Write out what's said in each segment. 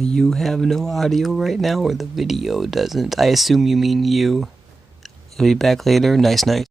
You have no audio right now, or the video doesn't? I assume you mean you. You'll be back later? Nice, nice.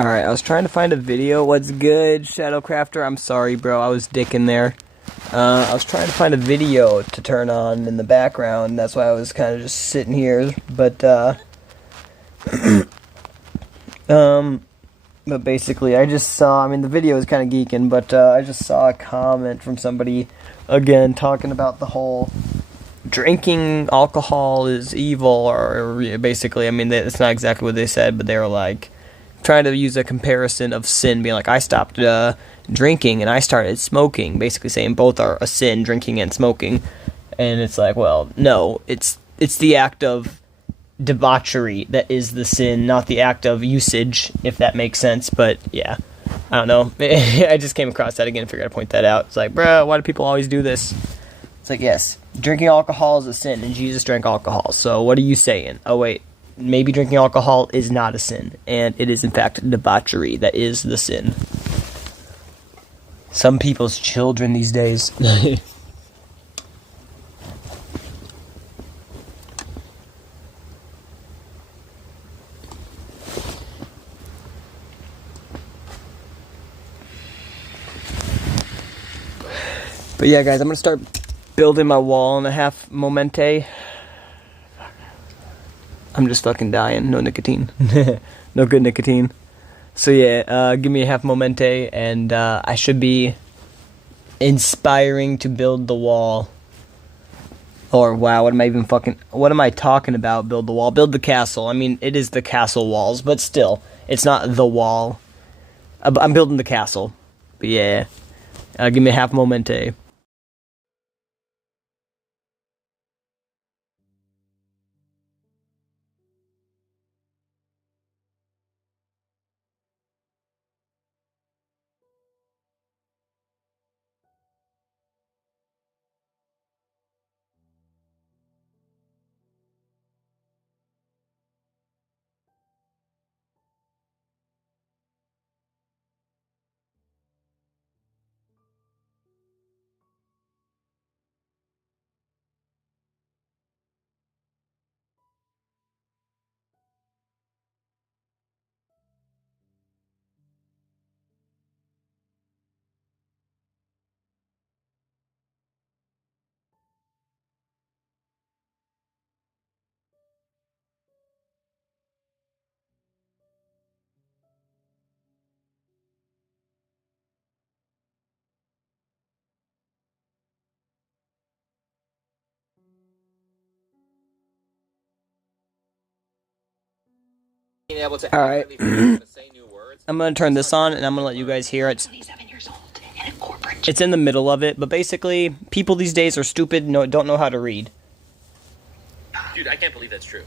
Alright, I was trying to find a video. What's good, Shadowcrafter? I'm sorry, bro. I was dicking there. I was trying to find a video to turn on in the background. That's why I was kind of just sitting here. But basically, I just saw, I mean, the video is kind of geeking, but I just saw a comment from somebody, again, talking about the whole drinking alcohol is evil, or basically, I mean, it's not exactly what they said, but they were like, trying to use a comparison of sin, being like, I stopped drinking and I started smoking, basically saying both are a sin, drinking and smoking. And it's like, well, no, it's the act of debauchery that is the sin, not the act of usage, if that makes sense. But yeah, I don't know. I just came across that again and figured I'd point that out. It's like, bruh, why do people always do this? It's like, yes, drinking alcohol is a sin, and Jesus drank alcohol. So what are you saying? Oh, wait. Maybe drinking alcohol is not a sin, and it is in fact debauchery that is the sin. Some people's children these days. But yeah, guys, I'm gonna start building my wall in a half momente. I'm just fucking dying. No nicotine. No good nicotine. So yeah, give me a half momente, and I should be inspiring to build the wall. Or wow, what am I talking about? Build the wall. Build the castle. I mean, it is the castle walls, but still, it's not the wall. I'm building the castle. But yeah, give me a half momente. Alright, I'm going to turn this on, and I'm going to let you guys hear it. It's in the middle of it, but basically, people these days are stupid and don't know how to read. Dude, I can't believe that's true.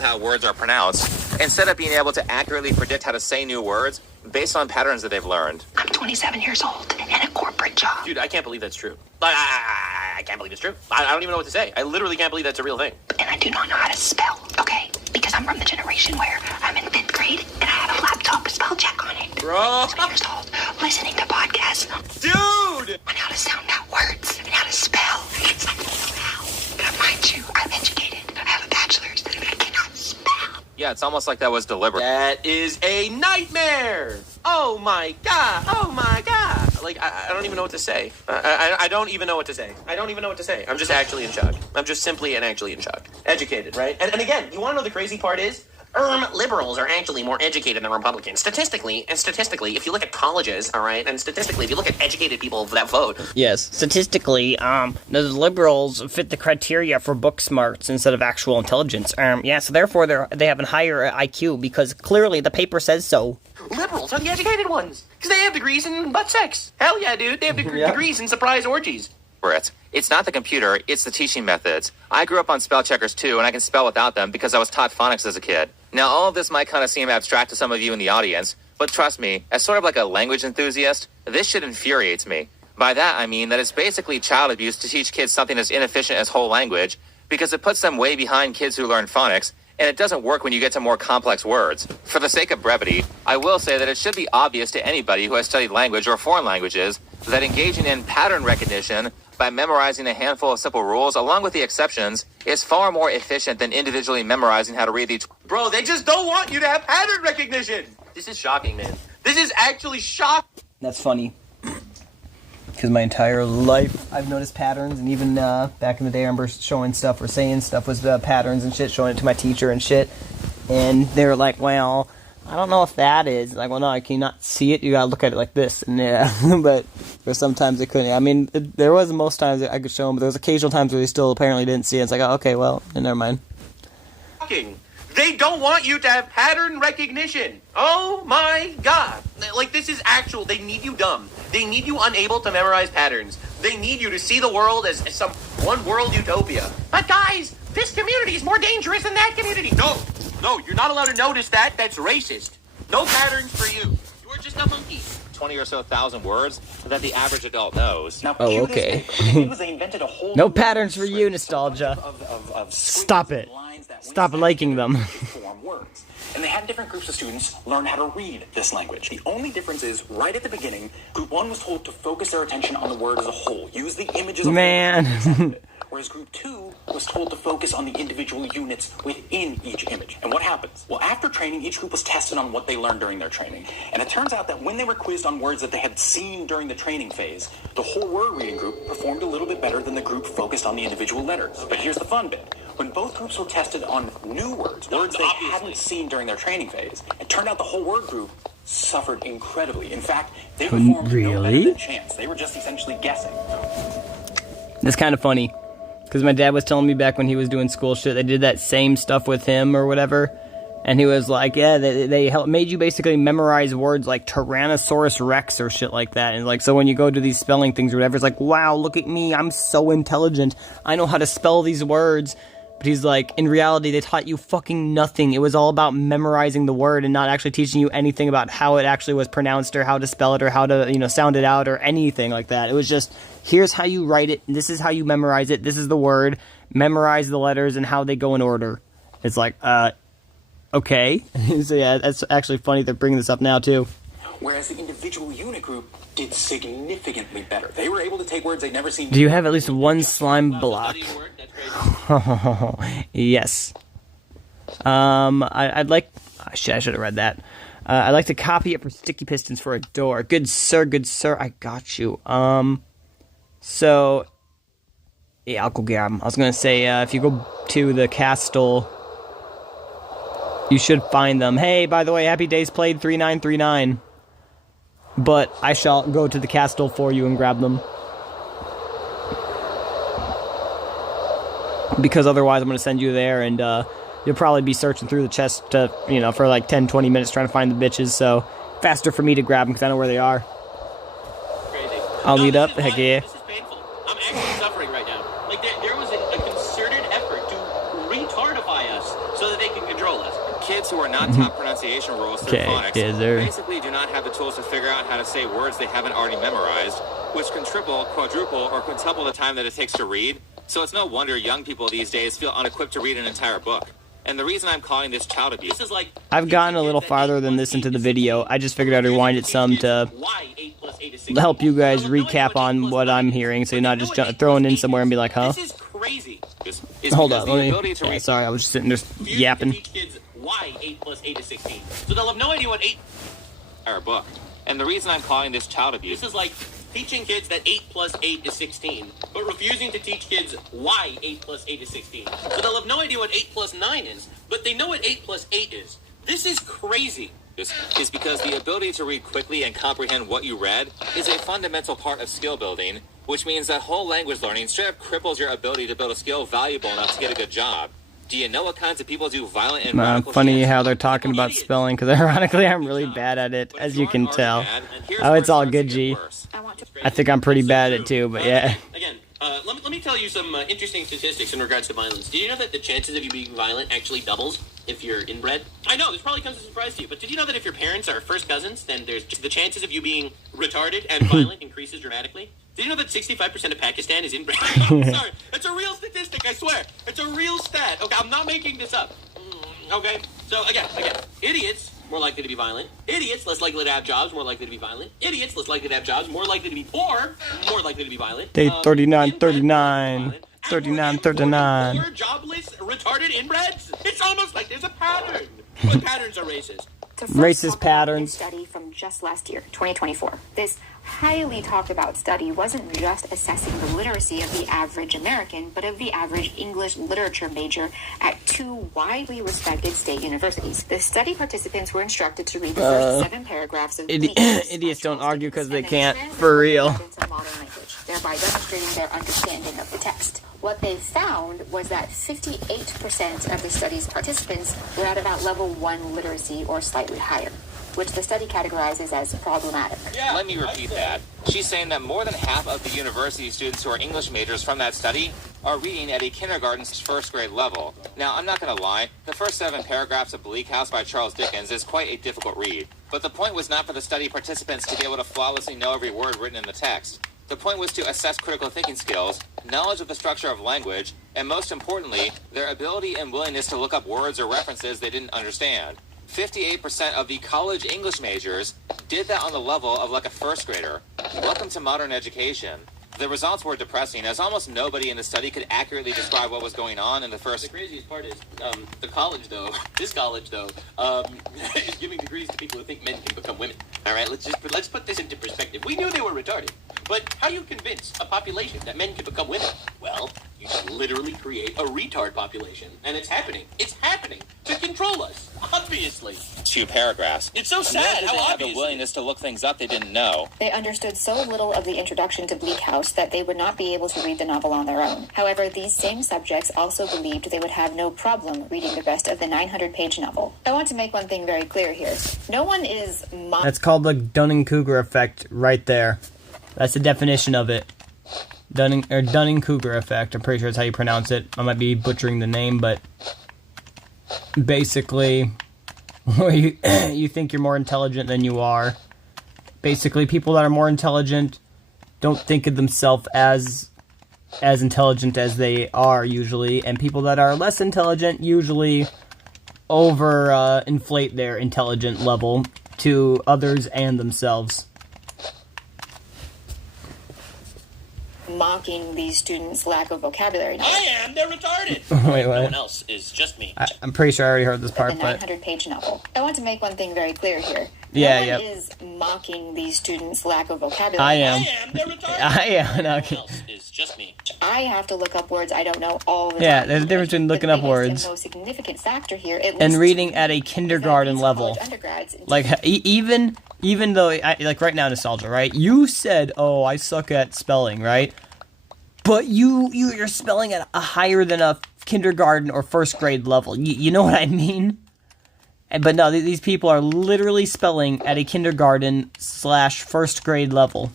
How words are pronounced, instead of being able to accurately predict how to say new words based on patterns that they've learned. I'm 27 years old in a corporate job. Dude, I can't believe that's true. I can't believe it's true. I don't even know what to say. I literally can't believe that's a real thing. And I do not know how to spell, okay? Because I'm from the generation where I'm in 5th grade and I have a laptop with spell check on it. Bro! 20 years old, listening to podcasts. Dude! On how to sound out words and how to spell. Because I don't know how. But mind you, I'm educated. I have a bachelor's, but I cannot spell. Yeah, it's almost like that was deliberate. That is a nightmare! Oh my god! Oh my god! Like, I don't even know what to say. I don't even know what to say. I don't even know what to say. I'm just actually in shock. I'm just simply and actually in shock. Educated, right? And again, you want to know the crazy part is? Liberals are actually more educated than Republicans. Statistically, if you look at colleges, all right, and statistically, if you look at educated people that vote. Yes, statistically, the liberals fit the criteria for book smarts instead of actual intelligence. Yeah, so therefore they have a higher IQ because clearly the paper says so. Liberals are the educated ones because they have degrees in butt sex. Hell yeah, dude, they have degrees in surprise orgies. It's not the computer, it's the teaching methods. I grew up on spell checkers too, and I can spell without them because I was taught phonics as a kid. Now, all of this might kind of seem abstract to some of you in the audience, but trust me, as sort of like a language enthusiast, this shit infuriates me. By that, I mean that it's basically child abuse to teach kids something as inefficient as whole language, because it puts them way behind kids who learn phonics, and it doesn't work when you get to more complex words. For the sake of brevity, I will say that it should be obvious to anybody who has studied language or foreign languages that engaging in pattern recognition by memorizing a handful of simple rules, along with the exceptions, is far more efficient than individually memorizing how to read each. Bro, they just don't want you to have pattern recognition. This is shocking, man. This is actually shocking. That's funny. Because my entire life, I've noticed patterns, and even back in the day, I remember showing stuff or saying stuff was patterns and shit, showing it to my teacher and shit, and they were like, well, I don't know if that is. Like, well, no, can you not see it? You gotta look at it like this, and yeah, but for sometimes they couldn't. I mean, there was most times that I could show them, but there was occasional times where they still apparently didn't see it. It's like, oh, okay, well, never mind. They don't want you to have pattern recognition. Oh my god. Like, this is actual. They need you dumb. They need you unable to memorize patterns. They need you to see the world as some one world utopia. But guys, this community is more dangerous than that community. No, you're not allowed to notice that. That's racist. No patterns for you. You're just a monkey. 20 or so thousand words that the average adult knows. Now, oh, okay. They invented a whole no patterns for you, nostalgia. Stop it. Stop liking them. Words. And they had different groups of students learn how to read this language. The only difference is, right at the beginning, Group 1 was told to focus their attention on the word as a whole. Use the images of man. Whereas Group 2 was told to focus on the individual units within each image. And what happens? Well, after training, each group was tested on what they learned during their training. And it turns out that when they were quizzed on words that they had seen during the training phase, the whole word reading group performed a little bit better than the group focused on the individual letters. But here's the fun bit. When both groups were tested on new words they hadn't seen during their training phase, it turned out the whole word group suffered incredibly. In fact, they performed no better than chance. They were just essentially guessing. That's kind of funny. Because my dad was telling me back when he was doing school shit, they did that same stuff with him or whatever. And he was like, yeah, they made you basically memorize words like Tyrannosaurus Rex or shit like that. And like, so when you go to these spelling things or whatever, it's like, wow, look at me. I'm so intelligent. I know how to spell these words. But he's like, in reality, they taught you fucking nothing. It was all about memorizing the word and not actually teaching you anything about how it actually was pronounced or how to spell it or how to, sound it out or anything like that. It was just, here's how you write it. This is how you memorize it. This is the word. Memorize the letters and how they go in order. It's like, okay. So yeah, that's actually funny they're bringing this up now too. Whereas the individual unit group did significantly better. They were able to take words they'd never seen. Do you have at least one slime block? Yes. I'd like... Shit, I should have read that. I'd like to copy it for sticky pistons for a door. Good sir, I got you. So... Yeah, I'll go get them. I was gonna say, if you go to the castle, you should find them. Hey, by the way, Happy Days Played 3939. But I shall go to the castle for you and grab them. Because otherwise I'm going to send you there and you'll probably be searching through the chest for like 10-20 minutes trying to find the bitches. So faster for me to grab them because I know where they are. Crazy. I'll meet up. Heck yeah. This is painful. I'm actually suffering right now. Like, there was a concerted effort to retardify us so that they can control us. Kids who are not taught pronunciation rules through phonics there. basically do not have the tools to figure out how to say words they haven't already memorized, which can triple, quadruple, or quintuple the time that it takes to read. So it's no wonder young people these days feel unequipped to read an entire book. And the reason I'm calling this child abuse is like... I've gotten a little farther than this into the video. I just figured I'd rewind it some to help you guys recap on what I'm hearing, so you're not just throwing in somewhere and be like, huh? This is crazy. Hold up, let me... Yeah, sorry, I was just sitting there yapping. Why 8 plus 8 is 16. So they'll have no idea what 8... Our book. And the reason I'm calling this child abuse... This is like teaching kids that 8 plus 8 is 16, but refusing to teach kids why 8 plus 8 is 16. So they'll have no idea what 8 plus 9 is, but they know what 8 plus 8 is. This is crazy. This is because the ability to read quickly and comprehend what you read is a fundamental part of skill building, which means that whole language learning straight up cripples your ability to build a skill valuable enough to get a good job. Do you know what kinds of people do violent and radical funny shit? how they're talking about spelling, because ironically I'm really bad at it, as you can tell. Oh, it's all good, G. I think I'm pretty bad at it too, but yeah. Again, let me tell you some interesting statistics in regards to violence. Did you know that the chances of you being violent actually doubles if you're inbred? I know, this probably comes as a surprise to you, but did you know that if your parents are first cousins, then there's the chances of you being retarded and violent increases dramatically? Did you know that 65% of Pakistan is inbred? I'm sorry, it's a real statistic, I swear. It's a real stat. Okay, I'm not making this up. Okay, so again, idiots more likely to be violent. Idiots, less likely to have jobs, more likely to be violent. Idiots, less likely to have jobs, more likely to be poor, more likely to be violent. Day 39, 39. 39, 39. Poor, jobless, retarded inbreds? It's almost like there's a pattern. What patterns are racist? Racist patterns. Study from just last year, 2024. This highly talked about study wasn't just assessing the literacy of the average American, but of the average English literature major at two widely respected state universities. The study participants were instructed to read the first 7 paragraphs of idiots don't argue because they can't, for real. Modern language, thereby demonstrating their understanding of the text. What they found was that 58% of the study's participants were at about level 1 literacy or slightly higher, which the study categorizes as problematic. Yeah, let me repeat that. She's saying that more than half of the university students who are English majors from that study are reading at a kindergarten's first grade level. Now, I'm not going to lie, the first 7 paragraphs of Bleak House by Charles Dickens is quite a difficult read. But the point was not for the study participants to be able to flawlessly know every word written in the text. The point was to assess critical thinking skills, knowledge of the structure of language, and most importantly, their ability and willingness to look up words or references they didn't understand. 58% of the college English majors did that on the level of like a first grader. Welcome to modern education. The results were depressing, as almost nobody in the study could accurately describe what was going on in the first... The craziest part is, the college, though, this college, though, is giving degrees to people who think men can become women. All right, let's put this into perspective. We knew they were retarded, but how do you convince a population that men can become women? Well, you can literally create a retard population, and it's happening. It's happening to control us, obviously. 2 paragraphs. It's so sad how they had obvious. the willingness to look things up they didn't know. They understood so little of the introduction to Bleak House that they would not be able to read the novel on their own. However, these same subjects also believed they would have no problem reading the rest of the 900-page novel. I want to make one thing very clear here. No one is... That's called the Dunning-Kruger effect right there. That's the definition of it. Dunning-Kruger effect. I'm pretty sure that's how you pronounce it. I might be butchering the name, but basically, you think you're more intelligent than you are. Basically, people that are more intelligent don't think of themselves as intelligent as they are usually, and people that are less intelligent usually inflate their intelligent level to others and themselves. Mocking these students' lack of vocabulary. I am, they're retarded. Wait, what? No one else is just me. I'm pretty sure I already heard this part, The but 900-page novel. I want to make one thing very clear here. Yeah, no one yep. is mocking these students' lack of vocabulary. I am. They're retarded. I am. No Okay. one else is just me. I have to look up words I don't know all the time. Yeah, there's a difference between looking up words The most significant factor here, at and least reading at a kindergarten level. Like, even though, like right now, Nostalgia, right? You said, oh, I suck at spelling, right? But you're spelling at a higher than a kindergarten or first grade level. You know what I mean? But no, these people are literally spelling at a kindergarten / first grade level.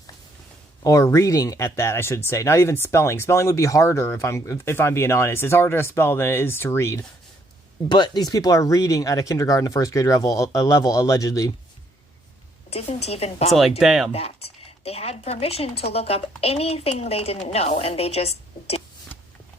Or reading at that, I should say. Not even spelling. Spelling would be harder if I'm being honest. It's harder to spell than it is to read. But these people are reading at a kindergarten or first grade level allegedly. Didn't even bother So, like, doing damn. that. They had permission to look up anything they didn't know, and they just did.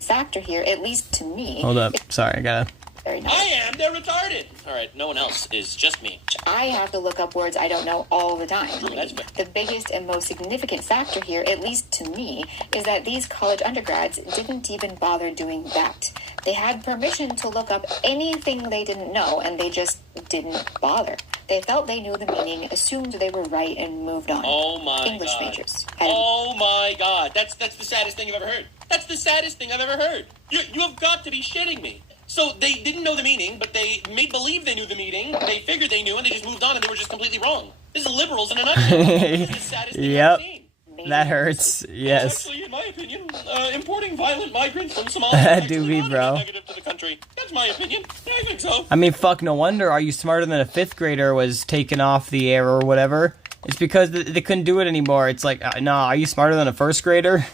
Factor here, at least to me. Hold up. Sorry, I gotta... Very nice. I am, they're retarded. All right, no one else is just me. I have to look up words I don't know all the time. That's fair. The biggest and most significant factor here, at least to me, is that these college undergrads didn't even bother doing that. They had permission to look up anything they didn't know, and they just didn't bother. They felt they knew the meaning, assumed they were right, and moved on. Oh my English God. majors. Oh my God, that's the saddest thing I've ever heard. That's the saddest thing I've ever heard. You have got to be shitting me. So they didn't know the meaning, but they made believe they knew the meaning. They figured they knew, and they just moved on, and they were just completely wrong. This is liberals in a nutshell. This is the saddest thing Yep. I've seen. That hurts. Yes. Actually, in my opinion, importing violent migrants from Somalia Do actually we, not bro? a negative to the country. That's my opinion. I think so. I mean, fuck, no wonder Are You Smarter Than a Fifth Grader was taken off the air or whatever. It's because they couldn't do it anymore. It's like, nah, Are You Smarter Than a First Grader?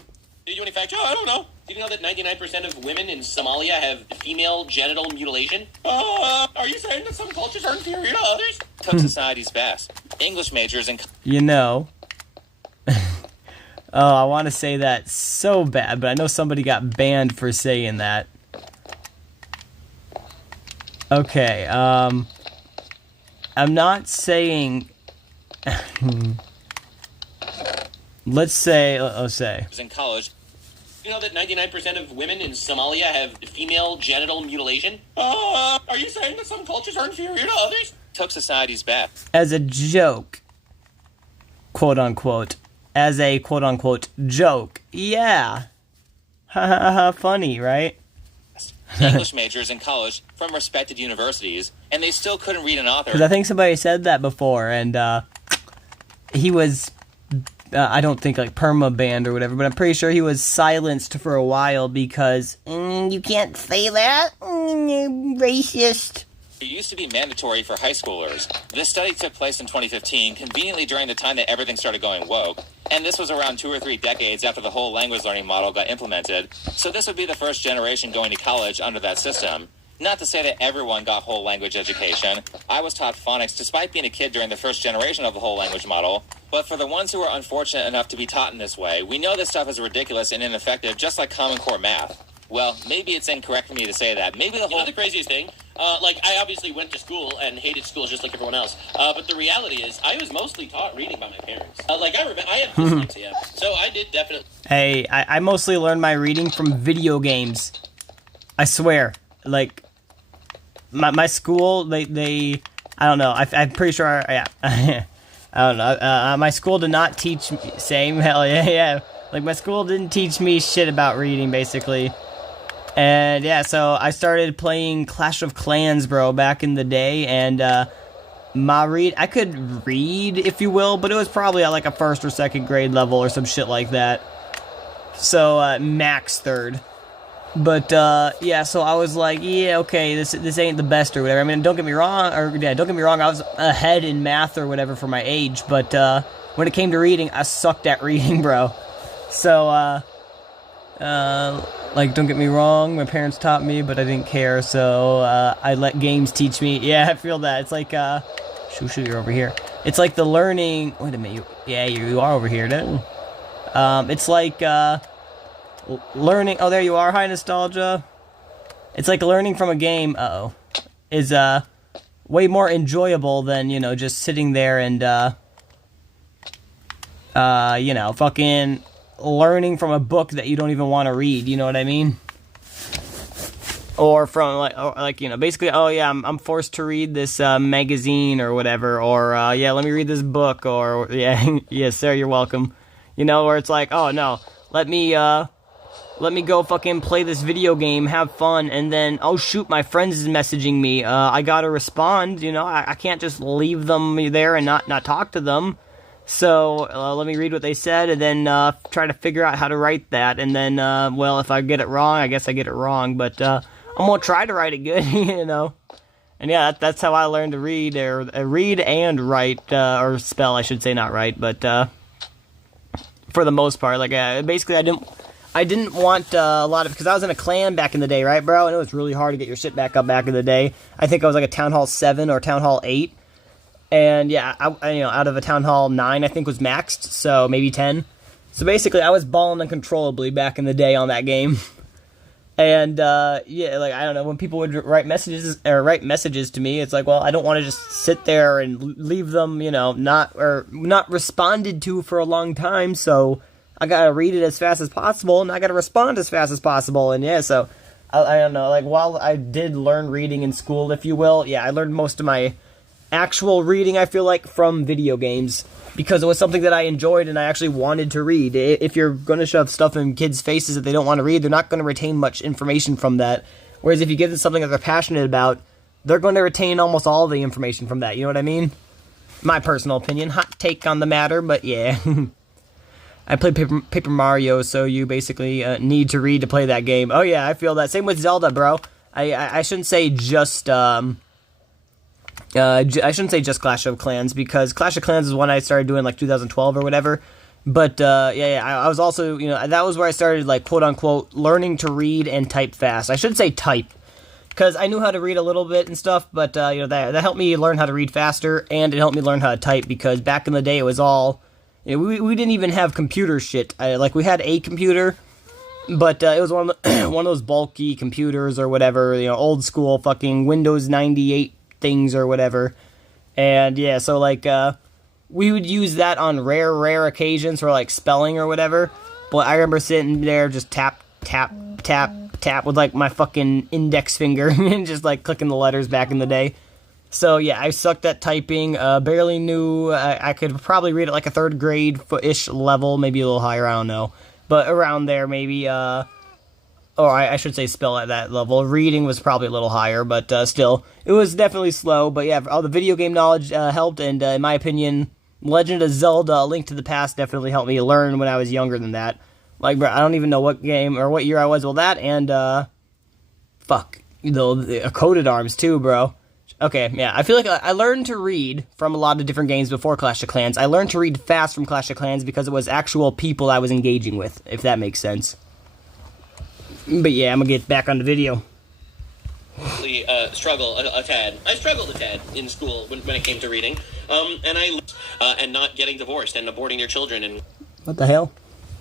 Did you do any fact check? I don't know. Did you know that 99% of women in Somalia have female genital mutilation? Are you saying that some cultures are inferior to others? Took society's best. English majors and You know. Oh, I want to say that so bad, but I know somebody got banned for saying that. Okay, I'm not saying... let's say... In college, you know that 99% of women in Somalia have female genital mutilation? Are you saying that some cultures are inferior to others? Took society's bet. As a joke, quote-unquote, as a quote-unquote joke, yeah. Ha ha ha, funny, right? English majors in college from respected universities, and they still couldn't read an author. Because I think somebody said that before, and he was, I don't think like perma-banned or whatever, but I'm pretty sure he was silenced for a while because, you can't say that, racist. It used to be mandatory for high schoolers. This study took place in 2015, conveniently during the time that everything started going woke, and this was around 2 or 3 decades after the whole language learning model got implemented, so this would be the first generation going to college under that system. Not to say that everyone got whole language education. I was taught phonics despite being a kid during the first generation of the whole language model, but for the ones who are unfortunate enough to be taught in this way, we know this stuff is ridiculous and ineffective, just like Common Core math. Well, maybe it's incorrect for me to say that. Maybe the whole... You know the craziest thing? I obviously went to school and hated school just like everyone else. But the reality is, I was mostly taught reading by my parents. I have dyslexia, so I did definitely... Hey, I mostly learned my reading from video games. I swear. Like, my school, they I don't know, I'm pretty sure, yeah. I don't know, my school did not teach me, same, hell yeah. Like, my school didn't teach me shit about reading, basically. And yeah, so I started playing Clash of Clans, bro, back in the day, and I could read, if you will, but it was probably at like a 1st or 2nd grade level or some shit like that. So, max 3rd. But, yeah, so I was like, yeah, okay, this ain't the best or whatever. I mean, don't get me wrong, I was ahead in math or whatever for my age, but, when it came to reading, I sucked at reading, bro. So, like, don't get me wrong, my parents taught me, but I didn't care, so, I let games teach me. Yeah, I feel that. It's like, shoot, you're over here. It's like the learning, wait a minute, you are over here, dude. It's like, learning, oh, there you are, hi, Nostalgia. It's like learning from a game, is, way more enjoyable than, you know, just sitting there and, you know, fucking learning from a book that you don't even want to read, you know what I mean? Or from, like, you know, basically, oh, yeah, I'm forced to read this, magazine or whatever, or, yeah, let me read this book, or, yeah, yes, sir, you're welcome. You know, where it's like, oh, no, let me go fucking play this video game, have fun, and then, oh, shoot, my friend is messaging me, I gotta respond, you know, I can't just leave them there and not talk to them. So, let me read what they said, and then, try to figure out how to write that, and then, well, if I get it wrong, I guess I get it wrong, but, I'm gonna try to write it good, you know? And yeah, that's how I learned to read, or read and write, or spell, I should say, not write, but, for the most part, like, basically, I didn't want, a lot of, because I was in a clan back in the day, right, bro? And it was really hard to get your shit back up back in the day. I think I was like a Town Hall 7 or Town Hall 8. And yeah, I you know, out of a Town Hall 9, I think was maxed, so maybe 10. So basically, I was balling uncontrollably back in the day on that game. And yeah, like, I don't know, when people would write messages to me, it's like, well, I don't want to just sit there and leave them, you know, not responded to for a long time, so I gotta read it as fast as possible, and I gotta respond as fast as possible, and yeah, so, I don't know, like, while I did learn reading in school, if you will, yeah, I learned most of my actual reading, I feel like, from video games, because it was something that I enjoyed and I actually wanted to read. If you're going to shove stuff in kids' faces that they don't want to read, they're not going to retain much information from that, whereas if you give them something that they're passionate about, they're going to retain almost all the information from that, you know what I mean? My personal opinion, hot take on the matter, but yeah. I played Paper Mario, so you basically need to read to play that game. Oh yeah, I feel that. Same with Zelda, bro. I shouldn't say just, I shouldn't say just Clash of Clans, because Clash of Clans is one I started doing, like, 2012 or whatever. But, yeah, I was also, you know, that was where I started, like, quote-unquote, learning to read and type fast. I should say type, because I knew how to read a little bit and stuff, but, you know, that helped me learn how to read faster, and it helped me learn how to type, because back in the day it was all, you know, we didn't even have computer shit. Like, we had a computer, but it was one of those bulky computers or whatever, you know, old school fucking Windows 98 things or whatever. And yeah, so like we would use that on rare occasions for like spelling or whatever. But I remember sitting there just tap with like my fucking index finger and just like clicking the letters back in the day. So yeah, I sucked at typing. Barely knew. I could probably read at like a 3rd grade-ish level, maybe a little higher. I don't know, but around there maybe. Or I should say spell at that level. Reading was probably a little higher, but still, it was definitely slow. But yeah, all the video game knowledge helped, and in my opinion, Legend of Zelda: A Link to the Past definitely helped me learn when I was younger than that. Like, bro, I don't even know what game or what year I was. Well, that and the Coded Arms too, bro. Okay, yeah, I feel like I learned to read from a lot of different games before Clash of Clans. I learned to read fast from Clash of Clans because it was actual people I was engaging with, if that makes sense. But yeah, I'm gonna get back on the video. Struggle a tad. I struggled a tad in school when it came to reading, and not getting divorced and aborting your children and. What the hell?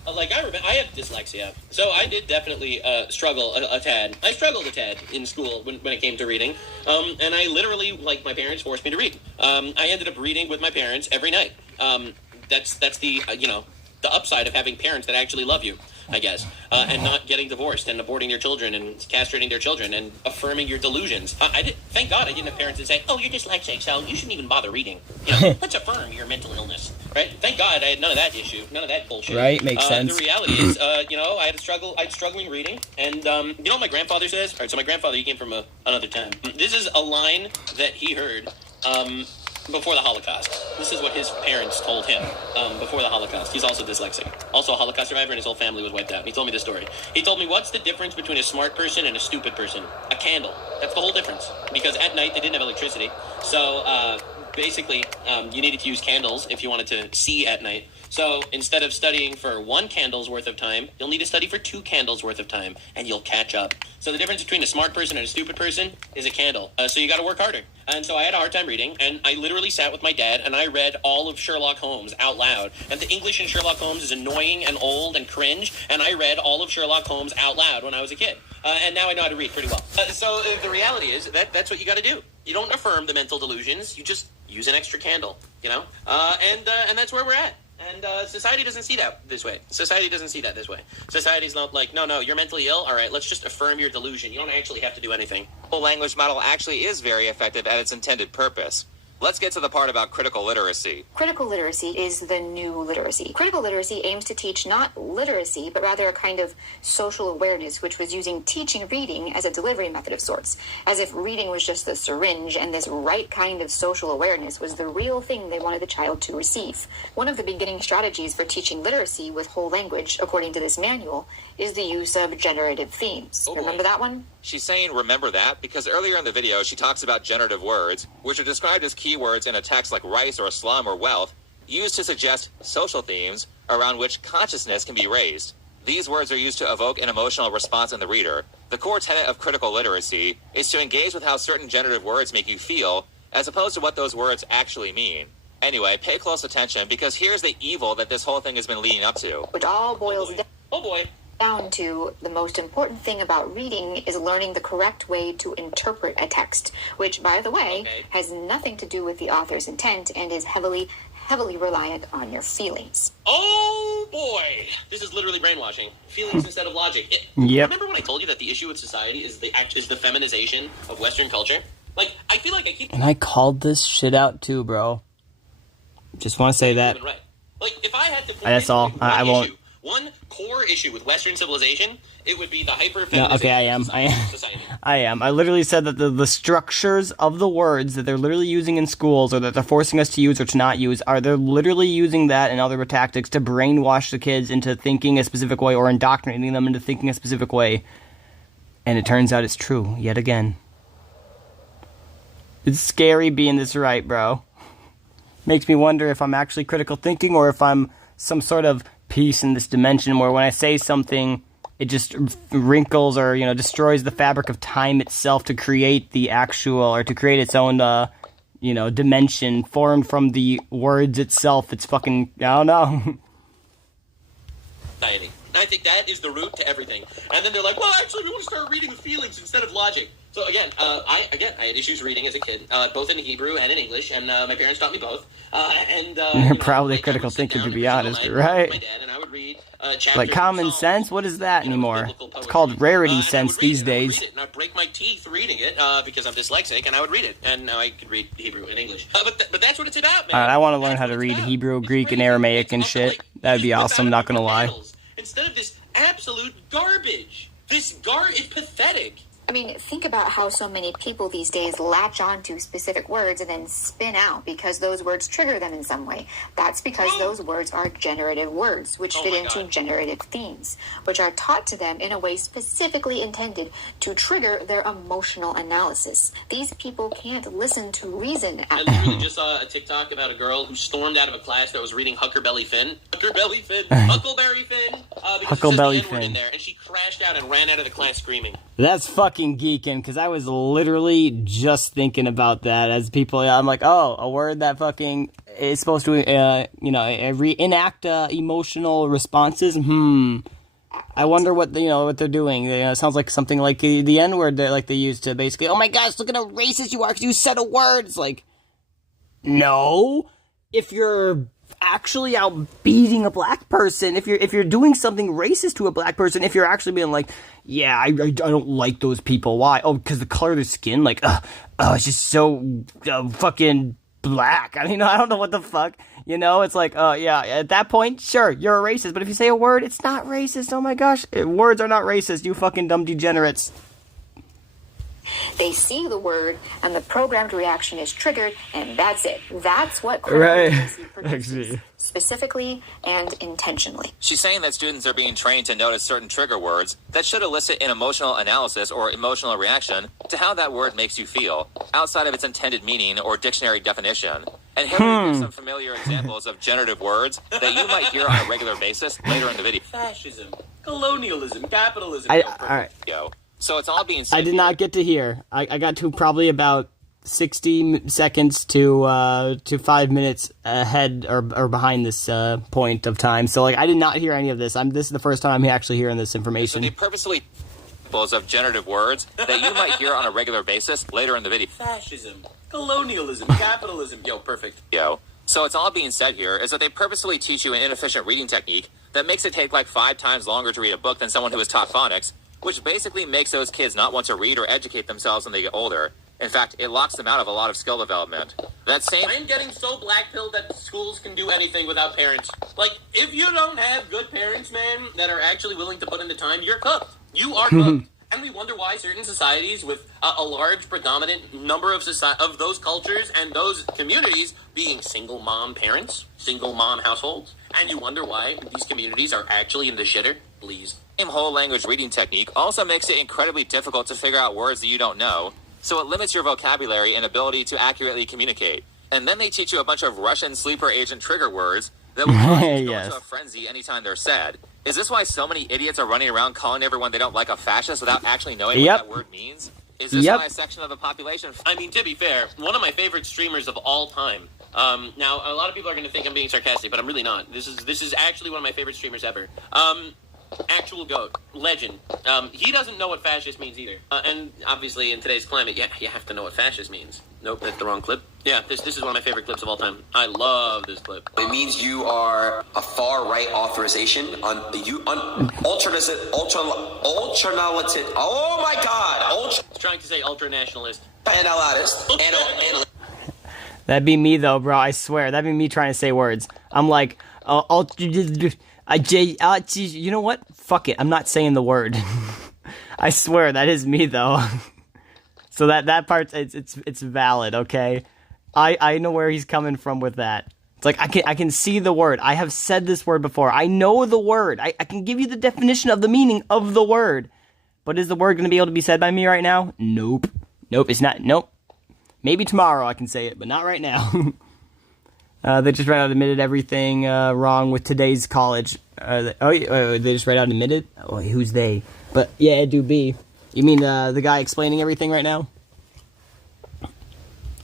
Like, I have dyslexia, so I did definitely struggle a tad. I struggled a tad in school when it came to reading, and I literally, like, my parents forced me to read. I ended up reading with my parents every night. That's the, the upside of having parents that actually love you, I guess, and not getting divorced and aborting your children and castrating their children and affirming your delusions. Thank God I didn't have parents that say, "Oh, you're dyslexic, so you shouldn't even bother reading." Let's affirm your mental illness, right? Thank God I had none of that issue, none of that bullshit. Right, makes sense. The reality is, I had struggling reading, and you know what my grandfather says? All right, so my grandfather, he came from another time. This is a line that he heard. Before the Holocaust. This is what his parents told him before the Holocaust. He's also dyslexic. Also a Holocaust survivor, and his whole family was wiped out. And he told me this story. He told me, what's the difference between a smart person and a stupid person? A candle. That's the whole difference. Because at night, they didn't have electricity. So, basically, you needed to use candles if you wanted to see at night. So instead of studying for 1 candle's worth of time, you'll need to study for 2 candles worth of time, and you'll catch up. So the difference between a smart person and a stupid person is a candle. So you got to work harder. And so I had a hard time reading, and I literally sat with my dad, and I read all of Sherlock Holmes out loud. And the English in Sherlock Holmes is annoying and old and cringe, and I read all of Sherlock Holmes out loud when I was a kid. And now I know how to read pretty well. So the reality is that's what you got to do. You don't affirm the mental delusions. You just use an extra candle, and that's where we're at. And society doesn't see that this way. Society's not like, no, you're mentally ill. All right, let's just affirm your delusion. You don't actually have to do anything. The language model actually is very effective at its intended purpose. Let's get to the part about critical literacy. Critical literacy is the new literacy. Critical literacy aims to teach not literacy, but rather a kind of social awareness, which was using teaching reading as a delivery method of sorts, as if reading was just the syringe, and this right kind of social awareness was the real thing they wanted the child to receive. One of the beginning strategies for teaching literacy with whole language, according to this manual, is the use of generative themes. Remember that one? She's saying remember that because earlier in the video she talks about generative words, which are described as keywords in a text like rice or slum or wealth, used to suggest social themes around which consciousness can be raised. These words are used to evoke an emotional response in the reader. The core tenet of critical literacy is to engage with how certain generative words make you feel, as opposed to what those words actually mean. Anyway, pay close attention because here's the evil that this whole thing has been leading up to. Which all boils down. Down to the most important thing about reading is learning the correct way to interpret a text, which, by the way, has nothing to do with the author's intent and is heavily reliant on your feelings. Oh boy, this is literally brainwashing. Feelings instead of logic. Yep. Remember when I told you that the issue with society is the feminization of Western culture? Like, I feel like I keep. And I called this shit out too, bro. Just want to say that. Right. Like, if I had to. That's all. I won't. One core issue with Western civilization, it would be the hyper-feminization. No, okay, I am. I literally said that the structures of the words that they're literally using in schools or that they're forcing us to use or to not use, they're literally using that and other tactics to brainwash the kids into thinking a specific way or indoctrinating them into thinking a specific way. And it turns out it's true, yet again. It's scary being this right, bro. Makes me wonder if I'm actually critical thinking or if I'm some sort of piece in this dimension where when I say something, it just wrinkles or, destroys the fabric of time itself to create the actual, or to create its own, dimension formed from the words itself. It's fucking, I don't know. Society. I think that is the root to everything. And then they're like, well, actually, we want to start reading with feelings instead of logic. So again, I had issues reading as a kid, both in Hebrew and in English, and my parents taught me both. You're probably a critical thinker, to be honest, right? My dad and I would read like common sense? What is that anymore? It's called rarity sense these days. And I'd break my teeth reading it because I'm dyslexic, and I would read it. And now I could read Hebrew and English. But that's what it's about, man. Alright, I want to learn how to read Hebrew, Greek, and Aramaic and shit. That'd be awesome, not gonna lie. Instead of this absolute garbage. It's pathetic. I mean, think about how so many people these days latch onto specific words and then spin out because those words trigger them in some way. That's because those words are generative words, which fit into generative themes, which are taught to them in a way specifically intended to trigger their emotional analysis. These people can't listen to reason. I literally just saw a TikTok about a girl who stormed out of a class that was reading Huckleberry Finn. Huckleberry Finn. Huckleberry Finn. In there, and she crashed out and ran out of the class screaming. That's fucking geeking, because I was literally just thinking about that as people. I'm like, oh, a word that fucking is supposed to, enact emotional responses. I wonder what what they're doing. It sounds like something like the N word that they use to basically, oh my gosh, look at how racist you are because you said a word. It's like, no, if you're actually out beating a black person, if you're doing something racist to a black person, if you're actually being like, yeah, I don't like those people. Why? Oh, because the color of their skin, it's just so fucking black. I mean, I don't know what the fuck, it's like, yeah, at that point, sure, you're a racist, but if you say a word, it's not racist. Oh my gosh, words are not racist, you fucking dumb degenerates. They see the word, and the programmed reaction is triggered, and that's it. That's what produces, specifically and intentionally. She's saying that students are being trained to notice certain trigger words that should elicit an emotional analysis or emotional reaction to how that word makes you feel, outside of its intended meaning or dictionary definition. And here we give some familiar examples of generative words that you might hear on a regular basis later in the video. Fascism, colonialism, capitalism. All right. So it's all being said. I did not get to hear. I got to probably about 60 seconds to 5 minutes ahead or behind this point of time. So I did not hear any of this. This is the first time I'm actually hearing this information. So they purposely examples of generative words that you might hear on a regular basis later in the video. Fascism, colonialism, capitalism. Perfect. So it's all being said here is that they purposely teach you an inefficient reading technique that makes it take 5 times longer to read a book than someone who is taught phonics, which basically makes those kids not want to read or educate themselves when they get older. In fact, it locks them out of a lot of skill development. I'm getting so black-pilled that schools can do anything without parents. If you don't have good parents, man, that are actually willing to put in the time, you're cooked. You are cooked. And we wonder why certain societies with a large predominant number of those cultures and those communities being single mom parents, single mom households, and you wonder why these communities are actually in the shitter. Please. Same whole language reading technique also makes it incredibly difficult to figure out words that you don't know, so it limits your vocabulary and ability to accurately communicate. And then they teach you a bunch of Russian sleeper agent trigger words that will cause you to go into a frenzy anytime they're said. Is this why so many idiots are running around calling everyone they don't like a fascist without actually knowing what that word means? Is this why a section of the population... I mean, to be fair, one of my favorite streamers of all time. Now, a lot of people are going to think I'm being sarcastic, but I'm really not. This is actually one of my favorite streamers ever. Actual GOAT, legend. He doesn't know what fascist means either. And obviously in today's climate, you have to know what fascist means. Nope, that's the wrong clip. Yeah, this is one of my favorite clips of all time. I love this clip. It means you are a far-right authorization alternative. Oh my God! Trying to say ultra-nationalist. Analyst. That'd be me though, bro. I swear, that'd be me trying to say words. I'm like, you know what? Fuck it. I'm not saying the word. I swear that is me though. So that part it's valid, okay? I know where he's coming from with that. It's like I can see the word. I have said this word before. I know the word. I can give you the definition of the meaning of the word. But is the word going to be able to be said by me right now? Nope. It's not. Nope. Maybe tomorrow I can say it, but not right now. They just right out admitted everything wrong with today's college. They just right out admitted? Oh, who's they? But yeah, it do be. You mean the guy explaining everything right now?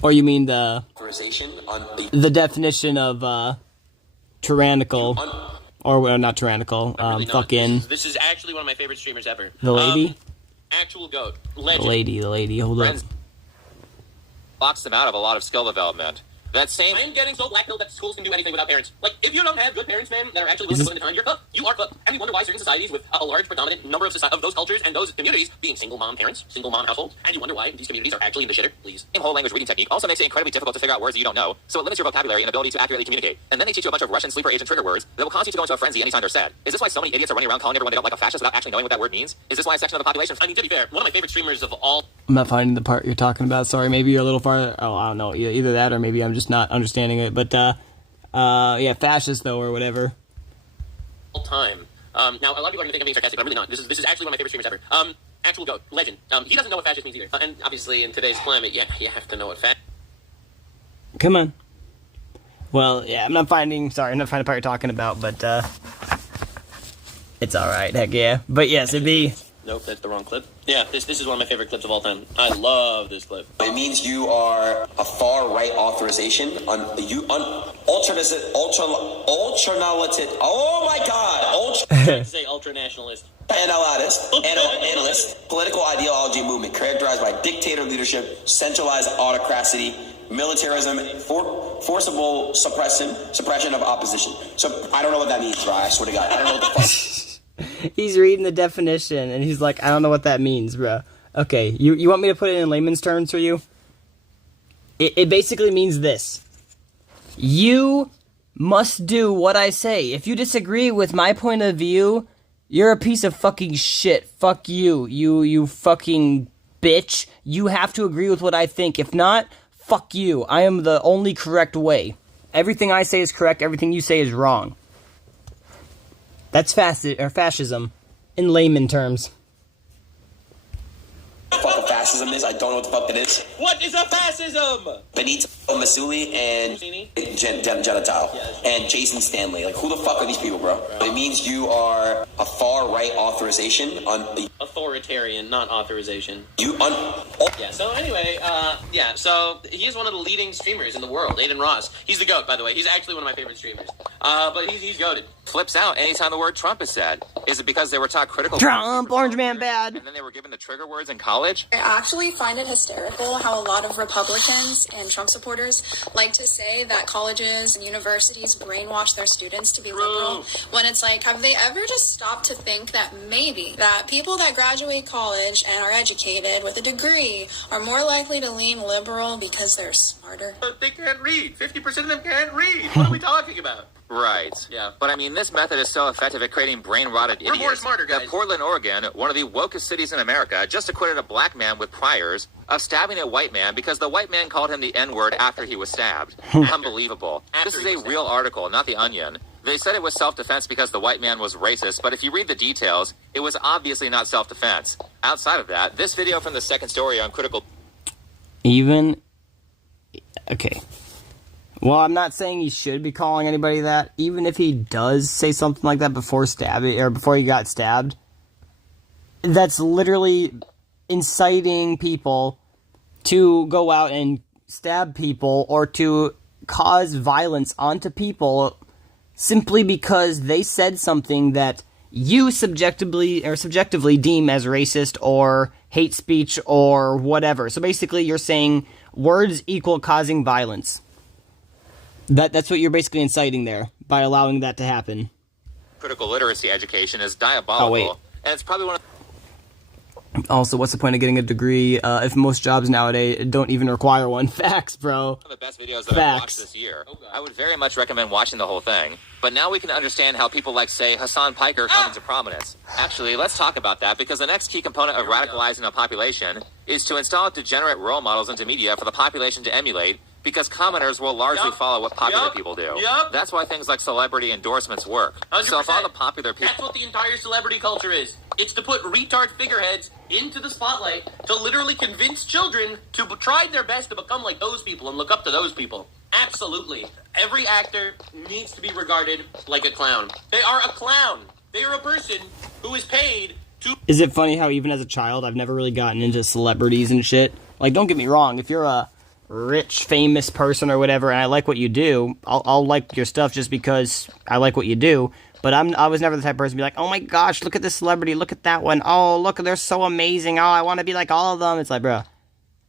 Or you mean the definition of tyrannical? Or well, not tyrannical. Really not. Fucking This is actually one of my favorite streamers ever. the lady. Actual goat. Legend. The lady. Hold on. Locks them out of a lot of skill development. That same. I am getting so blackpilled that schools can do anything without parents. Like, if you don't have good parents, man, that are actually willing to put in the time, you're cooked. You are cooked. And we wonder why certain societies with a large predominant number of those cultures and those communities being single mom parents, single mom households, and you wonder why these communities are actually in the shitter. Please. Same whole language reading technique also makes it incredibly difficult to figure out words that you don't know, so it limits your vocabulary and ability to accurately communicate. And then they teach you a bunch of Russian sleeper agent trigger words that will cause you to go into a frenzy anytime they're said. Is this why so many idiots are running around calling everyone they don't like a fascist without actually knowing what that word means? Is this why a section of the population... I mean, to be fair, one of my favorite streamers of all... I'm not finding the part you're talking about. Sorry, maybe you're a little farther. Oh, I don't know. Either that or maybe I'm just not understanding it. But, yeah, fascist, though, or whatever. All time. Now, a lot of people are going to think I'm being sarcastic, but I'm really not. This is actually one of my favorite streamers ever. Actual goat. Legend. He doesn't know what fascist means either. And obviously, in today's climate, yeah, you have to know what fascist... Come on. Well, yeah, I'm not finding the part you're talking about, but, it's alright, heck yeah. But yes, it'd be... Nope, that's the wrong clip. Yeah, this is one of my favorite clips of all time. I love this clip. It means you are a far right authorization on ultranationalist. Oh my God! Say ultra nationalist. Analyst, political ideology movement characterized by dictator leadership, centralized autocracy, militarism, forcible suppression of opposition. So I don't know what that means, bro. I swear to God, I don't know what the fuck. He's reading the definition, and he's like, I don't know what that means, bro. Okay, you want me to put it in layman's terms for you? It basically means this. You must do what I say. If you disagree with my point of view, you're a piece of fucking shit. Fuck you. You fucking bitch. You have to agree with what I think. If not, fuck you. I am the only correct way. Everything I say is correct. Everything you say is wrong. That's fascism, in layman terms. Fuck a fascism is. I don't know what the fuck it is. What is a fascism? Benito Mussolini and Genital and Jason Stanley. Like, who the fuck are these people, bro? It means you are a far right authorization on the authoritarian, not authorization. Yeah. So anyway, so he is one of the leading streamers in the world. Aiden Ross. He's the GOAT, by the way. He's actually one of my favorite streamers. But he's goated. Flips out anytime the word Trump is said. Is it because they were taught critical... Trump, orange man bad. And then they were given the trigger words in college? I actually find it hysterical how a lot of Republicans and Trump supporters like to say that colleges and universities brainwash their students to be liberal, when it's like, have they ever just stopped to think that maybe that people that graduate college and are educated with a degree are more likely to lean liberal because they're smarter? But they can't read. 50% of them can't read. What are we talking about? Right. Yeah. But I mean, this method is so effective at creating brain-rotted idiots. We're more smarter, guys. That Portland, Oregon, one of the wokest cities in America, just acquitted a black man with priors of stabbing a white man because the white man called him the N-word after he was stabbed. Unbelievable. This is a real article, not The Onion. They said it was self-defense because the white man was racist, but if you read the details, it was obviously not self-defense. Outside of that, this video from the Second Story on critical... Okay. Well, I'm not saying he should be calling anybody that. Even if he does say something like that before he got stabbed, that's literally inciting people to go out and stab people or to cause violence onto people simply because they said something that you subjectively deem as racist or hate speech or whatever. So basically you're saying words equal causing violence. That's what you're basically inciting there by allowing that to happen. Critical literacy education is diabolical. Oh, wait. And it's probably one of Also, what's the point of getting a degree if most jobs nowadays don't even require one? Facts, bro. the best videos that I've watched this year. I would very much recommend watching the whole thing. But now we can understand how people like, say, Hassan Piker come into prominence. Actually, let's talk about that, because the next key component of radicalizing a population is to install degenerate role models into media for the population to emulate, because commoners will largely follow what popular people do. That's why things like celebrity endorsements work. 100%. So if all the popular people... That's what the entire celebrity culture is. It's to put retard figureheads into the spotlight to literally convince children to try their best to become like those people and look up to those people. Absolutely. Every actor needs to be regarded like a clown. They are a clown. They are a person who is paid to... Is it funny how even as a child, I've never really gotten into celebrities and shit? Like, don't get me wrong, if you're a rich, famous person or whatever, and I like what you do, I'll like your stuff just because I like what you do. But I was never the type of person to be like, oh my gosh, look at this celebrity, look at that one. Oh, look, they're so amazing. Oh, I want to be like all of them. It's like, bro,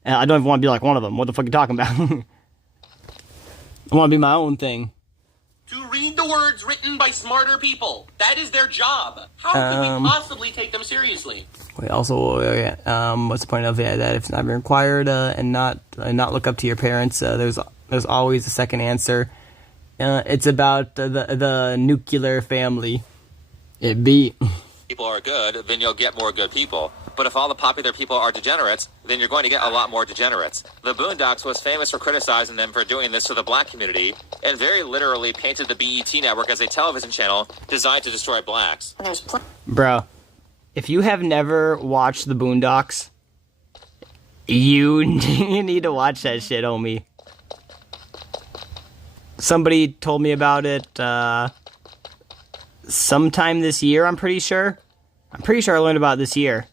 I don't even want to be like one of them. What the fuck are you talking about? I want to be my own thing. To read the words written by smarter people. That is their job. How can we possibly take them seriously? Wait, also, what's the point of that if it's not required and not look up to your parents? There's always a second answer. It's about the nuclear family. It be. People are good, then you'll get more good people. But if all the popular people are degenerates, then you're going to get a lot more degenerates. The Boondocks was famous for criticizing them for doing this to the black community, and very literally painted the BET network as a television channel designed to destroy blacks. Bro, if you have never watched the Boondocks, you need to watch that shit, homie. Somebody told me about it sometime this year, I'm pretty sure. I'm pretty sure I learned about it this year.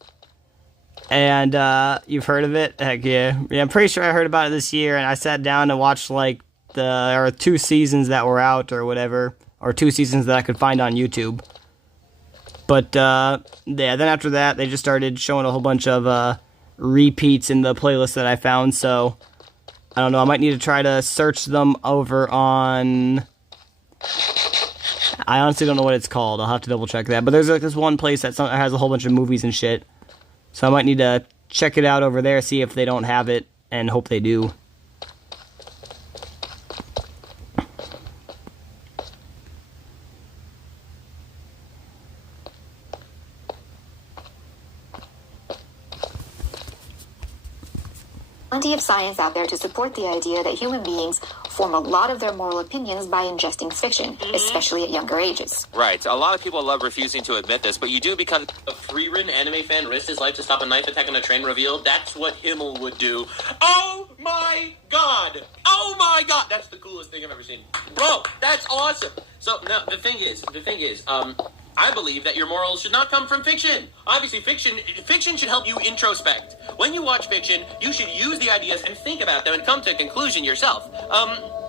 And you've heard of it? Heck yeah. Yeah, I'm pretty sure I heard about it this year, and I sat down and watched like the 2 seasons that were out or whatever, or 2 seasons that I could find on YouTube. But yeah, then after that, they just started showing a whole bunch of repeats in the playlist that I found, so I don't know, I might need to try to search them over on... I honestly don't know what it's called. I'll have to double check that. But there's like this one place that has a whole bunch of movies and shit. So I might need to check it out over there, see if they don't have it, and hope they do. Plenty of science out there to support the idea that human beings form a lot of their moral opinions by ingesting fiction, especially at younger ages. Right. A lot of people love refusing to admit this, but you do become... A free-ridden anime fan risked his life to stop a knife attack on a train revealed. That's what Himmel would do. Oh my god! Oh my god! That's the coolest thing I've ever seen. Bro, that's awesome! So, now, the thing is, I believe that your morals should not come from fiction. Obviously, fiction should help you introspect. When you watch fiction, you should use the ideas and think about them and come to a conclusion yourself.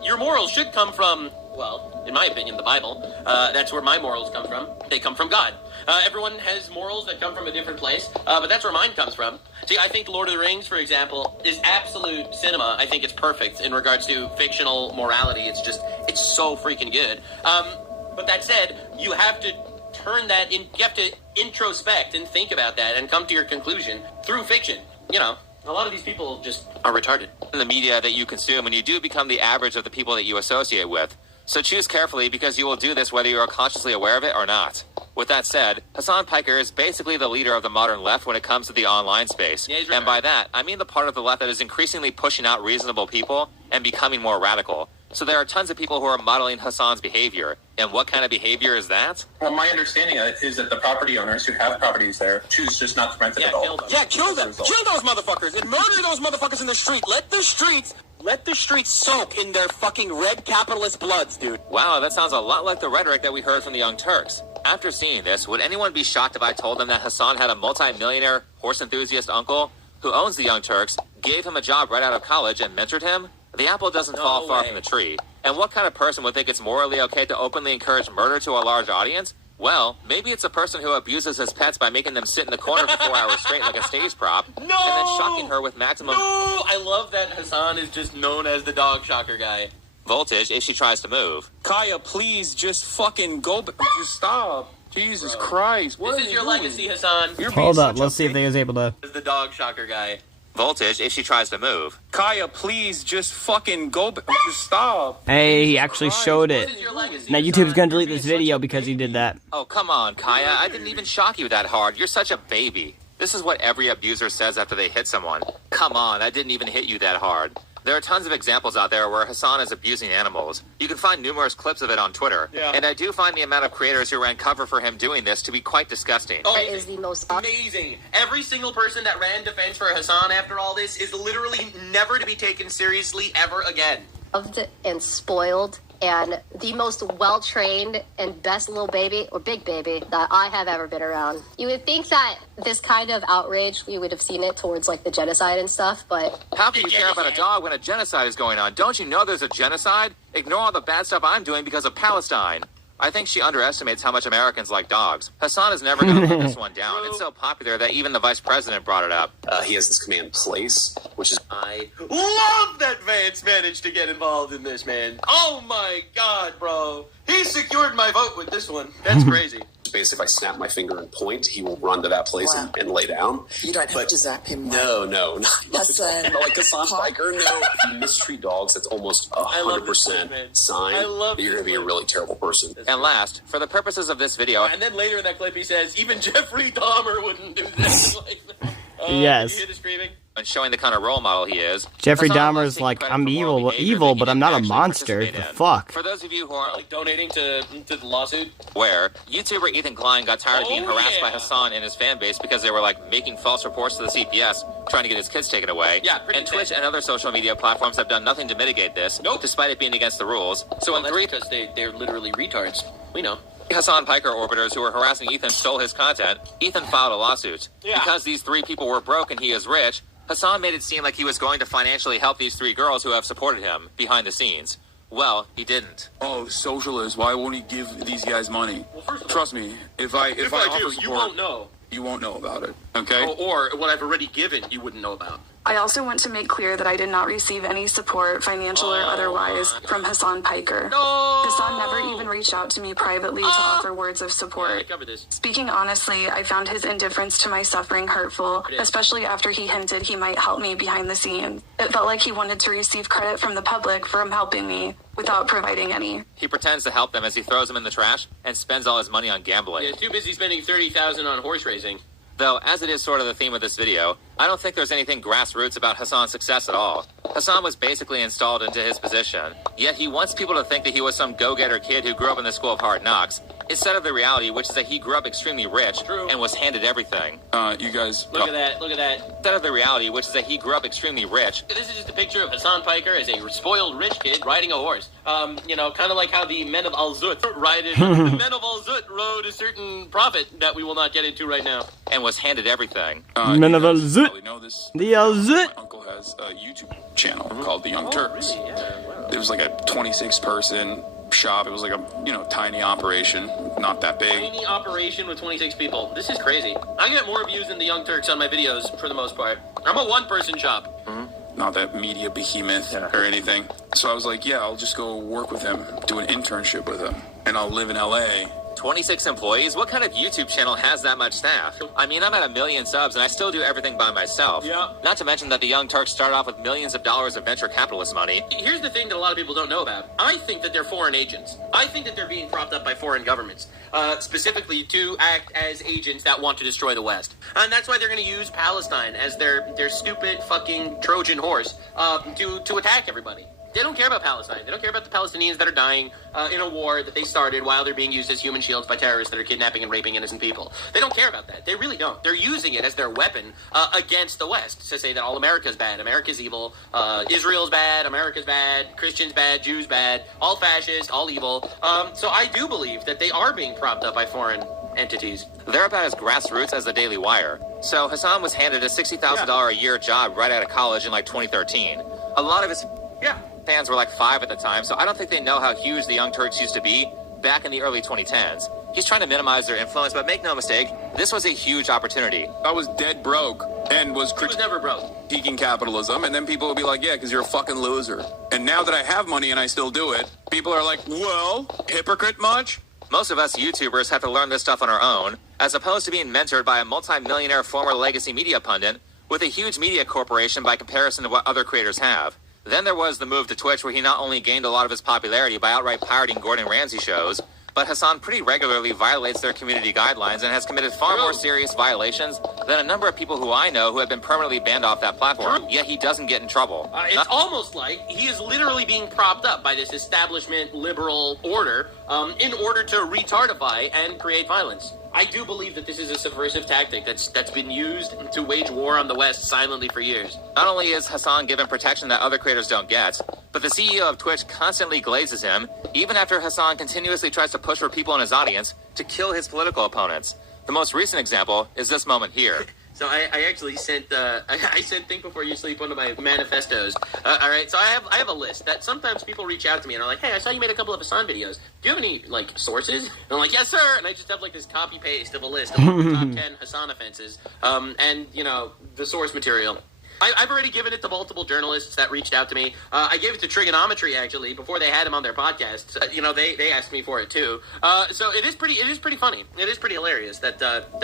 Your morals should come from, well, in my opinion, the Bible. That's where my morals come from. They come from God. Everyone has morals that come from a different place, but that's where mine comes from. See, I think Lord of the Rings, for example, is absolute cinema. I think it's perfect in regards to fictional morality. It's so freaking good. But that said, you have to turn that in, you have to introspect and think about that and come to your conclusion through fiction. You know, a lot of these people just are retarded. In the media that you consume, and you do become the average of the people that you associate with. So choose carefully, because you will do this whether you are consciously aware of it or not. With that said, Hassan Piker is basically the leader of the modern left when it comes to the online space. Yeah, he's right. And by that, I mean the part of the left that is increasingly pushing out reasonable people and becoming more radical. So there are tons of people who are modeling Hassan's behavior. And what kind of behavior is that? Well, my understanding is that the property owners who have properties there choose just not to rent it at all. Kill them. Kill those motherfuckers and murder those motherfuckers in the street. Let the streets soak in their fucking red capitalist bloods, dude. Wow, that sounds a lot like the rhetoric that we heard from the Young Turks. After seeing this, would anyone be shocked if I told them that Hassan had a multi-millionaire horse enthusiast uncle who owns the Young Turks, gave him a job right out of college, and mentored him? The apple doesn't fall far from the tree. And what kind of person would think it's morally okay to openly encourage murder to a large audience? Well, maybe it's a person who abuses his pets by making them sit in the corner for 4 hours straight like a stage prop, and then shocking her with maximum... No! I love that Hassan is just known as the dog shocker guy. Voltage if she tries to move. Kaya, please just fucking go. Just stop. Jesus Christ. What this is your legacy, Hassan. Hold up, let's see if they was able to... Is the dog shocker guy. Voltage if she tries to move. Kaya, please just fucking go. Just stop. Hey, he actually showed it. Now YouTube's gonna delete this video because he did that. Oh, come on, Kaya. I didn't even shock you that hard. You're such a baby. This is what every abuser says after they hit someone. Come on, I didn't even hit you that hard. There are tons of examples out there where Hassan is abusing animals. You can find numerous clips of it on Twitter. Yeah. And I do find the amount of creators who ran cover for him doing this to be quite disgusting. Oh, it is the most amazing. Every single person that ran defense for Hassan after all this is literally never to be taken seriously ever again. Loved and spoiled, and the most well-trained and best little baby, or big baby, that I have ever been around. You would think that this kind of outrage, we would have seen it towards, like, the genocide and stuff, but... How can you care about a dog when a genocide is going on? Don't you know there's a genocide? Ignore all the bad stuff I'm doing because of Palestine. I think she underestimates how much Americans like dogs. Hassan is never going to put this one down. It's so popular that even the vice president brought it up. He has this command place, which is... I love that Vance managed to get involved in this, man. Oh my god, bro. He secured my vote with this one. That's crazy. Basically, if I snap my finger and point, he will run to that place and lay down. You don't have to zap him. No, not Hassan. like Hassan Piker. No, if you mistreat dogs, that's almost 100% sign that you're going to be a really terrible person. And last, for the purposes of this video, and then later in that clip, he says, even Jeffrey Dahmer wouldn't do this. Yes. Did you hear the screaming? and showing the kind of role model he is. Jeffrey Dahmer's like, I'm evil, but I'm not a monster. The fuck? For those of you who are like donating to the lawsuit, where YouTuber Ethan Klein got tired of being harassed by Hassan and his fan base because they were like making false reports to the CPS, trying to get his kids taken away. Yeah, and Twitch and other social media platforms have done nothing to mitigate this, despite it being against the rules. So in because they're literally retards. We know. Hassan Piker orbiters who were harassing Ethan stole his content, Ethan filed a lawsuit. Because these three people were broke and he is rich, Hassan made it seem like he was going to financially help these three girls who have supported him behind the scenes. Well, he didn't. Oh, socialist, why won't he give these guys money? Well, first of all, trust me, if I do, offer support, you won't know. You won't know about it, okay? Or what I've already given, you wouldn't know about. I also want to make clear that I did not receive any support, financial or otherwise, from Hassan Piker. Hassan never even reached out to me privately to offer words of support. Speaking honestly, I found his indifference to my suffering hurtful, especially after he hinted he might help me behind the scenes. It felt like he wanted to receive credit from the public for him helping me, without providing any. He pretends to help them as he throws them in the trash and spends all his money on gambling. Yeah, too busy spending $30,000 on horse racing. Though, as it is sort of the theme of this video, I don't think there's anything grassroots about Hassan's success at all. Hassan was basically installed into his position, yet he wants people to think that he was some go-getter kid who grew up in the school of hard knocks, instead of the reality, which is that he grew up extremely rich and was handed everything. You guys... Look at that. Instead of the reality, which is that he grew up extremely rich. This is just a picture of Hassan Piker as a spoiled rich kid riding a horse. You know, kind of like how the men of Al-Zut the men of Al-Zut rode a certain prophet that we will not get into right now. And was handed everything. Men of Al-Zut. The Al-Zut. My uncle has a YouTube channel called The Young Turks. Really? Yeah, wow. It was like a 26-person shop. It was like a, tiny operation. Not that big. Tiny operation with 26 people. This is crazy. I get more views than the Young Turks on my videos for the most part. I'm a one-person shop. Not that media behemoth or anything. So I was like, yeah, I'll just go work with him, do an internship with him, and I'll live in LA. 26 employees? What kind of YouTube channel has that much staff? I mean, I'm at 1 million subs and I still do everything by myself. Yeah. Not to mention that the Young Turks started off with millions of dollars of venture capitalist money. Here's the thing that a lot of people don't know about. I think that they're foreign agents. I think that they're being propped up by foreign governments, specifically to act as agents that want to destroy the West. And that's why they're going to use Palestine as their stupid fucking Trojan horse to attack everybody. They don't care about Palestine. They don't care about the Palestinians that are dying in a war that they started while they're being used as human shields by terrorists that are kidnapping and raping innocent people. They don't care about that. They really don't. They're using it as their weapon against the West to say that all America's bad, America's evil, Israel's bad, America's bad, Christians bad, Jews bad, all fascist, all evil. So I do believe that they are being propped up by foreign entities. They're about as grassroots as the Daily Wire. So Hassan was handed a $60,000 a year job right out of college in like 2013. A lot of his fans were like 5 at the time, so I don't think they know how huge the Young Turks used to be back in the early 2010s. He's trying to minimize their influence, but make no mistake, this was a huge opportunity. I was dead broke and was never broke. Critiquing capitalism, and then people would be like, yeah, because you're a fucking loser. And now that I have money and I still do it, people are like, well, hypocrite much? Most of us YouTubers have to learn this stuff on our own, as opposed to being mentored by a multi-millionaire former legacy media pundit with a huge media corporation by comparison to what other creators have. Then there was the move to Twitch, where he not only gained a lot of his popularity by outright pirating Gordon Ramsay shows, but Hassan pretty regularly violates their community guidelines and has committed far more serious violations than a number of people who I know who have been permanently banned off that platform, yet he doesn't get in trouble. It's almost like he is literally being propped up by this establishment liberal order in order to retardify and create violence. I do believe that this is a subversive tactic that's been used to wage war on the West silently for years. Not only is Hassan given protection that other creators don't get, but the CEO of Twitch constantly glazes him, even after Hassan continuously tries to push for people in his audience to kill his political opponents. The most recent example is this moment here. So I actually sent I sent Think Before You Sleep one of my manifestos. All right, so I have a list that sometimes people reach out to me and are like, hey, I saw you made a couple of Hassan videos. Do you have any like sources? And I'm like, yes, sir. And I just have like this copy paste of a list of the top 10 Hassan offenses, and you know the source material. I've already given it to multiple journalists that reached out to me. I gave it to Trigonometry actually before they had him on their podcast. You know, they asked me for it too. So it is pretty funny. It is pretty hilarious that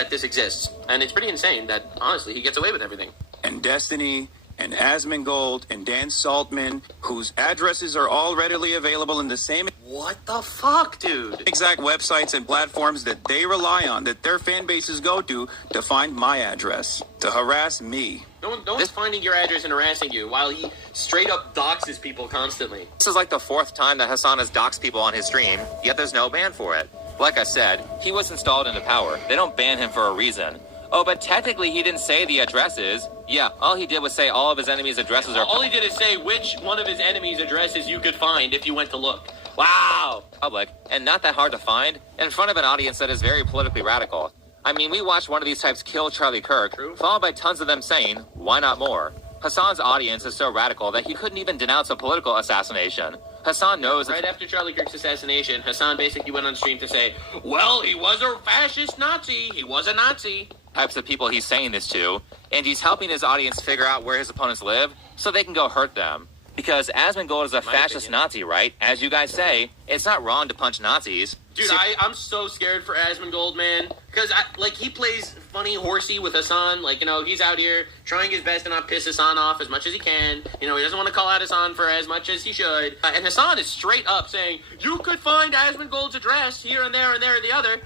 this exists, and it's pretty insane that honestly he gets away with everything. And Destiny and Asmongold and Dan Saltman, whose addresses are all readily available in the same What the fuck, dude? exact websites and platforms that they rely on, that their fan bases go to find my address, to harass me. No one's finding your address and harassing you while he straight up doxes people constantly. This is like the 4th time that Hassan has doxed people on his stream, yet there's no ban for it. Like I said, he was installed into power. They don't ban him for a reason. Oh, but technically he didn't say the addresses. Yeah, all he did was say all of his enemies' addresses are... All he did is say which one of his enemies' addresses you could find if you went to look. Wow! Public, and not that hard to find, in front of an audience that is very politically radical. I mean, we watched one of these types kill Charlie Kirk, followed by tons of them saying, why not more? Hassan's audience is so radical that he couldn't even denounce a political assassination. Hassan knows... Right after Charlie Kirk's assassination, Hassan basically went on stream to say, well, he was a fascist Nazi. He was a Nazi. Types of people he's saying this to, and he's helping his audience figure out where his opponents live so they can go hurt them. Because Asmongold is a fascist Nazi, right? As you guys say, it's not wrong to punch Nazis. Dude, I'm so scared for Asmongold, man. Because, he plays funny horsey with Hassan. Like, you know, he's out here trying his best to not piss Hassan off as much as he can. You know, he doesn't want to call out Hassan for as much as he should. And Hassan is straight up saying, you could find Asmongold's address here and there and there and the other.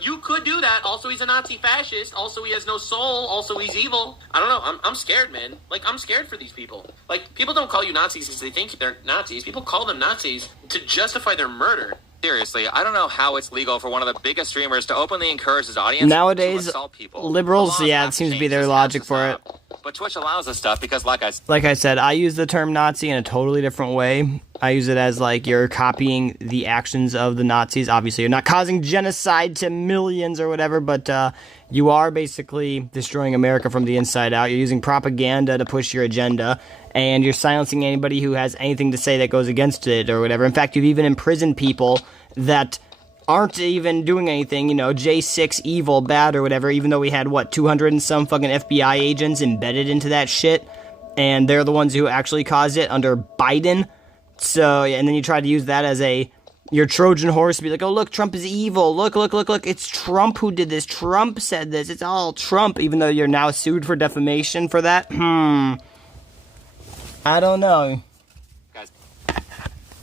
You could do that. Also, he's a Nazi fascist. Also, he has no soul. Also, he's evil. I don't know. I'm scared, man. Like, I'm scared for these people. Like, people don't call you Nazis because they think they're Nazis. People call them Nazis to justify their murder. Seriously, I don't know how it's legal for one of the biggest streamers to openly encourage his audience Nowadays, to assault people. liberals, yeah, it seems to be their logic for it. But Twitch allows this stuff because, like I said, I use the term Nazi in a totally different way. I use it as, like, you're copying the actions of the Nazis. Obviously, you're not causing genocide to millions or whatever, but you are basically destroying America from the inside out. You're using propaganda to push your agenda, and you're silencing anybody who has anything to say that goes against it or whatever. In fact, you've even imprisoned people that aren't even doing anything, you know, J6 evil, bad or whatever, even though we had, 200 and some fucking FBI agents embedded into that shit, and they're the ones who actually caused it under Biden. So, and then you try to use that as your Trojan horse to be like, oh, look, Trump is evil. Look, it's Trump who did this. Trump said this. It's all Trump, even though you're now sued for defamation for that. I don't know. Guys,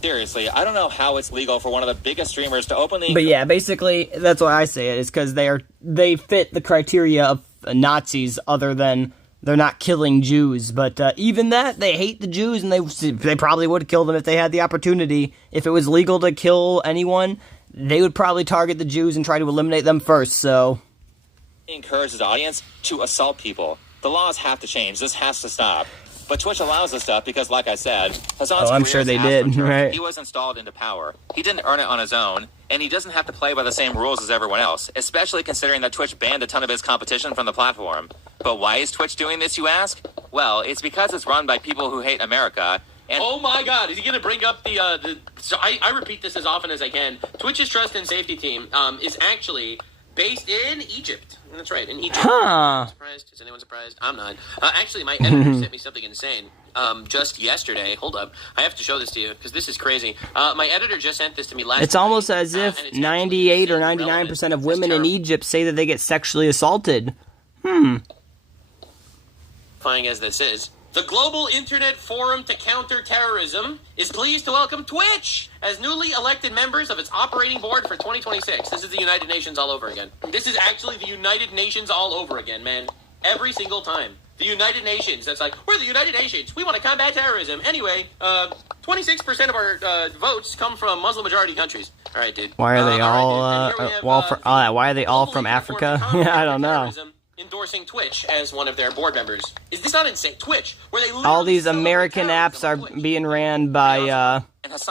seriously, I don't know how it's legal for one of the biggest streamers to openly... But yeah, basically, that's why I say it, is because they fit the criteria of Nazis, other than they're not killing Jews. But even that, they hate the Jews, and they probably would kill them if they had the opportunity. If it was legal to kill anyone, they would probably target the Jews and try to eliminate them first, so... He encourages his audience to assault people. The laws have to change. This has to stop. But Twitch allows this stuff because, like I said, Hassan's I'm sure they did, right? He was installed into power. He didn't earn it on his own, and he doesn't have to play by the same rules as everyone else, especially considering that Twitch banned a ton of his competition from the platform. But why is Twitch doing this, you ask? Well, it's because it's run by people who hate America. And oh my God, is he going to bring up the so I repeat this as often as I can. Twitch's trust and safety team is actually based in Egypt. That's right, in Egypt. Huh. Surprised? Is anyone surprised? I'm not. Actually, my editor sent me something insane just yesterday. Hold up. I have to show this to you because this is crazy. My editor just sent this to me last It's night, almost as if 98 or 99% of women in Egypt say that they get sexually assaulted. Fine as this is. The Global Internet Forum to Counter Terrorism is pleased to welcome Twitch as newly elected members of its operating board for 2026. This is the United Nations all over again. This is actually the United Nations all over again, man. Every single time. The United Nations. That's like, we're the United Nations. We want to combat terrorism. Anyway, 26% of our votes come from Muslim-majority countries. All right, dude. Why are they why are they all from Africa? I don't know. Endorsing Twitch as one of their board members. Is this not insane? Twitch, where they all these American apps are being ran by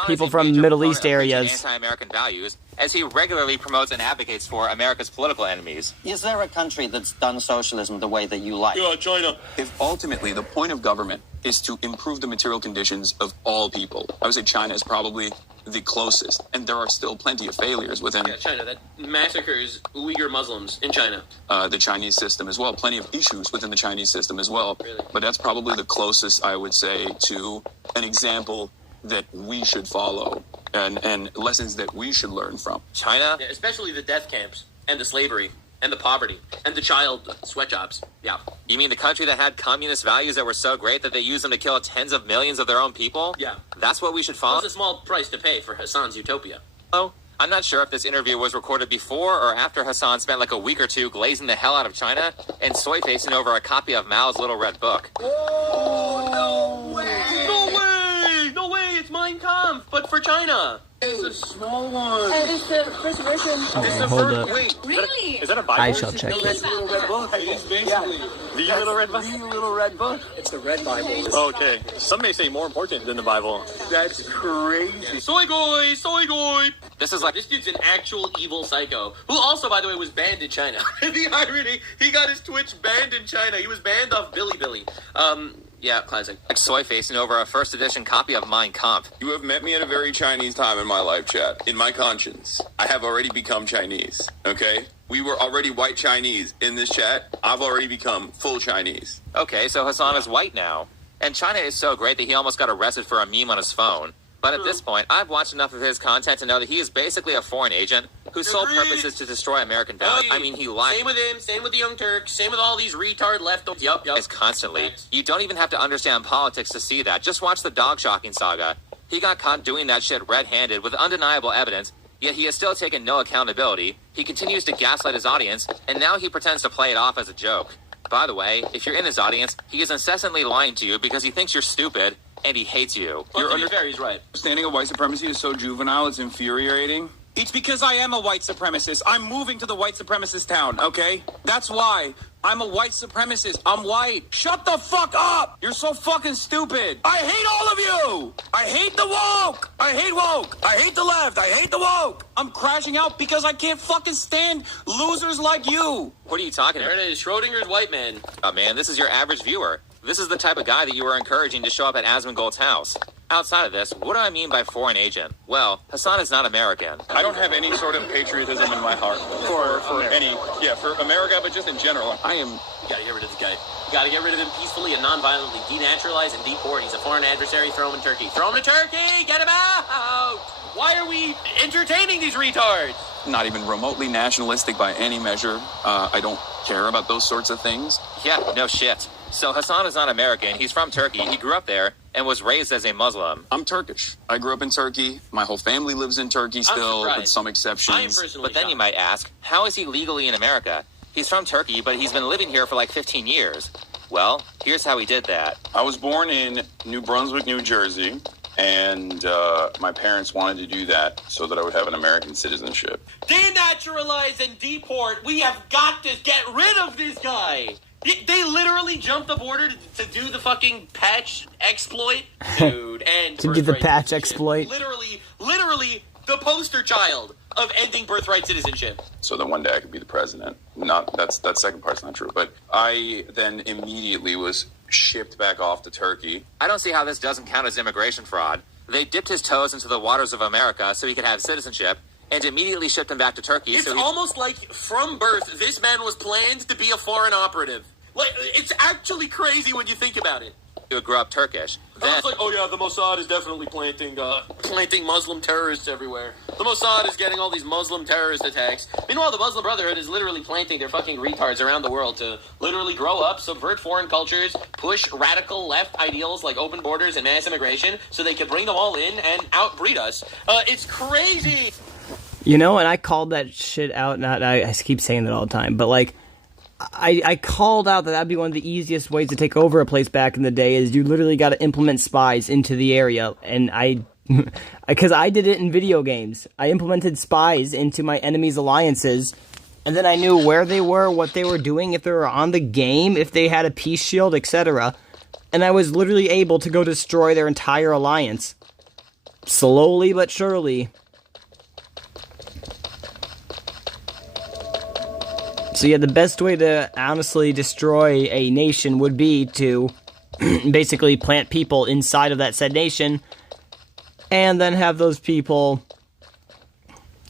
people from Middle East areas. Anti-American values, as he regularly promotes and advocates for America's political enemies. Is there a country that's done socialism the way that you like? Yeah, China. If ultimately the point of government is to improve the material conditions of all people, I would say China is probably the closest, and there are still plenty of failures within China that massacres Uyghur Muslims in China. The Chinese system as well. Plenty of issues within the Chinese system as well. Really? But that's probably the closest, I would say, to an example that we should follow and lessons that we should learn from. China? Yeah, especially the death camps and the slavery and the poverty and the child sweatshops. Yeah. You mean the country that had communist values that were so great that they used them to kill tens of millions of their own people? Yeah. That's what we should follow? It's a small price to pay for Hassan's utopia. Oh, I'm not sure if this interview was recorded before or after Hassan spent like a week or two glazing the hell out of China and soy-facing over a copy of Mao's Little Red Book. Oh, no way! No way! No way! It's Mein Kampf, but for China. It's a small one. It's the first version. Okay, hold up. Wait, Really? is that a Bible? I shall check it. It's Little Red Book. It's basically the Little Red Book. The Little Red Book. It's the Red Bible. Okay, some may say more important than the Bible. That's crazy. Soy goy, soy goy. This is like... This dude's an actual evil psycho, who also, by the way, was banned in China. The irony, he got his Twitch banned in China. He was banned off Bilibili. Yeah, classic. like soy-facing over a first edition copy of Mein Kampf. You have met me at a very Chinese time in my life, chat. In my conscience, I have already become Chinese, okay? We were already white Chinese in this chat. I've already become full Chinese. Okay, so Hassan is white now. And China is so great that he almost got arrested for a meme on his phone. But at this point, I've watched enough of his content to know that he is basically a foreign agent whose sole purpose is to destroy American values. I mean, he lies. Same with him, same with the Young Turks, same with all these retard left. Yup. Constantly. You don't even have to understand politics to see that. Just watch the dog shocking saga. He got caught doing that shit red-handed with undeniable evidence, yet he has still taken no accountability. He continues to gaslight his audience, and now he pretends to play it off as a joke. By the way, if you're in his audience, he is incessantly lying to you because he thinks you're stupid, and he hates you. Well, to be fair, he's right. Understanding of white supremacy is so juvenile, it's infuriating. It's because I am a white supremacist. I'm moving to the white supremacist town, okay? That's why. I'm a white supremacist. I'm white. Shut the fuck up! You're so fucking stupid. I hate all of you! I hate the woke! I hate woke! I hate the left! I hate the woke! I'm crashing out because I can't fucking stand losers like you! What are you talking There about? it is, Schrodinger's white man. Oh, man, this is your average viewer. This is the type of guy that you were encouraging to show up at Asmongold's house. Outside of this, what do I mean by foreign agent? Well, Hassan is not American. I don't have any sort of patriotism in my heart for America, but just in general. I am. You gotta get rid of this guy. You gotta get rid of him peacefully and non-violently. Denaturalize and deport. He's a foreign adversary. Throw him in Turkey. Throw him to Turkey! Get him out! Why are we entertaining these retards? Not even remotely nationalistic by any measure. I don't care about those sorts of things. Yeah, no shit. So Hassan is not American. He's from Turkey. He grew up there and was raised as a Muslim. I'm Turkish. I grew up in Turkey. My whole family lives in Turkey still, with some exceptions. But then you might ask, how is he legally in America? He's from Turkey, but he's been living here for like 15 years. Well, here's how he did that. I was born in New Brunswick, New Jersey, and my parents wanted to do that so that I would have an American citizenship. Denaturalize and deport. We have got to get rid of this guy. They literally jumped the border to do the fucking patch exploit, dude. And To do the patch exploit. Literally the poster child of ending birthright citizenship. So that one day I could be the president. That second part's not true. But I then immediately was shipped back off to Turkey. I don't see how this doesn't count as immigration fraud. They dipped his toes into the waters of America so he could have citizenship, and immediately shipped him back to Turkey. It's almost like from birth, this man was planned to be a foreign operative. Like, it's actually crazy when you think about it. He would grow up Turkish. Then, it's like, oh yeah, the Mossad is definitely planting Muslim terrorists everywhere. The Mossad is getting all these Muslim terrorist attacks. Meanwhile, the Muslim Brotherhood is literally planting their fucking retards around the world to literally grow up, subvert foreign cultures, push radical left ideals like open borders and mass immigration so they can bring them all in and outbreed us. It's crazy. You know, and I called that shit out. I keep saying that all the time, but like, I called out that that'd be one of the easiest ways to take over a place back in the day is you literally got to implement spies into the area. And because I did it in video games. I implemented spies into my enemies' alliances, and then I knew where they were, what they were doing, if they were on the game, if they had a peace shield, etc. And I was literally able to go destroy their entire alliance. Slowly but surely. So yeah, the best way to honestly destroy a nation would be to basically plant people inside of that said nation, and then have those people...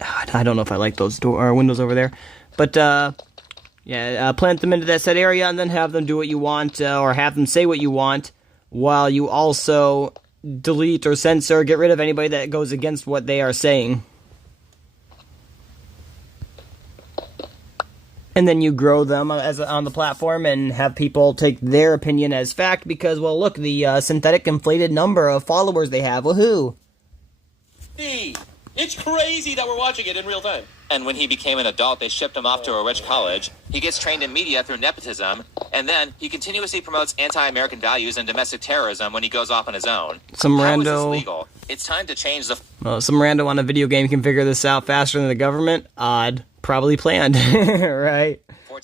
I don't know if I like those windows over there, but plant them into that said area, and then have them do what you want, or have them say what you want, while you also delete or censor, get rid of anybody that goes against what they are saying. And then you grow them on the platform and have people take their opinion as fact because, well, look, the synthetic inflated number of followers they have. Woohoo! It's crazy that we're watching it in real time. And when he became an adult, they shipped him off to a rich college. He gets trained in media through nepotism, and then he continuously promotes anti-American values and domestic terrorism when he goes off on his own. Some How is this rando... legal? It's time to change the... some rando on a video game can figure this out faster than the government? Odd. Probably planned. Right?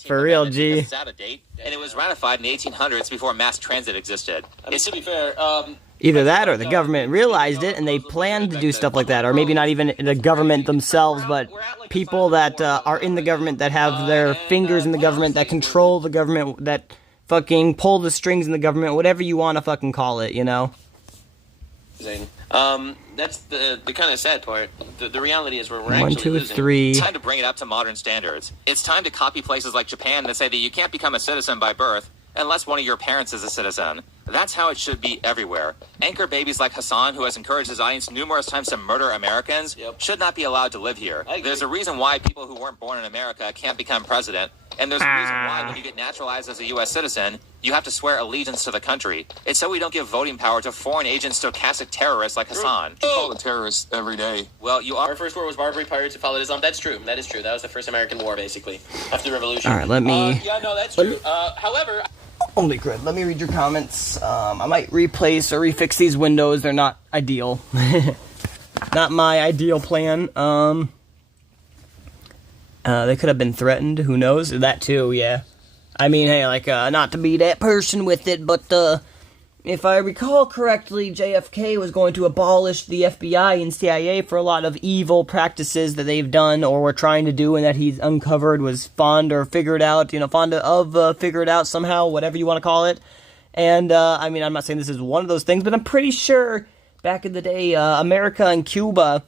For real, G. It's out of date, and it was ratified in the 1800s before mass transit existed. To be fair, either that or the government realized it and they planned to do stuff like that, or maybe not even the government themselves, but people that are in the government, that have their fingers in the government, that control the government, that fucking pull the strings in the government, whatever you want to fucking call it, you know? That's the kind of sad part. The reality is we're 1, actually 2, losing. 3. It's time to bring it up to modern standards. It's time to copy places like Japan that say that you can't become a citizen by birth unless one of your parents is a citizen. That's how it should be everywhere. Anchor babies like Hassan, who has encouraged his audience numerous times to murder Americans, should not be allowed to live here. There's a reason why people who weren't born in America can't become president, and there's a reason why when you get naturalized as a U.S. citizen, you have to swear allegiance to the country. It's so we don't give voting power to foreign agent stochastic terrorists like Hassan. You call it terrorists every day. Well, you are... Our first war was Barbary pirates who followed Islam. That's true. That is true. That was the first American war, basically, after the revolution. Alright, let me... yeah, no, that's true. However... Holy crap, let me read your comments. I might replace or refix these windows. They're not ideal. Not my ideal plan. They could have been threatened. Who knows? That too, yeah. I mean, hey, like, not to be that person with it, but, if I recall correctly, JFK was going to abolish the FBI and CIA for a lot of evil practices that they've done or were trying to do and that he's uncovered, was figured out somehow, whatever you want to call it. And, I mean, I'm not saying this is one of those things, but I'm pretty sure back in the day, America and Cuba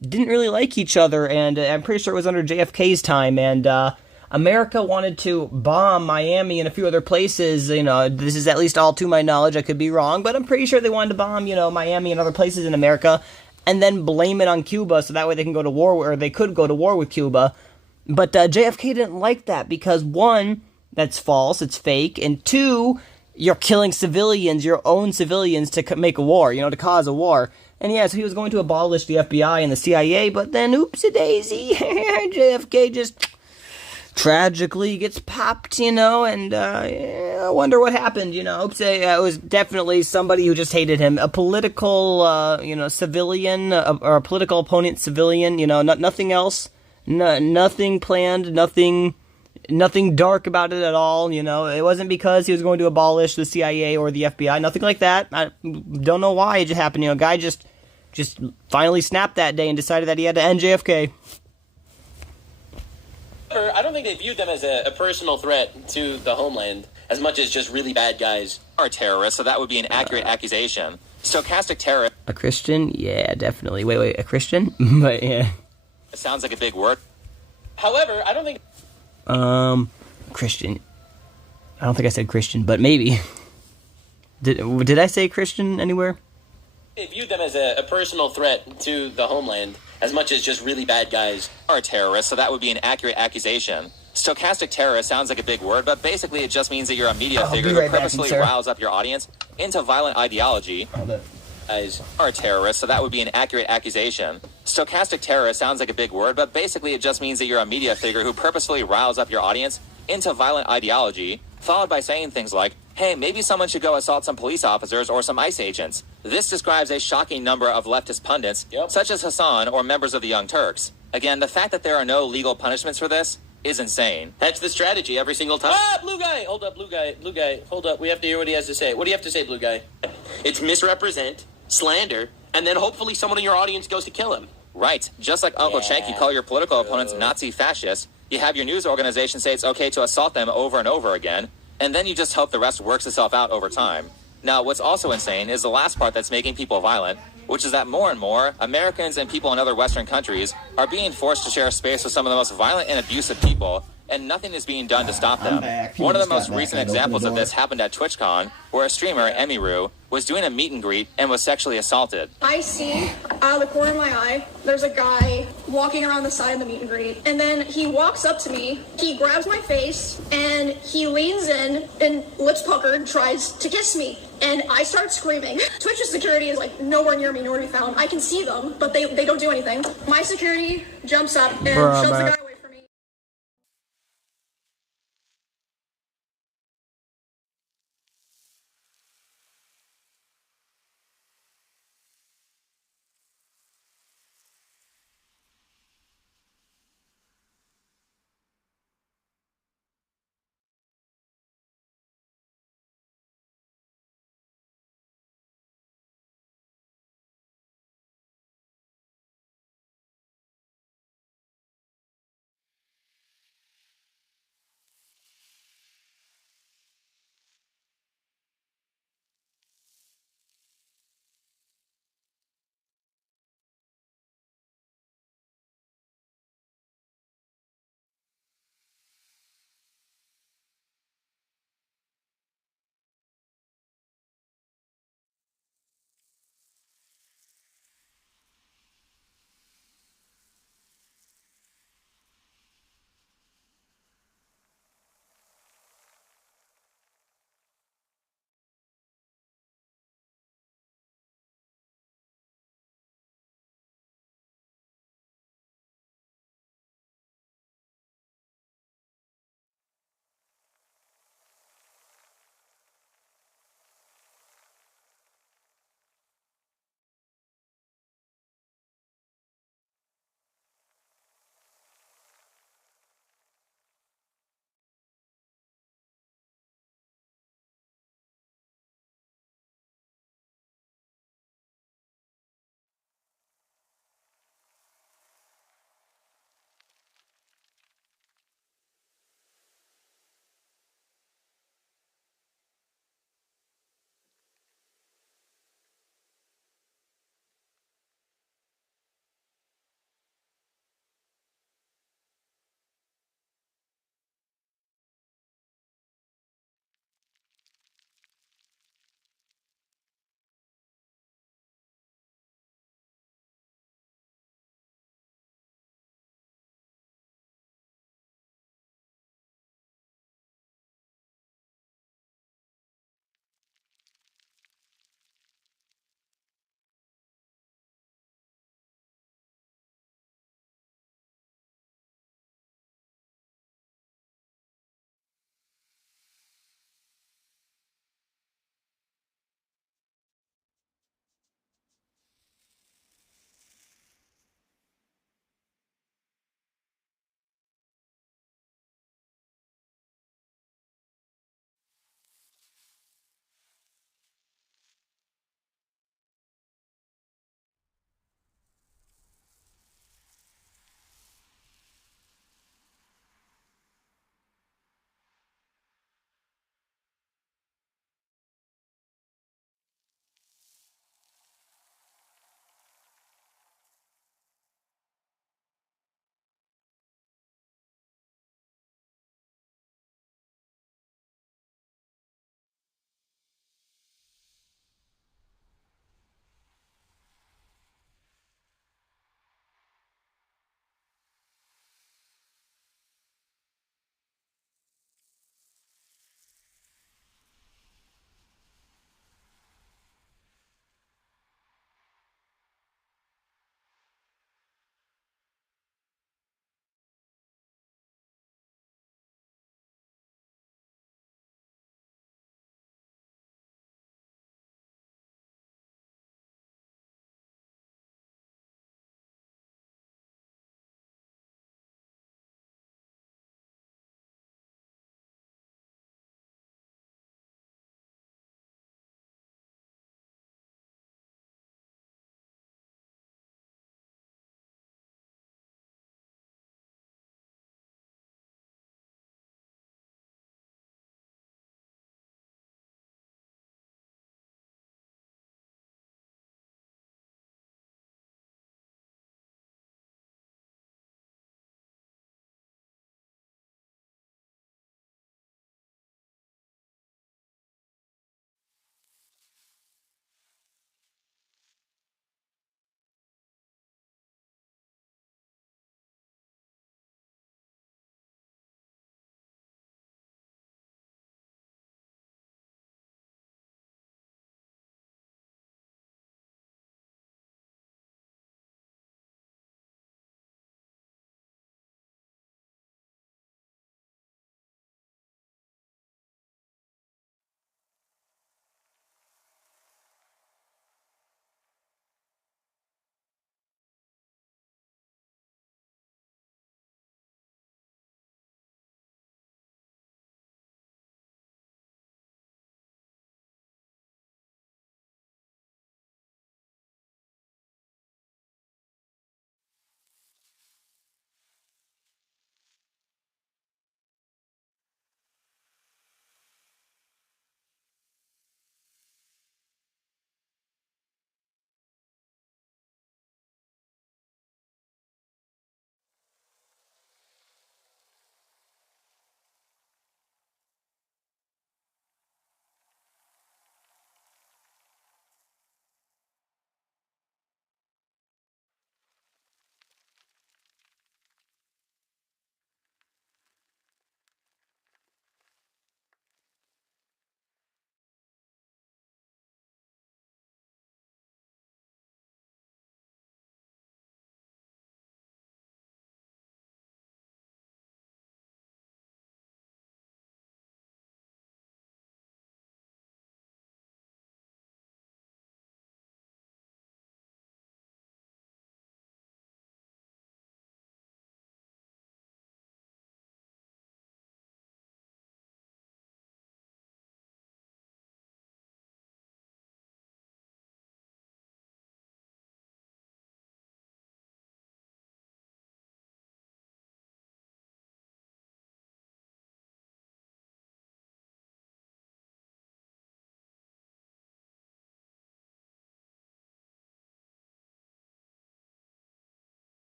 didn't really like each other, and I'm pretty sure it was under JFK's time, and, America wanted to bomb Miami and a few other places. You know, this is at least all to my knowledge. I could be wrong, but I'm pretty sure they wanted to bomb, Miami and other places in America, and then blame it on Cuba, so that way they can go to war, or they could go to war with Cuba. But JFK didn't like that because, one, that's false, it's fake, and two, you're killing civilians, your own civilians, to make a war, to cause a war. And yeah, so he was going to abolish the FBI and the CIA, but then, oopsie-daisy, JFK just... tragically gets popped, and I wonder what happened, Oops, it was definitely somebody who just hated him. A political, civilian, or a political opponent civilian, nothing else. Nothing planned, nothing dark about it at all, It wasn't because he was going to abolish the CIA or the FBI, nothing like that. I don't know why it just happened, guy just finally snapped that day and decided that he had to end JFK. I don't think they viewed them as a personal threat to the homeland as much as just really bad guys. Are terrorists, so that would be an accurate accusation. Stochastic terrorist. A Christian? Yeah, definitely. Wait, a Christian? But yeah. It sounds like a big word. However, I don't think... Christian. I don't think I said Christian, but maybe. Did I say Christian anywhere? They viewed them as a personal threat to the homeland as much as just really bad guys. Are terrorists, so that would be an accurate accusation. Stochastic terrorist sounds like a big word, but basically it just means that you're a media figure who purposely riles up your audience into violent ideology. Are terrorists, so that would be an accurate accusation. Stochastic terrorist sounds like a big word, but basically it just means that you're a media figure who purposefully riles up your audience into violent ideology, followed by saying things like, hey, maybe someone should go assault some police officers or some ICE agents. This describes a shocking number of leftist pundits, such as Hassan or members of the Young Turks. Again, the fact that there are no legal punishments for this is insane. That's the strategy every single time. Ah, blue guy! Hold up, blue guy. Blue guy, hold up. We have to hear what he has to say. What do you have to say, blue guy? It's misrepresent, slander, and then hopefully someone in your audience goes to kill him. Right. Just like Uncle Cenk, you call your political opponents Nazi fascists, You have your news organization say it's okay to assault them over and over again, and then you just hope the rest works itself out over time. Now, what's also insane is the last part that's making people violent, which is that more and more Americans and people in other Western countries are being forced to share space with some of the most violent and abusive people, and nothing is being done to stop them. One of the most recent examples of this happened at TwitchCon, where a streamer, Emiru, was doing a meet and greet and was sexually assaulted. I see out of the corner of my eye, there's a guy walking around the side of the meet and greet, and then he walks up to me, he grabs my face, and he leans in and lips puckered, tries to kiss me. And I start screaming. Twitch's security is like nowhere near me, nor to be found. I can see them, but they don't do anything. My security jumps up and shoves the guy away.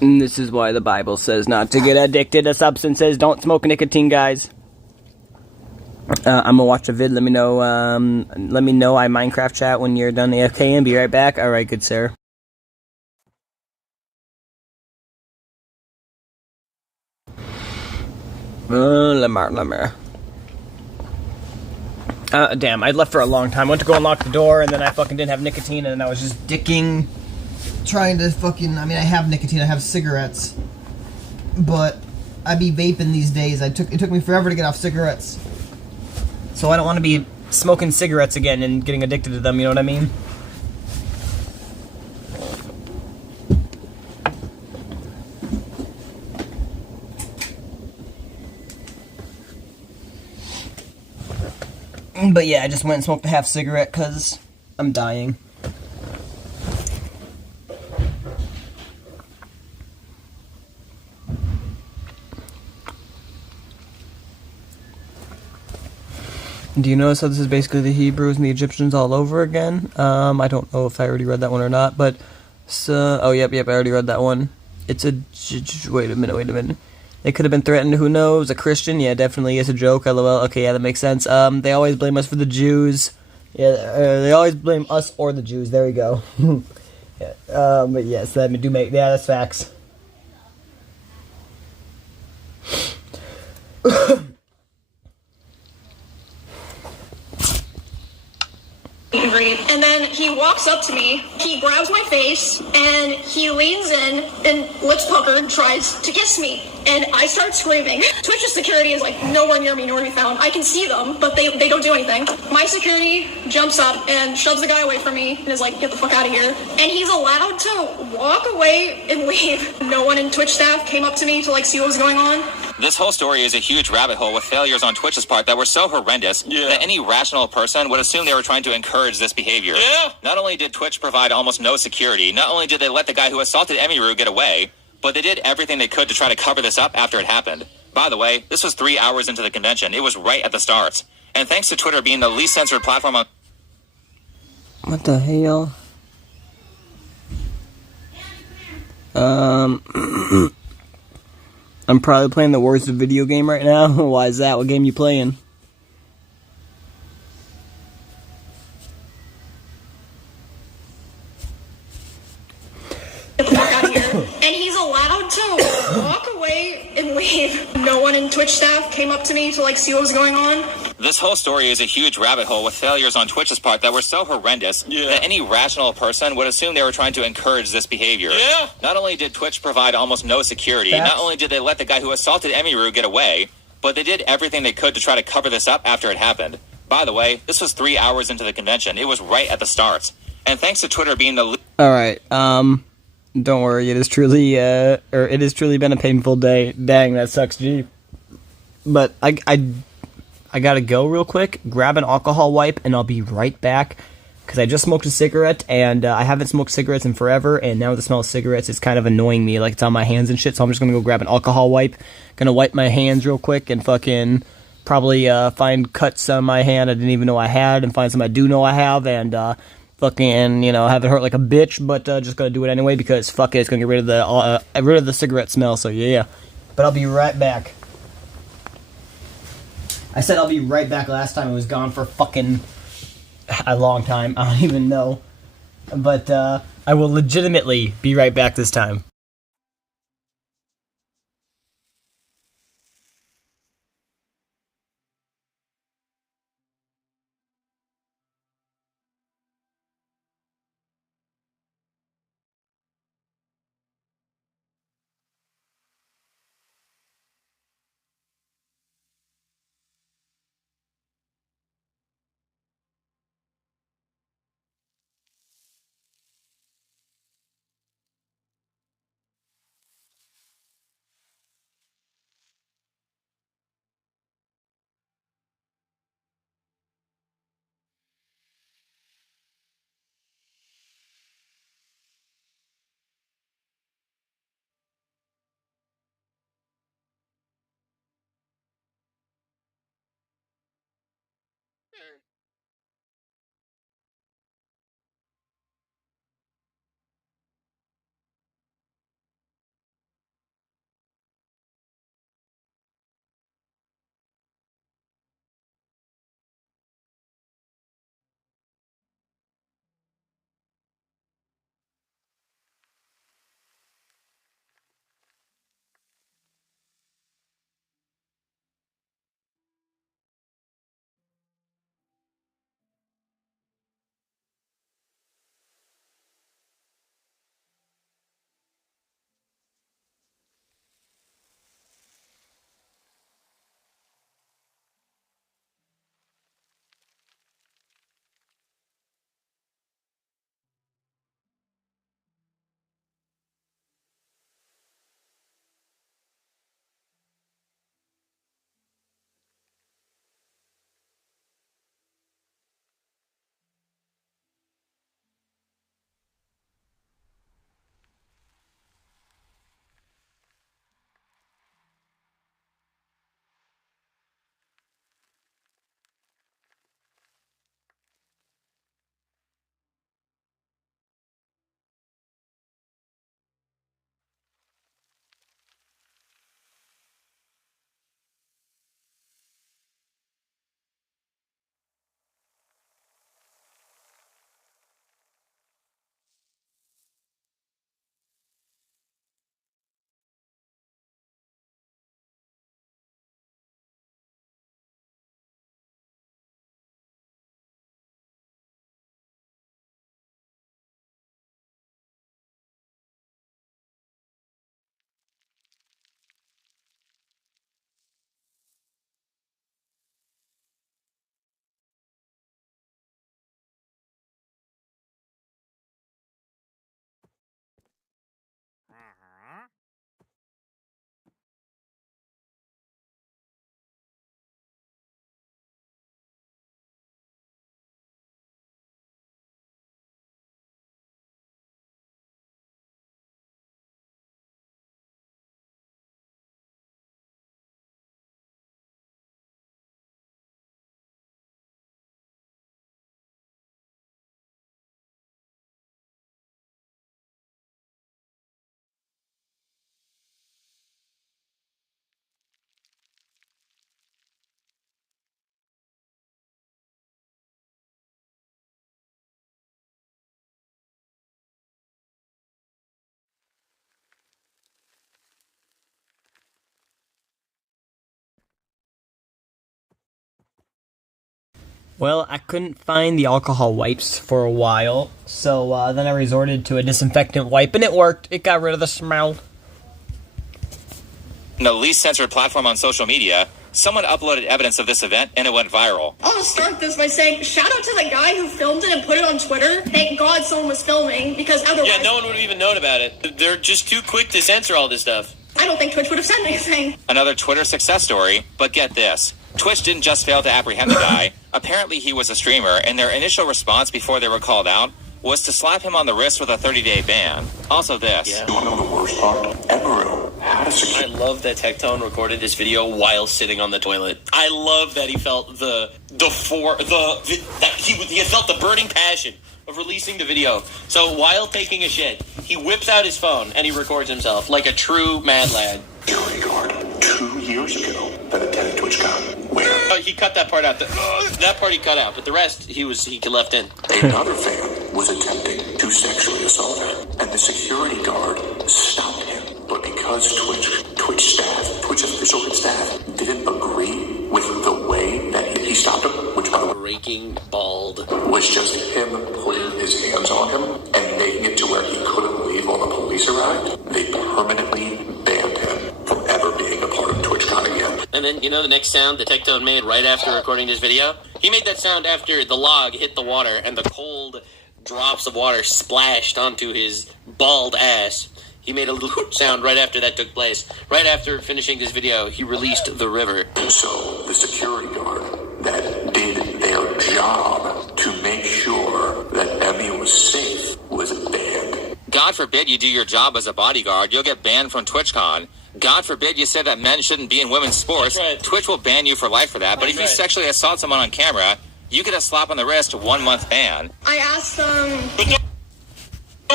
And this is why the Bible says not to get addicted to substances. Don't smoke nicotine, guys. I'm gonna watch a vid. Let me know. I Minecraft chat when you're done AFK and be right back. All right, good sir. Lemar. Damn, I left for a long time. Went to go unlock the door, and then I fucking didn't have nicotine, and then I was just dicking. Trying to fucking... I mean, I have nicotine, I have cigarettes. But I be vaping these days. It took me forever to get off cigarettes. So I don't want to be smoking cigarettes again and getting addicted to them, you know what I mean? But yeah, I just went and smoked a half cigarette because I'm dying. Do you notice how this is basically the Hebrews and the Egyptians all over again? I don't know if I already read that one or not, but... oh, yep, I already read that one. It's a... Wait a minute. They could have been threatened, who knows? A Christian? Yeah, definitely. It's a joke, lol. Okay, yeah, that makes sense. They always blame us for the Jews. Yeah, they always blame us or the Jews. There we go. Yeah, but yes, that do make... Yeah, that's facts. And then he walks up to me, he grabs my face, and he leans in and lips puckered, tries to kiss me. And I start screaming. Twitch's security is like nowhere near me, nor to be found. I can see them, but they don't do anything. My security jumps up and shoves the guy away from me and is like, get the fuck out of here. And he's allowed to walk away and leave. No one in Twitch staff came up to me to like see what was going on. This whole story is a huge rabbit hole with failures on Twitch's part that were so horrendous that any rational person would assume they were trying to encourage this behavior. Yeah. Not only did Twitch provide almost no security, not only did they let the guy who assaulted Emiru get away, but they did everything they could to try to cover this up after it happened. By the way, this was 3 hours into the convention. It was right at the start. And thanks to Twitter being the least censored platform on... What the hell? I'm probably playing the worst video game right now. Why is that? What game you playing? Get the fuck out of here. And he's allowed to walk away and leave. No one in Twitch staff came up to me to like see what was going on. This whole story is a huge rabbit hole with failures on Twitch's part that were so horrendous that any rational person would assume they were trying to encourage this behavior. Yeah. Not only did Twitch provide almost no security, not only did they let the guy who assaulted Emiru get away, but they did everything they could to try to cover this up after it happened. By the way, this was 3 hours into the convention. It was right at the start. And thanks to Twitter being the... Alright, don't worry, it has truly been a painful day. Dang, that sucks, G. But I gotta go real quick, grab an alcohol wipe, and I'll be right back. Because I just smoked a cigarette, and I haven't smoked cigarettes in forever, and now the smell of cigarettes is kind of annoying me, like it's on my hands and shit, so I'm just gonna go grab an alcohol wipe. Gonna wipe my hands real quick, and fucking probably find cuts on my hand I didn't even know I had, and find some I do know I have, and fucking, you know, have it hurt like a bitch, but just gonna do it anyway, because fuck it, it's gonna get rid of the cigarette smell, so yeah. But I'll be right back. I said I'll be right back last time. I was gone for fucking a long time. I don't even know. But I will legitimately be right back this time. Well, I couldn't find the alcohol wipes for a while, so then I resorted to a disinfectant wipe, and it worked. It got rid of the smell. The least censored platform on social media, someone uploaded evidence of this event and it went viral. I'll just start this by saying, shout out to the guy who filmed it and put it on Twitter. Thank God someone was filming, because otherwise... Yeah, no one would have even known about it. They're just too quick to censor all this stuff. I don't think Twitch would have said anything. Another Twitter success story, but get this. Twitch didn't just fail to apprehend the guy. Apparently he was a streamer, and their initial response before they were called out was to slap him on the wrist with a 30-day ban. Also this. You want to know the worst part? Emeril had a I love that Tectone recorded this video while sitting on the toilet. I love that he felt he felt the burning passion of releasing the video. So while taking a shit, he whips out his phone and he records himself like a true mad lad. security guard 2 years ago that attended TwitchCon. Where he cut that part out. That part he cut out, but the rest he left in. another fan was attempting to sexually assault her, and the security guard stopped him. But because Twitch official and staff didn't agree with the way that he stopped him, which by the way, breaking bald, was just him putting his hands on him and making it to where he couldn't leave while the police arrived, they permanently banned him from ever being a part of TwitchCon again. And then, you know the next sound that Tectone made right after recording this video? He made that sound after the log hit the water and the cold drops of water splashed onto his bald ass. He made a little sound right after that took place. Right after finishing this video, he released the river. So the security guard that did their job to make sure that Emmy was safe was banned. God forbid you do your job as a bodyguard, you'll get banned from TwitchCon. God forbid you said that men shouldn't be in women's sports. Right. Twitch will ban you for life for that. But if you sexually assault someone on camera, you get a slap on the wrist, 1 month ban. I asked Don't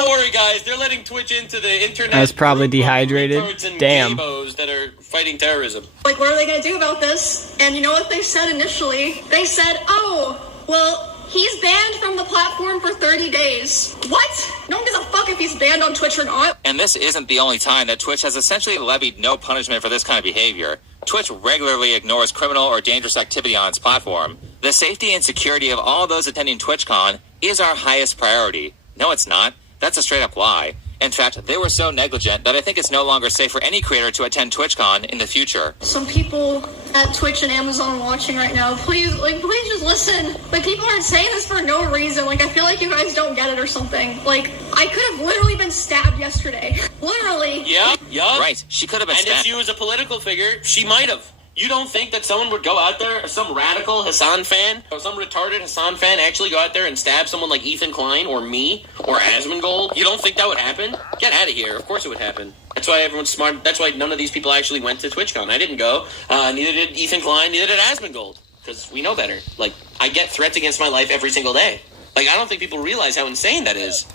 worry, guys. They're letting Twitch into the internet. I was probably dehydrated. Damn. That are fighting terrorism. like, what are they going to do about this? And you know what they said initially? They said, oh, well, he's banned from the platform for 30 days. What? No one gives a fuck if he's banned on Twitch or not. And this isn't the only time that Twitch has essentially levied no punishment for this kind of behavior. Twitch regularly ignores criminal or dangerous activity on its platform. The safety and security of all those attending TwitchCon is our highest priority. No, it's not. That's a straight-up lie. In fact, they were so negligent that I think it's no longer safe for any creator to attend TwitchCon in the future. Some people at Twitch and Amazon watching right now, please just listen. Like, people aren't saying this for no reason. Like, I feel like you guys don't get it or something. Like, I could have literally been stabbed yesterday. Literally. Yeah. Right, she could have been stabbed. And if she was a political figure, she might have. You don't think that someone would go out there, some radical Hassan fan, or some retarded Hassan fan actually go out there and stab someone like Ethan Klein, or me, or Asmongold? You don't think that would happen? Get out of here. Of course it would happen. That's why everyone's smart. That's why none of these people actually went to TwitchCon. I didn't go. Neither did Ethan Klein, neither did Asmongold. Because we know better. Like, I get threats against my life every single day. Like, I don't think people realize how insane that is.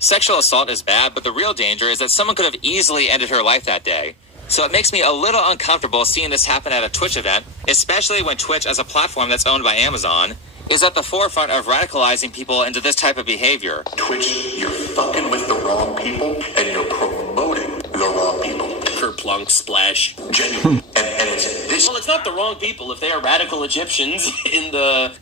Sexual assault is bad, but the real danger is that someone could have easily ended her life that day. So it makes me a little uncomfortable seeing this happen at a Twitch event, especially when Twitch, as a platform that's owned by Amazon, is at the forefront of radicalizing people into this type of behavior. Twitch, you're fucking with the wrong people, and you're promoting the wrong people. Kerplunk splash. Genuine. and it's this... Well, it's not the wrong people if they are radical Egyptians in the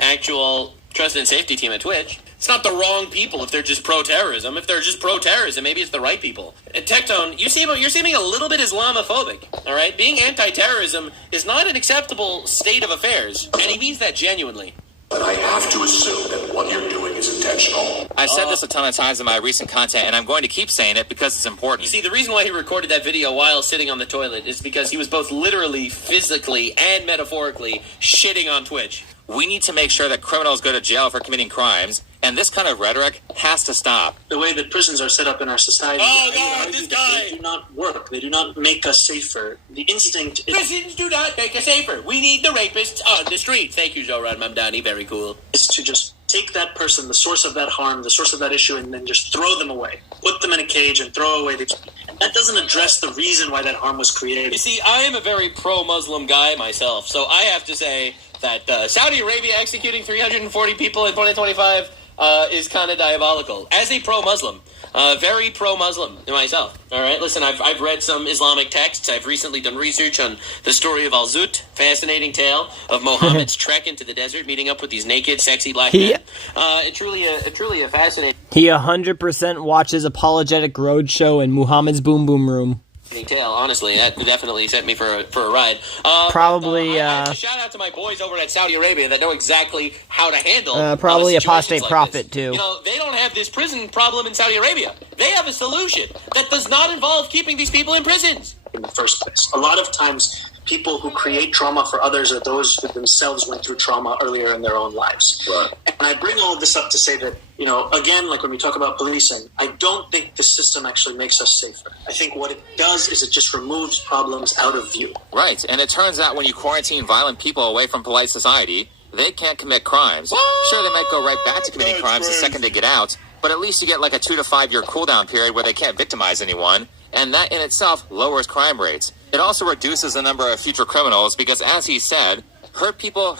actual trust and safety team at Twitch. It's not the wrong people if they're just pro-terrorism. If they're just pro-terrorism, maybe it's the right people. Tectone, you're seeming a little bit Islamophobic, all right? Being anti-terrorism is not an acceptable state of affairs, and he means that genuinely. But I have to assume that what you're doing is intentional. I've said this a ton of times in my recent content, and I'm going to keep saying it because it's important. You see, the reason why he recorded that video while sitting on the toilet is because he was both literally, physically, and metaphorically shitting on Twitch. We need to make sure that criminals go to jail for committing crimes, and this kind of rhetoric has to stop. The way that prisons are set up in our society, they do not work. They do not make us safer. The instinct is... Prisons do not make us safer. We need the rapists on the street. Thank you, Zoran Mamdani. Very cool. Is to just take that person, the source of that harm, the source of that issue, and then just throw them away. Put them in a cage and throw away the... That doesn't address the reason why that harm was created. You see, I am a very pro-Muslim guy myself, so I have to say that Saudi Arabia executing 340 people in 2025, is kind of diabolical. As a pro-Muslim, very pro-Muslim myself. All right, listen, I've read some Islamic texts. I've recently done research on the story of Al-Zut, fascinating tale of Muhammad's trek into the desert, meeting up with these naked, sexy black men. Truly a fascinating. He 100% watches Apologetic Roadshow in Muhammad's Boom Boom Room. Tale, honestly, that definitely sent me for a ride. Probably, I have to shout out to my boys over at Saudi Arabia that know exactly how to handle. probably apostate like prophet this. too. You know, they don't have this prison problem in Saudi Arabia. They have a solution that does not involve keeping these people in prisons. In the first place, a lot of times, people who create trauma for others are those who themselves went through trauma earlier in their own lives. Right. And I bring all of this up to say that, you know, again, like when we talk about policing, I don't think the system actually makes us safer. I think what it does is it just removes problems out of view. Right, and it turns out when you quarantine violent people away from polite society, they can't commit crimes. Sure, they might go right back to committing crimes the second they get out, but at least you get like a 2 to 5 year cooldown period where they can't victimize anyone, and that in itself lowers crime rates. It also reduces the number of future criminals because, as he said, hurt people,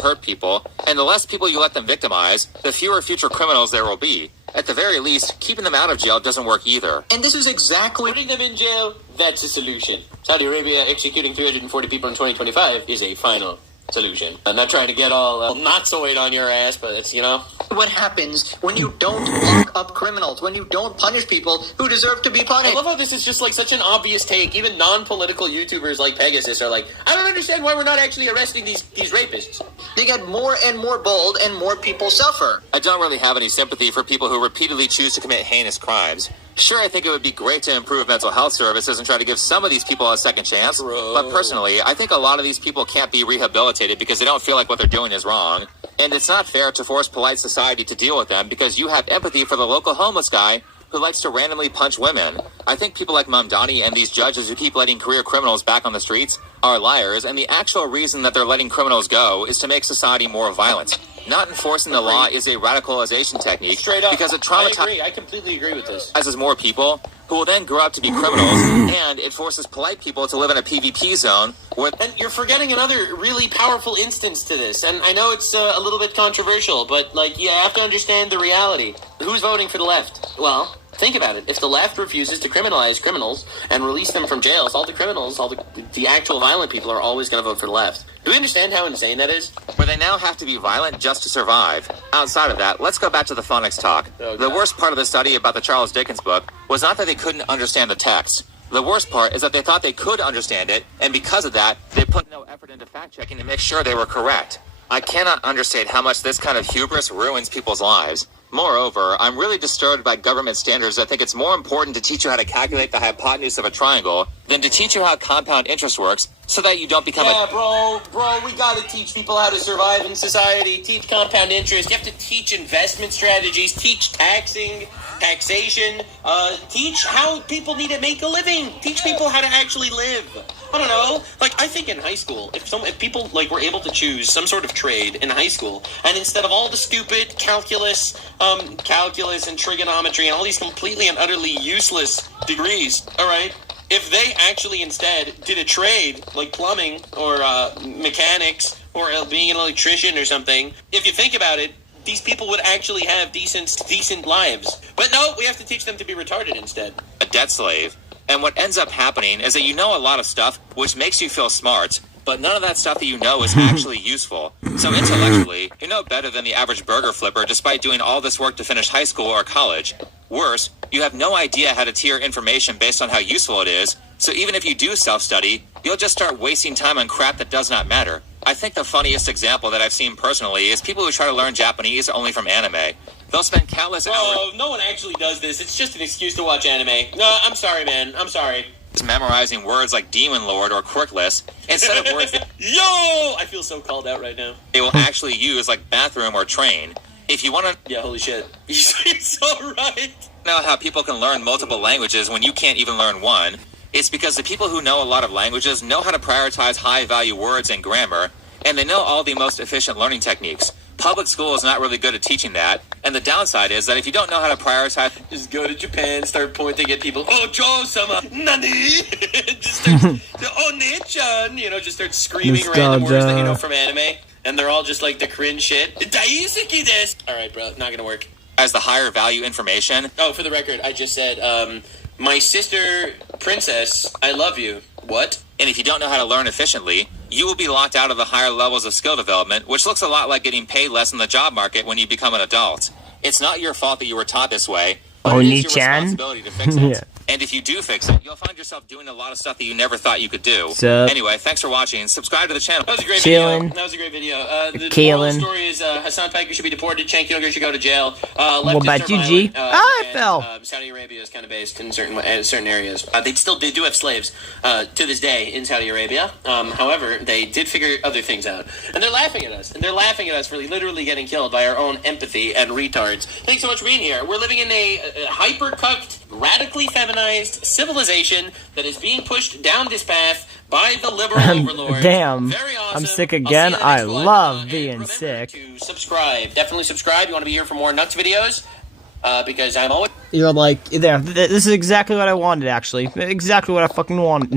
and the less people you let them victimize, the fewer future criminals there will be. At the very least, keeping them out of jail doesn't work either. And this is exactly... Putting them in jail, that's a solution. Saudi Arabia executing 340 people in 2025 is a final solution. I'm not trying to get all not-soid on your ass, but it's, you know... What happens when you don't lock up criminals, when you don't punish people who deserve to be punished? I love how this is just like such an obvious take. Even non-political YouTubers like Pegasus are like, I don't understand why we're not actually arresting these rapists. They get more and more bold and more people suffer. I don't really have any sympathy for people who repeatedly choose to commit heinous crimes. Sure, I think it would be great to improve mental health services and try to give some of these people a second chance, but personally, I think a lot of these people can't be rehabilitated because they don't feel like what they're doing is wrong. And it's not fair to force polite society to deal with them because you have empathy for the local homeless guy who likes to randomly punch women. I think people like Mamdani and these judges who keep letting career criminals back on the streets are liars, and the actual reason that they're letting criminals go is to make society more violent. Not enforcing the law is a radicalization technique. Straight up. Because it traumatizes. I completely agree with this. More people who will then grow up to be criminals, and it forces polite people to live in a PvP zone where... And you're forgetting another really powerful instance to this, and I know it's a little bit controversial, but, like, you have to understand the reality. Who's voting for the left? Well... Think about it. If the left refuses to criminalize criminals and release them from jails, all the criminals, all the actual violent people are always going to vote for the left. Do we understand how insane that is? Where they now have to be violent just to survive. Outside of that, let's go back to the phonics talk. The worst part of the study about the Charles Dickens book was not that they couldn't understand the text. The worst part is that they thought they could understand it, and because of that, they put no effort into fact-checking to make sure they were correct. I cannot understate how much this kind of hubris ruins people's lives. Moreover, I'm really disturbed by government standards that think it's more important to teach you how to calculate the hypotenuse of a triangle than to teach you how compound interest works so that you don't become bro, we gotta teach people how to survive in society, teach compound interest, you have to teach investment strategies, teach taxation, teach how people need to make a living, teach people how to actually live. I don't know. Like, I think in high school, if people like were able to choose some sort of trade in high school, and instead of all the stupid calculus and trigonometry and all these completely and utterly useless degrees, all right, if they actually instead did a trade like plumbing or mechanics or being an electrician or something, if you think about it, these people would actually have decent lives. But no, we have to teach them to be retarded instead. A debt slave. And what ends up happening is that you know a lot of stuff which makes you feel smart, but none of that stuff that you know is actually useful. So intellectually, you're no better than the average burger flipper despite doing all this work to finish high school or college. Worse, you have no idea how to tier information based on how useful it is, so even if you do self-study, you'll just start wasting time on crap that does not matter. I think the funniest example that I've seen personally is people who try to learn Japanese only from anime. They'll spend countless hours... Oh, no one actually does this. It's just an excuse to watch anime. No, I'm sorry, man. I'm sorry. Memorizing words like Demon Lord or Quirkless instead of words that... Yo! I feel so called out right now. They will actually use like bathroom or train. If you want to... Yeah, holy shit. You're so right. Know how people can learn multiple languages when you can't even learn one. It's because the people who know a lot of languages know how to prioritize high-value words and grammar, and they know all the most efficient learning techniques. Public school is not really good at teaching that, and the downside is that if you don't know how to prioritize... Just go to Japan, start pointing at people, oh, Joe-sama, nani? Just start, oh, Nichan, just start screaming random words that you know from anime, and they're all just like the cringe shit. Daisuki desu! Alright, bro, not gonna work. as the higher value information. Oh, for the record, I just said, my sister, Princess, I love you. What? And if you don't know how to learn efficiently, you will be locked out of the higher levels of skill development, which looks a lot like getting paid less in the job market when you become an adult. It's not your fault that you were taught this way, but it is your responsibility to fix it. Yeah. And if you do fix it, you'll find yourself doing a lot of stuff that you never thought you could do. Sup? Anyway, thanks for watching. Subscribe to the channel. That was a great Chillin'. video. That was a great video. The moral story is Hassan Piker should be deported. Cenk Uygur should go to jail. What about you, G? I fell. Saudi Arabia is kind of based in certain areas. They do have slaves to this day in Saudi Arabia. However, they did figure other things out, and they're laughing at us. And they're laughing at us for literally getting killed by our own empathy and retards. Thanks so much for being here. We're living in a hyper-cucked, radically feminized civilization that is being pushed down this path by the liberal overlord. Damn, Very awesome. I'm sick again. I love being sick. To subscribe. Definitely subscribe. You want to be here for more Nuts videos? Because I'm always... You're like, there, this is exactly what I wanted, actually. Exactly what I fucking wanted.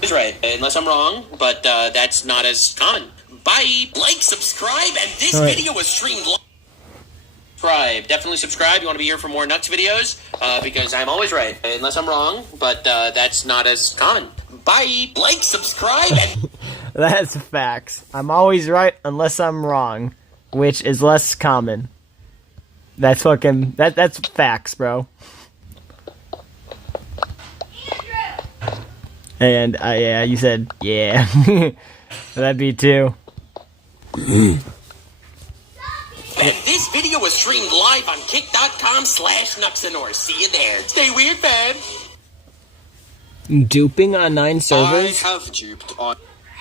That's right, unless I'm wrong, but that's not as common. Bye! Like, subscribe, and this video was streamed live. Subscribe. Definitely subscribe. You want to be here for more Nuts videos? Because I'm always right, unless I'm wrong, but that's not as common. Bye! Like, subscribe, and... That's facts. I'm always right unless I'm wrong, which is less common. That's fucking... That's facts, bro. And, yeah, you said, yeah. That'd be too. And this video was streamed live on kick.com/Nuxanor. See you there. Stay weird, fan. Duping on 9 servers? I have duped on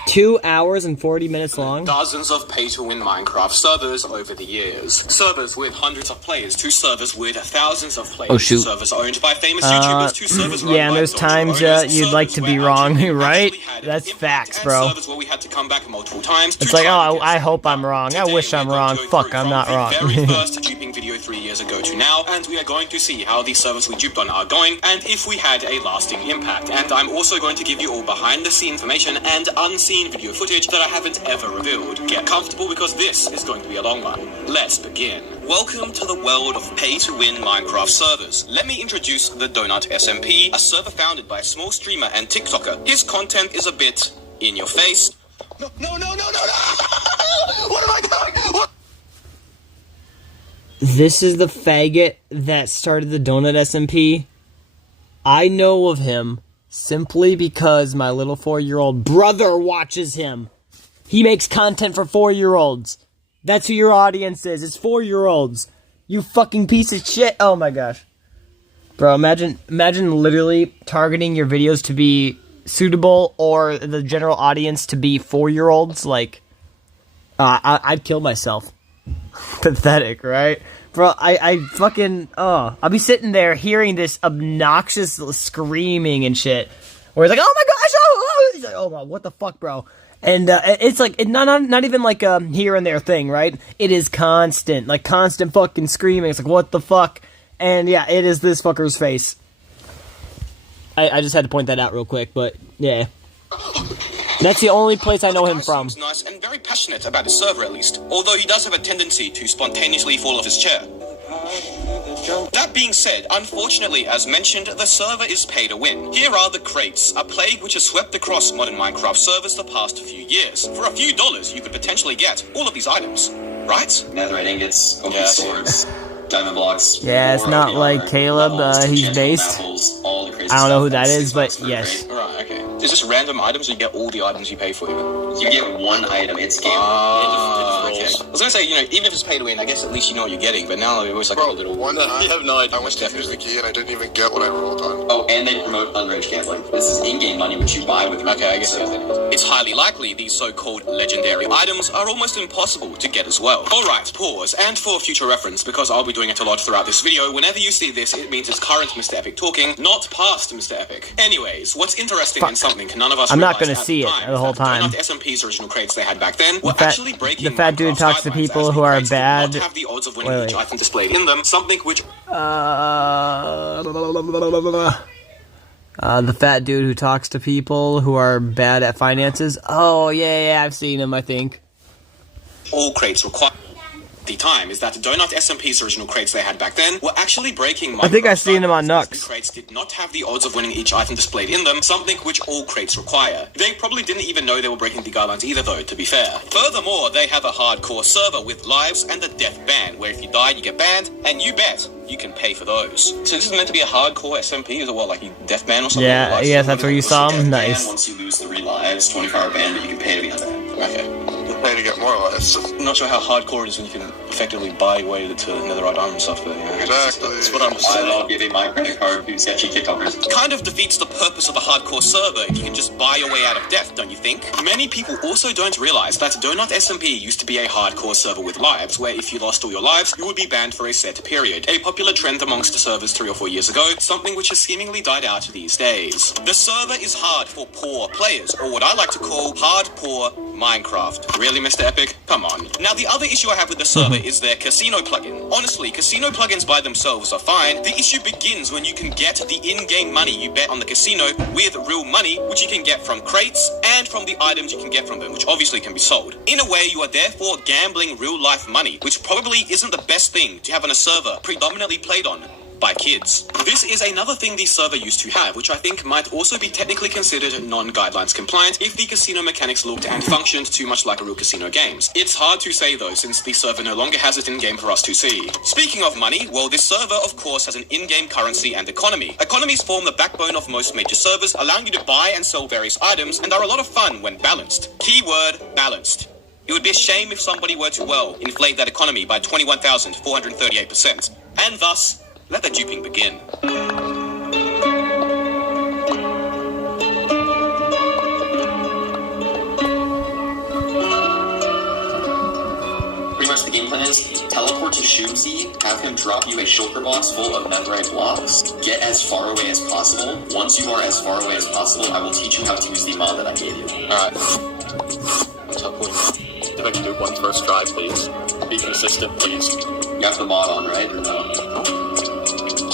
2 hours and 40 minutes long? dozens of pay-to-win Minecraft servers over the years. Servers with hundreds of players, to servers with thousands of players. Oh, shoot. Servers owned by famous YouTubers, to servers run yeah, and by there's times you'd like to be wrong, right? That's facts, bro. Servers where we had to come back multiple times. It's like, oh, I hope I'm wrong. I wish I'm wrong. Fuck, I'm not wrong. Very first duping video 3 years ago to now, and we are going to see how these servers we duped on are going, and if we had a lasting impact. And I'm also going to give you all behind-the-scene information and unseen video footage that I haven't ever revealed. Get comfortable because this is going to be a long one. Let's begin. Welcome to the world of pay-to-win Minecraft servers. Let me introduce the Donut SMP, a server founded by a small streamer and TikToker. His content is a bit in your face. No! What am I doing? What? This is the faggot that started the Donut SMP. I know of him simply because my little 4-year-old brother watches him. He makes content for 4-year-olds. That's who your audience is. It's 4-year-olds. You fucking piece of shit. Oh my gosh. Bro, imagine literally targeting your videos to be suitable or the general audience to be 4-year-olds. Like, I'd kill myself. Pathetic, right? Bro, I fucking, I'll be sitting there hearing this obnoxious screaming and shit. Where it's like, oh my gosh, he's like, oh my, what the fuck, bro? And it's like, not even like a here and there thing, right? It is constant, like constant fucking screaming. It's like, what the fuck? And yeah, it is this fucker's face. I just had to point that out real quick, but yeah. That's the only place I know him from. Seems nice and very passionate about his server, at least. Although he does have a tendency to spontaneously fall off his chair. That being said, unfortunately, as mentioned, the server is pay to win. Here are the crates, a plague which has swept across modern Minecraft servers the past few years. For a few dollars, you could potentially get all of these items, right? Netherite ingots, open swords, diamond blocks. Yeah, it's not like Caleb, he's based. I don't know who that is, but yes. Right, okay. Is this random items or you get all the items you pay for even? You get one item, it's game. Okay. I was gonna say, even if it's pay to win, I guess at least you know what you're getting, but now it was like a little... I have no idea. I went to use the key and I didn't even get what I rolled on. Oh, and they promote unrage gambling. This is in-game money which you buy with... Okay, I guess so. It's highly likely these so-called legendary items are almost impossible to get as well. Alright, pause, and for future reference, because I'll be doing it a lot throughout this video, whenever you see this, it means it's current Mr. Epic talking, not past Mr. Epic. Anyways, what's interesting in something none of us I'm not gonna see it the whole time. Donut SMP's original crates they had back then were actually breaking the fat dude talks to people who are bad. Have the odds of winning each item displayed in them, something which the fat dude who talks to people who are bad at finances. Oh yeah, I've seen him, I think. All crates require. the time is that Donut SMP's original crates they had back then were actually breaking. I think I've seen them on Nux. Crates did not have the odds of winning each item displayed in them, something which all crates require. They probably didn't even know they were breaking the guidelines either, though, to be fair. Furthermore, they have a hardcore server with lives and a death ban, where if you die, you get banned, and you bet you can pay for those. So this is meant to be a hardcore SMP? Is it what, like a death ban or something? Yeah, yes, that's where you saw them. Nice. Once you lose 3 lives, 24-hour ban, but you can pay to be on that. Okay. Pay to get more lives. I'm not sure how hardcore it is when you can effectively buy your way to netherite armor and stuff, but yeah. Exactly. That's what I'm saying. I'll give you my credit card who's sketchy TikTokers. Kind of defeats the purpose of a hardcore server if you can just buy your way out of death, don't you think? Many people also don't realize that Donut SMP used to be a hardcore server with lives, where if you lost all your lives, you would be banned for a set period. A popular trend amongst the servers 3 or 4 years ago, something which has seemingly died out these days. The server is hard for poor players, or what I like to call hard poor Minecraft. Really, Mr. Epic? Come on. Now, the other issue I have with the server is their casino plugin. Honestly, casino plugins by themselves are fine. The issue begins when you can get the in-game money you bet on the casino with real money, which you can get from crates and from the items you can get from them, which obviously can be sold. In a way, you are therefore gambling real-life money, which probably isn't the best thing to have on a server predominantly played on by kids. This is another thing the server used to have, which I think might also be technically considered non-guidelines compliant if the casino mechanics looked and functioned too much like a real casino games. It's hard to say though, since the server no longer has it in-game for us to see. Speaking of money, well, this server of course has an in-game currency and economy. Economies form the backbone of most major servers, allowing you to buy and sell various items, and are a lot of fun when balanced. Keyword, balanced. It would be a shame if somebody were to, well, inflate that economy by 21,438%, and thus let the duping begin. Pretty much the game plan is teleport to Shoomsy, have him drop you a shulker box full of netherite blocks, get as far away as possible. Once you are as far away as possible, I will teach you how to use the mod that I gave you. Alright. Teleporting. If I can do one first try, please. Be consistent, please. You have the mod on, right? Or no?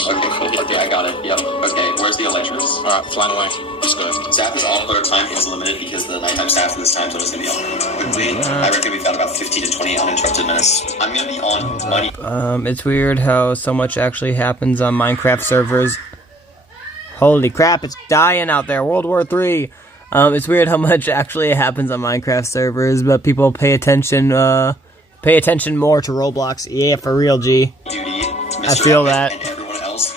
Okay, cool. Okay, I got it. Yep. Okay, where's the elytras? Alright, flying away. Let's go. Staff is all clear. Time is limited because the nighttime staff in this time zone is going to be on quickly. I reckon we've got about 15 to 20 uninterrupted minutes. I'm going to be on money. It's weird how so much actually happens on Minecraft servers. Holy crap, it's dying out there. World War III. It's weird how much actually happens on Minecraft servers, but people pay attention more to Roblox. Yeah, for real, G. I feel that.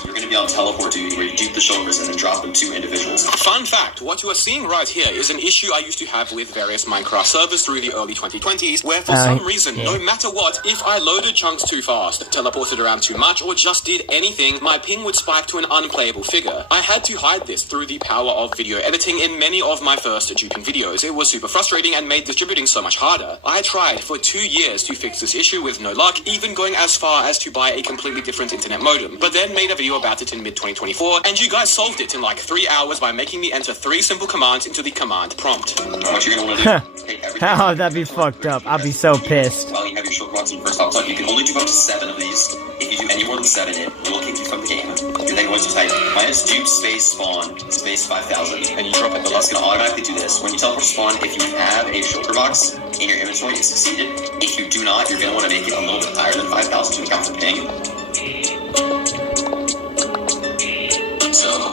You're going to be on teleport duty where you dupe the shulkers and then drop them to individuals. Fun fact, what you are seeing right here is an issue I used to have with various Minecraft servers through the early 2020s, where for some reason, no matter what, if I loaded chunks too fast, teleported around too much, or just did anything, my ping would spike to an unplayable figure. I had to hide this through the power of video editing in many of my first duping videos. It was super frustrating and made distributing so much harder. I tried for 2 years to fix this issue with no luck, even going as far as to buy a completely different internet modem, but then made a video about it in mid-2024, and you guys solved it in like 3 hours by making me enter 3 simple commands into the command prompt. What you're going to want to do, How would that be fucked up? I'd be so pissed. While you have your shulker box in your first option, you can only do up to 7 of these. If you do any more than 7, it will kick you from the game. You're then going to type -dupe space spawn space 5000, and you drop it. But it's going to automatically do this. When you teleport to spawn, if you have a shulker box in your inventory, it succeeded. If you do not, you're going to want to make it a little bit higher than 5000 to account for ping.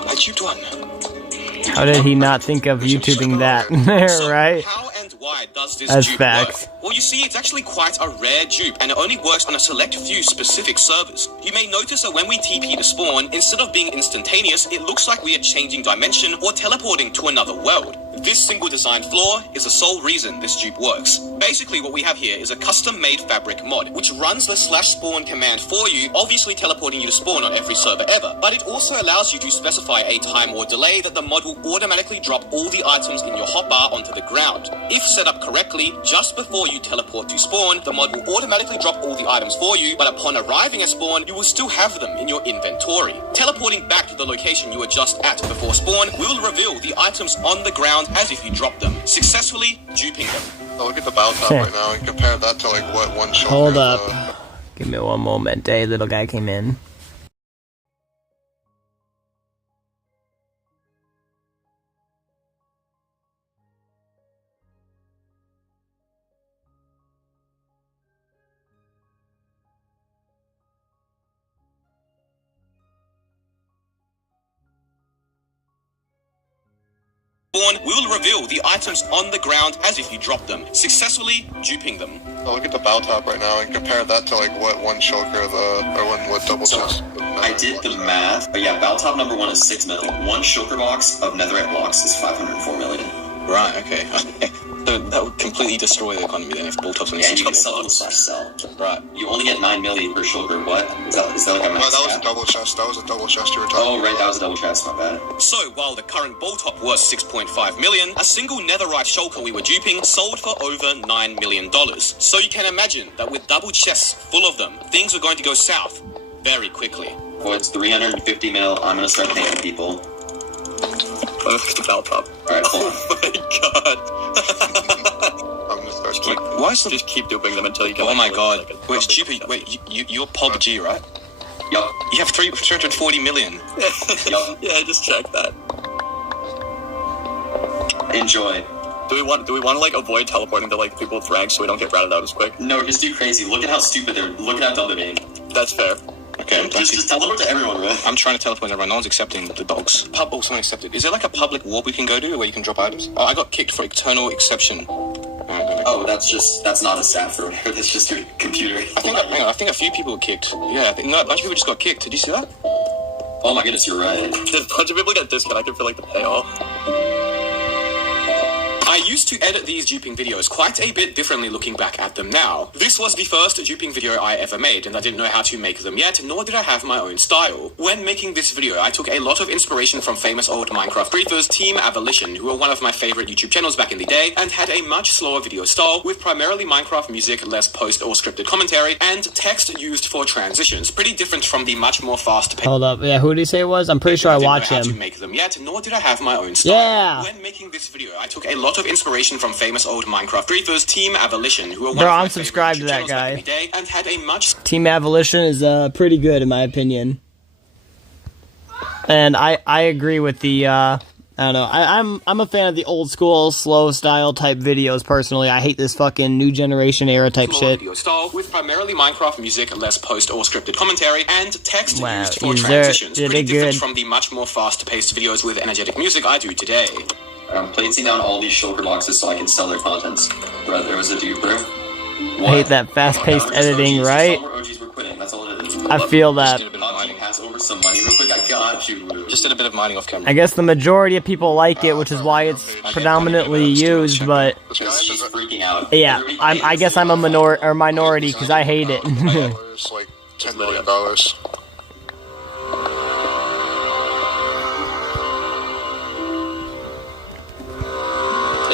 I duped one. How did he not think of YouTubing that? Right? How and why does this That's dupe facts. work? Well, you see, it's actually quite a rare dupe, and it only works on a select few specific servers. You may notice that when we TP to spawn, instead of being instantaneous, it looks like we are changing dimension or teleporting to another world. This single design flaw is the sole reason this dupe works. Basically, what we have here is a custom-made fabric mod, which runs the /spawn command for you, obviously teleporting you to spawn on every server ever, but it also allows you to specify a time or delay that the mod will automatically drop all the items in your hotbar onto the ground. If set up correctly, just before you teleport to spawn, the mod will automatically drop all the items for you, but upon arriving at spawn, you will still have them in your inventory. Teleporting back to the location you were just at before spawn will reveal the items on the ground as if you dropped them, successfully duping them. Oh, look at the battle tab right now and compare that to like what one shulker. Hold up. Give me one moment. A little guy came in. We will reveal the items on the ground as if you dropped them, successfully duping them. I'll look at the bow top right now and compare that to like what one choker what double chest. I did the math, but yeah, bow top number 1 is 6 mil. One shulker box of netherite blocks is 504 million. Right, okay. So that would completely destroy the economy then if ball tops only and you can sell. Right. You only get 9 million per shulker. What? Is that like a max? No, that was a double chest. That was a double chest you were talking about. Oh, right, that was a double chest. My bad. So while the current ball top was 6.5 million, a single netherite shulker we were duping sold for over $9 million. So you can imagine that with double chests full of them, things are going to go south very quickly. Well, it's 350 mil. I'm gonna start paying people. Look at the bell top. Alright, hold on. Oh my god. I'm gonna start Why is just keep duping them until you get. Oh my god. Wait, GP, wait, you're PUBG, right? Yup. You have 340 million. Yup. Yeah, just check that. Enjoy. Do we want to like avoid teleporting to like people with ranks so we don't get ratted out as quick? No, just do crazy. Look at how stupid they're. Look at how dumb they're being. That's fair. Okay, just teleport to everyone, man. I'm trying to teleport to everyone. No one's accepting the dogs. Someone accepted. Is there like a public warp we can go to where you can drop items? Oh, I got kicked for eternal exception. Oh, that's not a staff or whatever. That's just your computer. I think a few people were kicked. Yeah, a bunch of people just got kicked. Did you see that? Oh my goodness, you're right. Did a bunch of people get disconnected for like the payoff? I used to edit these duping videos quite a bit differently looking back at them now. This was the first duping video I ever made, and I didn't know how to make them yet, nor did I have my own style. When making this video, I took a lot of inspiration from famous old Minecraft griefers, Team Abolition, who were one of my favorite YouTube channels back in the day, and had a much slower video style, with primarily Minecraft music, less post or scripted commentary, and text used for transitions, pretty different from the much more fast-paced. Hold up, yeah, who did he say it was? I'm pretty sure I watched him. I didn't know how to make them yet, nor did I have my own style. Yeah! When making this video, I took a lot of inspiration from famous old Minecraft griefers, Team Abolition, who are one Bro, of my I'm subscribed to that guy. Day, and had a much Team Abolition is pretty good in my opinion. And I agree with the I don't know. I'm a fan of the old school slow style type videos personally. I hate this fucking new generation era type shit. Video style with primarily Minecraft music, less post or scripted commentary, and text used for Is transitions. there- Pretty different good. from the much more fast-paced videos with energetic music I do today. I'm placing down all these shulker boxes so I can sell their contents. Bro, there was a dude, bro. I hate that fast-paced editing, right? OGs were quitting. That's all it is. I feel that. Pass over some money real quick. I got you, Lou. Just did a bit of mining off camera. I guess the majority of people like it, which is why it's predominantly used, but She's freaking out. yeah, I guess I'm a minority because I hate it. It's like $10 million.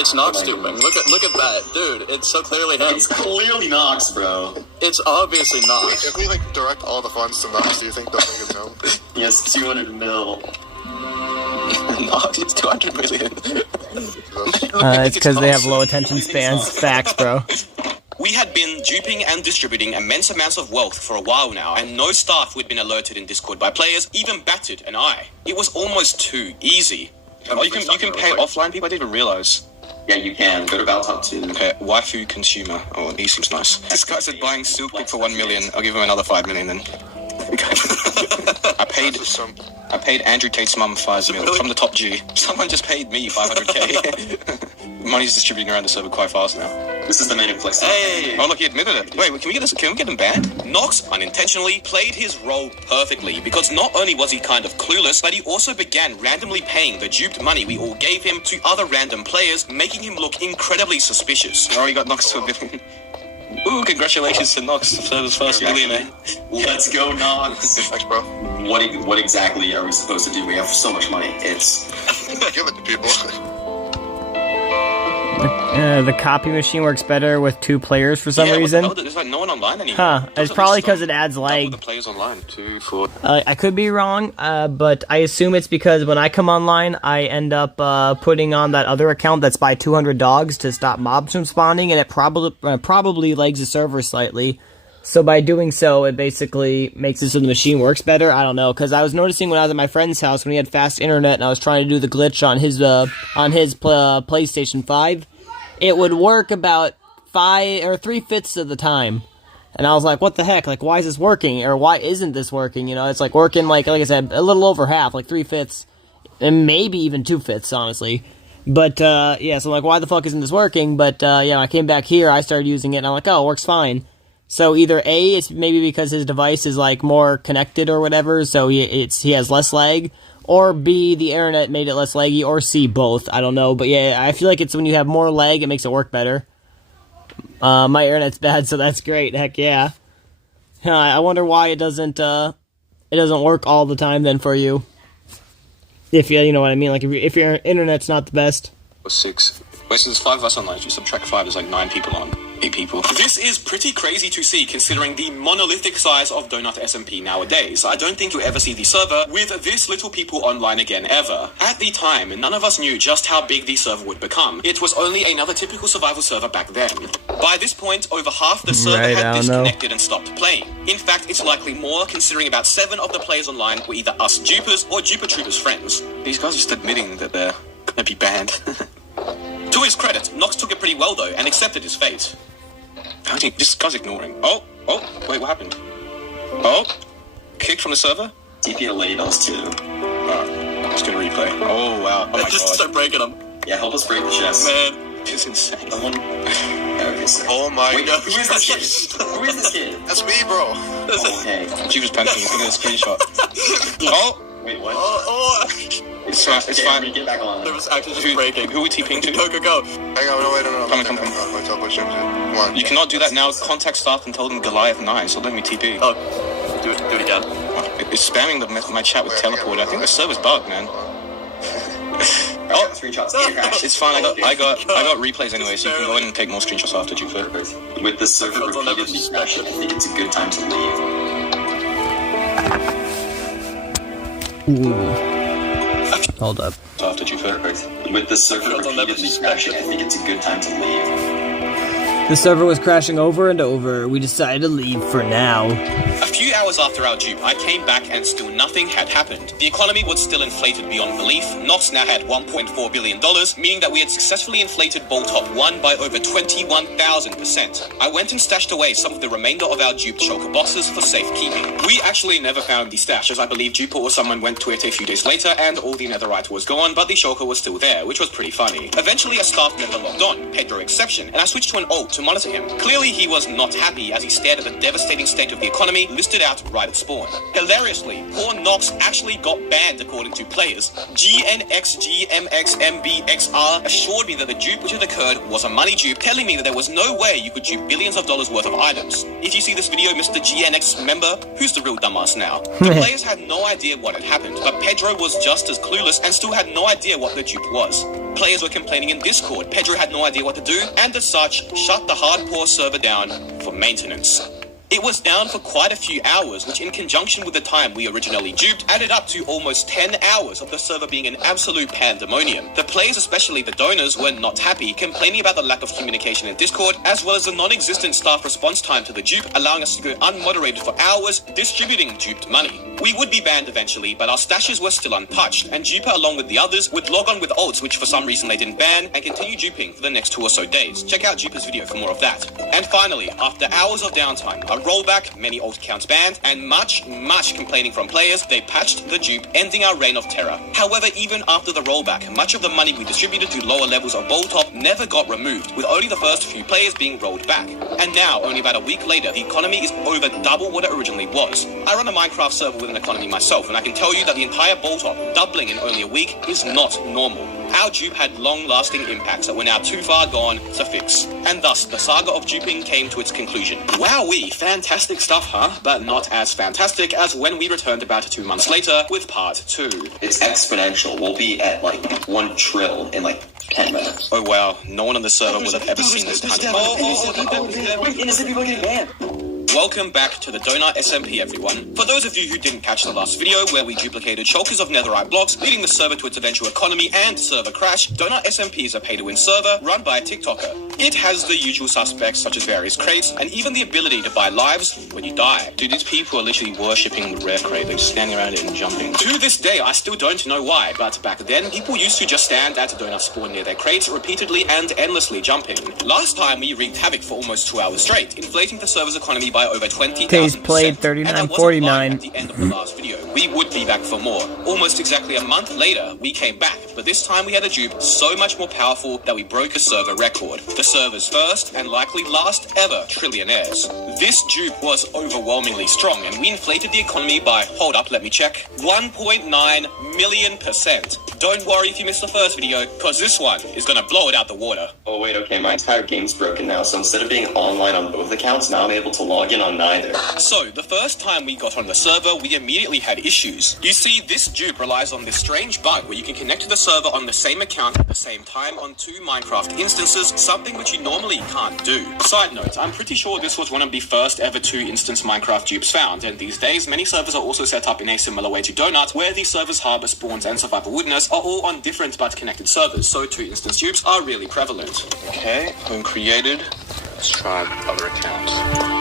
It's Nox duping. Look at that, dude. It's so clearly him. It's clearly Nox, bro. It's obviously Nox. If we like direct all the funds to Nox, do you think they'll think it's him? Yes, 200 mil. Nox, it's 200 million. It's because they have low attention spans. Facts, bro. We had been duping and distributing immense amounts of wealth for a while now, and no staff who had been alerted in Discord by players even batted an eye. It was almost too easy. Oh, you can pay offline people? I didn't even realize. Yeah, you can. Go to Baltop 2. Okay, waifu consumer. Oh, he seems nice. This guy said buying Silk Book for 1 million. I'll give him another 5 million then. I paid Andrew Tate's mum 5 mil from the top G. Someone just paid me 500k. Money's distributing around the server quite fast now. This is the man who flexed. Hey! Oh look, he admitted it. Wait, can we get him banned? Nox unintentionally played his role perfectly because not only was he kind of clueless, but he also began randomly paying the duped money we all gave him to other random players, making him look incredibly suspicious. I already got Nox to a billion. Ooh, congratulations to Nox, server's first millionaire. Let's go, Nox. Thanks, bro. What exactly are we supposed to do? We have so much money. It's give it to people. The copy machine works better with 2 players for some reason. There's like no one online anymore. Huh, it's probably because it adds lag. The players online, 2, 4. I could be wrong, but I assume it's because when I come online, I end up putting on that other account that's by 200 dogs to stop mobs from spawning, and it probably lags the server slightly. So by doing so, it basically makes it so the machine works better. I don't know, because I was noticing when I was at my friend's house when he had fast internet and I was trying to do the glitch on his PlayStation 5, it would work about 3/5 of the time. And I was like, what the heck? Like, why is this working? Or why isn't this working? You know, it's like working, like I said, a little over half, like 3/5, and maybe even 2/5, honestly. But, yeah, so I'm like, why the fuck isn't this working? But, yeah, when I came back here, I started using it, and I'm like, oh, it works fine. So either A, it's maybe because his device is, like, more connected or whatever, so he has less lag, or B, the internet made it less laggy, or C, both. I don't know, but yeah, I feel like it's when you have more lag, it makes it work better. My internet's bad, so that's great, heck yeah. I wonder why it doesn't work all the time then for you. If you know what I mean, like if your internet's not the best. 6. Wait, so there's 5 of us online. You subtract 5, there's like 9 people on. 8 people. This is pretty crazy to see considering the monolithic size of Donut SMP nowadays. I don't think you'll ever see the server with this little people online again ever. At the time, none of us knew just how big the server would become. It was only another typical survival server back then. By this point, over half the server had disconnected and stopped playing. In fact, it's likely more considering about 7 of the players online were either us dupers or Duper Troopers friends. These guys are just admitting that they're gonna be banned. To his credit, Nox took it pretty well though and accepted his fate. This guy's ignoring. Oh, wait, what happened? Oh, kicked from the server? TP late those two. Let's get a replay. Oh, wow. Oh my god. Just start breaking them. Yeah, help us break the chest. Man, this is insane. Someone... Okay, so... Oh my god. Who is this kid? Who is this kid? That's me, bro. Okay. She was panicking. Look at the screenshot. Oh! Wait, what? It's fine. Get back on. There was actually just breaking. Who are we TPing to? Go. Hang on, no, wait, no. Come on. You cannot do that now. Contact staff and tell them Goliath 9, so let me TP. Oh, do it again. It's spamming my chat with teleport. I think the server's bugged, man. Oh, screenshots. It's fine. I got replays anyway, so you can go in and take more screenshots after Jufa. With the server repeatedly crashing, I think it's a good time to leave. Ooh. Hold up. After Jufa. With the server repeatedly crashing, I think it's a good time to leave. The server was crashing over and over. We decided to leave for now. A few hours after our dupe, I came back and still nothing had happened. The economy was still inflated beyond belief. Nox now had $1.4 billion, meaning that we had successfully inflated Boltop 1 by over 21,000%. I went and stashed away some of the remainder of our duped choker boxes for safekeeping. We actually never found the stash, as I believe Duper or someone went to it a few days later and all the netherite was gone, but the choker was still there, which was pretty funny. Eventually a staff member logged on, Pedro exception, and I switched to an alt to monitor him. Clearly he was not happy as he stared at the devastating state of the economy listed out right at spawn. Hilariously, poor Nox actually got banned according to players. GNXGMXMBXR assured me that the dupe which had occurred was a money dupe, telling me that there was no way you could dupe billions of dollars worth of items. If you see this video, Mr. GNX member, who's the real dumbass now? The players had no idea what had happened, but Pedro was just as clueless and still had no idea what the dupe was. Players were complaining in Discord, Pedro had no idea what to do, and as such, shut the hardcore server down for maintenance. It was down for quite a few hours, which in conjunction with the time we originally duped, added up to almost 10 hours of the server being an absolute pandemonium. The players, especially the donors, were not happy, complaining about the lack of communication in Discord, as well as the non-existent staff response time to the dupe, allowing us to go unmoderated for hours, distributing duped money. We would be banned eventually, but our stashes were still untouched, and Duper, along with the others, would log on with ults, which for some reason they didn't ban, and continue duping for the next 2 or so days. Check out Duper's video for more of that. And finally, after hours of downtime, a rollback, many alt accounts banned, and much complaining from players, they patched the dupe, ending our reign of terror. However, even after the rollback, much of the money we distributed to lower levels of Boltop never got removed, with only the first few players being rolled back. And now, only about a week later, the economy is over double what it originally was. I run a Minecraft server with an economy myself, and I can tell you that the entire Boltop doubling in only a week is not normal. Our dupe had long-lasting impacts that were now too far gone to fix. And thus, the saga of duping came to its conclusion. Wowee, fantastic stuff, huh? But not as fantastic as when we returned about 2 months later with part 2. It's exponential. We'll be at like 1 trill in like 10 minutes. Oh wow, no one on the server would have ever seen this kind of innocent people getting banned. Welcome back to the Donut SMP, everyone. For those of you who didn't catch the last video where we duplicated chokers of netherite blocks, leading the server to its eventual economy and server crash, Donut SMP is a pay-to-win server run by a TikToker. It has the usual suspects such as various crates and even the ability to buy lives when you die. Dude, these people are literally worshipping the rare crate. They're just standing around it and jumping. To this day, I still don't know why, but back then, people used to just stand at Donut spawn near their crates repeatedly and endlessly jumping. Last time, we wreaked havoc for almost 2 hours straight, inflating the server's economy by by over 20,000%. Days played And that wasn't lying 39.49. at the end of the last video. We would be back for more. Almost exactly a month later, we came back, but this time we had a dupe so much more powerful that we broke a server record. The server's first and likely last ever trillionaires. This dupe was overwhelmingly strong, and we inflated the economy by, hold up, let me check, 1.9 million%. Don't worry if you missed the first video, cause this one is gonna blow it out the water. Oh wait, okay, my entire game's broken now, so instead of being online on both accounts, now I'm able to log in on neither. So, the first time we got on the server, we immediately had issues. You see, this dupe relies on this strange bug where you can connect to the server on the same account at the same time on 2 Minecraft instances, something which you normally can't do. Side note, I'm pretty sure this was one of the first ever 2-instance Minecraft dupes found, and these days, many servers are also set up in a similar way to Donut, where the server's harbor spawns and survival witness are all on different but connected servers, so 2-instance dupes are really prevalent. Okay, home created. Let's try other accounts.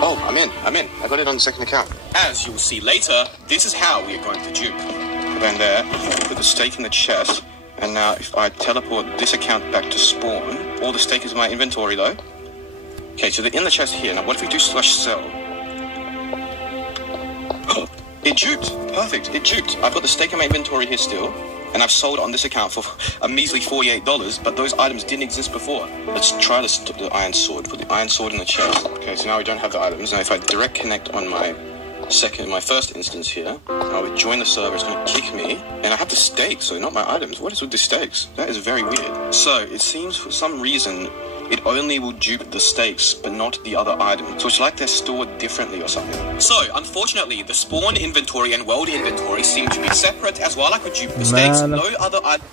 Oh, I'm in. I got it on the second account. As you'll see later, this is how we are going to dupe. Then there, put the stake in the chest, and now if I teleport this account back to spawn, all the stake is in my inventory though. Okay, so they're in the chest here. Now what if we do /sell? It duped. Perfect, it duped. I've got the stake in my inventory here still, and I've sold on this account for a measly $48, but those items didn't exist before. Let's try the iron sword. Put the iron sword in the chest. Okay, so now we don't have the items. Now if I direct connect on my first instance here, I would join the server, it's going to kick me, and I have the stakes, so not my items. What is with the stakes? That is very weird. So it seems for some reason it only will dupe the stakes, but not the other items. So it's like they're stored differently or something. So, unfortunately, the spawn inventory and world inventory seem to be separate, as while I could dupe the stakes, no other items.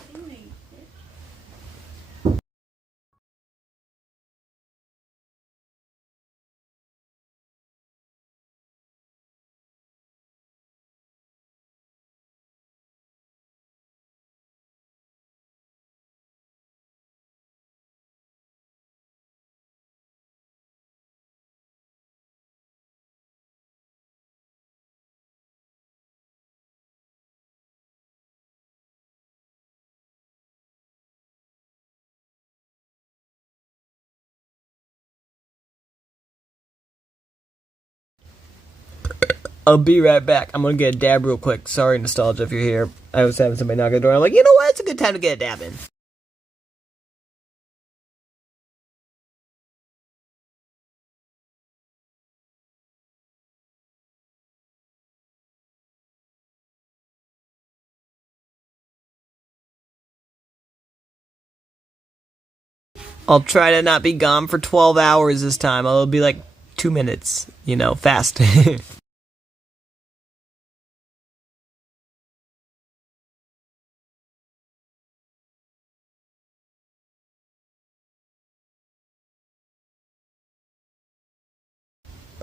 I'll be right back. I'm gonna get a dab real quick. Sorry, nostalgia, if you're here. I was having somebody knock at the door. I'm like, you know what? It's a good time to get a dab in. I'll try to not be gone for 12 hours this time. I'll be like 2 minutes, you know, fast.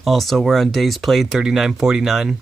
Also, we're on days played 39.49.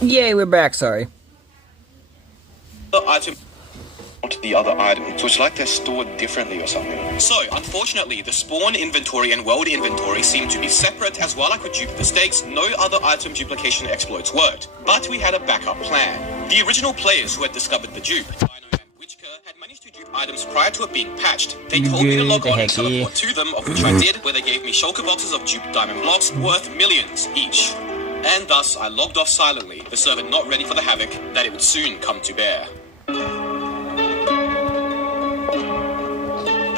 Yay, we're back, sorry. The item to the other item, so it's like they're stored differently or something. So, unfortunately, the spawn inventory and world inventory seem to be separate, as while I could dupe the stakes, no other item duplication exploits worked. But we had a backup plan. The original players who had discovered the dupe, had managed to dupe items prior to it being patched. They told me to log on and teleport to them, of which I did, where they gave me shulker boxes of duped diamond blocks worth millions each. And thus, I logged off silently, the server not ready for the havoc that it would soon come to bear.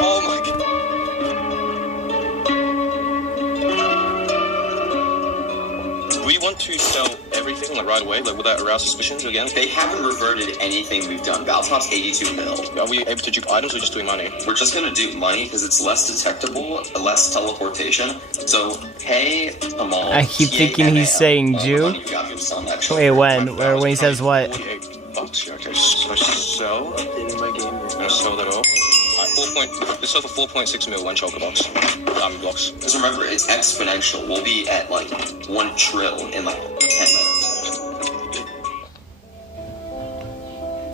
Oh my god. We want to sell everything like right away, like will that arouse suspicions again? They haven't reverted anything we've done. Valtop's 82 mil. Are we able to dupe items or just doing money? We're just gonna dupe money because it's less detectable, less teleportation. So pay Amal. I keep thinking he's saying Jew. Wait, when he says what? $48. Okay, so sell. Gonna sell that all. Let's sell for 4.6 mil, one shulker box. Diamond blocks. Because remember, it's exponential. We'll be at like 1 trill in like 10 minutes.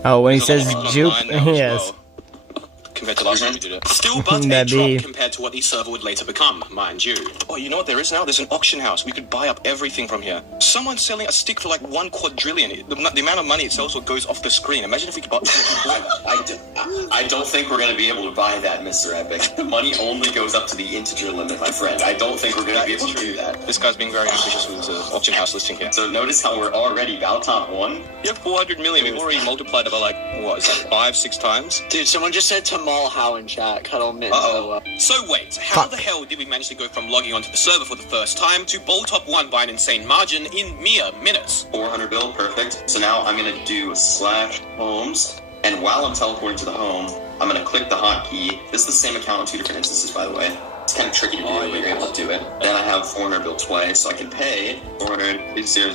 Oh, when he says juke, yes. Compared to last time we did it. Still but a drop compared to what the server would later become, mind you. Oh, you know what there is now? There's an auction house. We could buy up everything from here. Someone's selling a stick for like 1 quadrillion. The amount of money it sells goes off the screen. Imagine if we could buy... I don't think we're going to be able to buy that, Mr. Epic. The money only goes up to the integer limit, my friend. I don't think we're going to be able to do that. This guy's being very ambitious with his auction house listing here. So notice how we're already Valtop 1. You have 400 million. We've already multiplied it by like, what, is that 5-6 times? Dude, someone just said Tamal how in chat. Cuddle Mint. So wait, how the hell did we manage to go from logging onto the server for the first time to bowl top 1 by an insane margin in mere minutes? 400 bill, perfect. So now I'm going to do /homes, and while I'm teleporting to the home, I'm going to click the hotkey. This is the same account on 2 different instances, by the way. It's kind of tricky to do, but you're able to do it. Then I have 400 bill twice, so I can pay 400, 0,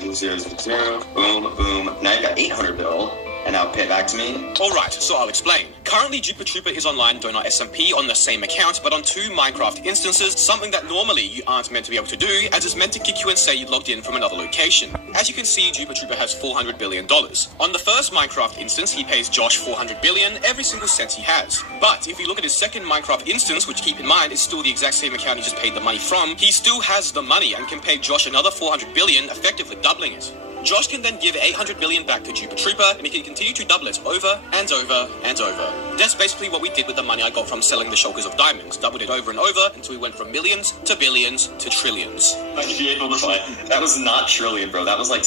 boom, boom. Now you got 800 bill. And now pay it back to me. Alright, so I'll explain. Currently, Jupiter Trooper is online Donut SMP on the same account, but on 2 Minecraft instances, something that normally you aren't meant to be able to do, as it's meant to kick you and say you logged in from another location. As you can see, Jupiter Trooper has $400 billion. On the first Minecraft instance, he pays Josh $400 billion every single cent he has. But if you look at his second Minecraft instance, which keep in mind is still the exact same account he just paid the money from, he still has the money and can pay Josh another $400 billion, effectively doubling it. Josh can then give 800 billion back to Jupiter Trooper, and he can continue to double it over and over and over. That's basically what we did with the money I got from selling the shulkers of diamonds. Doubled it over and over until we went from millions to billions to trillions. I'd be able to buy. That was not trillion, bro. That was like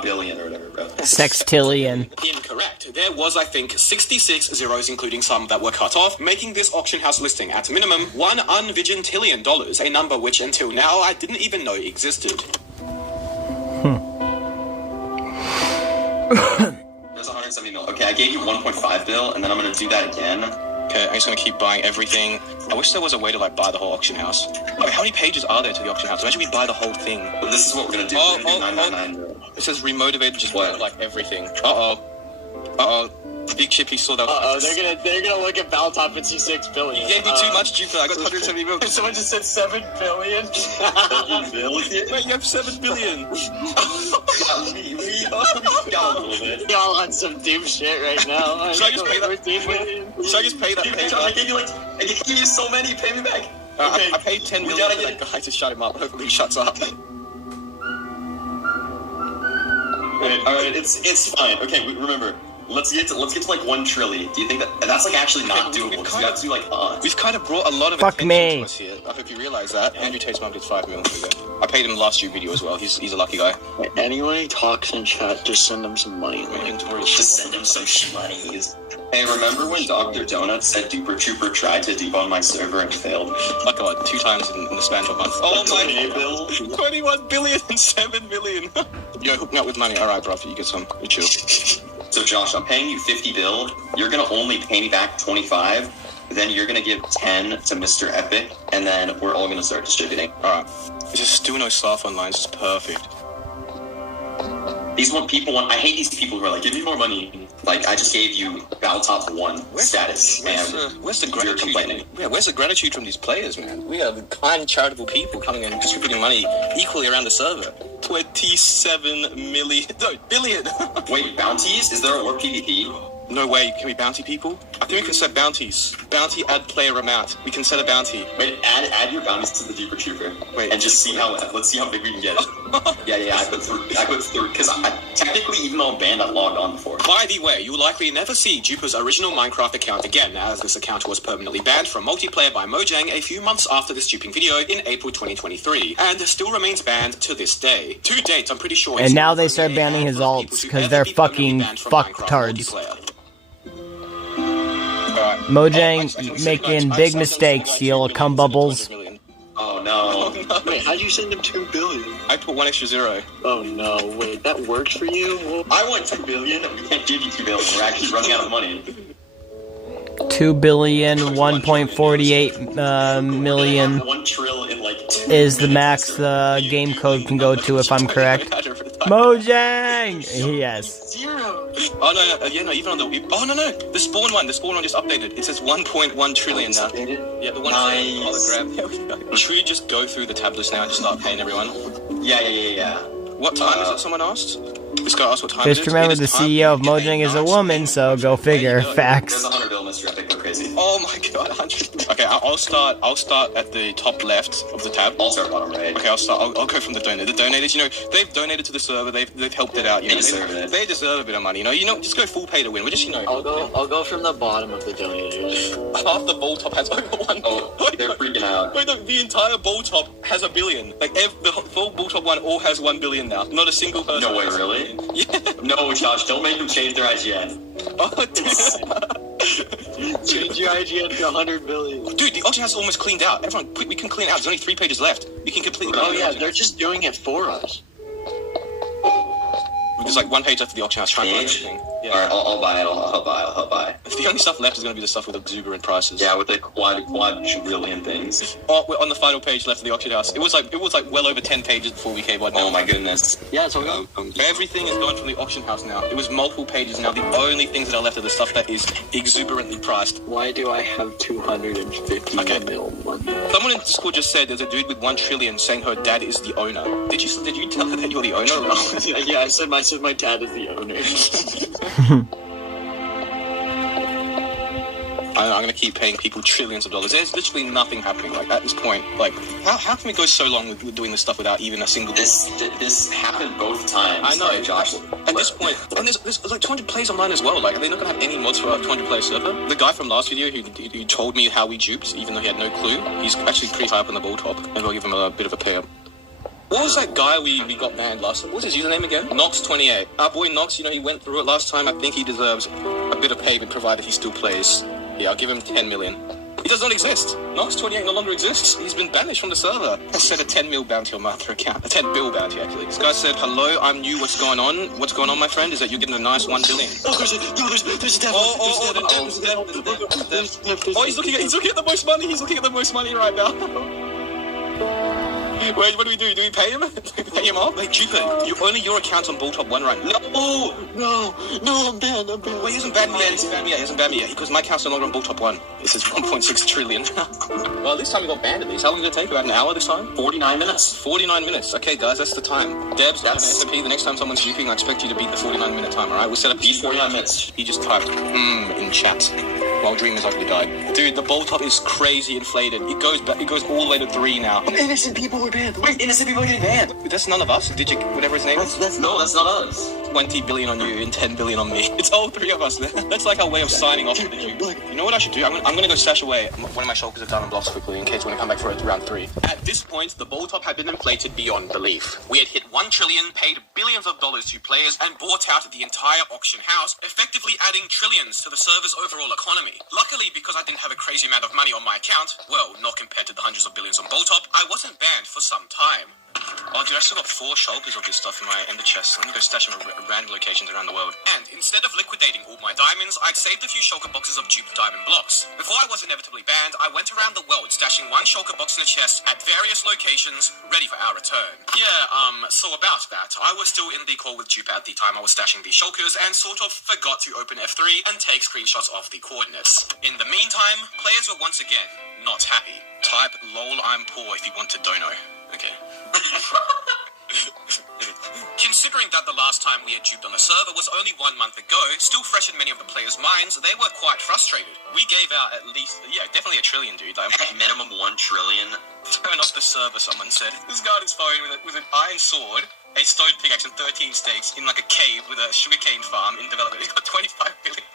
billion or whatever, bro. Sextillion. Incorrect. There was, I think, 66 zeros, including some that were cut off, making this auction house listing at minimum $1 unvigintillion, a number which until now I didn't even know existed. There's 170 mil. Okay, I gave you 1.5 bill, and then I'm gonna do that again. Okay, I'm just gonna keep buying everything. I wish there was a way to like buy the whole auction house. I mean, how many pages are there to the auction house? Imagine we buy the whole thing. Well, this is what we're gonna do. We're gonna do 999. It says remotivated, just like everything. Uh-oh. Big chip, he saw that. They're gonna look at Valtop and see 6 billion. You gave me too much, Jupiter. I got 170 million. Someone just said 7 billion. 7 billion? Wait, you have 7 billion. Y'all on some doom shit right now. Should I just pay that? Should I just pay that? I gave you so many. Pay me back. Okay. I paid 10 million to that guy to shut him up. Hopefully he shuts up. Alright, it's fine. Okay, remember. Let's get to like 1 trillion. Do you think that's like actually not doable? Because we have to do like odds. We've kind of brought a lot of attention to us here. I hope you realize that. Andrew Tate's mum did 5 million. I paid him last year video as well. He's a lucky guy. Anyone who talks in chat, just send him some money. Just send him some money. Hey, remember when Dr. Donut said Duper Trooper tried to debug my server and failed? Like what, 2 times in the span of a month? Oh my bill! 21 billion and 7 million. Yo, hook me up with money. Alright, bro, after you get some. You chill. So Josh, I'm paying you 50 bill. You're gonna only pay me back 25. Then you're gonna give 10 to Mr. Epic, and then we're all gonna start distributing. Alright. There's just still no staff online. It's just perfect. I hate these people who are like, give me more money. Like, I just gave you Valtop 1 status, where's the gratitude? Complaining. Yeah, where's the gratitude from these players, man? We are the kind, charitable people coming in and distributing money equally around the server. 27 million. No, billion. Wait, bounties? Is there a word PvP? No way. Can we bounty people? I think we can set bounties. Bounty add player amount. We can set a bounty. Wait, add your bounties to the Deeper Trooper. Wait, and just see let's see how big we can get it. yeah, I put through, because technically, even though I'm banned, I logged on before. By the way, you will likely never see Jupa's original Minecraft account again, as this account was permanently banned from multiplayer by Mojang a few months after this duping video in April 2023, and still remains banned to this day. To date, I'm pretty sure. And now they start banning his alts because they're fucking fucktards. Mojang making big mistakes, you little cum bubbles. Oh no. Wait, how'd you send him 2 billion? I put 1 extra 0. Oh no, wait, that worked for you? I want 2 billion. We can't give you 2 billion. We're actually running out of money. 2 billion, 1.48 million 1 trill in like 2 is the max the game code can go to if I'm correct. Mojang! Yes. 0. Oh no, even on the... Oh no, the spawn one just updated. It says 1.1 trillion now. Yeah, the one hologram. Should we just go through the tab list now and just start paying everyone? Yeah. What time is it, someone asked? This guy asked what time Just remember the CEO of Mojang is a woman, so go figure. Facts. There's a 100 bill mystery. I think we're crazy. Oh my god, 100. Okay, I'll start at the top left of the tab. I'll start bottom right. Okay, I'll go from the donated. The donators, they've donated to the server. They've helped it out. They deserve it. They deserve a bit of money. Just go full pay to win. We're just I'll go from the bottom of the donators. Half the ball top has over 1. Oh, they're freaking out. Wait, no, the entire ball top has a billion. Like the full ball top one all has 1 billion now. Not a single person. No way, really? Yeah. No, Josh, don't make them change their IGN. Oh, dude. Change your IGN to 100 billion. Dude, the auction house is almost cleaned out. Everyone, we can clean it out. There's only 3 pages left. We can completely Oh yeah, they're just doing it for us. There's like 1 page left of the auction house trying to buy everything. Yeah. Alright, I'll buy it. I'll buy. The only stuff left is going to be the stuff with exuberant prices. Yeah, with the quadrillion things. Oh, we're on the final page left of the auction house. It was like well over 10 pages before we came on. Oh my goodness. Yeah, it's all everything is going from the auction house now. It was multiple pages now. The only things that are left are the stuff that is exuberantly priced. Why do I have 250 mil money? Someone in Discord just said there's a dude with 1 trillion saying her dad is the owner. Did you tell her that you're the owner? Yeah, I said my dad is the owner. I'm going to keep paying people trillions of dollars. There's literally nothing happening. Like at this point, like how can we go so long with doing this stuff without even a single? This happened both times. I know, Josh. At this point, and there's like 200 plays online as well. Like, are they not going to have any mods for a 200 player server? The guy from last video who told me how we duped, even though he had no clue, he's actually pretty high up on the ball top. Maybe I'll give him a bit of a pay up. What was that guy we got banned last time? What was his username again? Nox28. Our boy Nox, he went through it last time. I think he deserves a bit of payment provided he still plays. Yeah, I'll give him 10 million. He does not exist. Nox28 no longer exists. He's been banished from the server. I set a 10 mil bounty on my other account. A 10 bill bounty, actually. This guy said, hello, I'm new, what's going on? What's going on, my friend, is that you're getting a nice 1 billion. Oh, there's a devil. Oh, he's looking at the most money. He's looking at the most money right now. Wait, what do we do? Do we pay him? Do we pay him off? Like, Jupiter, only your account's on Ball Top 1 right now. No, I'm banned. Well, he hasn't banned me yet, because my account's no longer on Ball Top 1. This is 1.6 trillion. Well, this time we got banned at least. How long did it take? About an hour this time? 49 minutes. 49 minutes. Okay, guys, that's the time. Debs, that's SOP. The next time someone's duping, I expect you to beat the 49-minute time, alright? We'll set up these 49 minutes. He just typed, in chat. While Dreamers actually died. Dude, the Ball Top is crazy inflated. It goes all the way to 3 now. Innocent people were banned. Wait, innocent people are getting banned. That's none of us. Digit, whatever his name is. That's not us. 20 billion on you and 10 billion on me. It's all 3 of us. That's like our way of signing off with the dude. You know what I should do? I'm gonna go stash away one of my shulkers of diamond blocks quickly in case when I come back for round 3. At this point, the Ball Top had been inflated beyond belief. We had hit 1 trillion, paid billions of dollars to players, and bought out the entire auction house, effectively adding trillions to the server's overall economy. Luckily, because I didn't have a crazy amount of money on my account, well, not compared to the hundreds of billions on Ball Top, I wasn't banned for some time. Oh, dude, I still got 4 shulkers of this stuff in my ender chest. I'm gonna go stash them at random locations around the world. And instead of liquidating all my diamonds, I'd saved a few shulker boxes of duped diamond blocks. Before I was inevitably banned, I went around the world stashing 1 shulker box in a chest at various locations, ready for our return. Yeah, so about that, I was still in the call with Dupe at the time I was stashing the shulkers and sort of forgot to open F3 and take screenshots of the coordinates. In the meantime, players were once again not happy. Type lol I'm poor if you want to dono. Okay. Considering that the last time we had duped on the server was only 1 month ago, still fresh in many of the players' minds, they were quite frustrated. We gave out at least, definitely a trillion, dude. Like, minimum 1 trillion. Turn off the server, someone said. This guy is phone with an iron sword, a stone pickaxe, and 13 stakes in like a cave with a sugarcane farm in development. He's got 25 billion.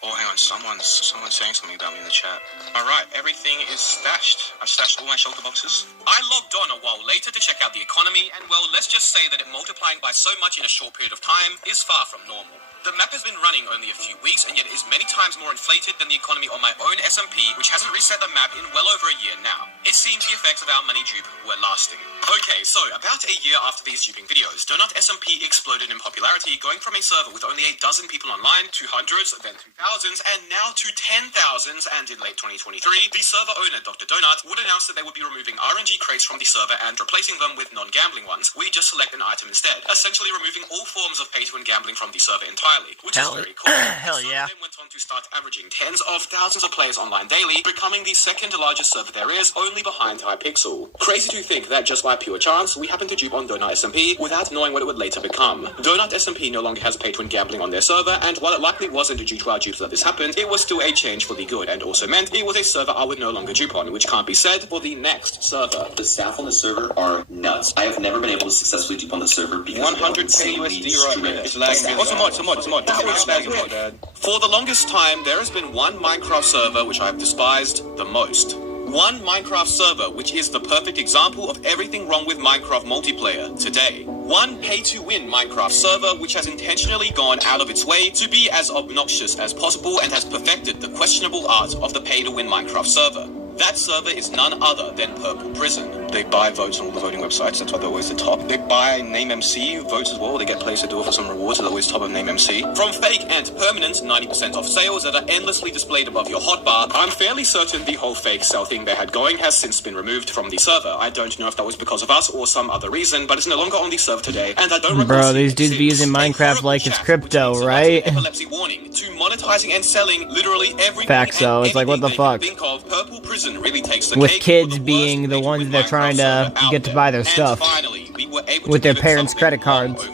Oh, hang on, someone's saying something about me in the chat. Alright, everything is stashed. I've stashed all my shelter boxes. I logged on a while later to check out the economy, and well, let's just say that it multiplying by so much in a short period of time is far from normal. The map has been running only a few weeks, and yet it is many times more inflated than the economy on my own SMP, which hasn't reset the map in well over a year now. It seems the effects of our money dupe were lasting. Okay, so about a year after these duping videos, Donut SMP exploded in popularity, going from a server with only 8 dozen people online to hundreds, then 2000s, and now to 10,000s, and in late 2023, the server owner, Dr. Donut, would announce that they would be removing RNG crates from the server and replacing them with non-gambling ones. We just select an item instead, essentially removing all forms of pay-to-win gambling from the server entirely, which is very cool. Hell yeah. Then went on to start averaging tens of thousands of players online daily, becoming the second largest server there is, only behind Hypixel. Crazy to think that just by pure chance, we happened to dupe on Donut SMP without knowing what it would later become. Donut SMP no longer has pay-to-win gambling on their server, and while it likely wasn't due to our dupes that this happened, it was still a change for the good, and also meant it was a server I would no longer dupe on, which can't be said for the next server. The staff on the server are nuts. I have never been able to successfully dupe on the server because 100 USD right there. It's lagging. What's a mod? For the longest time, there has been one Minecraft server which I have despised the most. One Minecraft server which is the perfect example of everything wrong with Minecraft multiplayer today. One pay-to-win Minecraft server which has intentionally gone out of its way to be as obnoxious as possible and has perfected the questionable art of the pay-to-win Minecraft server. That server is none other than Purple Prison. They buy votes on all the voting websites, that's why they're always the top. They buy Name MC votes as well, they get players to do it for some rewards, they're always top of Name MC. From fake and permanent 90% off sales that are endlessly displayed above your hotbar, I'm fairly certain the whole fake sale thing they had going has since been removed from the server. I don't know if that was because of us or some other reason, but it's no longer on the server today, and I don't recall. Bro, these dudes be using Minecraft like it's crypto, right? Epilepsy warning to monetizing and selling literally everything. Facts though, it's like what the fuck? Think of Purple Prison really takes the with cake kids being the ones they're trying to get to buy their stuff finally, we were able with to their parents' credit cards.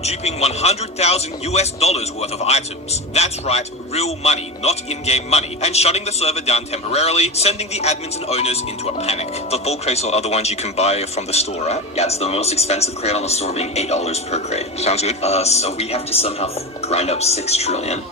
Duping $100,000 worth of items. That's right, real money, not in-game money, and shutting the server down temporarily, sending the admins and owners into a panic. The full crates are the ones you can buy from the store, right? Yeah, it's the most expensive crate on the store, being $8 per crate. Sounds good. So we have to somehow grind up 6 trillion.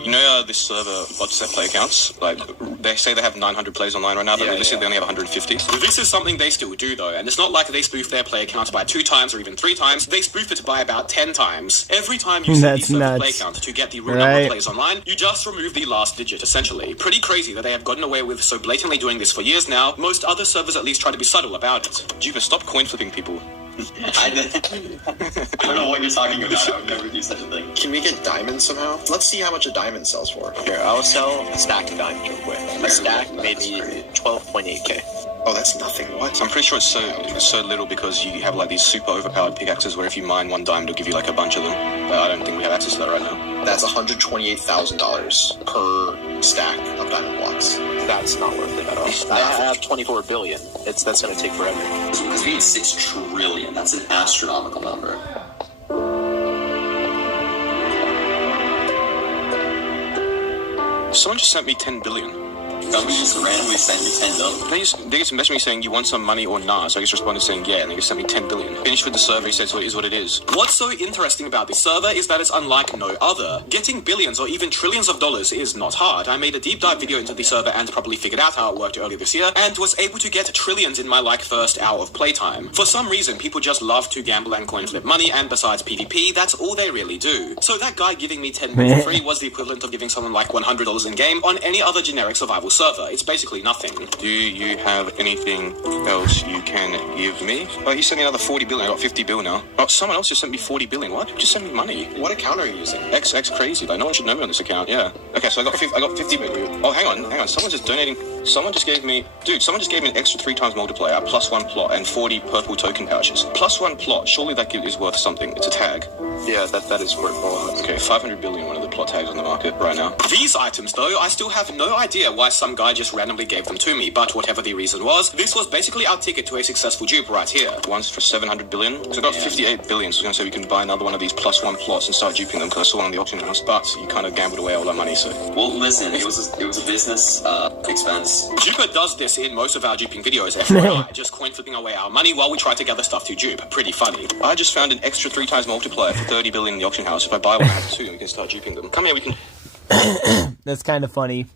You know this server bots their play accounts? Like, they say they have 900 players online right now, but they only have 150. This is something they still do, though, and it's not like they spoof their play account by 2 times or even 3 times. They spoof it by about 10 times. Every time you set the server play account to get the real number of players online, you just remove the last digit, essentially. Pretty crazy that they have gotten away with so blatantly doing this for years now. Most other servers at least try to be subtle about it. Jupa, stop coin flipping people. I don't know what you're talking about. I would never do such a thing. Can we get diamonds somehow? Let's see how much a diamond sells for. Here, I'll sell a stack of diamonds real quick. A stack made me 12.8k. Oh, that's nothing. What? I'm pretty sure it's so little because you have like these super overpowered pickaxes where if you mine 1 diamond, it'll give you like a bunch of them. But I don't think we have access to that right now. That's $128,000 per stack of diamond blocks. That's not worth it at all. I have 24 billion. That's going to take forever. Because we need 6 trillion. That's an astronomical number. Someone just sent me 10 billion. Somebody just randomly sent you 10 billion. They just messaged me saying, you want some money or nah? So I just responded saying, yeah, and they just sent me 10 billion. Finished with the server, he said, so it is what it is. What's so interesting about this server is that it's unlike no other. Getting billions or even trillions of dollars is not hard. I made a deep dive video into the server and properly figured out how it worked earlier this year, and was able to get trillions in my first hour of playtime. For some reason, people just love to gamble and coin flip money, and besides PvP, that's all they really do. So that guy giving me 10 million for free was the equivalent of giving someone like $100 in game on any other generic survival server. It's basically nothing. Do you have anything else you can give me? Oh, he sent me another 40 billion. I got 50 bill now. Oh, someone else just sent me 40 billion. What? Just sent me money. What account are you using? X crazy. Like, no one should know me on this account. Yeah. Okay, so I got 50 billion. Oh, hang on. Someone just donating. Someone just gave me an extra 3 times multiplier, +1 plot, and 40 purple token pouches. +1 plot. Surely that is worth something. It's a tag. Yeah, that is worthwhile. Okay, 500 billion, one of the plot tags on the market right now. These items, though, I still have no idea why some guy just randomly gave them to me, but whatever the reason was, this was basically our ticket to a successful dupe right here. One's for 700 billion. So I got 58 billion, so I was going to say we can buy another one of these +1 plots and start duping them, because I saw one on the auction house, but you kind of gambled away all that money, so... Well, listen, it was a business expense. Duper does this in most of our duping videos, FYI, just coin flipping away our money while we try to gather stuff to dupe. Pretty funny. I just found an extra 3 times multiplier for 30 billion in the auction house. If I buy one, I have 2, and we can start duping them. Come here, we can... That's kind of funny.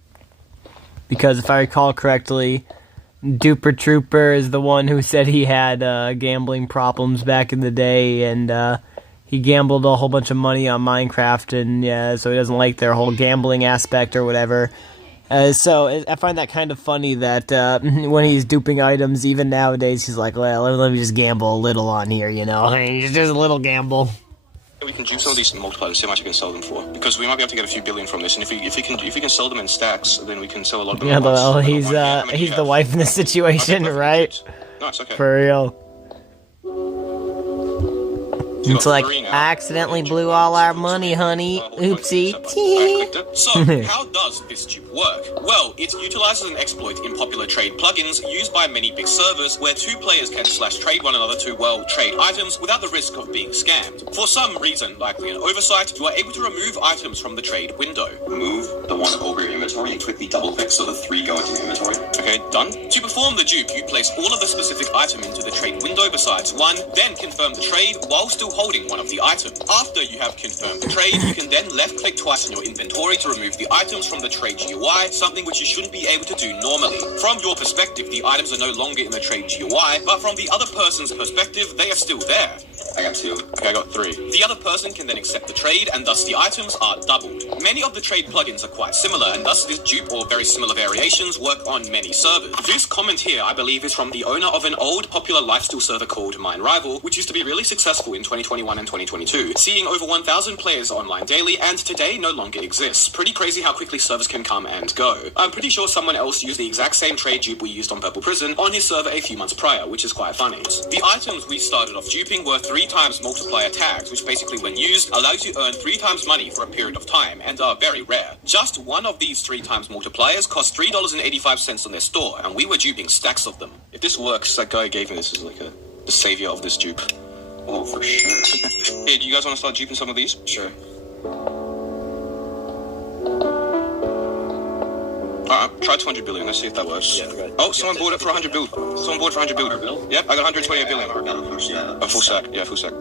Because if I recall correctly, Duper Trooper is the one who said he had gambling problems back in the day, and he gambled a whole bunch of money on Minecraft, and yeah, so he doesn't like their whole gambling aspect or whatever. So I find that kind of funny that when he's duping items, even nowadays, he's like, well, let me just gamble a little on here, you know? I mean, just a little gamble. We can dupe some of these multipliers and see how much we can sell them for, because we might be able to get a few billion from this. And if we can sell them in stacks, then we can sell a lot of them. Yeah, well, he's the wife in this situation, right? Nice, okay. For real. It's like, I accidentally blew all our money, honey. Oopsie. So, how does this dupe work? Well, it utilizes an exploit in popular trade plugins used by many big servers where 2 players can /trade one another to, well, trade items without the risk of being scammed. For some reason, likely an oversight, you are able to remove items from the trade window. Move the one over your inventory and quickly double-click so the 3 go into your inventory. Okay, done. To perform the dupe, you place all of the specific item into the trade window besides one, then confirm the trade while still holding one of the items. After you have confirmed the trade, you can then left-click twice in your inventory to remove the items from the trade GUI, something which you shouldn't be able to do normally. From your perspective, the items are no longer in the trade GUI, but from the other person's perspective, they are still there. I got 2. Okay, I got 3. The other person can then accept the trade, and thus the items are doubled. Many of the trade plugins are quite similar, and thus this dupe or very similar variations work on many servers. This comment here, I believe, is from the owner of an old popular lifesteal server called Mine Rival, which used to be really successful in 2021 and 2022, seeing over 1,000 players online daily, and today no longer exists. Pretty crazy how quickly servers can come and go. I'm pretty sure someone else used the exact same trade dupe we used on Purple Prison on his server a few months prior, which is quite funny. The items we started off duping were 3 times multiplier tags, which basically when used, allow you to earn 3 times money for a period of time, and are very rare. Just one of these 3 times multipliers cost $3.85 on their store, and we were duping stacks of them. If this works, that guy gave me this as like the savior of this dupe. Oh, for sure. Hey, do you guys want to start duping some of these? Sure. Try 200 billion. Let's see if that works. Yeah, right. Oh, someone bought it for 100 bill. Someone bought it for 100 bill. Yep, I got 128 billion. A full sack. Yeah, full sack.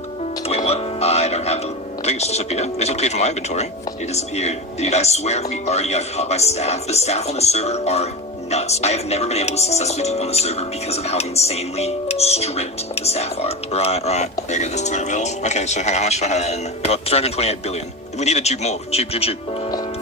Wait, what? I don't have them. I think it's disappeared. It disappeared from my inventory. It disappeared. Dude, I swear if we already got caught by staff, the staff on the server are nuts. I have never been able to successfully dupe on the server because of how insanely strict the staff are. Right. There you go, this 200 bill. Okay, so hang on, how much do I have? I got 328 billion. We need to dupe more. Dupe.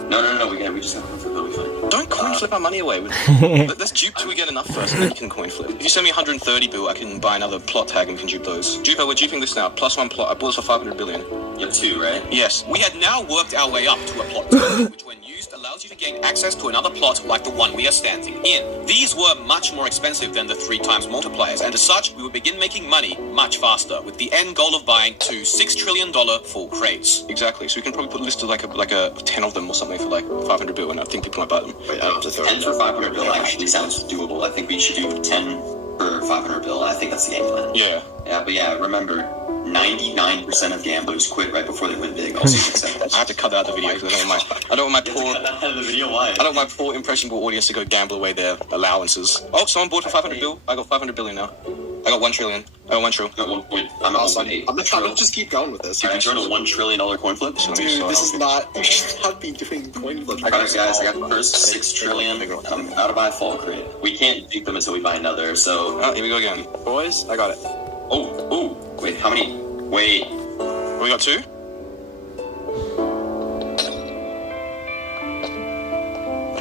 No, we just have to flip, it'll be fine. Don't coin flip our money away. Let's dupe till we get enough first, and then you can coin flip. If you send me 130 bill, I can buy another plot tag and we can dupe those. Duper, we're duping this now. +1 plot. I bought this for 500 billion. You have 2, right? Yes. We had now worked our way up to a plot token, which when used allows you to gain access to another plot like the one we are standing in. These were much more expensive than the 3 times multipliers, and as such, we would begin making money much faster, with the end goal of buying 2 $6 trillion full crates. Exactly. So we can probably put a list of like a 10 of them or something for like 500 bill, and I think people might buy them. Wait, 10 for 500 bill actually sounds doable. I think we should do 10 for 500 bill. I think that's the game plan. Yeah. Yeah, but yeah, remember, 99% of gamblers quit right before they win big. Also, I have to cut out the video because I don't want my poor impressionable audience to go gamble away their allowances. Oh, someone bought for 500 bill. I got 500 billion now. I got 1 trillion. I got 1 trillion. I got 1 point. I'm at 1.8. I'm gonna just keep going with this. Are you doing a $1 trillion coin flip? Dude, this is not. You should not be doing coin flips. Alright, guys, I got the first 6 trillion. I'm out of my fall crate. We can't dupe them until we buy another, so. Oh, here we go again. Boys, I got it. Oh. Wait, how many? Wait. We got 2?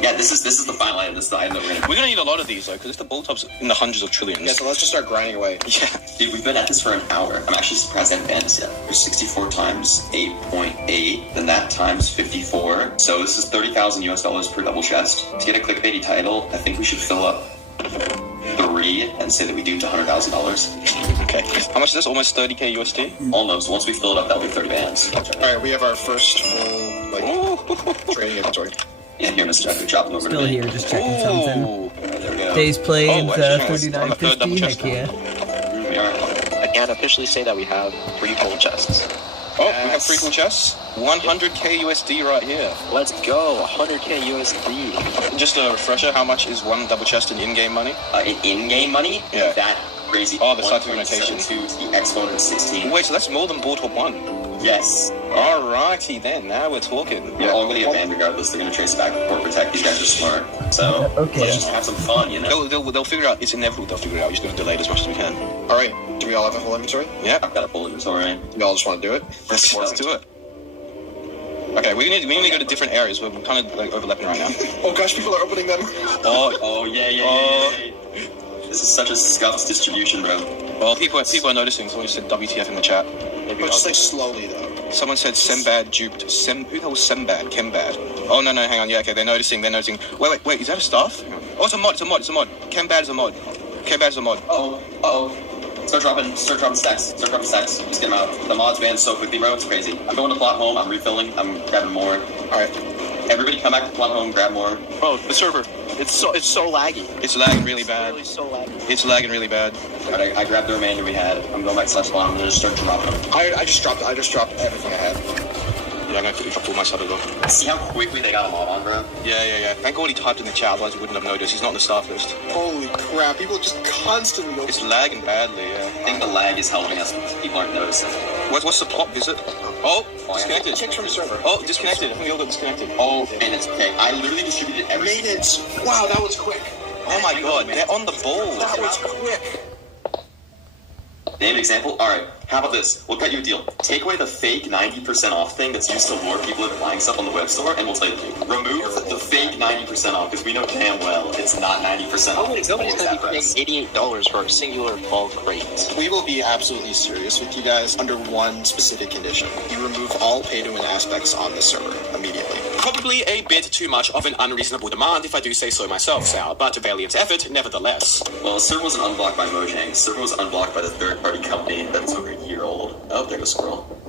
Yeah, this is the final item. This is the item that we're gonna need a lot of these though, because it's the ball tops in the hundreds of trillions. Yeah, so let's just start grinding away. Yeah. Dude, we've been at this for an hour. I'm actually surprised I haven't banned this yet. There's 64 times 8.8, then that times 54. So this is $30,000 US per double chest. To get a clickbaity title, I think we should fill up 3 agree and say that we duped $100,000. Okay. How much is this? Almost 30k USD? Almost. Once we fill it up, that'll be 30 bands. Alright, we have our first full trading inventory. Yeah, here, Mr. Jeffrey, drop them over Still to me. here, just checking something. There we go. Days played, actually, no, it's on the third double 39.50. chest Heck yeah. Here we are. I can officially say that we have 3 full chests. Oh, we have 3 full chests. 100k USD right here. Let's go, 100k USD. Just a refresher, how much is one double chest in in-game money? In in-game money? Yeah. That crazy. Oh, the scientific notation. 1.72 to the exponent 16. Wait, so that's more than Board Hop 1? Yes. Alrighty then, now we're talking. They're all going to get banned regardless. They're going to trace back with Port Protect. These guys are smart. So, let's just have some fun, you know? They'll figure it out. It's inevitable they'll figure it out. We're just going to delay it as much as we can. Alright, do we all have a full inventory? Yeah. I've got a full inventory. We all just want to do it? Let's do it. Okay, we need to go to different areas. We're kind of like overlapping right now. Oh gosh, people are opening them. Oh, yeah. This is such a scuffed distribution, bro. Well, people are noticing. Someone just said WTF in the chat. But just like slowly though. Someone said Sembad duped. Who the hell was Sembad? Kembad. Oh no, hang on. Yeah, okay, they're noticing. Wait, is that a staff? Oh, it's a mod. Kembad is a mod. Start dropping stacks. Just get them out. The mods ban so quickly, bro. It's crazy. I'm going to plot home. I'm refilling. I'm grabbing more. Alright. Everybody come back to plot home. Grab more. Oh, the server. It's so laggy. It's lagging really bad. It's so laggy. It's lagging really bad. Alright, I grabbed the remainder we had. I'm going back to spawn. I'm going to start dropping them. I just dropped everything I had. Yeah, I'm going to drop all my stuff as well. See how quickly they got a mod on, bro? Yeah. Thank God he typed in the chat, otherwise we wouldn't have noticed. He's not on the staff list. Holy crap, people just constantly go. It's lagging badly, yeah. I think the lag is helping us. People aren't noticing. What's the plot visit? Oh, disconnected. Kicked from the server. Oh, disconnected. I think we all got disconnected. Oh, and it's okay. I literally distributed everything. Maintenance. Wow, that was quick. Oh my God, they're on the ball. That was quick. Name an example? Alright, how about this? We'll cut you a deal. Take away the fake 90% off thing that's used to lure people into buying stuff on the web store, and we'll tell you. Remove the fake 90% off, because we know damn well it's not 90% off. Nobody's going to be paying $88 for a singular fall crate. We will be absolutely serious with you guys under one specific condition. You remove all pay-to-win aspects on the server immediately. Probably a bit too much of an unreasonable demand if I do say so myself, Sal, but a valiant effort nevertheless. Well, the server wasn't unblocked by Mojang. The server was unblocked by the third-party company that's over a year old. Oh, there goes Squirrel.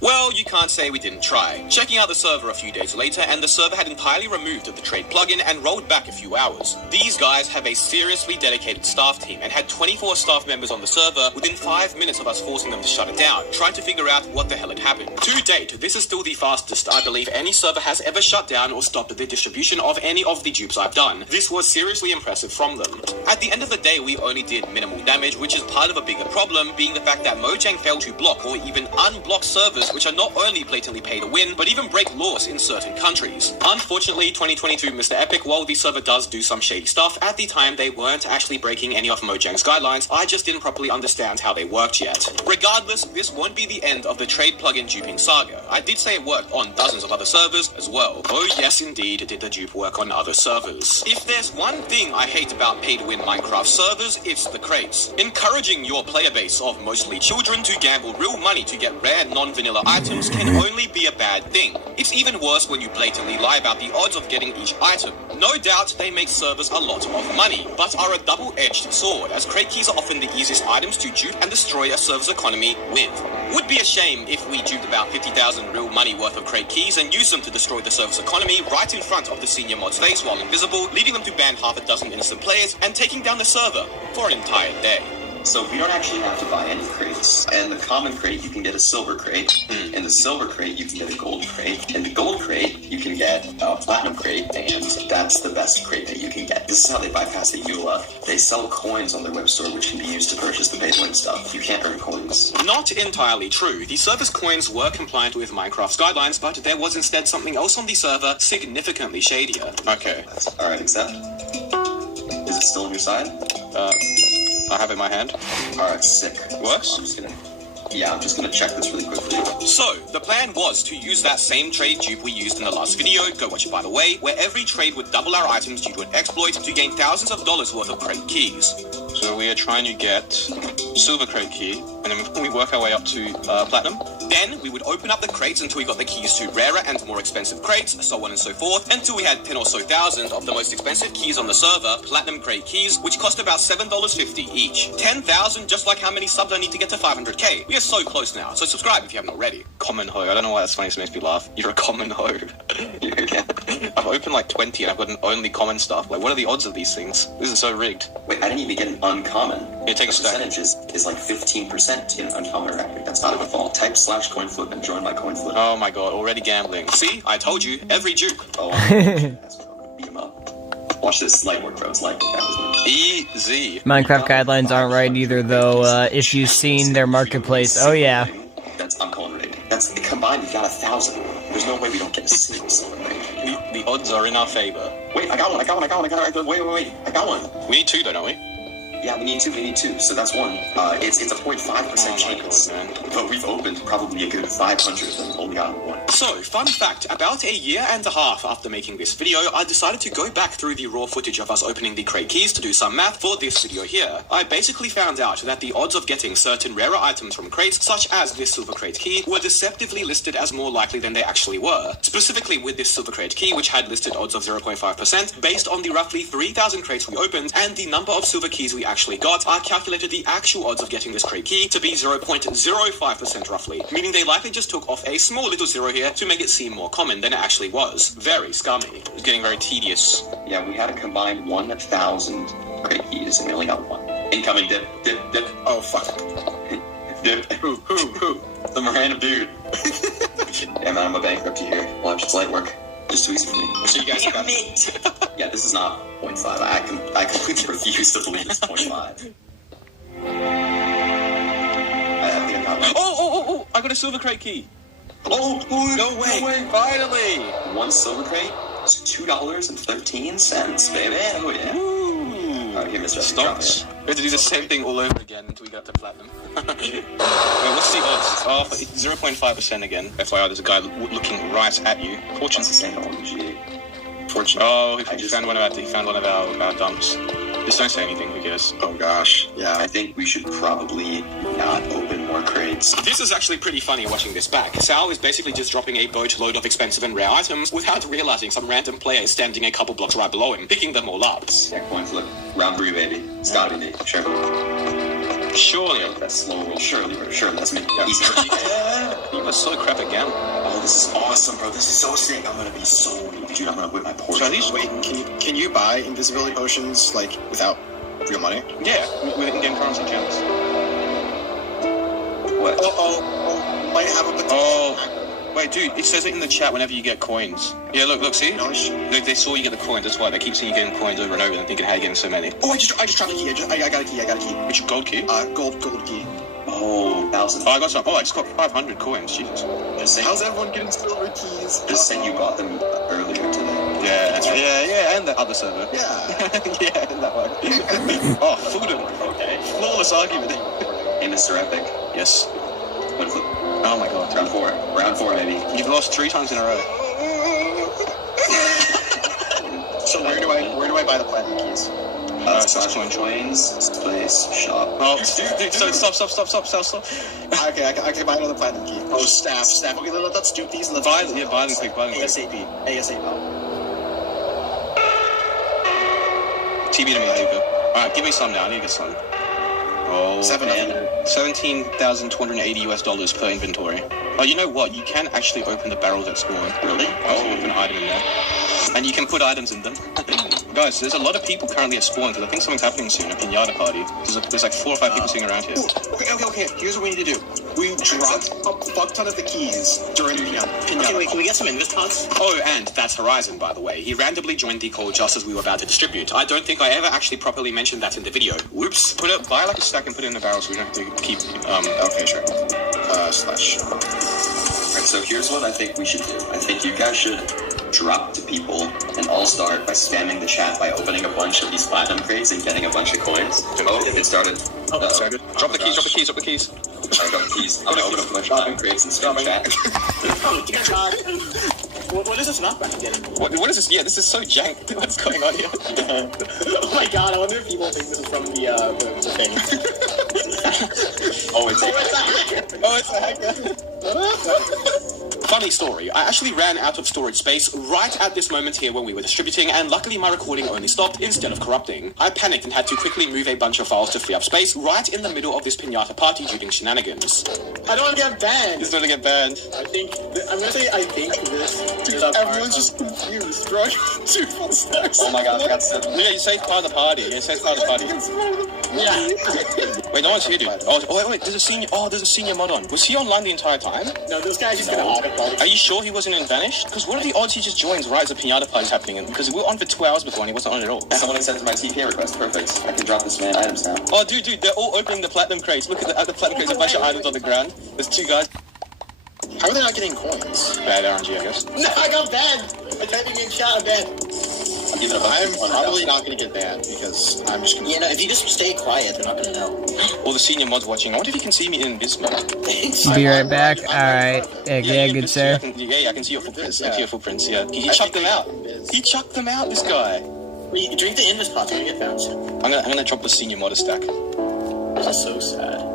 Well, you can't say we didn't try. Checking out the server a few days later, and the server had entirely removed the trade plugin and rolled back a few hours. These guys have a seriously dedicated staff team and had 24 staff members on the server within 5 minutes of us forcing them to shut it down, trying to figure out what the hell had happened. To date, this is still the fastest I believe any server has ever shut down or stopped the distribution of any of the dupes I've done. This was seriously impressive from them. At the end of the day, we only did minimal damage, which is part of a bigger problem, being the fact that Mojang failed to block or even unblock servers which are not only blatantly pay to win, but even break laws in certain countries. Unfortunately, 2022 Mr. Epic, while the server does do some shady stuff, at the time they weren't actually breaking any of Mojang's guidelines. I just didn't properly understand how they worked yet. Regardless, this won't be the end of the trade plugin duping saga. I did say it worked on dozens of other servers as well. Oh yes, indeed, did the dupe work on other servers. If there's one thing I hate about pay-to-win Minecraft servers, it's the crates. Encouraging your player base of mostly children to gamble real money to get rare non-vanilla items can only be a bad thing. It's even worse when you blatantly lie about the odds of getting each item. No doubt they make servers a lot of money, but are a double-edged sword, as crate keys are often the easiest items to dupe and destroy a server's economy with. Would be a shame if we duped about 50,000 real money worth of crate keys and used them to destroy the server's economy right in front of the senior mod's face while invisible, leading them to ban half a dozen innocent players and taking down the server for an entire day. So we don't actually have to buy any crates. In the common crate, you can get a silver crate. In the silver crate, you can get a gold crate. In the gold crate, you can get a platinum crate, and that's the best crate that you can get. This is how they bypass the EULA. They sell coins on their web store, which can be used to purchase the pay-to-win stuff. You can't earn coins. Not entirely true. The server's coins were compliant with Minecraft's guidelines, but there was instead something else on the server significantly shadier. Okay. Alright, accept. Is it still on your side? I have it in my hand. Alright, sick. Works? I'm just gonna check this really quickly. So, the plan was to use that same trade dupe we used in the last video, go watch it by the way, where every trade would double our items due to an exploit to gain thousands of dollars worth of crate keys. So we are trying to get silver crate key, and then we work our way up to platinum. Then we would open up the crates until we got the keys to rarer and more expensive crates, so on and so forth, until we had 10 or so thousand of the most expensive keys on the server, platinum crate keys, which cost about $7.50 each. 10,000, just like how many subs I need to get to 500k. We are so close now, so subscribe if you haven't already. Common hoe. I don't know why that's funny, it makes me laugh. You're a common hoe. I've opened like 20 and I've got an only common stuff. Like, what are the odds of these things? This is so rigged. Wait, I didn't even get an uncommon. Yeah, take a stack. Percentage is like 15% to get an uncommon record. That's not a default. Type /coinflip and join my coinflip. Oh my god, already gambling. See? I told you, every dupe. Oh, I'm gonna beat him up. Watch this. Light work, bro. It's light work. Easy. Minecraft guidelines aren't right either, though. If you've seen their marketplace, oh yeah. I'm calling raid. That's combined. We got 1,000. There's no way we don't get a single silver raid. The odds are in our favor. Wait, I got one. Wait. I got one. We need 2 though, don't we? Yeah, we need 2. So that's one. It's a 0.5% chance. But we've opened probably a good 500 and only gotten one. So, fun fact, about a year and a half after making this video, I decided to go back through the raw footage of us opening the crate keys to do some math for this video here. I basically found out that the odds of getting certain rarer items from crates, such as this silver crate key, were deceptively listed as more likely than they actually were. Specifically with this silver crate key, which had listed odds of 0.5%, based on the roughly 3,000 crates we opened and the number of silver keys we actually got, I calculated the actual odds of getting this crate key to be 0.05% roughly, meaning they likely just took off a small little zero here to make it seem more common than it actually was. Very scummy. It's getting very tedious. Yeah, we had a combined 1,000 crate keys and we only got one. Incoming dip. Oh, fuck. Dip. Who? Some random dude. Yeah, man, I'm a bankruptcy here. Watch, it's light work. Just too easy for me. So you guys got it. Yeah, this is not 0.5. I completely refuse to believe it's 0.5. Oh! I got a silver crate key. Oh, no way. Finally. One silver crate is $2.13, baby. Oh, yeah. Alright, here, Mr. Stocks. We have to do the same thing all over again until we get to platinum. Wait, what's the odds? Oh, 0.5% again. FYI, there's a guy looking right at you. Fortune. Fortune. Oh, he found one of our dumps. Just don't say anything, who cares? Oh gosh. Yeah, I think we should probably not open more crates. This is actually pretty funny watching this back. Sal is basically just dropping a boatload of expensive and rare items without realizing some random player is standing a couple blocks right below him, picking them all up. Yeah, coin flip. Round 3, baby. It's gotta be me. Sure. Surely. That's slow roll. Surely, that's me. Yeah. Easy. You are so crap again. Oh, this is awesome, bro. This is so sick. I'm gonna be so... Dude, I'm gonna whip my Porsche. So at least wait, can you buy invisibility potions, like, without real money? Yeah, with in-game currency gems. What? Oh, might have a potential. Oh, wait, dude, it says it in the chat whenever you get coins. Yeah, look, see? No, look, they saw you get the coins, that's why. They keep seeing you getting coins over and over and thinking, how are you getting so many? Oh, I just dropped a key. I got a key. Which gold key? Gold key. Oh, 1,000. Oh, I got some. Oh, I just got 500 coins, Jesus. How's everyone getting silver keys? Just saying you got them earlier today. Yeah, and the other server. Yeah. Yeah, that one. Oh, Foodum. Okay. Flawless argument. Hey, Mr. Epic. Yes. Coin flip. Oh my god. Round 4, baby. You've lost 3 times in a row. So where do I buy the platinum keys? Coins, place, shop. Oh, dude, stop. Okay, I can buy another platinum key. Oh, staff. Okay, let's do these and let's buy them quick. ASAP. TB to me, Luca. Alright, give me some now. I need to get some. Oh, $17,280 per inventory. Oh, you know what? You can actually open the barrels at spawn. Really? Oh, open an item in there. And you can put items in them. Guys, there's a lot of people currently at spawn because I think something's happening soon, a pinata party. There's like 4 or 5 people sitting around here. Okay. Here's what we need to do. We dropped a fuck ton of the keys during the pinata. Okay, wait, can we get some invis-pods? Oh, and that's Horizon, by the way. He randomly joined the call just as we were about to distribute. I don't think I ever actually properly mentioned that in the video. Whoops. Buy like a stack and put it in the barrel so we don't have to keep, okay, sure. Slash. Alright, so here's what I think we should do. I think you guys should drop to people and all start by spamming the chat by opening a bunch of these platinum crates and getting a bunch of coins. Oh, it started. Started. Drop the keys. I got the keys. I'm gonna open up a bunch of platinum crates and spam chat. What is this knockback again? What is this? Yeah, this is so jank. What's going on here? Oh my god, I wonder if people think this is from the thing. Oh, it's a hacker. Oh, it's a hacker. Funny story, I actually ran out of storage space right at this moment here when we were distributing, and luckily my recording only stopped instead of corrupting. I panicked and had to quickly move a bunch of files to free up space right in the middle of this pinata party duping shenanigans. I don't want to get banned. He's going to get banned. I think this. Everyone's just confused, bro. Two full stacks. Oh my god, I got 7. Yeah, you saved part of the party. You saved part of the party. Yeah. Wait, no one's here, dude. Oh, wait, there's a senior mod on. Was he online the entire time? No, those guys just gonna audit party. Are you sure he wasn't in Vanished? Because what are the odds he just joins right as a pinata party's happening? Because we were on for 2 hours before and he wasn't on at all. Someone accepted my TK request. Perfect. I can drop this man items now. Oh, dude, they're all opening the platinum crates. Look at the platinum crates, a bunch of items on the ground. There's 2 guys. How are they not getting coins? Bad RNG, I guess. No, I got banned. I'm typing in chat, I'm banned. I'm probably not going to get banned because I'm just going to... Yeah, no, if you just stay quiet, they're not going to know. All the senior mods watching. I wonder if you can see me in this mode. Be right back. Alright. Yeah, good sir. I can see your footprints. I see your footprints, yeah. He chucked them out. He chucked them out, this guy. Wait, drink the Invis pot, you're going to get banned soon. I'm gonna drop the senior mod stack. This is so sad.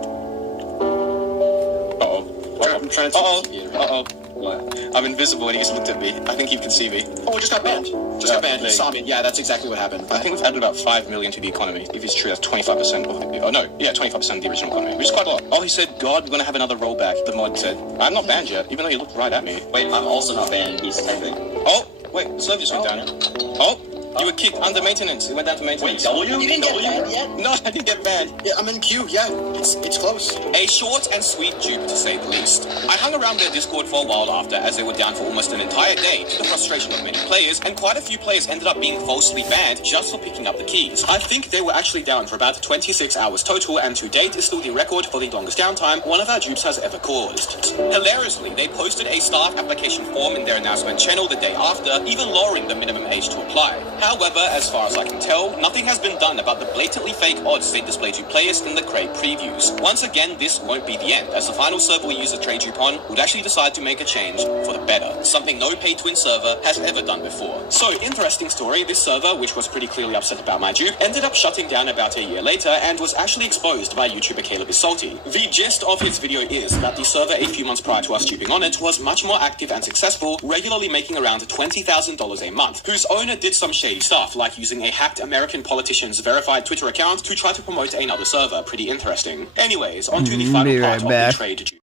I'm trying to... Uh-oh. What? I'm invisible and he just looked at me. I think he can see me. Oh, I just got banned. He saw me. Yeah, that's exactly what happened. I think we've added about 5 million to the economy. If it's true, that's 25% of the... Oh, no. Yeah, 25% of the original economy, which is quite a lot. Oh, he said, God, we're going to have another rollback, the mod said. I'm not banned yet, even though you looked right at me. Wait, I'm also not banned. He's typing. Oh, wait, the server just went down. Oh, you were kicked under maintenance. It went down to maintenance. Wait, You didn't get banned yet? No, I didn't get banned. Yeah, I'm in queue. Yeah, it's close. A short and sweet dupe, to say the least. I hung around their Discord for a while after, as they were down for almost an entire day, to the frustration of many players, and quite a few players ended up being falsely banned just for picking up the keys. I think they were actually down for about 26 hours total, and to date is still the record for the longest downtime one of our dupes has ever caused. Hilariously, they posted a staff application form in their announcement channel the day after, even lowering the minimum age to apply. However, as far as I can tell, nothing has been done about the blatantly fake odds they display to players in the Crate previews. Once again, this won't be the end, as the final server we use the trade dupe on would actually decide to make a change for the better, something no pay-to-win server has ever done before. So, interesting story, this server, which was pretty clearly upset about my dupe, ended up shutting down about a year later and was actually exposed by YouTuber Caleb is Salty. The gist of his video is that the server a few months prior to us duping on it was much more active and successful, regularly making around $20,000 a month, whose owner did some shady stuff, like using a hacked American politician's verified Twitter account to try to promote another server. Pretty interesting. Anyways, on to the final part of the trade dupe.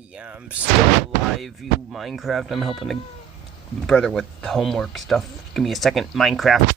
Yeah, I'm still alive, you Minecraft. I'm helping a brother with homework stuff. Give me a second, Minecraft.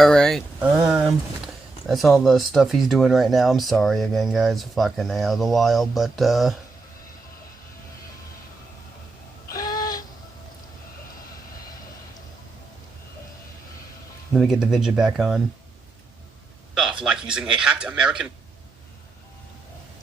Alright, that's all the stuff he's doing right now. I'm sorry again, guys. Fucking out of a while, but, let me get the video back on. Stuff like using a hacked American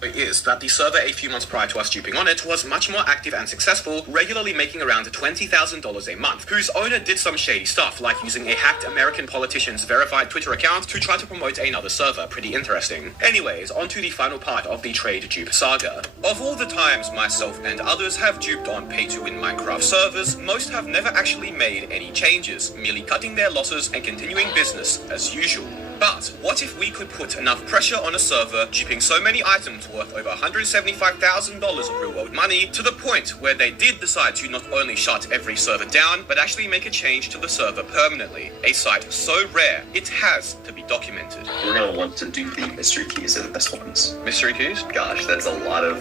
is that the server a few months prior to us duping on it was much more active and successful, regularly making around $20,000 a month, whose owner did some shady stuff like using a hacked American politician's verified Twitter account to try to promote another server. Pretty interesting. Anyways, on to the final part of the trade dupe saga. Of all the times myself and others have duped on pay-to-win Minecraft servers, most have never actually made any changes, merely cutting their losses and continuing business as usual. But what if we could put enough pressure on a server duping so many items worth over $175,000 of real-world money to the point where they did decide to not only shut every server down, but actually make a change to the server permanently? A sight so rare, it has to be documented. We're going to want to do the mystery keys. They're the best ones. Mystery keys? Gosh, that's a lot of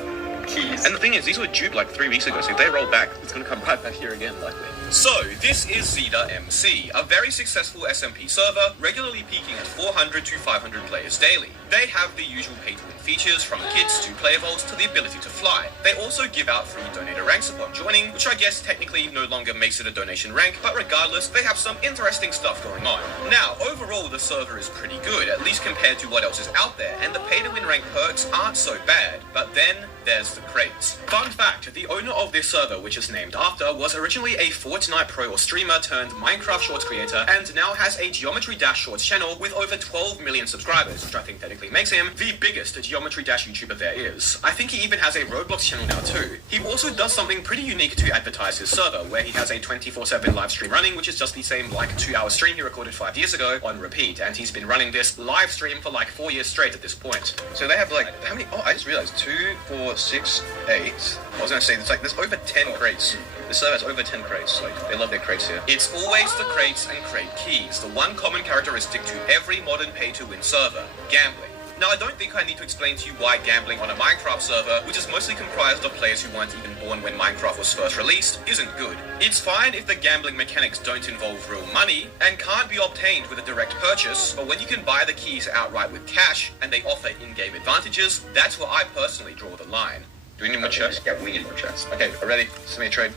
keys. And the thing is, these were duped like 3 weeks ago, so if they roll back, it's going to come right back here again, likely. So, this is Zeta MC, a very successful SMP server, regularly peaking at 400 to 500 players daily. They have the usual pay-to-win features, from kits to player vaults to the ability to fly. They also give out free donator ranks upon joining, which I guess technically no longer makes it a donation rank, but regardless, they have some interesting stuff going on. Now, overall, the server is pretty good, at least compared to what else is out there, and the pay-to-win rank perks aren't so bad. But then, there's the crates. Fun fact, the owner of this server, which is named after, was originally a Fortnite pro or streamer turned Minecraft Shorts creator, and now has a Geometry Dash Shorts channel with over 12 million subscribers, which I think technically makes him the biggest Geometry Dash YouTuber there is. I think he even has a Roblox channel now too. He also does something pretty unique to advertise his server, where he has a 24/7 live stream running, which is just the same like 2-hour stream he recorded 5 years ago on repeat, and he's been running this live stream for like 4 years straight at this point. So they have like, how many? Oh, I just realized 2, 4, 6, 8. I was gonna say, there's over 10 crates. The server has over 10 crates. Like, they love their crates here. It's always the crates and crate keys, the one common characteristic to every modern pay-to-win server: gambling. Now, I don't think I need to explain to you why gambling on a Minecraft server, which is mostly comprised of players who weren't even born when Minecraft was first released, isn't good. It's fine if the gambling mechanics don't involve real money and can't be obtained with a direct purchase, but when you can buy the keys outright with cash and they offer in-game advantages, that's where I personally draw the line. Do we need more chests? Yeah, we need more chests. Okay, ready? Send me a trade.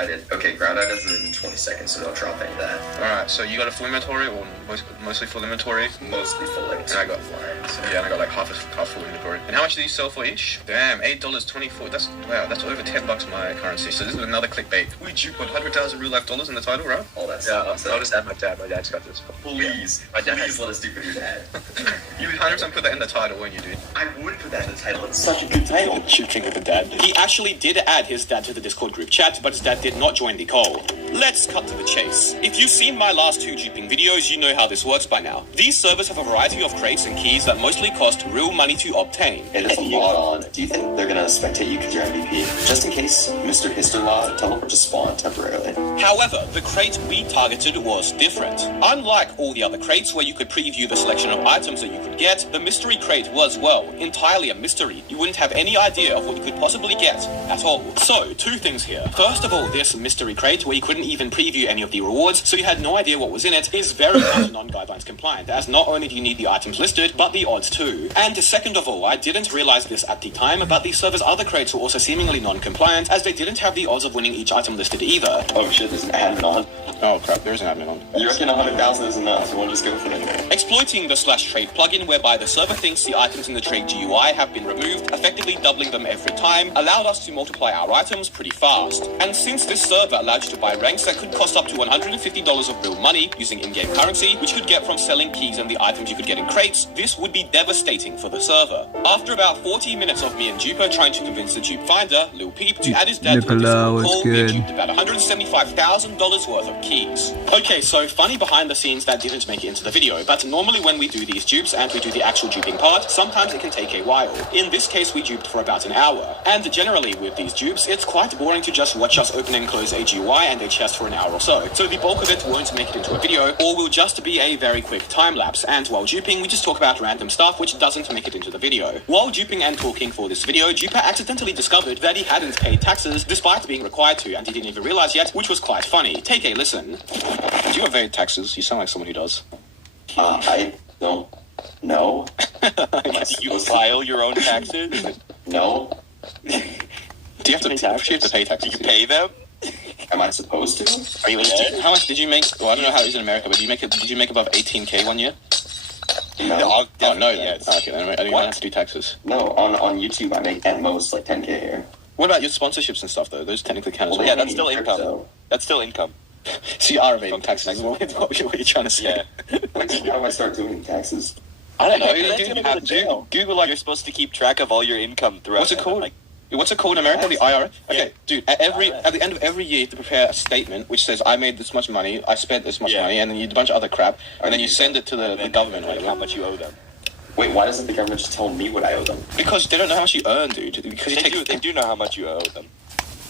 I did. Okay, ground items are in 20 seconds, so don't drop any of that. Alright, so you got a full inventory, or mostly full inventory? Mostly full inventory. And I got yeah, and I got like half full inventory. And how much do these sell for each? Damn, $8.24. That's over $10 my currency. So this is another clickbait. We duped 100,000 real life dollars in the title, right? Oh, that's I'll just add my dad. My dad's got this. Please, my dad has let us do for your dad. You 100% put that in the title, won't you, dude? I would put that in the title. It's such a good title. Shooting with the dad. He actually did add his dad to the Discord group chat, but his dad did not join the call. Let's cut to the chase. If you've seen my last 2 duping videos, you know how this works by now. These servers have a variety of crates and keys that mostly cost real money to obtain. It is a lot on. Do you think they're gonna spectate you because you're MVP? Just in case Mr. Histerlaw teleport to spawn temporarily. However, the crate we targeted was different. Unlike all the other crates where you could preview the selection of items that you could get, the mystery crate was, well, entirely a mystery. You wouldn't have any idea of what you could possibly get at all. So, 2 things here. First of all, this mystery crate, where you couldn't even preview any of the rewards, so you had no idea what was in it, is very much non-guidelines compliant, as not only do you need the items listed, but the odds too. And second of all, I didn't realize this at the time, but these servers' other crates were also seemingly non-compliant, as they didn't have the odds of winning each item listed either. Oh shit, there's an admin on. Oh crap, there's an admin on. You reckon 100,000 is enough? You want to just go for it? Exploiting the /trade plugin, whereby the server thinks the items in the trade GUI have been removed, effectively doubling them every time, allowed us to multiply our items pretty fast. And since this server allowed you to buy ranks that could cost up to $150 of real money using in-game currency, which you could get from selling keys and the items you could get in crates, this would be devastating for the server. After about 40 minutes of me and Juper trying to convince the dupe finder, Lil Peep, to add his dad to the Discord call, we duped about $175,000 worth of keys. Okay, so funny behind the scenes that didn't make it into the video, but normally when we do these dupes and we do the actual duping part, sometimes it can take a while. In this case, we duped for about an hour. And generally with these dupes, it's quite boring to just watch us open and close a GUI and a chest for an hour or so. So the bulk of it won't make it into a video, or will just be a very quick time lapse, and while duping, we just talk about random stuff which doesn't make it into the video. While duping and talking for this video, Juper accidentally discovered that he hadn't paid taxes despite being required to, and he didn't even realize yet, which was quite funny. Take a listen. Do you evade taxes? You sound like someone who does. I don't know. Do you file your own taxes? No. Do you have to pay taxes? Do you pay them? Am I supposed to? Are you legit? How much did you make? Well, I don't know how it is in America, but did you make above 18K 1 year? No. Oh, no. Yes. Okay, then I don't even have to do taxes. No, on YouTube I make at most like 10K a year. What about your sponsorships and stuff, though? Those technically count as well. Yeah, that's still income. That's still income. So you are evading taxes. What are you trying to say? Yeah. How do I start doing taxes? I don't know. Google You're supposed to keep track of all your income throughout. What's it called? What's it called in America? The IRS? Okay, dude, at the end of every year, you have to prepare a statement which says, I made this much money, I spent this much money, and then you do a bunch of other crap, and then you send it to the government. Like how much you owe them. Wait, why doesn't the government just tell me what I owe them? Because they don't know how much you earn, dude. Because they do know how much you owe them.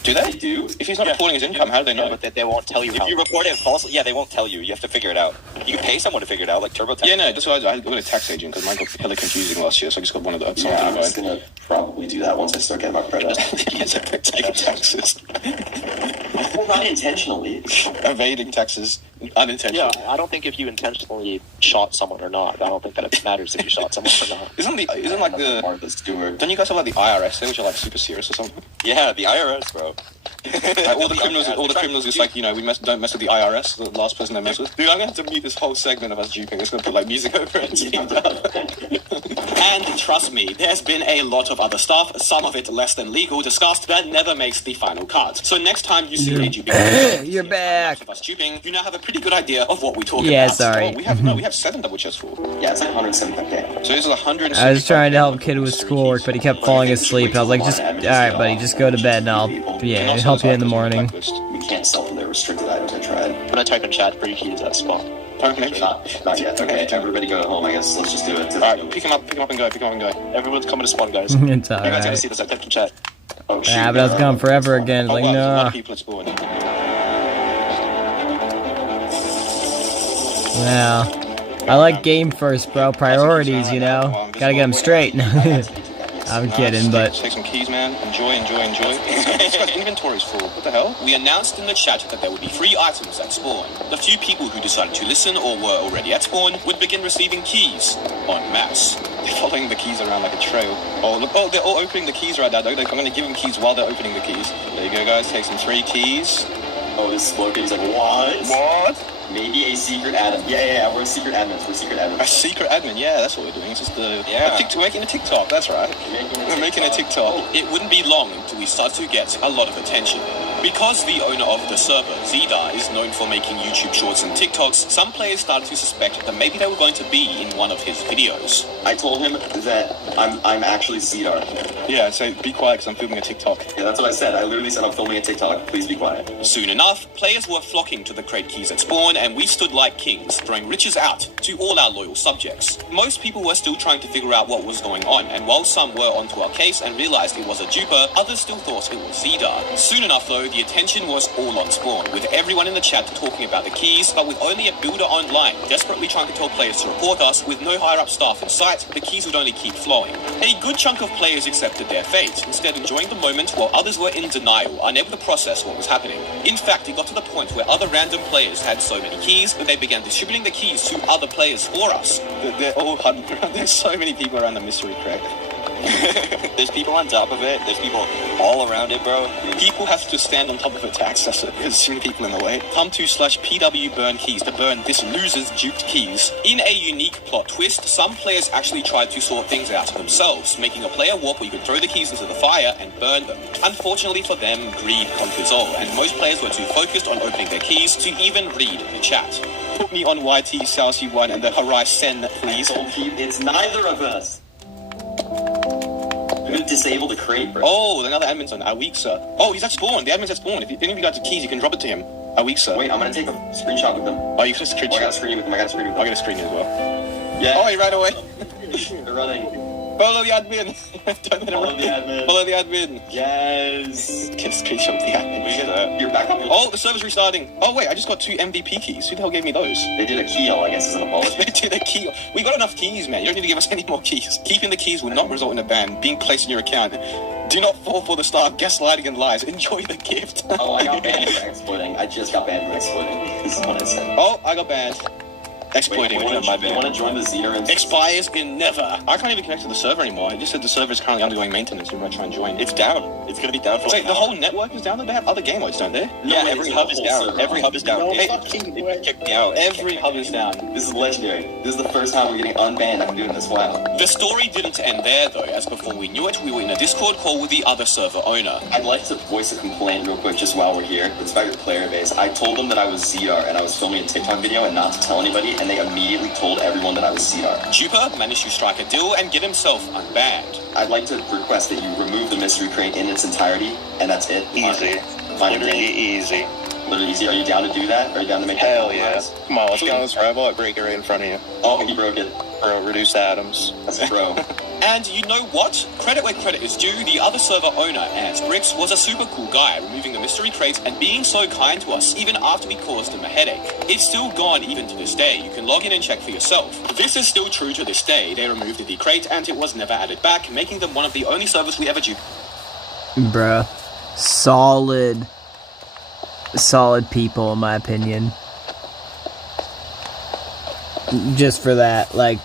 Do they? They do? If he's not reporting his income, how do they know? But they won't tell you. If you report it falsely, they won't tell you. You have to figure it out. You can pay someone to figure it out, like TurboTax. Yeah, no, that's why I got a tax agent, because mine got hella confusing last year, so I just got one of the... I'm just going to probably do that once I start getting my credit. Taking taxes. Well, not intentionally. Evading taxes unintentionally. Yeah, I don't think if you intentionally shot someone or not. I don't think that it matters if you shot someone or not. Isn't like the Martha Stewart? Don't you guys have like the IRS there, which are like super serious or something? Yeah, the IRS, bro. Like all the criminals is like, don't mess with the IRS, the last person they mess with. Dude, I'm gonna have to mute this whole segment of us duping. It's gonna put like music over it. And trust me, there's been a lot of other stuff, some of it less than legal, discussed, that never makes the final cut. So next time you see a duping, you're back. Of us duping, you now have a pretty good idea of what we talk Yeah, about. sorry. Oh, we have 7 double chests full. Yeah, it's like 175K. So this is 175K. I was trying to help kid with schoolwork, but he kept falling asleep. I was like, just, alright, buddy, just go to bed and I'll, help you in the morning. We can't sell them, they're restricted items, I tried. I'm gonna type in chat for your keys at spawn. Okay. Not yet. Okay, everybody go home, I guess. Let's just do it. Alright, pick him up and go. Everyone's coming to spawn, guys. It's You guys alright. gotta see this. I typed in chat. Oh, shoot, Yeah, but I was gone forever again. Like, There's a lot no. of people at spawn. Yeah. I like game first, bro. Priorities, you know? Gotta get them straight. I'm kidding, but... Take some keys, man. Enjoy. This guy's inventory's full. What the hell? We announced in the chat that there would be free items at spawn. The few people who decided to listen or were already at spawn would begin receiving keys en masse. They're following the keys around like a trail. Oh, look. Oh, they're all opening the keys right now. I'm going to give them keys while they're opening the keys. There you go, guys. Take some free keys. Oh, this Logan's like, what? Maybe a secret admin. Yeah, we're secret admins. A secret admin, yeah, that's what we're doing. It's just we're making a TikTok, that's right. We're making a TikTok. It wouldn't be long until we start to get a lot of attention. Because the owner of the server, Zda, is known for making YouTube shorts and TikToks, some players started to suspect that maybe they were going to be in one of his videos. I told him that I'm actually Zda. Yeah, so be quiet because I'm filming a TikTok. Yeah, that's what I said. I literally said I'm filming a TikTok. Please be quiet. Soon enough, players were flocking to the crate keys at spawn, and we stood like kings, throwing riches out to all our loyal subjects. Most people were still trying to figure out what was going on, and while some were onto our case and realized it was a duper, others still thought it was Zda. Soon enough though, the attention was all on spawn, with everyone in the chat talking about the keys, but with only a builder online desperately trying to tell players to report us. With no higher up staff in sight, the keys would only keep flowing. A good chunk of players accepted their fate, instead enjoying the moment while others were in denial, unable to process what was happening. In fact, it got to the point where other random players had so many keys that they began distributing the keys to other players for us. They're all huddled around. There's so many people around the mystery crate. There's people on top of it. There's people all around it, bro. People have to stand on top of it to access it. There's too many people in the way. Come to /PW burn keys to burn this loser's duped keys. In a unique plot twist, some players actually tried to sort things out themselves, making a player walk where you could throw the keys into the fire and burn them. Unfortunately for them, greed conquers all, and most players were too focused on opening their keys to even read the chat. Put me on YT Salsi1 and the Horizon, please. It's neither of us. I'm gonna disable the crate, bro. Oh, another admin's on Awixa. Oh, he's at spawn. The admin's at spawn. If any of you got the keys, you can drop it to him. Awixa. Wait, I'm gonna take a screenshot with them. Oh, you can just screenshot. I got a screen with them. I got a screen as well. Yeah. Oh, he ran away. They're running. Follow the admin. Follow the admin. Follow the admin. Yes. Get a screenshot of the admin. You're back on. Oh, the server's restarting. Oh, wait, I just got 2 MVP keys. Who the hell gave me those? They did a keyal, I guess, as an apology. They did a key. We got enough keys, man. You don't need to give us any more keys. Keeping the keys will not result in a ban being placed in your account. Do not fall for the star of gaslighting and lies. Enjoy the gift. Oh, I got banned for exploiting. I just got banned for exploiting. This is what I said. Oh, I got banned. exploiting one of my You want to join the Xeter? Expires in never. I can't even connect to the server anymore. It just said the server is currently undergoing maintenance. You might try and join. It's down. It's going to be down for the whole network is down there? They have other game modes, don't they? Yeah, every hub is down. Every hub is down. No, it kicked me out. Every hub is down. This is legendary. This is the first time we're getting unbanned after doing this. Wow. The story didn't end there, though, as before we knew it, we were in a Discord call with the other server owner. I'd like to voice a complaint real quick just while we're here. It's about your player base. I told them that I was ZR and I was filming a TikTok video and not to tell anybody, and they immediately told everyone that I was ZR. Juper managed to strike a deal and get himself unbanned. I'd like to request that you remove the mystery crate in its entirety, and that's it. Easy. Literally easy. Literally easy. Are you down to do that? Are you down to make Hell that? Yeah. Come on, let's go on this robot. Break it right in front of you. Oh, he broke it. Bro, reduce atoms. That's a pro. And you know what? Credit where credit is due, the other server owner, Ants Bricks, was a super cool guy, removing the mystery crate and being so kind to us, even after we caused him a headache. It's still gone even to this day. You can log in and check for yourself. This is still true to this day. They removed the crate and it was never added back, making them one of the only servers we ever duped. Bruh. Solid people, in my opinion. Just for that, like,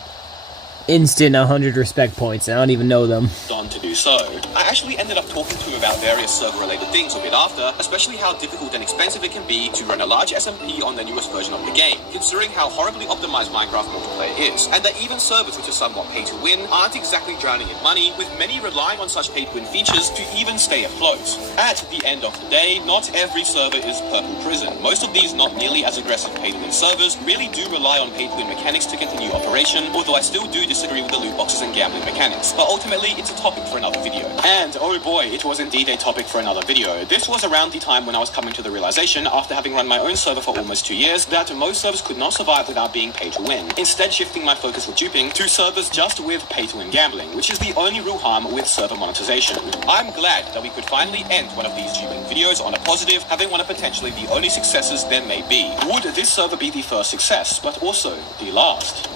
instant 100 respect points. I don't even know them. On to do so. I actually ended up talking to him about various server-related things a bit after, especially how difficult and expensive it can be to run a large SMP on the newest version of the game, considering how horribly optimized Minecraft multiplayer is, and that even servers which are somewhat pay-to-win aren't exactly drowning in money, with many relying on such pay-to-win features to even stay afloat. At the end of the day, not every server is Purple Prison. Most of these not nearly as aggressive pay-to-win servers really do rely on pay-to-win mechanics to continue operation, although I still do disagree with the loot boxes and gambling mechanics, but ultimately it's a topic for another video. And oh boy, it was indeed a topic for another video. This was around the time when I was coming to the realization, after having run my own server for almost 2 years, that most servers could not survive without being pay to win, instead shifting my focus with duping to servers just with pay to win gambling, which is the only real harm with server monetization. I'm glad that we could finally end one of these duping videos on a positive, having one of potentially the only successes there may be. Would this server be the first success, but also the last?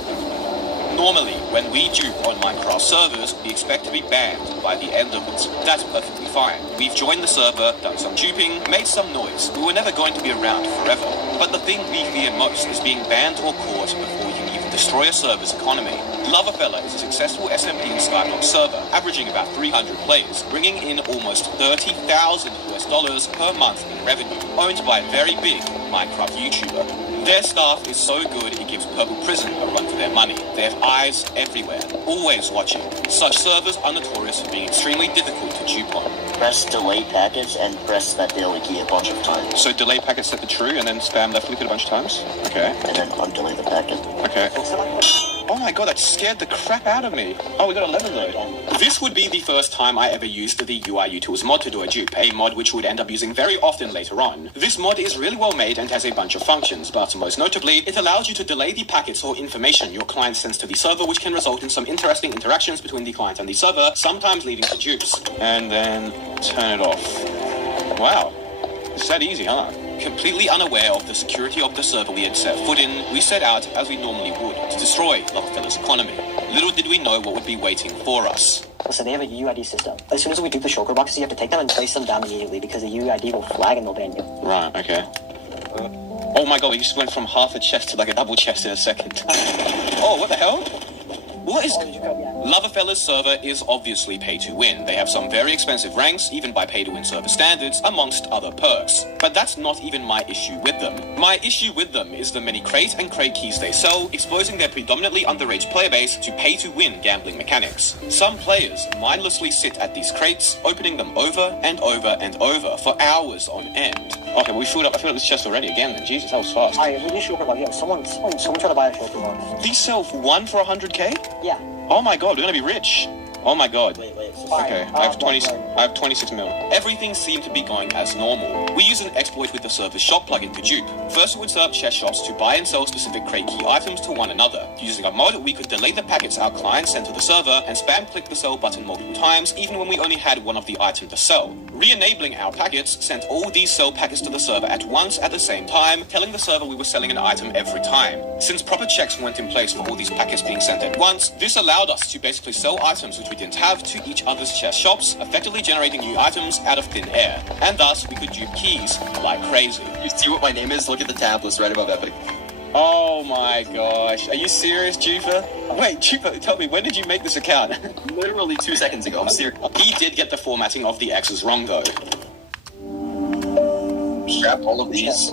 Normally, when we dupe on Minecraft servers, we expect to be banned by the end of it. That's perfectly fine. We've joined the server, done some duping, made some noise. We were never going to be around forever. But the thing we fear most is being banned or caught before you can even destroy a server's economy. Loverfella is a successful SMP and Skyblock server, averaging about 300 players, bringing in almost $30,000 per month in revenue, owned by a very big Minecraft YouTuber. Their staff is so good it gives Purple Prison a run for their money. They have eyes everywhere, always watching. Such servers are notorious for being extremely difficult to dupe on. Press delay packets and press that daily key a bunch of times. So delay packets set to true and then spam left click it a bunch of times? Okay. And then undelay the packet. Okay. Oh my god, that scared the crap out of me. Oh, we got 11 though. This would be the first time I ever used the UIUtools mod to do a dupe, a mod which we would end up using very often later on. This mod is really well made and has a bunch of functions, but most notably, it allows you to delay the packets or information your client sends to the server, which can result in some interesting interactions between the client and the server, sometimes leading to dupes. And then turn it off. Wow. It's that easy, huh? Completely unaware of the security of the server we had set foot in, we set out, as we normally would, to destroy Loverfella's economy. Little did we know what would be waiting for us. So they have a UID system. As soon as we dupe the shulker boxes, you have to take them and place them down immediately because the UID will flag and they'll ban you. Right, okay. Oh my god, we just went from half a chest to like a double chest in a second. Oh, what the hell? What is... Loverfella's server is obviously pay to win. They have some very expensive ranks, even by pay to win server standards, amongst other perks. But that's not even my issue with them. My issue with them is the many crate and crate keys they sell, exposing their predominantly underage player base to pay to win gambling mechanics. Some players mindlessly sit at these crates, opening them over and over and over for hours on end. Okay, well, I filled up this chest already again then. Jesus, that was fast. Someone tried to buy a shulker box. These sell one for 100k? Yeah. Oh my god, we're gonna be rich. Oh my god. Wait. Okay, I have 26 mil. Everything seemed to be going as normal. We used an exploit with the server's shop plugin to dupe. First, we would set up chest shops to buy and sell specific crate key items to one another. Using a mod, we could delay the packets our clients sent to the server and spam click the sell button multiple times, even when we only had one of the items to sell. Re-enabling our packets sent all these sell packets to the server at once at the same time, telling the server we were selling an item every time. Since proper checks weren't in place for all these packets being sent at once, this allowed us to basically sell items which we didn't have to each other's chest shops, effectively generating new items out of thin air. And thus, we could dupe keys like crazy. You see what my name is? Look at the tab list right above Epic. Oh my gosh. Are you serious, Jufa? Wait, Jufa, tell me, when did you make this account? Literally 2 seconds ago. I'm serious. He did get the formatting of the X's wrong, though. Scrap all of these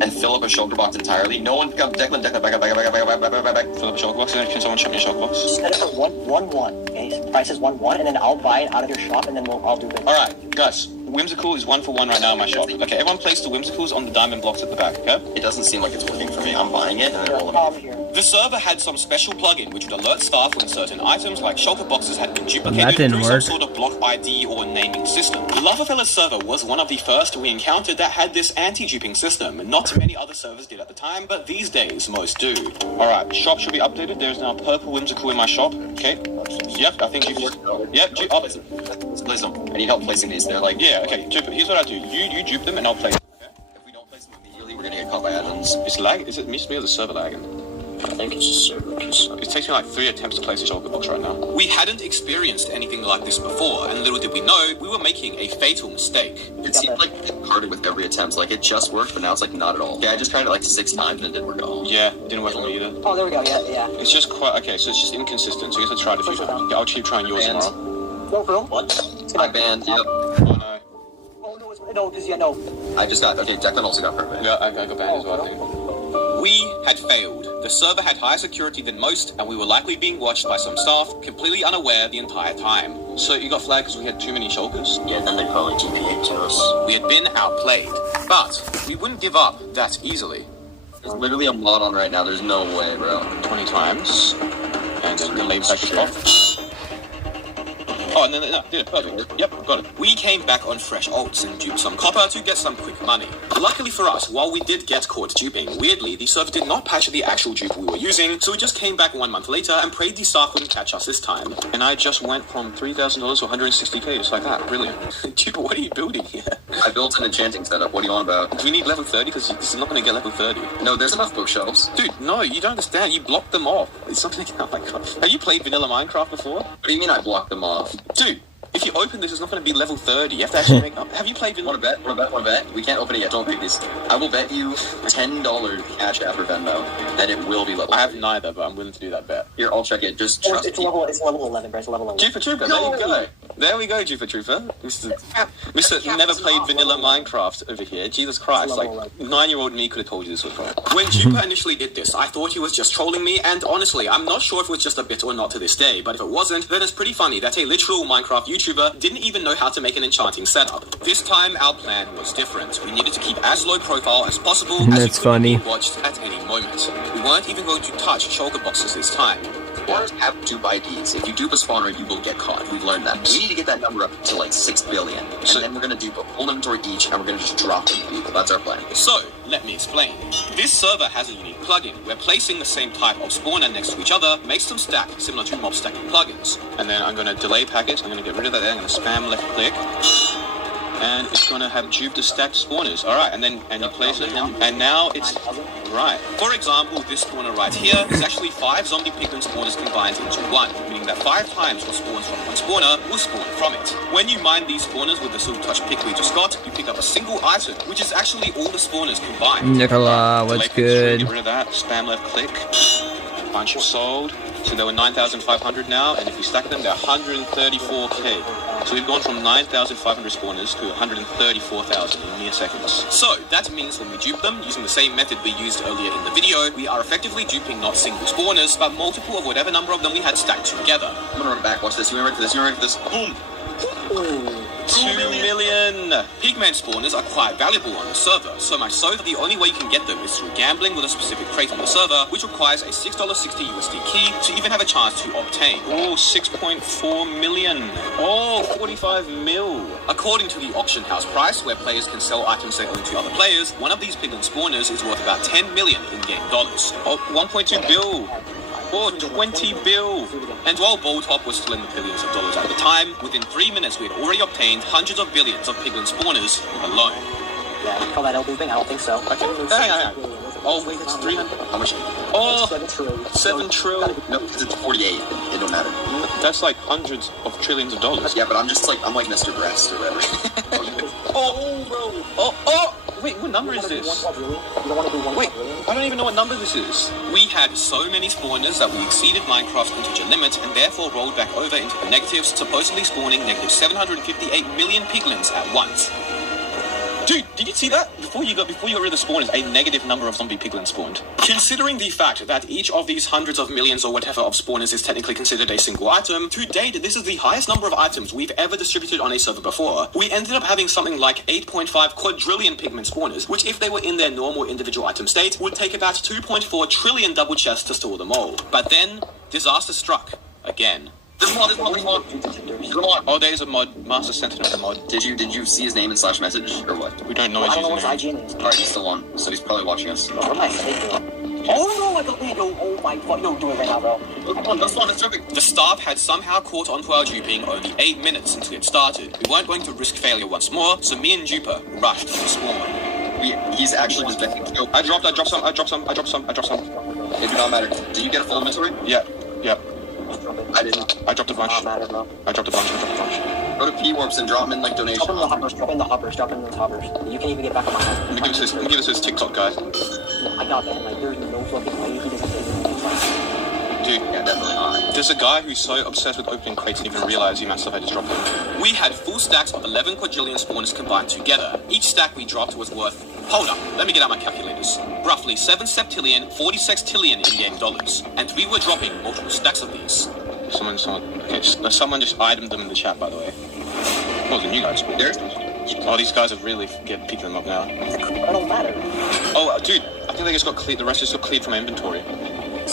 and fill up a shulker box entirely. No one pick up Declan, back up. Fill up a shulker box, and then can someone ship me a shulker box? Set it for 1-1, okay? Price is 1-1, and then I'll buy it out of your shop, and then I'll do it. Alright, guys. Whimsical is 1 for 1 right now in my shop. Okay, everyone place the Whimsicals on the diamond blocks at the back, okay? It doesn't seem like it's working for me. I'm buying it and I roll them out. The server had some special plugin which would alert staff when certain items like shulker boxes had been That duplicated didn't through work. some sort of block ID or naming system. The Lavafella's server was one of the first we encountered that had this anti-duping system. Not many other servers did at the time, but these days most do. Alright, shop should be updated. There's now purple Whimsical in my shop, okay? Yep, I think you... Yep, Let's place them. I need help placing these. They're like... Yeah, okay, here's what I do. You dupe them and I'll place them. If we don't place them immediately, we're gonna get caught by add-ons. It's lag? Is it me or the server lagging? I think it's just server. It takes me like 3 attempts to place a shulker box right now. We hadn't experienced anything like this before, and little did we know, we were making a fatal mistake. It seemed like it harder with every attempt. Like, it just worked, but now it's like not at all. Yeah, I just tried it like 6 times and it didn't work at all. Yeah, it didn't work for me either. Oh, there we go, yeah. It's just quite, okay, so it's just inconsistent, so you have to try it a few times. I'll keep trying yours tomorrow. No, for real? What? I banned, yep. Oh no. Oh, no, because, no. I just got, okay, Declan also got perfect. Yeah, I got banned as well, I think. We had failed. The server had higher security than most, and we were likely being watched by some staff, completely unaware the entire time. So you got flagged because we had too many shulkers? Yeah, then they probably GPA'd to us. We had been outplayed, but we wouldn't give up that easily. There's literally a mod on right now, there's no way, bro. 20 times, and then delay package off. Oh, and then, no, did it, perfect. Yep, got it. We came back on fresh alts and duped some copper to get some quick money. Luckily for us, while we did get caught duping, weirdly, the server did not patch the actual dupe we were using, so we just came back 1 month later and prayed the staff wouldn't catch us this time. And I just went from $3,000 to 160k, just like that. Brilliant. Dupe, what are you building here? I built an enchanting setup, what do you want about? Do we need level 30? Because this is not going to get level 30. No, there's enough bookshelves. Dude, no, you don't understand. You blocked them off. It's not going to get, oh my god. Have you played vanilla Minecraft before? What do you mean I blocked them off? Dude, if you open this, it's not going to be level 30. You have to actually make up. Have you played vanilla? Want to bet? We can't open it yet. Don't pick these. I will bet you $10 cash app or Venmo that it will be level 30. I have neither, but I'm willing to do that bet. Here, I'll check it. Just trust it's level 11, bro. It's level 11. Jufa Trooper, there you go. There we go, Jufa Trooper. Mr. Never played vanilla Minecraft over here. Jesus Christ, like 9-year-old me could have told you this was right. When Jufa initially did this, I thought he was just trolling me, and honestly, I'm not sure if it was just a bit or not to this day, but if it wasn't, then it's pretty funny that a literal Minecraft YouTuber didn't even know how to make an enchanting setup. This time, our plan was different. We needed to keep as low profile as possible, as That's we couldn't funny. be watched at any moment. We weren't even going to touch shulker boxes this time. Spawners have dupe IDs. If you dupe a spawner, you will get caught. We've learned that. We need to get that number up to like 6 billion. And then we're going to dupe a full inventory each, and we're going to just drop them to people. That's our plan. So, let me explain. This server has a unique plugin where placing the same type of spawner next to each other makes them stack, similar to mob stacking plugins. And then I'm going to delay package, I'm going to get rid of that there, I'm going to spam left click. And it's going to have duped the stacked spawners. Alright, and you place it, and now it's... Right. For example, this spawner right here is actually 5 zombie piglin spawners combined into one, meaning that 5 times what spawns from one spawner will spawn from it. When you mine these spawners with the silver touch pick we just got, you pick up a single item, which is actually all the spawners combined. Nicola, what's good? Get rid of that, spam left click. Bunch of sold. So there were 9,500 now, and if you stack them, they're 134k. So we've gone from 9,500 spawners to 134,000 in mere seconds. So that means when we dupe them, using the same method we used earlier in the video, we are effectively duping not single spawners, but multiple of whatever number of them we had stacked together. I'm gonna run back, watch this, you remember this, boom! 2 million! Pigman spawners are quite valuable on the server, so much so that the only way you can get them is through gambling with a specific crate on the server, which requires a $6.60 USD key to even have a chance to obtain. Oh, 6.4 million. Oh, 45 mil. According to the auction house price, where players can sell items they own to other players, one of these piglin spawners is worth about 10 million in-game dollars. Oh, 1.2 bill. Or 20 bill. And while Boltop was still in the billions of dollars at the time, within 3 minutes we had already obtained hundreds of billions of piglin spawners alone. Yeah, you call that elbow moving? I don't think so. Okay. Hang on. Oh, wait, it's 300. How much? Oh, 7 trillion. No, because it's 48. It don't matter. That's like hundreds of trillions of dollars. Yeah, but I'm like Mr. Breast or whatever. Oh, bro. Oh. Wait, what number is this? You don't want to do one Wait, quadrillion? I don't even know what number this is. We had so many spawners that we exceeded Minecraft's integer limit and therefore rolled back over into the negatives, supposedly spawning negative 758 million piglins at once. Dude, did you see that? Before you got rid of the spawners, a negative number of zombie piglins spawned. Considering the fact that each of these hundreds of millions or whatever of spawners is technically considered a single item, to date, this is the highest number of items we've ever distributed on a server before. We ended up having something like 8.5 quadrillion pigment spawners, which if they were in their normal individual item state, would take about 2.4 trillion double chests to store them all. But then, disaster struck. Again. There's more. Oh, there's a mod. Master Sentinel mod. Did you see his name in slash message or what? We don't know his I don't know what his username. IGN is. Alright, he's still on, so he's probably watching us. What am I saying? Oh no, I don't think. Oh my fuck. No, do it right now, bro. Come on, that's fun, it's perfect. The staff had somehow caught onto our duping only 8 minutes since we had started. We weren't going to risk failure once more, so me and Juper rushed to the spawn. He's actually just betting. Yo, I dropped some. it do not matter. Did you get a full inventory? Yeah. I didn't. I dropped a bunch. I dropped a bunch. Go to P-Warps and drop them in like donations. Drop in the hoppers. You can even get back on my house. Let me give this his TikTok guy. I got that, like, there's no fucking way he doesn't say this. Dude, yeah, definitely not. There's a guy who's so obsessed with opening crates and even realize the amount of stuff I just dropped him. We had full stacks of 11 quadrillion spawners combined together. Each stack we dropped was worth, hold up, let me get out my calculators, roughly 7 septillion, 40 sextillion in-game dollars. And we were dropping multiple stacks of these. Someone just itemed them in the chat, by the way. What was the new guys spawned? Oh, these guys have really picking them up now. That don't matter. Oh, dude, I think they just got cleared. The rest just got cleared from my inventory.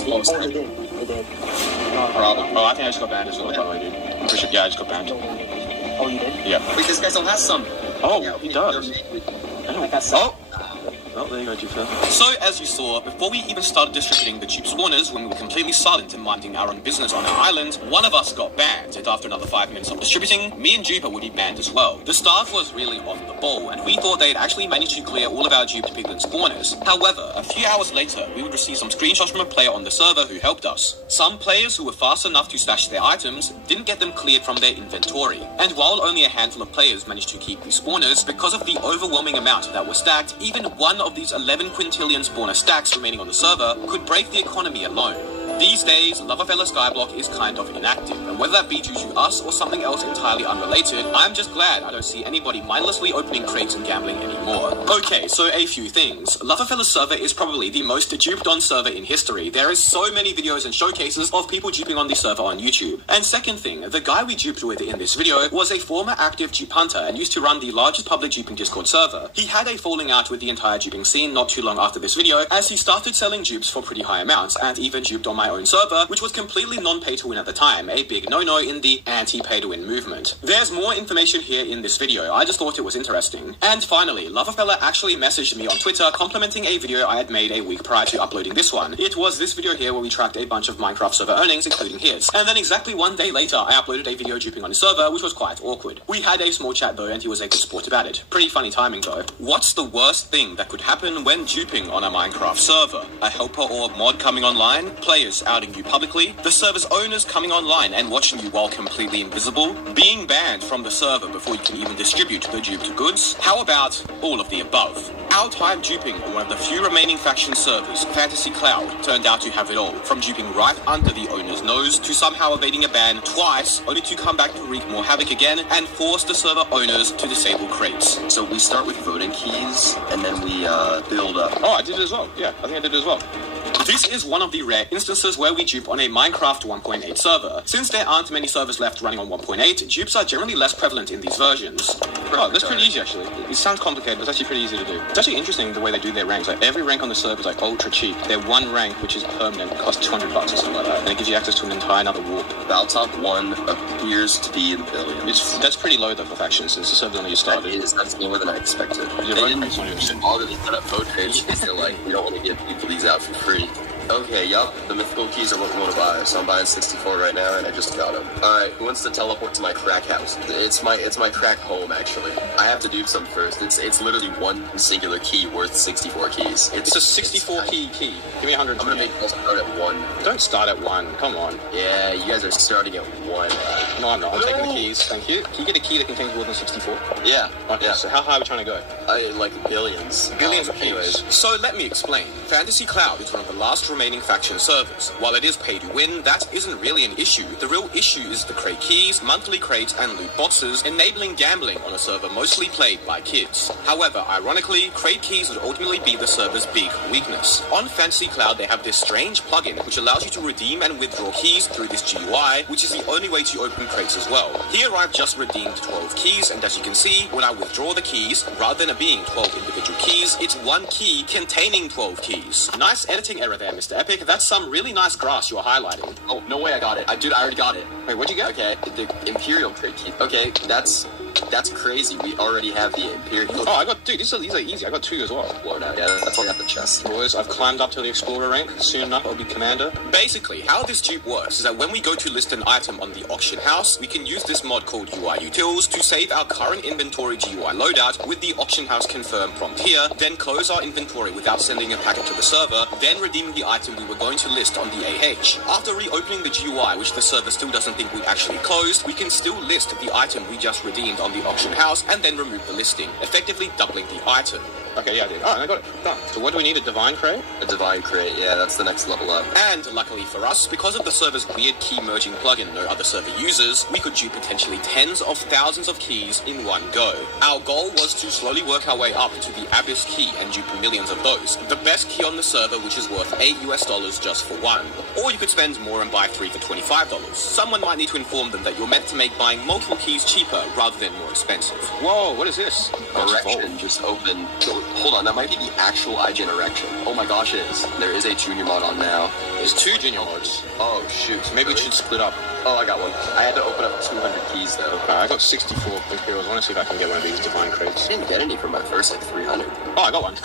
Oh, they did. Problem. Oh, I think I just got banned as well, by the way, dude. I'm pretty sure, yeah, I just got banned. Oh, you did? Yeah. Wait, this guy still has some. Oh, yeah, he does. I got some. Oh, there you go, Juper. So, as you saw, before we even started distributing the dupe spawners, when we were completely silent and minding our own business on our island, one of us got banned, and after another 5 minutes of distributing, me and Juper would be banned as well. The staff was really on the ball, and we thought they'd actually managed to clear all of our duped piglin spawners. However, a few hours later, we would receive some screenshots from a player on the server who helped us. Some players who were fast enough to stash their items didn't get them cleared from their inventory, and while only a handful of players managed to keep these spawners, because of the overwhelming amount that were stacked, even one of these 11 quintillion spawner stacks remaining on the server could break the economy alone. These days, Loverfella Skyblock is kind of inactive, and whether that be due to us or something else entirely unrelated, I'm just glad I don't see anybody mindlessly opening crates and gambling anymore. Okay, so a few things. Loverfella's server is probably the most duped on server in history. There is so many videos and showcases of people duping on the server on YouTube. And second thing, the guy we duped with in this video was a former active dupe hunter and used to run the largest public duping Discord server. He had a falling out with the entire duping scene not too long after this video, as he started selling dupes for pretty high amounts, and even duped on my own server, which was completely non-pay to win at the time, a big no-no in the anti-pay to win movement. There's more information here in this video, I just thought it was interesting. And finally, Loverfella actually messaged me on Twitter complimenting a video I had made a week prior to uploading this one. It was this video here where we tracked a bunch of Minecraft server earnings, including his. And then exactly 1 day later, I uploaded a video duping on his server, which was quite awkward. We had a small chat though, and he was a good sport about it. Pretty funny timing though. What's the worst thing that could happen when duping on a Minecraft server? A helper or mod coming online? Players outing you publicly? The server's owners coming online and watching you while completely invisible? Being banned from the server before you can even distribute the duped goods? How about all of the above? Our time duping on one of the few remaining faction servers, Fantasy Cloud, turned out to have it all, from duping right under the owner's nose to somehow evading a ban twice, only to come back to wreak more havoc again and force the server owners to disable crates. So we start with voting keys, and then we build up. Oh, I did it as well. Yeah, I think I did it as well. This is one of the rare instances where we dupe on a Minecraft 1.8 server. Since there aren't many servers left running on 1.8, dupes are generally less prevalent in these versions. Oh, that's pretty easy actually. It sounds complicated, but it's actually pretty easy to do. It's actually interesting the way they do their ranks. Like every rank on the server is like ultra cheap. Their one rank, which is permanent, costs $200 or something like that, and it gives you access to an entire another warp. Baltop 1 appears to be in the billions. That's pretty low though for factions, since the server only just started. That's lower than I expected. Your vote rate's only all of this set up vote page. They're like, we don't want to give people these out for free. Okay, yup. The mythical keys are what we want to buy, so I'm buying 64 right now, and I just got them. Alright, who wants to teleport to my crack house? It's my crack home, actually. I have to do some first. It's literally one singular key worth 64 keys. It's a 64 key. Give me 100. I'm gonna make us start at 1. Don't start at 1. Come on. Yeah, you guys are starting at 1. No, I'm not. I'm taking the keys. Thank you. Can you get a key that contains more than 64? Yeah. Okay, so how high are we trying to go? Like billions. Billions of keys. Anyways. So let me explain. Fantasy Cloud is one of the last remaining faction servers. While it is pay to win, that isn't really an issue. The real issue is the crate keys, monthly crates, and loot boxes, enabling gambling on a server mostly played by kids. However, ironically, crate keys would ultimately be the server's big weakness. On Fantasy Cloud, they have this strange plugin which allows you to redeem and withdraw keys through this GUI, which is the only way to open crates as well. Here I've just redeemed 12 keys, and as you can see, when I withdraw the keys, rather than it being 12 individual keys, it's one key containing 12 keys. Nice editing error there, Mr. Epic. That's some really nice grass you're highlighting. Oh, no way I got it. Dude, I already got it. Wait, what'd you get? Okay, the Imperial crate key. Okay, that's crazy. We already have the Imperial. Oh, I got, dude, these are easy. I got 2 as well. Blown out. Yeah, that's all I got the chest. Boys, I've climbed up to the Explorer rank. Soon enough, I'll be Commander. Basically, how this dupe works is that when we go to list an item on the auction house, we can use this mod called UIUtils to save our current inventory GUI loadout with the auction house confirm prompt here, then close our inventory without sending a packet to the server, then redeeming the item we were going to list on the AH. After reopening the GUI, which the server still doesn't think we actually closed, we can still list the item we just redeemed on the auction house and then remove the listing, effectively doubling the item. Okay, yeah, I did. Oh, I got it. Done. So what do we need? A divine crate? A divine crate, yeah, that's the next level up. And luckily for us, because of the server's weird key merging plugin no other server uses, we could dupe potentially tens of thousands of keys in one go. Our goal was to slowly work our way up to the Abyss key and dupe millions of those. The best key on the server, which is worth $8 just for one. Or you could spend more and buy 3 for $25. Someone might need to inform them that you're meant to make buying multiple keys cheaper rather than more expensive. Whoa, what is this? Erection just opened. Hold on, that might be the actual IGN Erection. Oh my gosh, it is. There is a junior mod on now. There's 2 junior mods. Oh shoot. Maybe we should split up. Oh, I got one. I had to open up 200 keys though. I got 64 Imperials. I want to see if I can get one of these divine crates. I didn't get any from my first 300. Oh, I got one.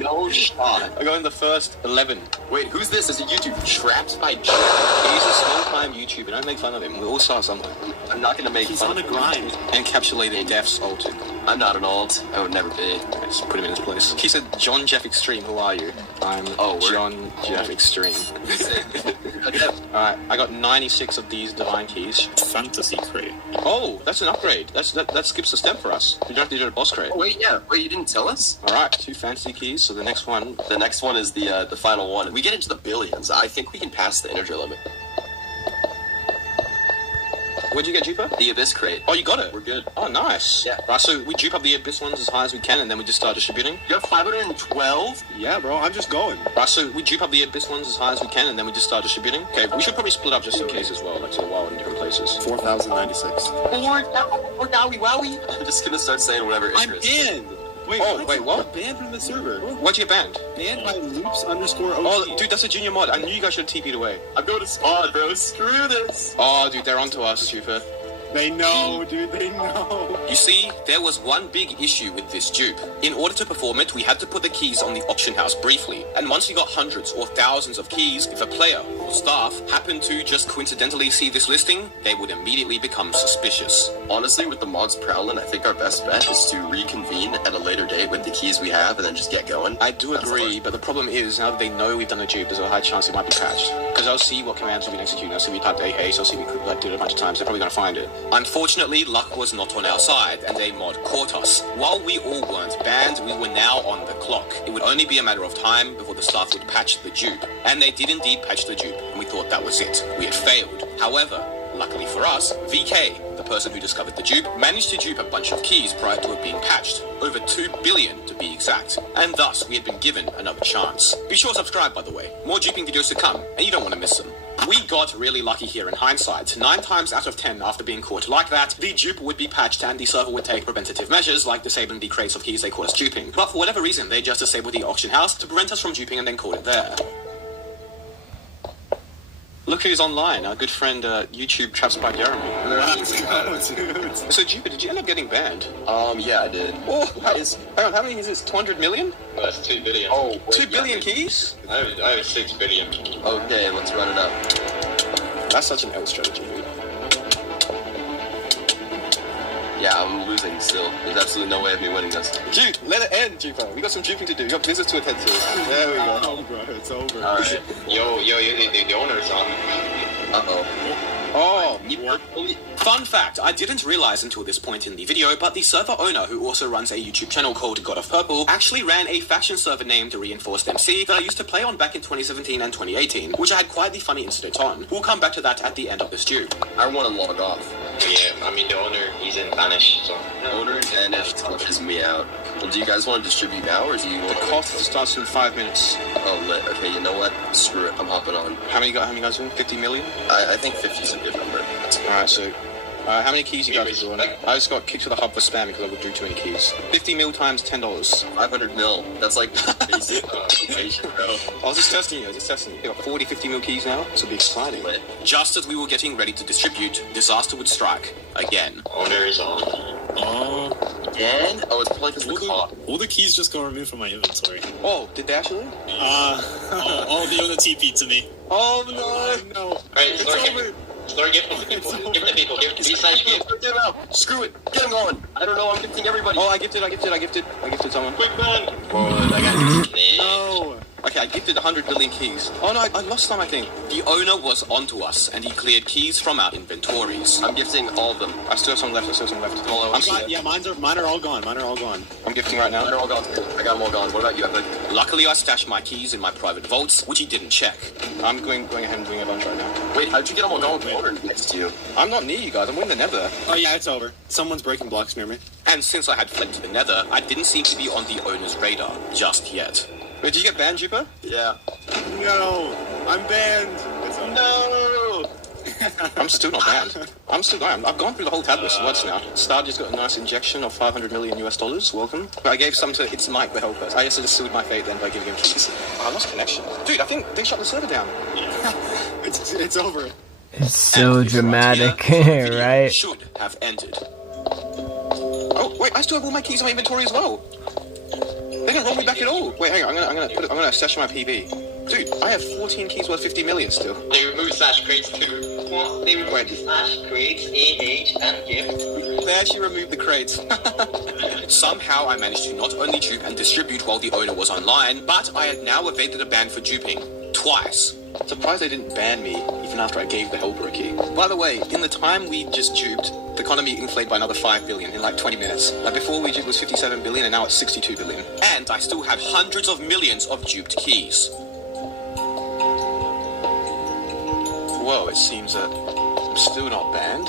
No shot. I got in the first 11. Wait, who's this? Is it YouTube? Trapped by Jack? He's a small-time YouTuber. Don't make fun of him. We all saw something. I'm not gonna make fun of him. He's on a grind. Encapsulated deaths altered. I'm not an alt. I would never be. Let's put him in his place. He said, John Jeff Extreme, who are you? I'm John Jeff Extreme. Alright, I got 96 of these divine keys. Fantasy crate. Oh, that's an upgrade. That skips a step for us. You don't have to do a boss crate. Oh, wait, yeah. Wait, you didn't tell us? Alright, 2 fantasy keys, so the next one... The next one is the final one. We get into the billions. I think we can pass the integer limit. What'd you get, Jupiter? The Abyss crate. Oh, you got it? We're good. Oh, nice. Yeah. Right, so we dupe up the Abyss ones as high as we can, and then we just start distributing? You have 512? Yeah, bro, I'm just going. Right, so we dupe up the Abyss ones as high as we can, and then we just start distributing? Okay, we should probably split up just in case as well, like to the wild in different places. 4,096. Or wowie. I'm just gonna start saying whatever I'm banned! Wait, what? I'm banned from the server. Why'd you get banned? Banned by loops_OG. Oh, dude, that's a junior mod. I knew you guys should have TP'd away. I'm going to spawn, bro. Screw this. Oh, dude, they're onto us, Jupiter. They know, dude, they know. You see, there was one big issue with this dupe. In order to perform it, we had to put the keys on the auction house briefly. And once we got hundreds or thousands of keys, if a player or staff happened to just coincidentally see this listing, they would immediately become suspicious. Honestly, with the mods prowling, I think our best bet is to reconvene at a later date with the keys we have and then just get going. I do agree, but the problem is, now that they know we've done a dupe, there's a high chance it might be patched. Because I'll see what commands we've been executing. I'll see we typed AH, so I'll see we did it a bunch of times. They're probably going to find it. Unfortunately, luck was not on our side, and a mod caught us. While we all weren't banned, we were now on the clock. It would only be a matter of time before the staff would patch the dupe. And they did indeed patch the dupe, and we thought that was it. We had failed. However, luckily for us, VK, the person who discovered the dupe, managed to dupe a bunch of keys prior to it being patched. Over 2 billion to be exact. And thus, we had been given another chance. Be sure to subscribe, by the way. More duping videos to come, and you don't want to miss them. We got really lucky here in hindsight. 9 times out of 10 after being caught like that, the dupe would be patched and the server would take preventative measures like disabling the crates of keys they caught us duping. But for whatever reason, they just disabled the auction house to prevent us from duping and then called it there. Look who's online. Our good friend, YouTube Traps by Jeremy. Let's go, dude. So, Jupiter, did you end up getting banned? Yeah, I did. Oh, hang on, how many is this? 200 million? No, that's 2 billion. Oh, wait, 2 billion keys? I have 6 billion. Okay, let's run it up. That's such an L strategy, dude. Yeah, I'm losing still. There's absolutely no way of me winning this. Dude, let it end, Jupiter. We got some duping to do. You got business to attend to. There we go. Oh, bro, it's over. Alright. Yo, the owner's on. Uh-oh. Oh, fun fact, I didn't realize until this point in the video, but the server owner, who also runs a YouTube channel called God of Purple, actually ran a faction server named Reinforced MC that I used to play on back in 2017 and 2018, which I had quite the funny incident on. We'll come back to that at the end of this tube. I want to log off. Yeah, I mean, the owner, he's in Spanish, so... Owner vanished, touches me out. Well, do you guys want to distribute now, or do you want The cost starts in 5 minutes. Oh, lit. Okay, you know what? Screw it. I'm hopping on. How many guys doing? 50 million? I think 50 is a good number. Alright, so... how many keys you guys doing? I just got kicked to the hub for spam because I withdrew too many keys. 50 mil times $10. 500 mil. That's like basic inflation, bro. I was just testing you. You got 40, 50 mil keys now. This will be exciting. Lit. Just as we were getting ready to distribute, disaster would strike. Again. Owner is on. Again? Oh, it's probably because of the clock. All the keys just got removed from my inventory. Oh, did they actually? All the other TP to me. Oh, no. Alright, Lord, give the people. Give the people. Give Screw it. Get him going. I don't know. I'm gifting everybody. Oh, I gifted someone. Quick man. No. Okay, I gifted 100 billion keys. Oh no, I lost some, I think. The owner was onto us, and he cleared keys from our inventories. I'm gifting all of them. I still have some left. Hello. Mine are all gone. I'm gifting right now. They're all gone. I got them all gone. What about you, Epic? Luckily, I stashed my keys in my private vaults, which he didn't check. I'm going ahead and doing a bunch right now. Wait, how'd you get them all gone with the owner next to you? I'm not near you guys. I'm in the nether. Oh yeah, it's over. Someone's breaking blocks near me. And since I had fled to the nether, I didn't seem to be on the owner's radar just yet. Wait, did you get banned, Jupiter? Yeah. No, I'm banned. No! I'm still not banned. I've gone through the whole tablet once now. Star just got a nice injection of $500 million. Welcome. I gave some to It's Mike, the helper. I just sealed my fate then by giving him keys. I lost connection. Dude, I think they shut the server down. It's over. It's so dramatic, right? Should have ended. Oh, wait, I still have all my keys in my inventory as well. They didn't roll me back at all. Wait, hang on, I'm gonna stash my PB. Dude, I have 14 keys worth 50 million still. They removed slash crates too. They removed slash crates, AH, and gift. They actually removed the crates. Somehow I managed to not only dupe and distribute while the owner was online, but I had now evaded a ban for duping. Twice. Surprised they didn't ban me, even after I gave the helper a key. By the way, in the time we just duped, the economy inflated by another 5 billion in like 20 minutes. Like before we duped was 57 billion and now it's 62 billion. And I still have hundreds of millions of duped keys. Well, it seems that I'm still not banned.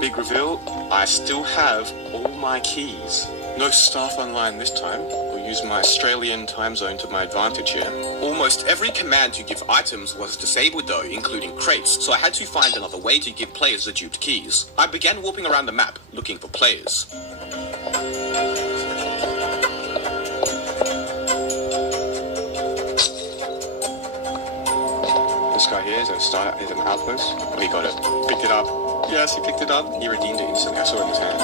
Big reveal, I still have all my keys. No staff online this time. I'll use my Australian time zone to my advantage here. Almost every command to give items was disabled though, including crates, so I had to find another way to give players the duped keys. I began warping around the map, looking for players. This guy here is an outpost. Oh, he got it. Picked it up. Yes, he picked it up. He redeemed it instantly. I saw it in his hand.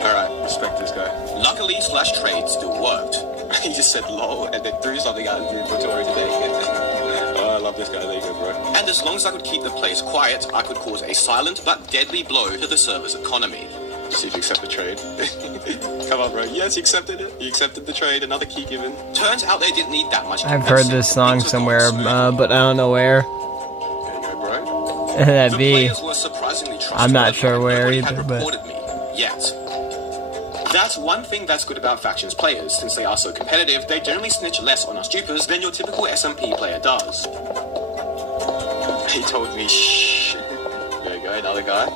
Alright, respect this guy. Luckily, slash trade still worked. He just said lol and then threw something out of the inventory today. Oh, I love this guy. There you go, bro. And as long as I could keep the place quiet, I could cause a silent but deadly blow to the server's economy. See if you accept the trade. Come on, bro. Yes, he accepted it. He accepted the trade. Another key given. Turns out they didn't need that much. I've heard this song somewhere, but I don't know where. There you go, bro. That'd be. Were surprisingly I'm not sure where either, but. Me yet. That's one thing that's good about factions players. Since they are so competitive, they generally snitch less on us dupers than your typical SMP player does. He told me, shh. There you go, another guy.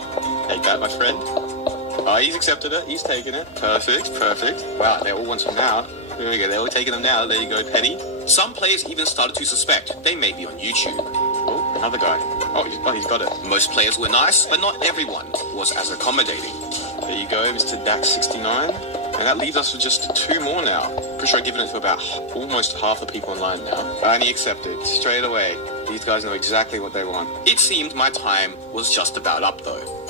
Take that, my friend. Oh, he's accepted it. He's taken it. Perfect. Wow, they all want some now. There we go. They're all taking them now. There you go, Petty. Some players even started to suspect they may be on YouTube. Oh, another guy. Oh, he's got it. Most players were nice, but not everyone was as accommodating. There you go, Mr. Dax69. And that leaves us with just 2 more now. Pretty sure I've given it to about almost half the people online now. And he accepted straight away. These guys know exactly what they want. It seemed my time was just about up, though.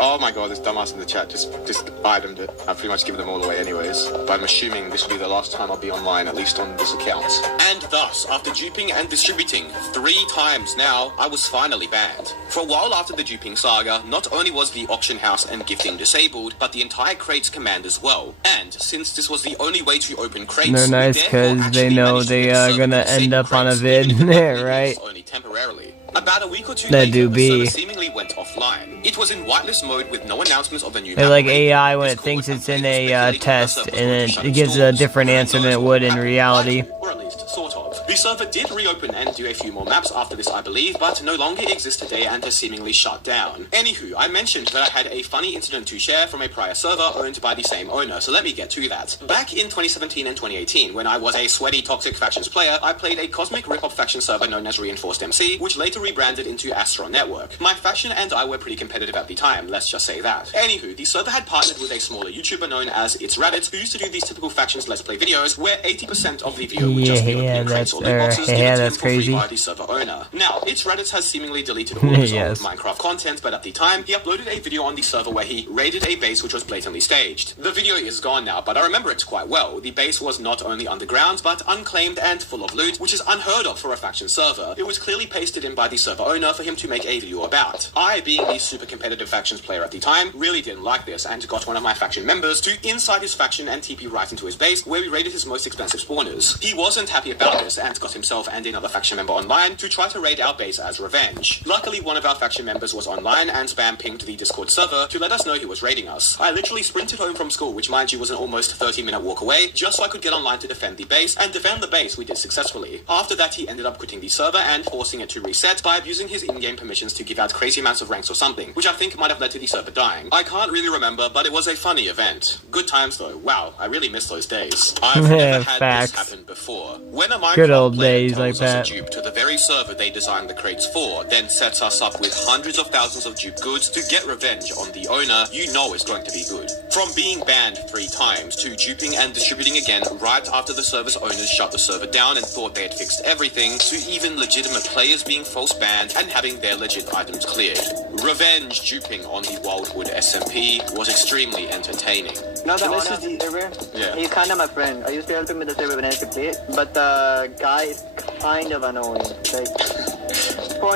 Oh my god, this dumbass in the chat just itemed it. I've pretty much given them all away anyways. But I'm assuming this will be the last time I'll be online, at least on this account. And thus, after duping and distributing 3 times now, I was finally banned. For a while after the duping saga, not only was the auction house and gifting disabled, but the entire crates command as well. And since this was the only way to open crates, they're nice because they know they are gonna end up on a vid there, right? Only temporarily. About a week or two That later, do the be. server seemingly went offline. It was in whitelist mode with no announcements of a new They're map like rate. AI when it thinks it's in a test, and it gives a different answer than it would in reality. Or at least, sort of. The server did reopen and do a few more maps after this, I believe, but no longer exists today and has seemingly shut down. Anywho, I mentioned that I had a funny incident to share from a prior server owned by the same owner, so let me get to that. Back in 2017 and 2018, when I was a sweaty toxic factions player, I played a cosmic rip-off faction server known as Reinforced MC, which later rebranded into Astron Network. My faction and I were pretty competitive at the time, let's just say that. Anywho, the server had partnered with a smaller YouTuber known as It's Rabbit, who used to do these typical factions let's play videos, where 80% of the video would just be opening crates or loot boxes given to him for free by the server owner. Now, It's Reddit has seemingly deleted all of his Yes. old Minecraft content, but at the time, he uploaded a video on the server where he raided a base which was blatantly staged. The video is gone now, but I remember it quite well. The base was not only underground, but unclaimed and full of loot, which is unheard of for a faction server. It was clearly pasted in by the server owner for him to make a video about. I, being the super competitive factions player at the time, really didn't like this, and got one of my faction members to inside his faction and TP right into his base, where we raided his most expensive spawners. He wasn't happy about this, and got himself and another faction member online to try to raid our base as revenge. Luckily, one of our faction members was online and spam pinged the Discord server to let us know he was raiding us. I literally sprinted home from school, which mind you was an almost 30-minute walk away, just so I could get online to defend the base, and defend the base we did successfully. After that, he ended up quitting the server and forcing it to reset by abusing his in-game permissions to give out crazy amounts of ranks or something, which I think might have led to the server dying. I can't really remember, but it was a funny event. Good times though. Wow, I really miss those days. I've never had Facts. this happen before. When a Minecraft Good old player days tells like us that. a dupe to the very server they designed the crates for, then sets us up with hundreds of thousands of dupe goods to get revenge on the owner, you know it's going to be good. From being banned 3 times to duping and distributing again right after the server's owners shut the server down and thought they had fixed everything, to even legitimate players being false banned and having their legit items cleared. Revenge duping on the Wildwood SMP was extremely entertaining. No, the owner of the server, he's kind of my friend. I used to help him with the server when I used to play it, but the guy is kind of annoying. Like,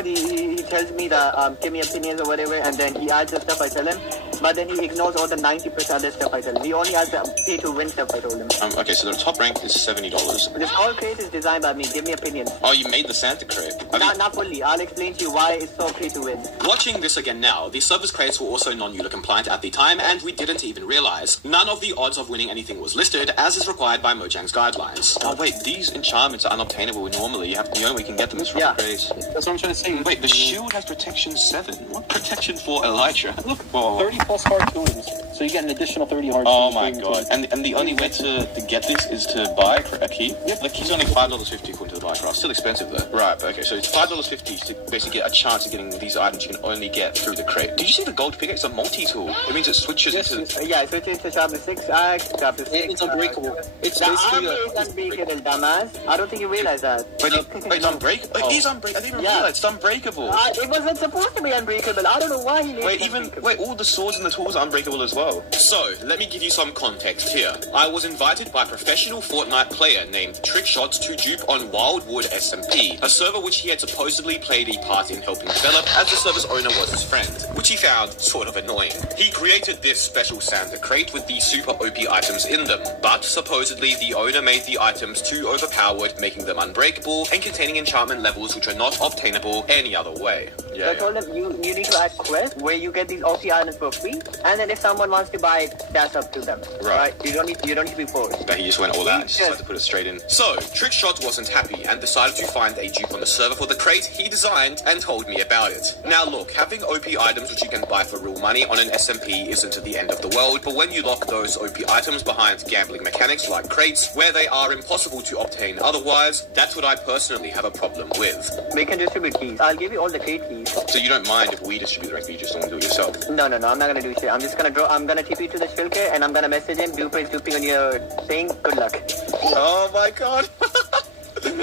he tells me that give me opinions or whatever, and then he adds the stuff I tell him, but then he ignores all the 90% other stuff I tell him. He only adds the pay to win stuff I told him. Okay, so the top rank is $70. This whole crate is designed by me. Give me opinions. Oh, you made the Santa crate? Not fully. I'll explain to you why it's so pay to win. Watching this again now, the server's crates were also non-EULA compliant at the time, and we didn't even realize. None of the odds of winning anything was listed, as is required by Mojang's guidelines. Oh wait, these enchantments are unobtainable normally. You only can get them from the crates. That's what I'm trying to say. Wait, the shield has protection 7. What protection for Elytra? Look, 30 plus hard tools. So you get an additional 30 hard oh tools. my god. And the only way to get this is to buy a key? Yep. The key's only $5.50 according to the Minecraft. Still expensive though. Right, okay, so it's $5.50 to basically get a chance of getting these items you can only get through the crate. Did you see the gold pickaxe? It's a multi-tool. It means it switches into... Yeah, it switches to chapter 6 axe, chapter 6... It's unbreakable. It's the basically armor is unbreakable, dumbass. I don't think you realize that. Wait, it's unbreakable? It is unbreakable. I didn't even realize it's unbreakable. It wasn't supposed to be unbreakable. I don't know why he made it Wait, all the swords and the tools are unbreakable as well. So, let me give you some context here. I was invited by a professional Fortnite player named Trickshots to dupe on Wildwood SMP, a server which he had supposedly played a part in helping develop, as the server's owner was his friend, which he found sort of annoying. He created this special Santa crate with the super OP items in them, but supposedly the owner made the items too overpowered, making them unbreakable and containing enchantment levels which are not obtainable any other way. So I told him, you need to add quests where you get these OP items for free, and then if someone wants to buy it, that's up to them. Right? You don't need to be forced. But he just went all out. He just had to put it straight in. So, Trickshot wasn't happy and decided to find a dupe on the server for the crate he designed and told me about it. Now look, having OP items which you can buy for real money on an SMP isn't the end of the world, but when you lock those OP items behind gambling mechanics like crates, where they are impossible to obtain otherwise, that's what I personally have a problem with. We can distribute keys. I'll give you all the crate keys. So you don't mind if we distribute the rest, but you just don't do it yourself? No, I'm not gonna do shit. I'm just gonna I'm gonna TP to the shulker and I'm gonna message him, duper is duping on your thing, good luck. Oh my god.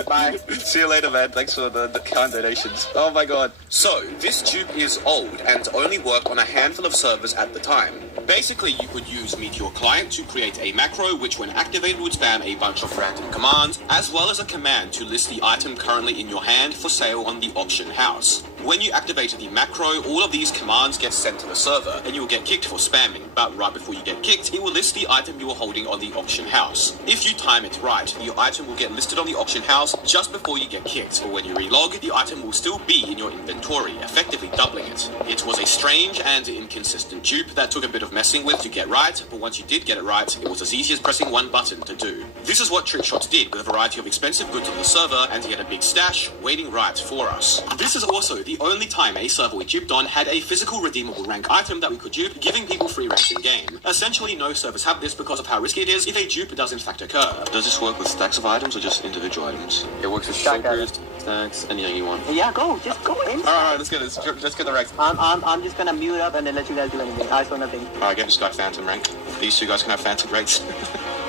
Bye. See you later, man. Thanks for the kind donations. Oh my god. So, this dupe is old and only worked on a handful of servers at the time. Basically, you could use Meteor Client to create a macro which when activated would spam a bunch of random commands, as well as a command to list the item currently in your hand for sale on the auction house. When you activate the macro, all of these commands get sent to the server, and you will get kicked for spamming, but right before you get kicked, it will list the item you are holding on the auction house. If you time it right, the item will get listed on the auction house just before you get kicked, but when you relog, the item will still be in your inventory, effectively doubling it. It was a strange and inconsistent dupe that took a bit of messing with to get right, but once you did get it right, it was as easy as pressing one button to do. This is what Trickshots did with a variety of expensive goods on the server, and he had a big stash waiting right for us. This is also the only time a server we duped on had a physical redeemable rank item that we could dupe, giving people free ranks in game. Essentially, no servers have this because of how risky it is if a dupe does in fact occur. Does this work with stacks of items or just individual items? It works with shulkers, stacks, anything you want. Yeah, go. Just go in. Alright, let's get this. Let's get the ranks. I'm just gonna mute up and then let you guys do anything. I saw nothing. Alright, get this guy Phantom rank. These two guys can have Phantom ranks.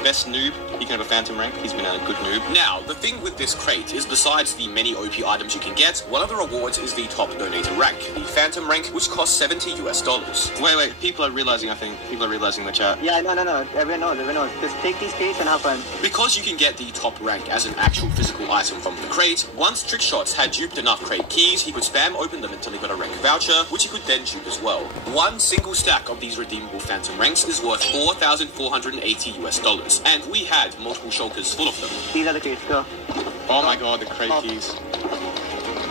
Best noob, he can have a Phantom rank. He's been a good noob. Now, the thing with this crate is besides the many OP items you can get, one of the rewards is the top donator rank, the Phantom rank, which costs $70 US. Wait, people are realizing, I think. People are realizing in the chat. Yeah, no. Everyone knows. Just take these crates and have fun. Because you can get the top rank as an actual physical item from the crate, once Trickshots had duped enough crate keys, he could spam open them until he got a rank voucher, which he could then dupe as well. One single stack of these redeemable Phantom ranks is worth $4,480 US, and we had multiple shulkers full of them. These are the crates, go. Oh my god, the crate keys.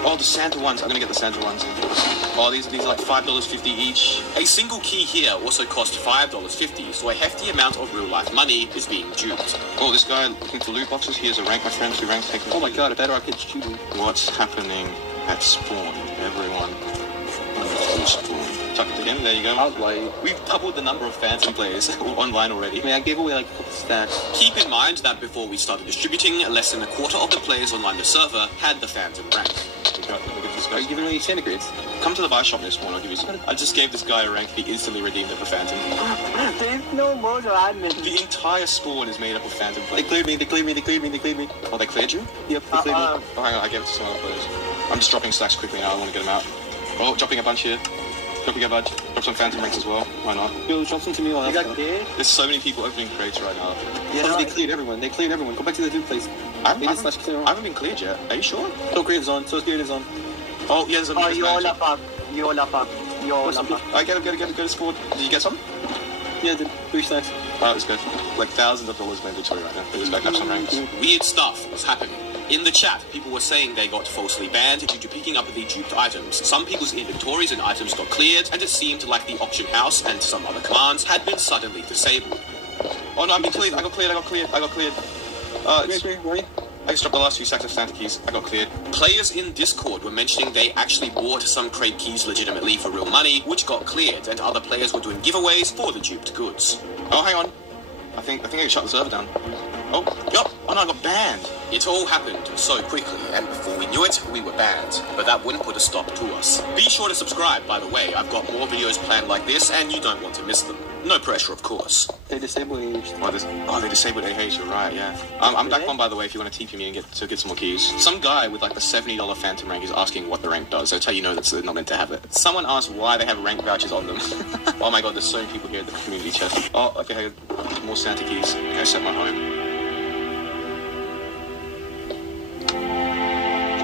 Oh, the Santa ones. I'm gonna get the Santa ones. Oh, these are like $5.50 each. A single key here also cost $5.50, so a hefty amount of real-life money is being duped. Oh, this guy looking for loot boxes. He has a rank, my friend. 2 ranks. Take Oh my god, a Bedrock kid's cheating. What's happening at spawn, everyone? Spawn. Chuck it to him. There you go. Outlight. We've doubled the number of Phantom players online already. I mean, I gave away like a couple stacks. Keep in mind that before we started distributing, less than a quarter of the players online the server had the Phantom rank. Look at this guy. Are you giving away Santa crates? Come to the buy shop near spawn. I'll give you some. I just gave this guy a rank. He instantly redeemed it for Phantom. There's no more admin. The entire spawn is made up of Phantom players. They cleared me. Oh, they cleared you? Yep, they cleared me. Oh, hang on. I gave it to some other players. I'm just dropping stacks quickly now. I want to get them out. Oh, dropping a bunch here. Dropping a bunch. Drop some Phantom ranks as well. Why not? Yo, drop some to me while I got cleared. There's so many people opening crates right now. Yeah, no, they cleared everyone. Go back to the dude place. I haven't been cleared yet. Are you sure? So cleared is on. Oh, yeah, there's a you all up. I get him, go to spawn. Did you get some? Yeah, I did. 3 stacks. Alright, let's go. Like thousands of dollars in my inventory right now. Let's back up some ranks. Weird stuff was happening. In the chat, people were saying they got falsely banned due to picking up the duped items. Some people's inventories and items got cleared, and it seemed like the auction house and some other commands had been suddenly disabled. Oh no, I've been cleared. I got cleared. Wait. I just dropped the last few stacks of Santa keys. I got cleared. Players in Discord were mentioning they actually bought some crate keys legitimately for real money, which got cleared, and other players were doing giveaways for the duped goods. Oh, hang on. I think I shut the server down. Oh, yup. Oh no, I got banned. It all happened so quickly, and before we knew it, we were banned. But that wouldn't put a stop to us. Be sure to subscribe, by the way. I've got more videos planned like this, and you don't want to miss them. No pressure, of course. They disabled AH. They disabled AH, you're right, yeah. I'm back on, by the way, if you want to TP me and get some more keys. Some guy with like the $70 Phantom rank is asking what the rank does. That's how you know that's not meant to have it. Someone asked why they have rank vouchers on them. Oh my god, there's so many people here at the community chest. Oh, okay, more Santa keys. Okay, I set my home.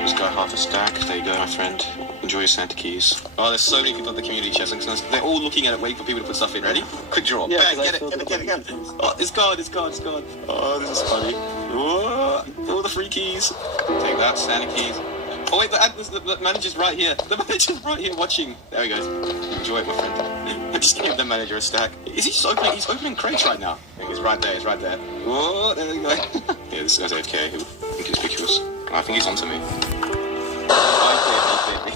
This guy half a stack. There you go, my friend. Enjoy your Santa keys. Oh, there's so many people at the community chest. They're all looking at it, waiting for people to put stuff in. Ready? Quick draw. Yeah, bang, get it. Oh, it's gone. Oh, this is funny. Whoa, all the free keys. Take that, Santa keys. Oh wait, the manager's right here. The manager's right here watching. There we go. Enjoy it, my friend. I just gave the manager a stack. Is he just opening? He's opening crates right now. He's right there. Whoa, there we go. Yeah, this guy's AFK. Inconspicuous. I think he's onto me. Oh, he cleared me.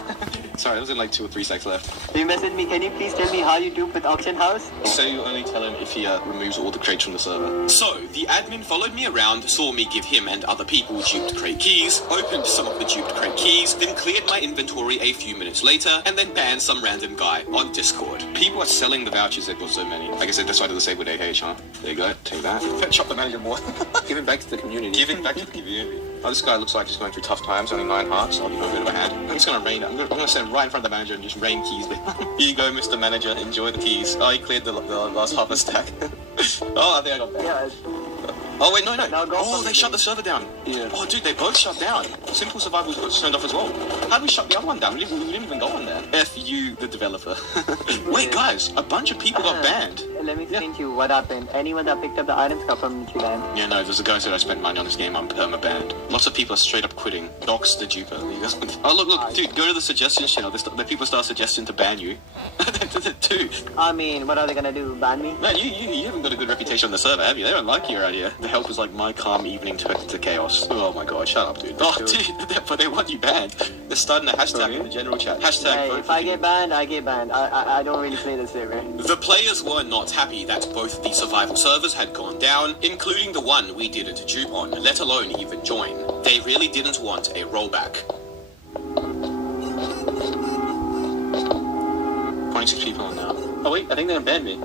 Sorry, there was like 2 or 3 stacks left. You messaged me, can you please tell me how you do with auction house? So you only tell him if he removes all the crates from the server. So, the admin followed me around, saw me give him and other people duped crate keys, opened some of the duped crate keys, then cleared my inventory a few minutes later, and then banned some random guy on Discord. People are selling the vouchers, they've got so many. Like I said, that's why they disabled AH, huh? There you go, take that. Chop the manager more. Give it back to the community. Giving back to the community. Oh, this guy looks like he's going through tough times, only 9 hearts. I'll give him a bit of a hand. I'm just going to rain. I'm going to stand right in front of the manager and just rain keys. Here you go, Mr. Manager. Enjoy the keys. Oh, he cleared the last half a stack. Oh, I think I got banned. Oh, wait, no. Oh, they shut the server down. Yeah. Oh, dude, they both shut down. Simple Survival was turned off as well. How did we shut the other one down? We didn't even go on there. F you, the developer. Wait, guys, a bunch of people got banned. Let me explain to you what happened. Anyone that picked up the items got permanently banned. Yeah, no, there's a guy who said I spent money on this game, I'm perma-banned. Lots of people are straight up quitting. Docs the duper. Oh, look, dude, go to the suggestions channel. The people start suggesting to ban you. Dude. I mean, what are they gonna do? Ban me? Man, you haven't got a good reputation on the server, have you? They don't like your idea. The help is like my calm evening to chaos. Oh my god, shut up, dude. Oh, dude, but they want you banned. They're starting a hashtag in the general chat. Hashtag hey, if I get banned, I get banned. I don't really play this server. The players were not happy that both the survival servers had gone down, including the one we didn't dupe on, let alone even join. They really didn't want a rollback. 26 people on now. Oh wait, I think they're gonna ban me.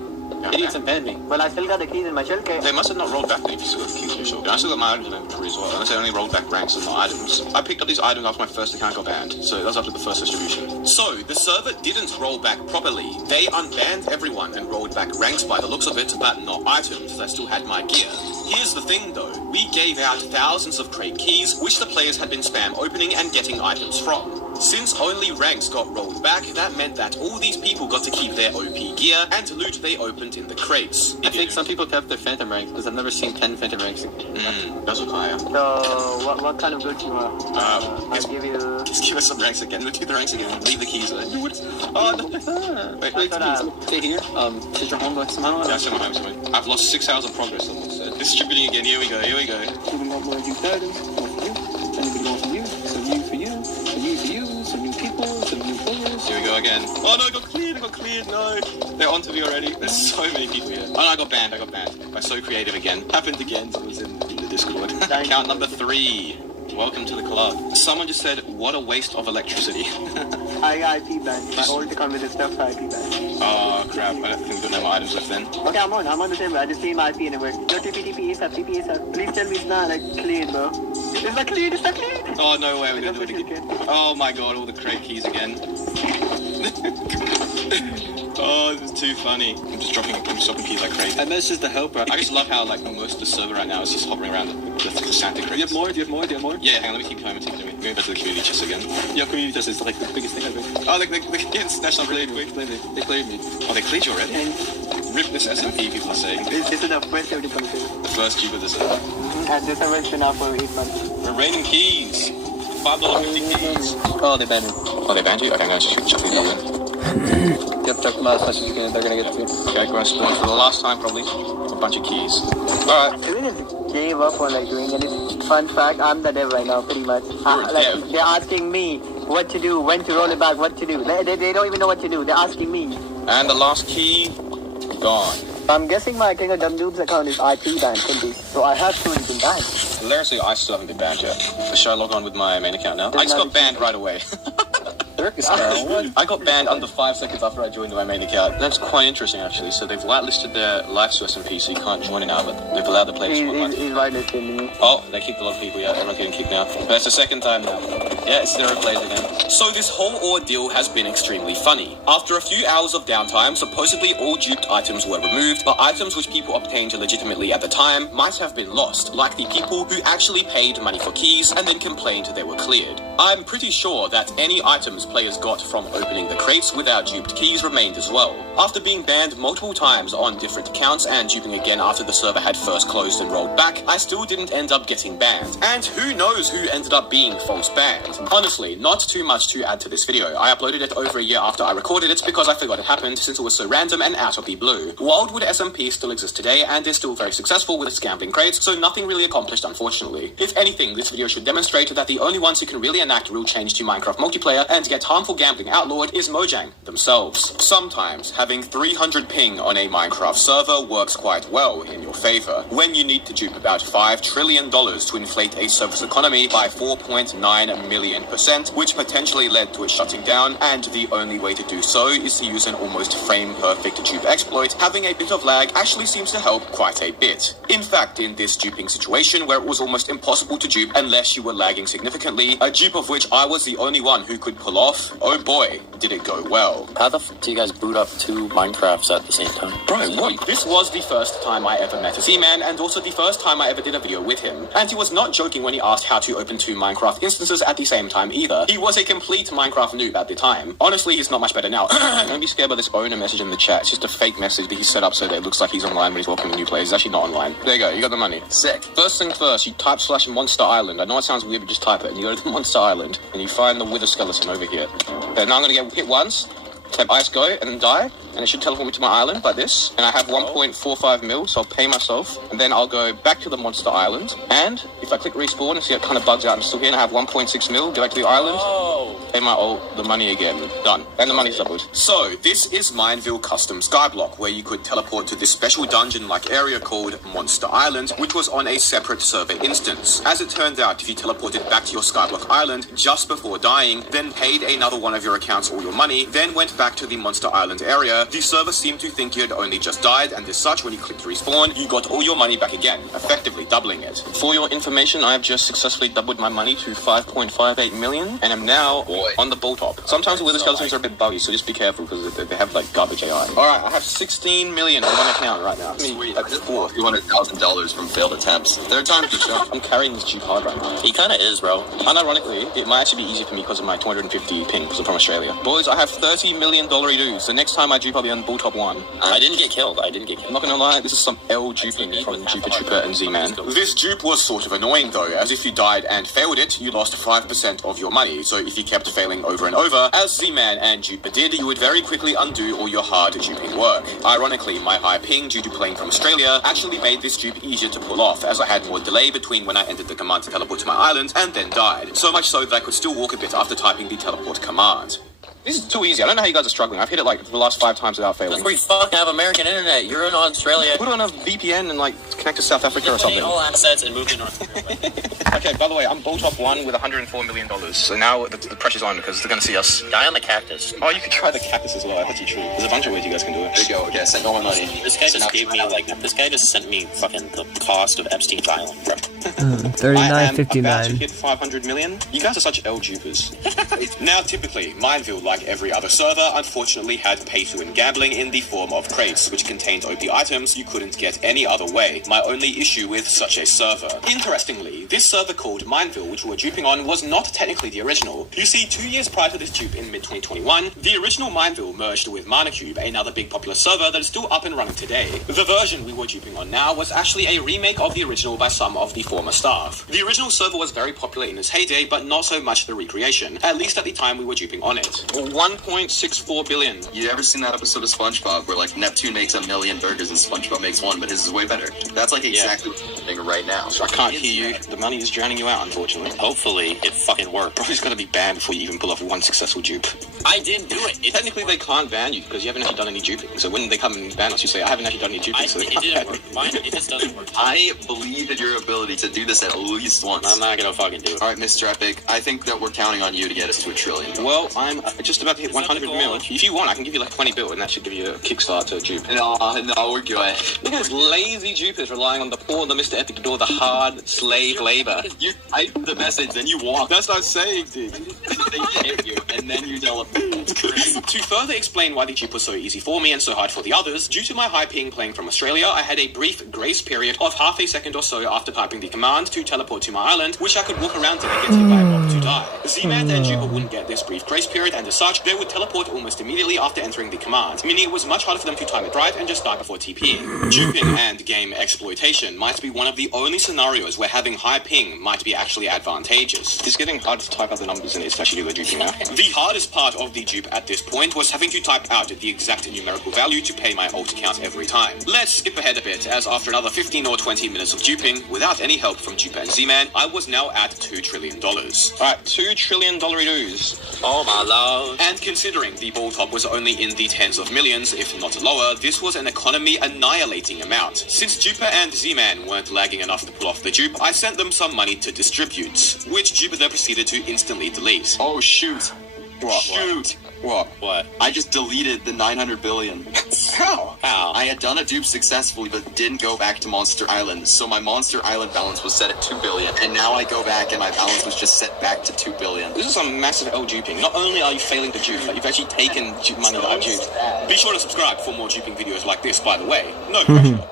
Idiots have banned me. Well, I still got the keys in my shell case. They must have not rolled back then if you still got the keys in your shell case. I still got my items in inventory as well. Unless they only rolled back ranks and not items. I picked up these items after my first account got banned. So that was after the first distribution. So, the server didn't roll back properly. They unbanned everyone and rolled back ranks by the looks of it, but not items, as I still had my gear. Here's the thing though, we gave out thousands of crate keys, which the players had been spam opening and getting items from. Since only ranks got rolled back, that meant that all these people got to keep their OP gear and loot they opened in the crates. I think some people kept their phantom ranks, because I've never seen 10 phantom ranks. That's what I am. So, what kind of goods you want? I'll give you... Just give us some ranks again. We'll do the ranks again. Leave the keys. Oh, no. Wait, stay here. Is your home somehow? Yeah, I sent my home somewhere. I've lost 6 hours of progress, someone said. Distributing again. Here we go. Giving out more you items. Anybody want from you? Some you for you. Some you for you. Some new people. Some new players. Here we go again. Oh no, I got cleared. No. They're onto me already. There's so many people here. Oh no, I got banned. By So Creative again. Happened again. So it was in the Discord. Count number 3. Welcome to the club. Someone just said, what a waste of electricity. I got IP banned. My old account with this stuff got IP banned. Oh crap, I don't think there's no more items left then. Okay, I'm on the server. I just see my IP and it works. Yo, TP ASAP. Please tell me it's not like cleared, bro. It's not cleared. Oh no way, we're gonna do it again. Oh my god, all the crate keys again. Oh, this is too funny. I'm just dropping keys like crazy. And that's just the helper. I just love how like most of the server right now is just hovering around the Santa crates. Do you have more? Yeah, hang on, let me keep time and take it. Maybe back to the community chest again. Your community chest is like the biggest thing ever. Oh, they snatched up really quick. They cleared me. Oh, they cleared you already? Rip this SMP, people are saying. This is the first server to come to. The first dupe of the server. And this server has been out for 8 months. We're raining keys. $5.50 keys. Oh, they banned me. Oh, they banned you? Okay, I'm gonna chuck these up then. Yep, chuck them out as much as you can. They're gonna get to you. Okay, we're gonna spawn for the last time probably. A bunch of keys. Alright. I really just gave up on like doing it. Fun fact, I'm the dev right now, pretty much. They're asking me what to do, when to roll it back, what to do. They don't even know what to do. They're asking me. And the last key, gone. I'm guessing my King of Dumb Noobs account is IP banned, could be. So I have to been banned. Hilariously, I still haven't been banned yet. Should I log on with my main account now? I just got banned right away. I got banned under 5 seconds after I joined my main account. That's quite interesting, actually. So they've whitelisted their lives to SMP, so you can't join it now, but they've allowed the players to online. He's whitelisted me. Oh, they kicked a lot of people, yeah. Everyone's getting kicked now. But that's the second time now. Yeah, it's 0 players again. So this whole ordeal has been extremely funny. After a few hours of downtime, supposedly all duped items were removed, but items which people obtained legitimately at the time might have been lost, like the people who actually paid money for keys and then complained they were cleared. I'm pretty sure that any items players got from opening the crates with our duped keys remained as well. After being banned multiple times on different accounts and duping again after the server had first closed and rolled back, I still didn't end up getting banned. And who knows who ended up being false banned. Honestly, not too much to add to this video. I uploaded it over a year after I recorded it because I forgot it happened since it was so random and out of the blue. Wildwood SMP still exists today and is still very successful with its gambling crates, so nothing really accomplished unfortunately. If anything, this video should demonstrate that the only ones who can really enact real change to Minecraft multiplayer and get harmful gambling outlawed is Mojang themselves. Sometimes having 300 ping on a Minecraft server works quite well in your favor, when you need to dupe about $5 trillion to inflate a server's economy by 4.9 million%, which potentially led to it shutting down, and the only way to do so is to use an almost frame-perfect dupe exploit. Having a bit of lag actually seems to help quite a bit. In fact, in this duping situation where it was almost impossible to dupe unless you were lagging significantly, a dupe of which I was the only one who could pull off, oh boy, did it go well. How the f*** do you guys boot up 2 Minecrafts at the same time? Bro, what? This was the first time I ever met a Z-Man, and also the first time I ever did a video with him. And he was not joking when he asked how to open 2 Minecraft instances at the same time either. He was a complete Minecraft noob at the time. Honestly, he's not much better now. Don't be scared by this owner message in the chat. It's just a fake message that he set up so that it looks like he's online when he's welcoming new players. He's actually not online. There you go, you got the money. Sick. First thing first, you type /Monster Island. I know it sounds weird, but just type it. And you go to the Monster Island, and you find the Wither Skeleton over here. Okay, now I'm gonna get hit once, tap ice go, and then die. And it should teleport me to my island like this. And I have 1.45 mil, so I'll pay myself. And then I'll go back to the Monster Island. And if I click respawn and see it kind of bugs out, I'm still here and I have 1.6 mil, go back to the island. Pay my ult, the money again. Done. And the money's doubled. So, this is Mineville Custom Skyblock, where you could teleport to this special dungeon-like area called Monster Island, which was on a separate server instance. As it turned out, if you teleported back to your Skyblock Island just before dying, then paid another one of your accounts all your money, then went back to the Monster Island area, the server seemed to think you had only just died, and as such, when you clicked respawn, you got all your money back again, effectively doubling it. For your information, I have just successfully doubled my money to 5.58 million, and am now on the ball top. Sometimes the Wither Skeletons are a bit buggy, so just be careful, because they have, like, garbage AI. Alright, I have 16 million on one account right now. Sweet, I just bought $200,000 from failed attempts. Third time to show. I'm carrying this Jeep hard right now. He kinda is, bro. Unironically, it might actually be easy for me because of my 250 ping, because I'm from Australia. Boys, I have $30 million dues. The next time I dupe, I'll be on ball top 1. I didn't get killed. I'm not gonna lie, this is some L duping from Jupiter Trooper and Z-Man. This dupe was sort of annoying though, as if you died and failed it, you lost 5% of your money. So if you kept failing over and over, as Z-Man and Jupiter did, you would very quickly undo all your hard duping work. Ironically, my high ping due to playing from Australia actually made this dupe easier to pull off, as I had more delay between when I entered the command to teleport to my island and then died. So much so that I could still walk a bit after typing the teleport command. This is too easy. I don't know how you guys are struggling. I've hit it like the last 5 times without failing. That's where you fucking have American internet. You're in Australia. Put on a VPN and like connect to South Africa or something. All assets and move to North America. Okay, by the way, I'm ball top 1 with $104 million. So now the pressure's on because they're going to see us. Die on the cactus. Oh, you could try the cactus as well. That's actually true. There's a bunch of ways you guys can do it. There you go. Okay, I sent all my money. This guy just gave me this guy just sent me fucking the cost of Epstein's Island, bro. 39.59. About to hit 500 million. You guys are such L dupers. Now, typically, Mineville, like every other server, unfortunately had pay-to-win gambling in the form of crates, which contained OP items you couldn't get any other way. My only issue with such a server. Interestingly, this server called Mineville, which we were duping on, was not technically the original. You see, 2 years prior to this dupe in mid-2021, the original Mineville merged with ManaCube, another big popular server that is still up and running today. The version we were duping on now was actually a remake of the original by some of the former staff. The original server was very popular in its heyday, but not so much the recreation, at least at the time we were duping on it. 1.64 billion. You ever seen that episode of SpongeBob where like Neptune makes 1 million burgers and SpongeBob makes 1, but his is way better? That's like exactly what's happening right now. So I can't hear you. The money is drowning you out, unfortunately. Hopefully it fucking worked. Probably gonna be banned before you even pull off one successful dupe. I didn't do it. Technically they can't ban you because you haven't actually done any duping. So when they come and ban us, you say, I haven't actually done any duping, so they can't ban me. Mine, it just doesn't work. I believe in your ability to do this at least once. I'm not gonna fucking do it. Alright, Mr. Epic, I think that we're counting on you to get us to $1 trillion. Well, I'm just about to hit 100 mil. If you want, I can give you like 20 bill and that should give you a kickstart to dupe. No, we're good. Look at this lazy dupers relying on the poor, the Mr. Epic to do all the hard slave labor. You type the message, then you walk. That's what I'm saying, dude. They hit you, and then you tell them. To further explain why the dupe was so easy for me and so hard for the others, due to my high ping playing from Australia, I had a brief grace period of half a second or so after typing the command to teleport to my island, which I could walk around to and get hit by a mob to die. Z-Man and Jupiter wouldn't get this brief grace period, and as such, such, they would teleport almost immediately after entering the command, meaning it was much harder for them to time it right and just die before TPing. Duping and game exploitation might be one of the only scenarios where having high ping might be actually advantageous. It's getting hard to type out the numbers in it, especially with duping now. The hardest part of the dupe at this point was having to type out the exact numerical value to pay my alt account every time. Let's skip ahead a bit, as after another 15 or 20 minutes of duping, without any help from Dupe and Z-Man, I was now at $2 trillion. Alright, $2 trillion doos. Oh my lord. And considering the ball top was only in the tens of millions, if not lower, this was an economy annihilating amount. Since Jupiter and Z-Man weren't lagging enough to pull off the dupe, I sent them some money to distribute, which Jupiter proceeded to instantly delete. Oh shoot. What? Shoot. What? I just deleted the 900 billion. How? I had done a dupe successfully, but didn't go back to Monster Island, so my Monster Island balance was set at 2 billion, and now I go back and my balance was just set back to 2 billion. This is some massive L duping. Not only are you failing to dupe, but you've actually taken money that I've duped. Be sure to subscribe for more duping videos like this, by the way. No pressure.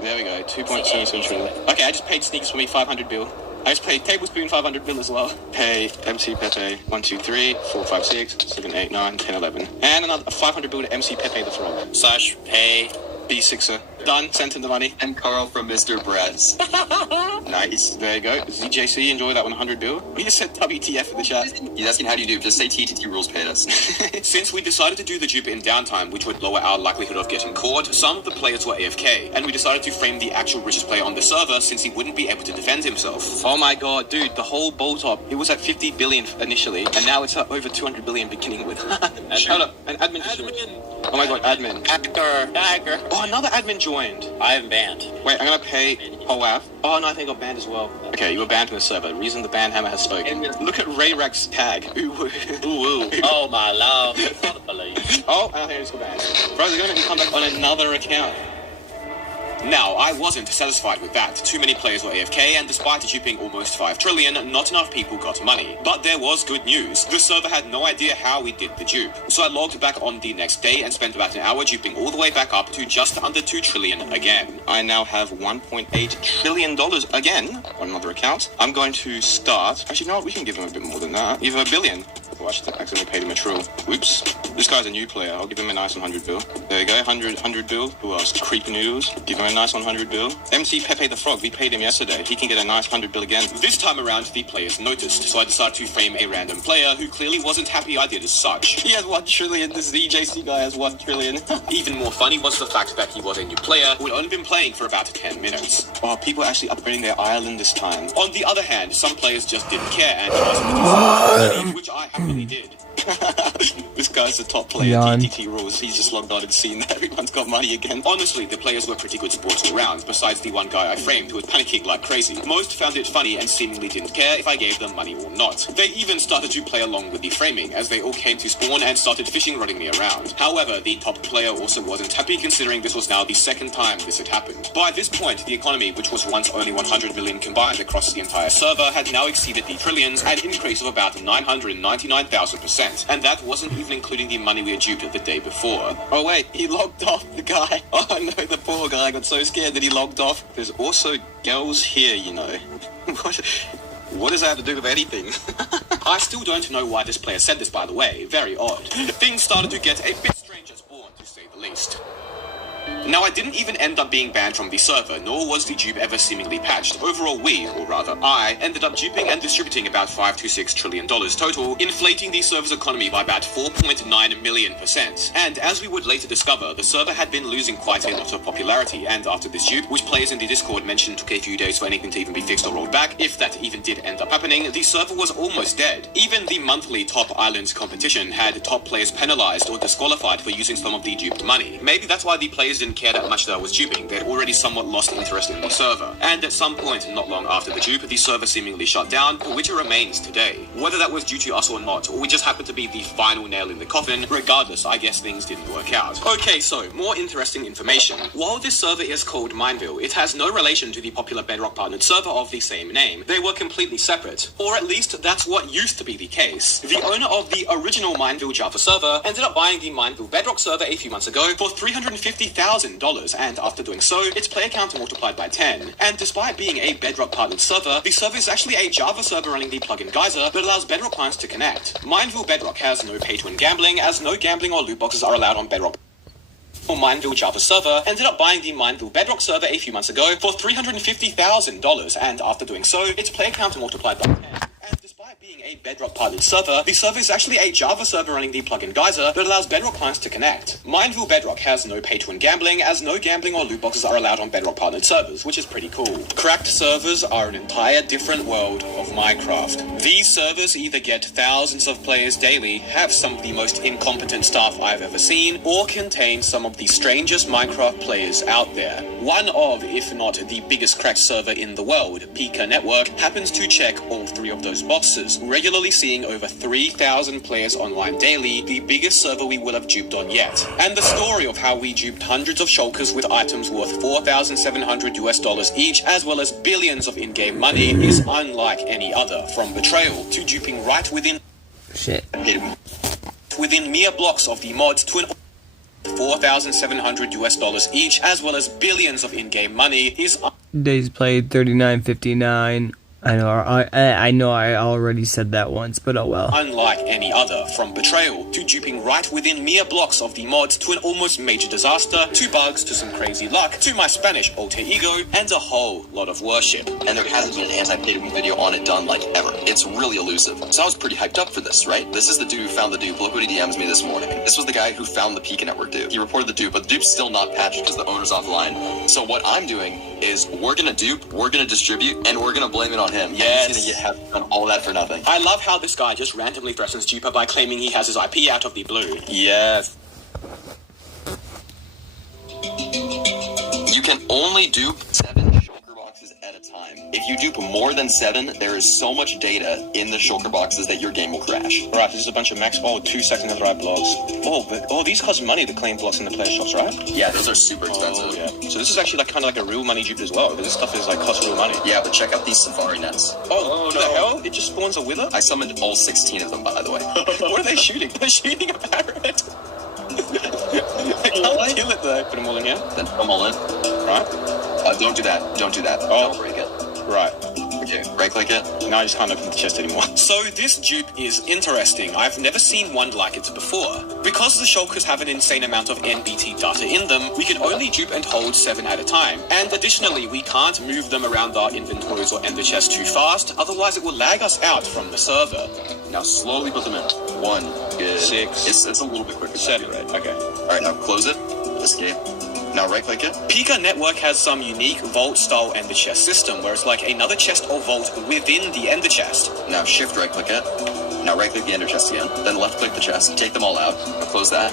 There we go, 2.77 trillion. Okay, I just paid Sneakers for me 500 bill. I just paid Tablespoon 500 bill as well. Pay MC Pepe 1, 2, 3, 4, 5, 6, 7, 8, 9, 10, 11. And another 500 bill to MC Pepe the Frog. Slash pay B6er. Done, sent him the money. And Carl from Mr. Brez. Nice. There you go. ZJC, enjoy that 100 bill. We just said WTF in the chat. He's asking how do you do? Just say TTT rules paid us. Since we decided to do the dupe in downtime, which would lower our likelihood of getting caught, some of the players were AFK, and we decided to frame the actual richest player on the server since he wouldn't be able to defend himself. Oh my god, dude, the whole ball top, it was at 50 billion initially, and now it's at over 200 billion beginning with. Hold up, an admin. Oh my god, admin. Hacker. Oh, another admin joined. I am banned. Wait, I'm gonna pay. Oh wow. Oh no, I think I got banned as well. Okay, you were banned from the server. The reason the ban hammer has spoken. Look at Rayrak's tag. Ooh woo. Ooh. Oh my lord. Oh, I think I just got banned. Bro, they're gonna make me come back on another account. Now, I wasn't satisfied with that. Too many players were AFK, and despite duping almost 5 trillion, not enough people got money. But there was good news. The server had no idea how we did the dupe. So I logged back on the next day and spent about an hour duping all the way back up to just under 2 trillion again. I now have $1.8 trillion again on another account. I'm going to start. Actually, no, we can give him a bit more than that. Even $1 billion. Oh, I should have accidentally paid him a trill. Whoops. This guy's a new player. I'll give him a nice 100 bill. There you go, 100 bill. Who else? Creepy Noodles. Give him a nice 100 bill. MC Pepe the Frog, we paid him yesterday. He can get a nice 100 bill again. This time around, the players noticed, so I decided to frame a random player who clearly wasn't happy I did as such. He has 1 trillion. This ZJC guy has 1 trillion. Even more funny was the fact that he was a new player who had only been playing for about 10 minutes. Oh, people are actually upgrading their island this time. On the other hand, some players just didn't care and tried to which I happily did. This guy's the top player, TTT rules. He's just logged on and seen that everyone's got money again. Honestly, the players were pretty good sports all round, besides the one guy I framed who was panicking like crazy. Most found it funny and seemingly didn't care if I gave them money or not. They even started to play along with the framing, as they all came to spawn and started fishing rodding me around. However, the top player also wasn't happy, considering this was now the second time this had happened. By this point, the economy, which was once only 100 million combined across the entire server, had now exceeded the trillions, an increase of about 999,000%. And that wasn't even including the money we had duped the day before. Oh wait, he logged off, the guy. Oh no, the poor guy got so scared that he logged off. There's also girls here, you know. What does that have to do with anything? I still don't know why this player said this, by the way. Very odd. Things started to get a bit strange as born, to say the least. Now, I didn't even end up being banned from the server, nor was the dupe ever seemingly patched. Overall, we, or rather I, ended up duping and distributing about $5 to $6 trillion total, inflating the server's economy by about 4.9 million%. And as we would later discover, the server had been losing quite a lot of popularity, and after this dupe, which players in the Discord mentioned took a few days for anything to even be fixed or rolled back, if that even did end up happening, the server was almost dead. Even the monthly Top Islands competition had top players penalized or disqualified for using some of the duped money. Maybe that's why the players didn't care that much that I was duping. They'd already somewhat lost interest in the server. And at some point, not long after the dupe, the server seemingly shut down, which it remains today. Whether that was due to us or not, or we just happened to be the final nail in the coffin, regardless, I guess things didn't work out. Okay, so, more interesting information. While this server is called Mineville, it has no relation to the popular Bedrock partnered server of the same name. They were completely separate. Or at least, that's what used to be the case. The owner of the original Mineville Java server ended up buying the Mineville Bedrock server a few months ago for $350,000 $1,000, and after doing so, its player count multiplied by 10. And despite being a Bedrock partnered server, the server is actually a Java server running the plugin Geyser that allows Bedrock clients to connect. Mindville Bedrock has no pay-to-win gambling, as no gambling or loot boxes are allowed on Bedrock. Mindville Java server ended up buying the Mindville Bedrock server a few months ago for $350,000, and after doing so, its player count multiplied by 10. And despite being a Bedrock partnered server, the server is actually a Java server running the plugin Geyser that allows Bedrock clients to connect. Mindville Bedrock has no pay-to-win gambling, as no gambling or loot boxes are allowed on Bedrock partnered servers, which is pretty cool. Cracked servers are an entire different world of Minecraft. These servers either get thousands of players daily, have some of the most incompetent staff I've ever seen, or contain some of the strangest Minecraft players out there. One of, if not the biggest cracked server in the world, Pika Network, happens to check all three of those boxes, regularly seeing over 3,000 players online daily, the biggest server we will have duped on yet. And the story of how we duped hundreds of shulkers with items worth $4,700 each, as well as billions of in-game money, is unlike any other, from betrayal to duping right within mere blocks of the mod to an $4,700 each, as well as billions of in-game money, is Days played 39.59. I know I already said that once, but oh well. Unlike any other, from betrayal to duping right within mere blocks of the mod to an almost major disaster, to bugs to some crazy luck, to my Spanish alter ego, and a whole lot of worship. And there hasn't been an anti-pay-to-win video on it done like ever. It's really elusive. So I was pretty hyped up for this, right? This is the dude who found the dupe. Look what he DMs me this morning. This was the guy who found the Pika Network dupe. He reported the dupe, but the dupe's still not patched because the owner's offline. So what I'm doing is we're gonna dupe, we're gonna distribute, and we're gonna blame it on him. Yes. He's gonna have done all that for nothing. I love how this guy just randomly threatens Duper by claiming he has his IP out of the blue. Yes. You can only dupe 7 shulker boxes at a time. If you dupe more than 7, there is so much data in the shulker boxes that your game will crash. Right, this is a bunch of max. 2 seconds to write blocks. These cost money to claim blocks in the player shops, right? Yeah, those are super expensive. Yeah. So this is actually kind of like a real money dupe as well, because this stuff is costs real money. Yeah, but check out these safari nets. What the hell? It just spawns a wither? I summoned all 16 of them, by the way. What are they shooting? They're shooting a parrot. I can't kill it though. Put them all in here. Then put them all in. Right. Don't do that. Don't do that. Oh. Don't break it. Right. Okay, right-click it. Now I just can't open the chest anymore. So this dupe is interesting. I've never seen one like it before. Because the shulkers have an insane amount of NBT data in them, we can only dupe and hold 7 at a time. And additionally, we can't move them around our inventories or ender chests too fast, otherwise it will lag us out from the server. Now slowly put them in. 1, good. 6. It's a little bit quicker. 7, okay. Alright, now close it. Escape. Now right-click it. Pika Network has some unique vault-style ender chest system, where it's like another chest or vault within the ender chest. Now shift right-click it. Now right-click the ender chest again. Then left-click the chest. Take them all out. Close that.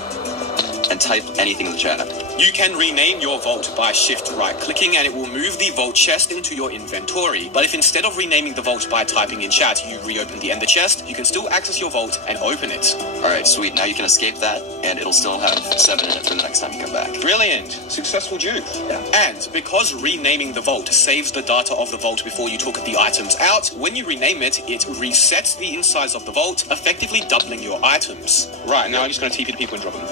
And type anything in the chat. You can rename your vault by shift right-clicking, and it will move the vault chest into your inventory. But if instead of renaming the vault by typing in chat, you reopen the ender chest, you can still access your vault and open it. Alright, sweet. Now you can escape that, and it'll still have 7 in it for the next time you come back. Brilliant. Successful dupe. Yeah. And because renaming the vault saves the data of the vault before you took the items out, when you rename it, it resets the insides of the vault, effectively doubling your items. Right, now I'm just going to TP the people and drop them.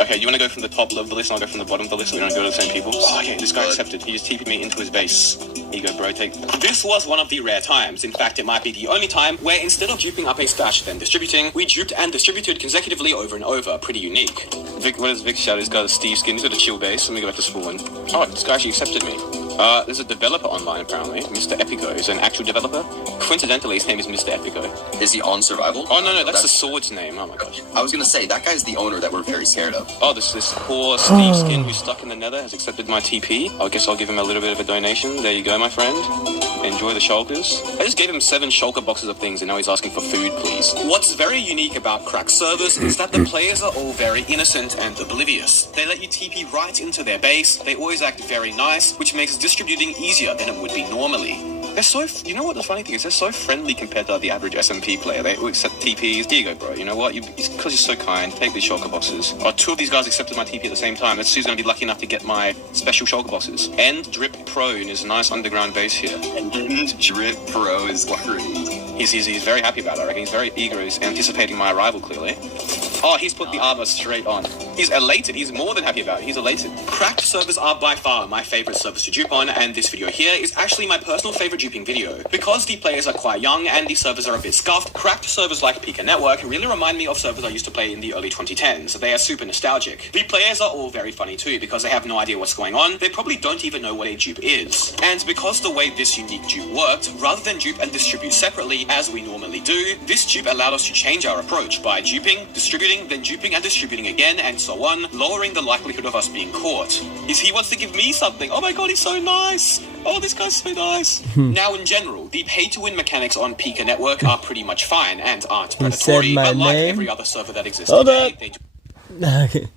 Okay, you want to go from the top of the list and I'll go from the bottom of the list so we don't go to the same people? Oh, okay, this guy accepted. He just TP'd me into his base. Here you go, bro, take... This was one of the rare times, in fact it might be the only time, where instead of duping up a stash then distributing, we duped and distributed consecutively over and over. Pretty unique. Vic, what does Vic shout? He's got a Steve skin, he's got a chill base. Let me go back to spawn. Oh, this guy actually accepted me. There's a developer online apparently, Mr. Epico. He's an actual developer. Coincidentally, his name is Mr. Epico. Is he on survival? Oh, no, that's the sword's name. Oh my gosh. I was gonna say, that guy's the owner that we're very scared of. Oh, this poor Steve skin who's stuck in the nether has accepted my TP. I guess I'll give him a little bit of a donation. There you go, my friend. Enjoy the shulkers. I just gave him 7 shulker boxes of things and now he's asking for food, please. What's very unique about crack servers is that the players are all very innocent and oblivious. They let you TP right into their base, they always act very nice, which makes distributing easier than it would be normally. They're so, you know what the funny thing is? They're so friendly compared to the average SMP player. They accept TPs. Here you go, bro. You know what? Because you're so kind, take these shulker boxes. Oh, 2 of these guys accepted my TP at the same time. That's who's going to be lucky enough to get my special shulker boxes. End Drip Pro in his nice underground base here. End Drip Pro is great. He's very happy about it. I reckon he's very eager. He's anticipating my arrival, clearly. Oh, he's put the armor straight on. He's elated. He's more than happy about it. He's elated. Cracked servers are by far my favorite servers to dupe on, and this video here is actually my personal favorite duping video. Because the players are quite young and the servers are a bit scuffed, cracked servers like Pika Network really remind me of servers I used to play in the early 2010s. They are super nostalgic. The players are all very funny too, because they have no idea what's going on. They probably don't even know what a dupe is. And because the way this unique dupe worked, rather than dupe and distribute separately as we normally do, this dupe allowed us to change our approach by duping, distributing, then duping and distributing again, and so on, lowering the likelihood of us being caught. He wants to give me something. Oh my god, he's so nice. Oh, this guy's so nice. Now, in general, the pay-to-win mechanics on Pika Network are pretty much fine and aren't predatory, but like every other server that exists today, they Okay.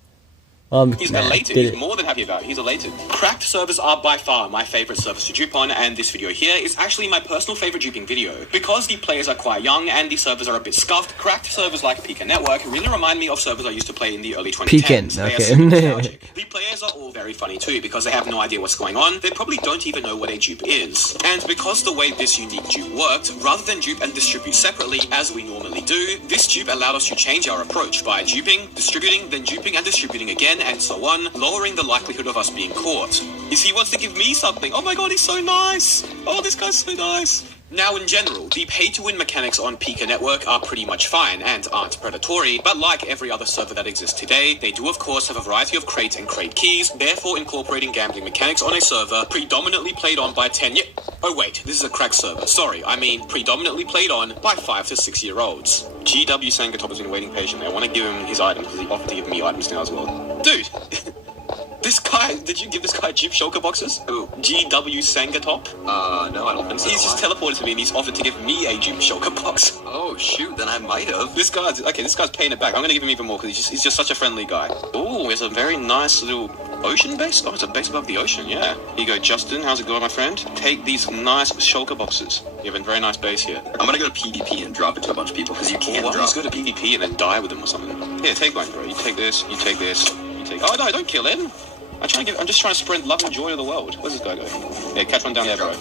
He's elated. He's more than happy about it. He's elated. Cracked servers are by far my favorite servers to dupe on, and this video here is actually my personal favorite duping video. Because the players are quite young and the servers are a bit scuffed, cracked servers like Pika Network really remind me of servers I used to play in the early 2010s. They are super nostalgic. The players are all very funny too, because they have no idea what's going on. They probably don't even know what a dupe is. And because the way this unique dupe worked, rather than dupe and distribute separately as we normally do, this dupe allowed us to change our approach by duping, distributing, then duping and distributing again, and so on, lowering the likelihood of us being caught. He wants to give me something. Oh my god, he's so nice. Oh, this guy's so nice. Now, in general, the pay-to-win mechanics on Pika Network are pretty much fine and aren't predatory, but like every other server that exists today, they do of course have a variety of crate and crate keys, therefore incorporating gambling mechanics on a server predominantly played on by 10 year... Oh wait, this is a cracked server. Sorry, I mean predominantly played on by 5 to 6 year olds. GW Sangatop has been waiting patiently. I want to give him his items because he offered to give me items now as well. Dude! This guy, did you give this guy dupe shulker boxes? Who? GW Sangatop? No, I don't think so. He's just teleported to me and he's offered to give me a dupe shulker box. Oh, shoot, then I might have. This guy's paying it back. I'm gonna give him even more because he's just such a friendly guy. Oh, it's a very nice little ocean base. Oh, it's a base above the ocean, yeah. Here you go, Justin. How's it going, my friend? Take these nice shulker boxes. You have a very nice base here. I'm gonna go to PvP and drop it to a bunch of people because you can't drop. Let's go to PvP and then die with them or something. Here, take one, bro. You take this, you take this, you take... Oh, no, don't kill him. I'm just trying to spread love and joy to the world. Where's this guy going? Yeah, catch one down there, bro.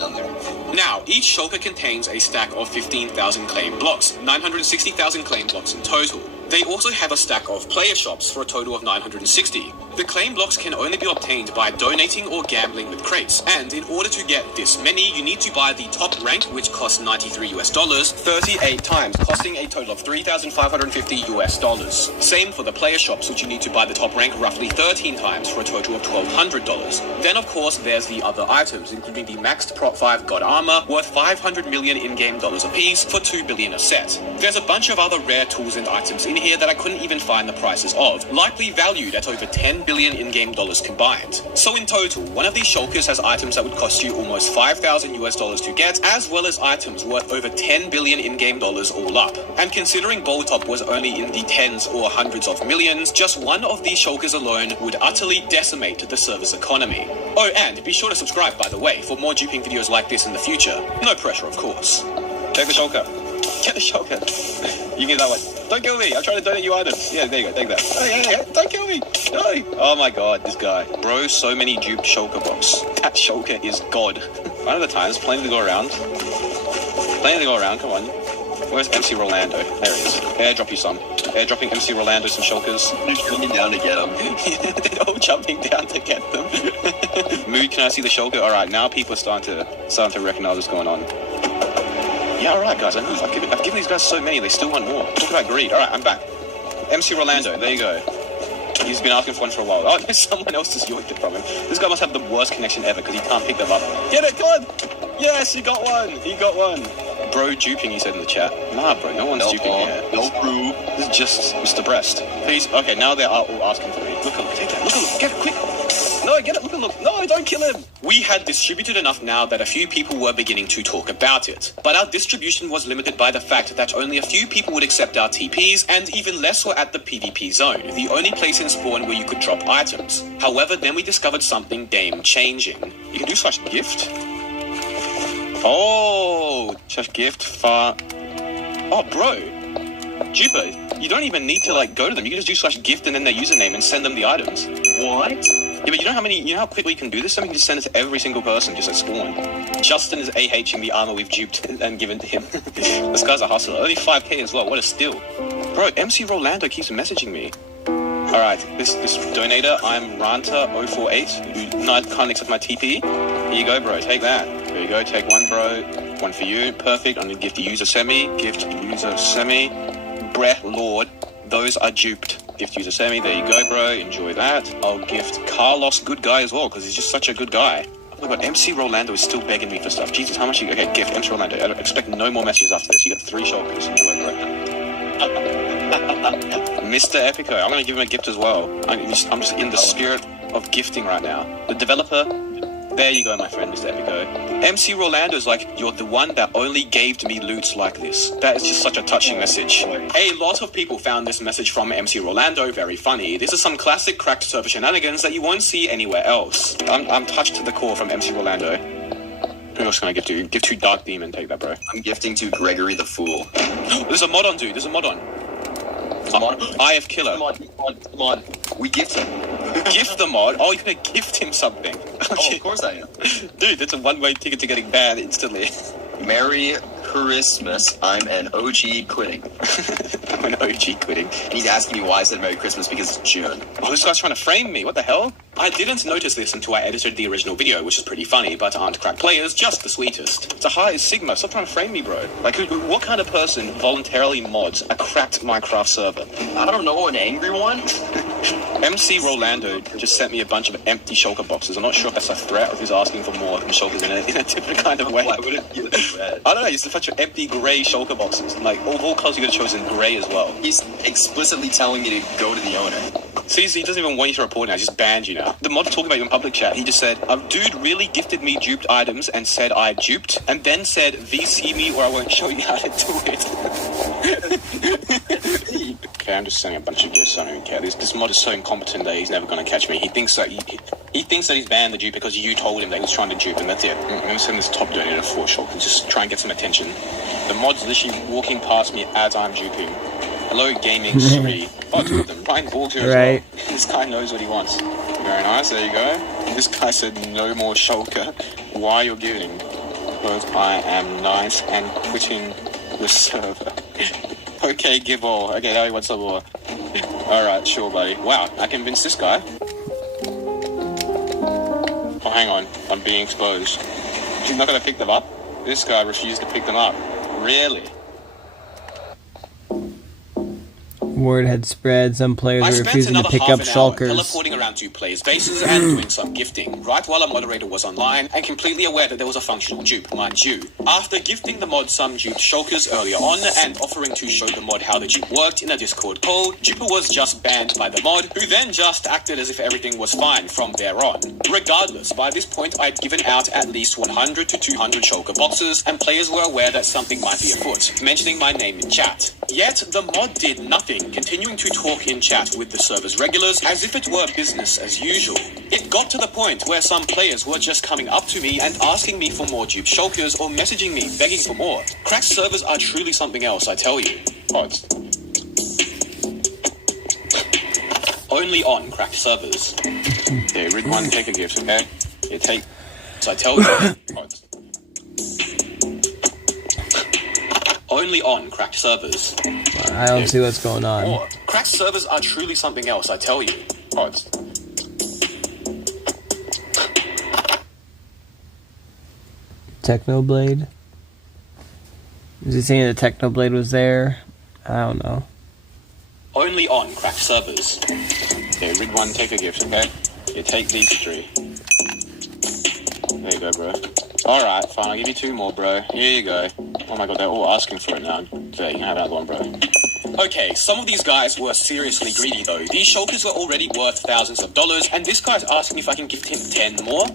Now, each shulker contains a stack of 15,000 claim blocks, 960,000 claim blocks in total. They also have a stack of player shops for a total of 960. The claim blocks can only be obtained by donating or gambling with crates, and in order to get this many, you need to buy the top rank, which costs $93 38 times, costing a total of $3,550. Same for the player shops, which you need to buy the top rank roughly 13 times for a total of $1,200. Then, of course, there's the other items, including the maxed Prot 5 God Armor, worth 500 million in-game dollars apiece for 2 billion a set. There's a bunch of other rare tools and items in here that I couldn't even find the prices of, likely valued at over 10 billion in-game dollars combined. So in total, one of these shulkers has items that would cost you almost $5,000 to get, as well as items worth over 10 billion in-game dollars all up. And considering Gold Top was only in the tens or hundreds of millions, just one of these shulkers alone would utterly decimate the server's economy. Oh, and be sure to subscribe, by the way, for more duping videos like this in the future. No pressure, of course. Take the shulker. Get the shulker. You get that one. Don't kill me. I'm trying to donate you items. Yeah, there you go. Take that. Oh, yeah. Don't kill me. No. Oh my god, this guy. Bro, so many duped shulker box. That shulker is god. One of the times, plenty to go around. Come on. Where's MC Rolando? There he is. Airdrop you some. Airdropping MC Rolando some shulkers. They're jumping down to get them. They're all jumping down to get them. Mood, can I see the shulker? Alright, now people are starting to recognize what's going on. Yeah, alright guys, I've given these guys so many, they still want more. Talk about greed. Alright, I'm back. MC Rolando, there you go. He's been asking for one for a while. Oh, no, someone else just yoinked it from him. This guy must have the worst connection ever because he can't pick them up. Get it, come on! Yes, he got one! He got one! Bro duping, he said in the chat. Nah, bro, no one's duping here. No, bro. This is just Mr. Breast. Please, okay, now they're all asking for me. Look, take that, look, get it, quick! No, get it, look. No, don't kill him! We had distributed enough now that a few people were beginning to talk about it. But our distribution was limited by the fact that only a few people would accept our TPs, and even less were at the PvP zone, the only place in spawn where you could drop items. However, then we discovered something game-changing. You can do /gift? Oh, just gift far. Oh, bro. Jupiter, you don't even need to like go to them. You can just do /gift and then their username and send them the items. What? Yeah, but you know how quickly you can do this? I mean, you can just send it to every single person just at spawn. Justin is AHing the armor we've duped and given to him. This guy's a hustler. Only 5k as well. What a steal. Bro, MC Rolando keeps messaging me. Alright, this donator, I'm Ranta048, who can't accept my TP. Here you go, bro, take that. There you go, take one, bro. One for you, perfect. I'm gonna gift the user semi, Brett Lord, those are duped. Gift user semi, there you go, bro, enjoy that. I'll gift Carlos good guy as well, because he's just such a good guy. Oh my god, MC Rolando is still begging me for stuff. Jesus, how much you okay, gift MC Rolando. I don't expect no more messages after this. You got 3 shulkers, enjoy, bro. Mr. Epico, I'm gonna give him a gift as well. I'm just in the spirit of gifting right now. The developer, there you go, my friend, Mr. Epico. MC Rolando is like, you're the one that only gave me loots like this. That is just such a touching message. A lot of people found this message from MC Rolando very funny. This is some classic cracked server shenanigans that you won't see anywhere else. I'm touched to the core from MC Rolando. Who else can I give to? Give to Dark Demon, take that, bro. I'm gifting to Gregory the Fool. There's a mod on, dude. There's a mod on. IF Killer. Come on. We gift him. Gift the mod? Oh, you're gonna gift him something. Oh, of course I am. Dude, that's a one-way ticket to getting banned instantly. Merry Christmas. I'm an OG quitting. I'm an OG quitting. And he's asking me why I said Merry Christmas because it's June. Oh, this guy's trying to frame me. What the hell? I didn't notice this until I edited the original video, which is pretty funny, but aren't cracked players just the sweetest. It's a high Sigma. Stop trying to frame me, bro. Like, what kind of person voluntarily mods a cracked Minecraft server? I don't know, an angry one? MC Rolando just sent me a bunch of empty shulker boxes. I'm not sure if that's a threat or if he's asking for more shulkers in a different kind of way. Why would it be a threat? I don't know, it's a bunch of empty grey shulker boxes. Like, all colors you could have chosen grey as well. He's explicitly telling me to go to the owner. See, he doesn't even want you to report now, he just banned you now. The mod talking about you in public chat, he just said, a dude really gifted me duped items and said I duped, and then said, VC me or I won't show you how to do it. Okay, I'm just sending a bunch of gifts, I don't even care. This mod is so incompetent that he's never going to catch me. He thinks that he's banned the dupe because you told him that he was trying to dupe, and that's it. I'm going to send this top donator to 4 shot and just try and get some attention. The mod's literally walking past me as I'm duping. Hello, Gaming 3. Oh, 2 of them. Ryan Borg here as well. This guy knows what he wants. Very nice, there you go. This guy said no more shulker. Why you're giving? Because I am nice and quitting the server. Okay, give all. Okay, now he wants some more. Alright, sure, buddy. Wow, I convinced this guy. Oh, hang on. I'm being exposed. He's not going to pick them up? This guy refused to pick them up. Really? Word had spread. Some players were refusing to pick up shulkers. Teleporting around 2 players' bases and doing some gifting, right while a moderator was online and completely aware that there was a functional dupe, mind you. After gifting the mod some duped shulkers earlier on and offering to show the mod how the dupe worked in a Discord call, Duper was just banned by the mod, who then just acted as if everything was fine from there on. Regardless, by this point I'd given out at least 100 to 200 shulker boxes, and players were aware that something might be afoot, mentioning my name in chat. Yet the mod did nothing, continuing to talk in chat with the server's regulars as if it were business as usual. It got to the point where some players were just coming up to me and asking me for more dupe shulkers or messaging me begging for more. Cracked servers are truly something else, I tell you. Odds. Only on cracked servers. Yeah, read one, take a gift, okay? Yeah, take... So I tell you. Odds. Only on cracked servers. I don't see what's going on. Or, cracked servers are truly something else, I tell you. Odds. Technoblade? Is he saying the Technoblade was there? I don't know. Only on cracked servers. Okay, read one, take a gift, okay? Yeah, take these 3. There you go, bro. Alright, fine, I'll give you 2 more, bro. Here you go. Oh my god, they're all asking for it now. There, you can have another one, bro. Okay, some of these guys were seriously greedy though. These shulkers were already worth thousands of dollars, and this guy's asking if I can gift him 10 more?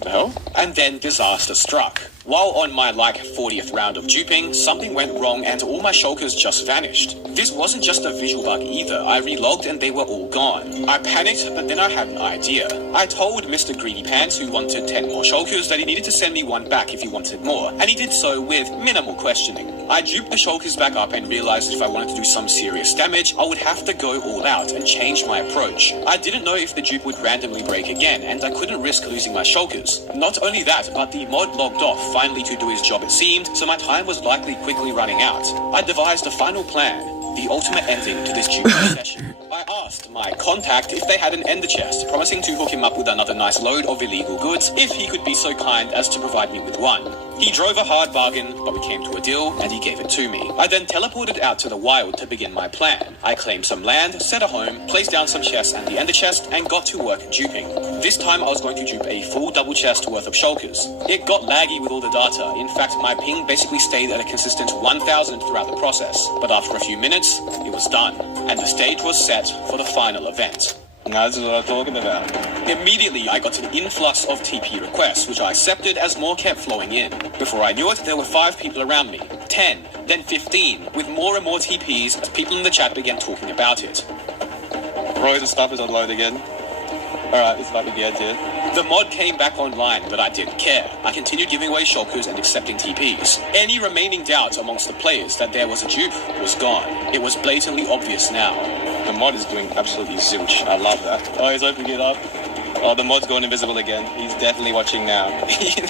The hell? And then disaster struck. While on my 40th round of duping, something went wrong and all my shulkers just vanished. This wasn't just a visual bug either. I relogged and they were all gone. I panicked, but then I had an idea. I told Mr. Greedy Pants, who wanted 10 more shulkers, that he needed to send me one back if he wanted more, and he did so with minimal questioning. I duped the shulkers back up and realized that if I wanted to do some serious damage, I would have to go all out and change my approach. I didn't know if the dupe would randomly break again, and I couldn't risk losing my shulkers. Not only that, but the mod logged off, finally to do his job it seemed, so my time was likely quickly running out. I devised a final plan, the ultimate ending to this dupe session. I asked my contact if they had an ender chest, promising to hook him up with another nice load of illegal goods if he could be so kind as to provide me with one. He drove a hard bargain, but we came to a deal, and he gave it to me. I then teleported out to the wild to begin my plan. I claimed some land, set a home, placed down some chests and the ender chest, and got to work duping. This time I was going to dupe a full double chest worth of shulkers. It got laggy with all the data. In fact, my ping basically stayed at a consistent 1,000 throughout the process. But after a few minutes, it was done, and the stage was set for the final event. Now this is what I'm talking about. Immediately, I got an influx of TP requests, which I accepted as more kept flowing in. Before I knew it, there were 5 people around me, 10, then 15, with more and more TPs as people in the chat began talking about it. Bro, the stuff is unload again. Alright, it's like with the end here. The mod came back online, but I didn't care. I continued giving away shulkers and accepting TPs. Any remaining doubt amongst the players that there was a dupe was gone. It was blatantly obvious now. The mod is doing absolutely zilch. I love that. Oh, he's opening it up. Oh, the mod's going invisible again. He's definitely watching now.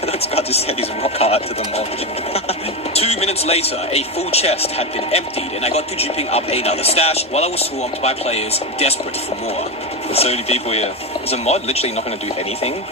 That's got to say he's rock hard to the mod. 2 minutes later, a full chest had been emptied, and I got to duping up another stash while I was swarmed by players desperate for more. There's so many people here. Is the mod literally not going to do anything?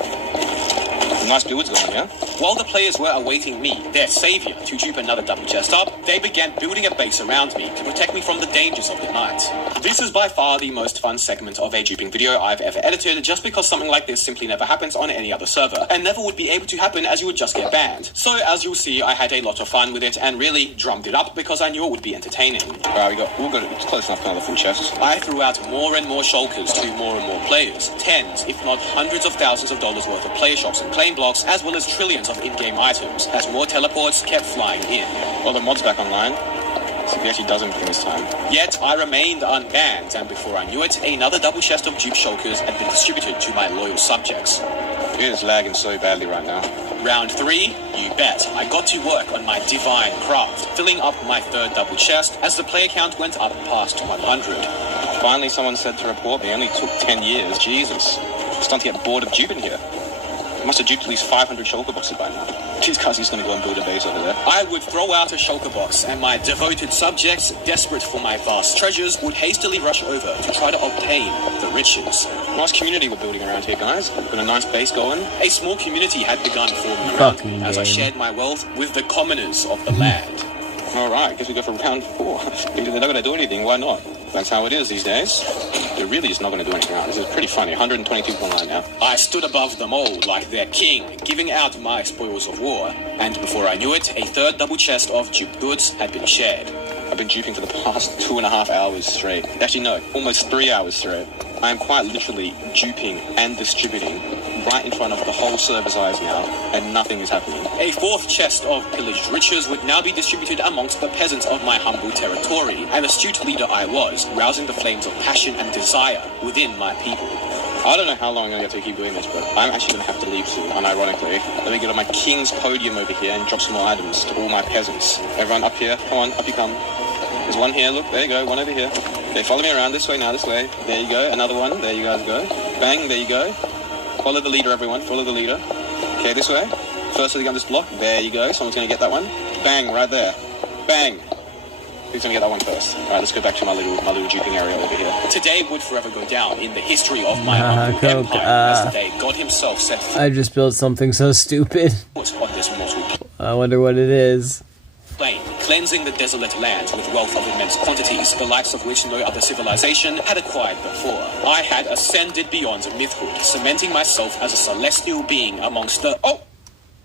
Nice builds going, yeah? While the players were awaiting me, their savior, to dupe another double chest up, they began building a base around me to protect me from the dangers of the night. This is by far the most fun segment of a duping video I've ever edited, just because something like this simply never happens on any other server, and never would be able to happen as you would just get banned. So as you'll see, I had a lot of fun with it and really drummed it up because I knew it would be entertaining. Alright, we'll go it's close enough to another full chest. I threw out more and more shulkers to more and more players, tens, if not hundreds of thousands of dollars worth of player shops and claim blocks, as well as trillions of in-game items, as more teleports kept flying in. Well, the mod's back online, so he actually does everything this time. Yet I remained unbanned, and before I knew it, another double chest of dupe shulkers had been distributed to my loyal subjects. It is lagging so badly right now. Round 3, you bet. I got to work on my divine craft, filling up my 3rd double chest as the player count went up past 100. Finally someone said to report me. It only took 10 years. Jesus. I'm starting to get bored of duping here. I must have duped at least 500 shulker boxes by now. These guys are going to go and build a base over there. I would throw out a shulker box, and my devoted subjects, desperate for my vast treasures, would hastily rush over to try to obtain the riches. Nice community we're building around here, guys. Got a nice base going. A small community had begun forming around me as I shared my wealth with the commoners of the land. Alright, guess we go for round 4. They're not going to do anything, why not? That's how it is these days. It really is not going to do anything right. This is pretty funny. 122 online now. I stood above them all like their king, giving out my spoils of war. And before I knew it, a 3rd double chest of duped goods had been shared. I've been duping for the past 2.5 hours straight. Actually, no, almost 3 hours straight. I am quite literally duping and distributing right in front of the whole server's eyes now, and nothing is happening. A 4th chest of pillaged riches would now be distributed amongst the peasants of my humble territory, and astute leader I was, rousing the flames of passion and desire within my people. I don't know how long I'm going to have to keep doing this, but I'm actually going to have to leave soon, unironically. Let me get on my king's podium over here and drop some more items to all my peasants. Everyone up here, come on, up you come. There's one here, look, there you go, one over here. Okay, follow me around this way now, this way. There you go, another one, there you guys go. Bang, there you go. Follow the leader, everyone, follow the leader. Okay, this way. First on this block, there you go, someone's going to get that one. Bang, right there. Bang. Who's going to get that one first? Alright, let's go back to my little duping area over here. Today would forever go down in the history of my humble empire as the day God himself set foot. I just built something so stupid. On this mortal I wonder what it is. Plain, cleansing the desolate lands with wealth of immense quantities, the likes of which no other civilization had acquired before. I had ascended beyond mythhood, cementing myself as a celestial being amongst the... Oh!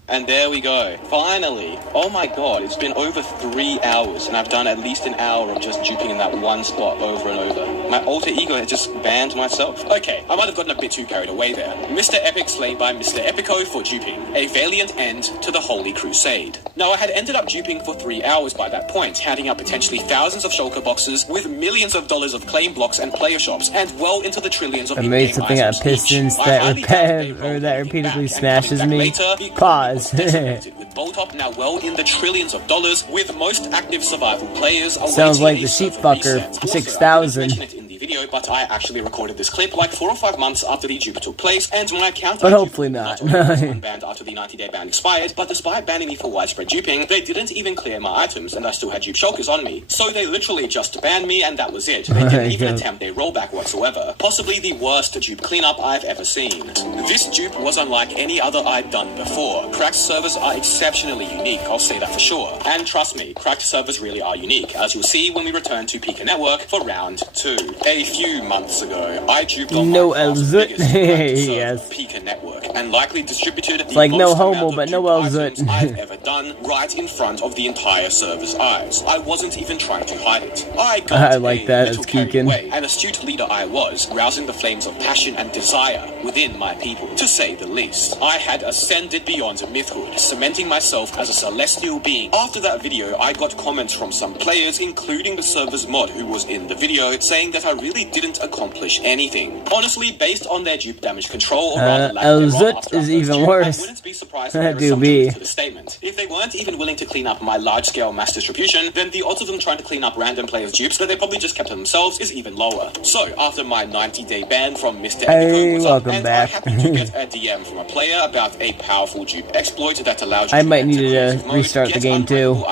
And there we go. Finally. Oh my god, it's been over 3 hours and I've done at least an hour of just duping in that one spot over and over. My alter ego has just banned myself. Okay, I might have gotten a bit too carried away there. Mr. Epic slain by Mr. Epico for duping. A valiant end to the Holy Crusade. Now, I had ended up duping for 3 hours by that point, handing out potentially thousands of shulker boxes with millions of dollars of claim blocks and player shops, and well into the trillions of I made something out of pistons that repeatedly smashes me. Pause. With Bolt-Up now well in the trillions of dollars, with most active survival players. Sounds like the sheep fucker 6000. Video, but I actually recorded this clip like 4 or 5 months after the dupe took place, and my account but hopefully not. Banned after the 90-day ban expired, but despite banning me for widespread duping, they didn't even clear my items, and I still had dupe shulkers on me. So they literally just banned me, and that was it. They didn't even attempt a rollback whatsoever. Possibly the worst dupe cleanup I've ever seen. This dupe was unlike any other I'd done before. Cracked servers are exceptionally unique, I'll say that for sure. And trust me, cracked servers really are unique, as you'll see when we return to Pika Network for round 2. A few months ago, I duped on no my Elzut. Yes. Pika Network, and likely distributed it's like no homo, but no Elzut. I've ever done right in front of the entire server's eyes. I wasn't even trying to hide it. I like that. It's geeking. An astute leader I was, rousing the flames of passion and desire within my people, to say the least. I had ascended beyond mythhood, cementing myself as a celestial being. After that video, I got comments from some players, including the server's mod who was in the video, saying that I really didn't accomplish anything. Honestly, based on their dupe damage control, or rather lack thereof is even worse. I wouldn't be surprised if there was some truth to the statement. If they weren't even willing to clean up my large-scale mass distribution, then the odds of them trying to clean up random players' dupes that they probably just kept to themselves is even lower. So, after my 90-day ban from Mr. Epico was up, and I happened to get a DM from a player about a powerful dupe exploit that allowed you I might need to restart the game too.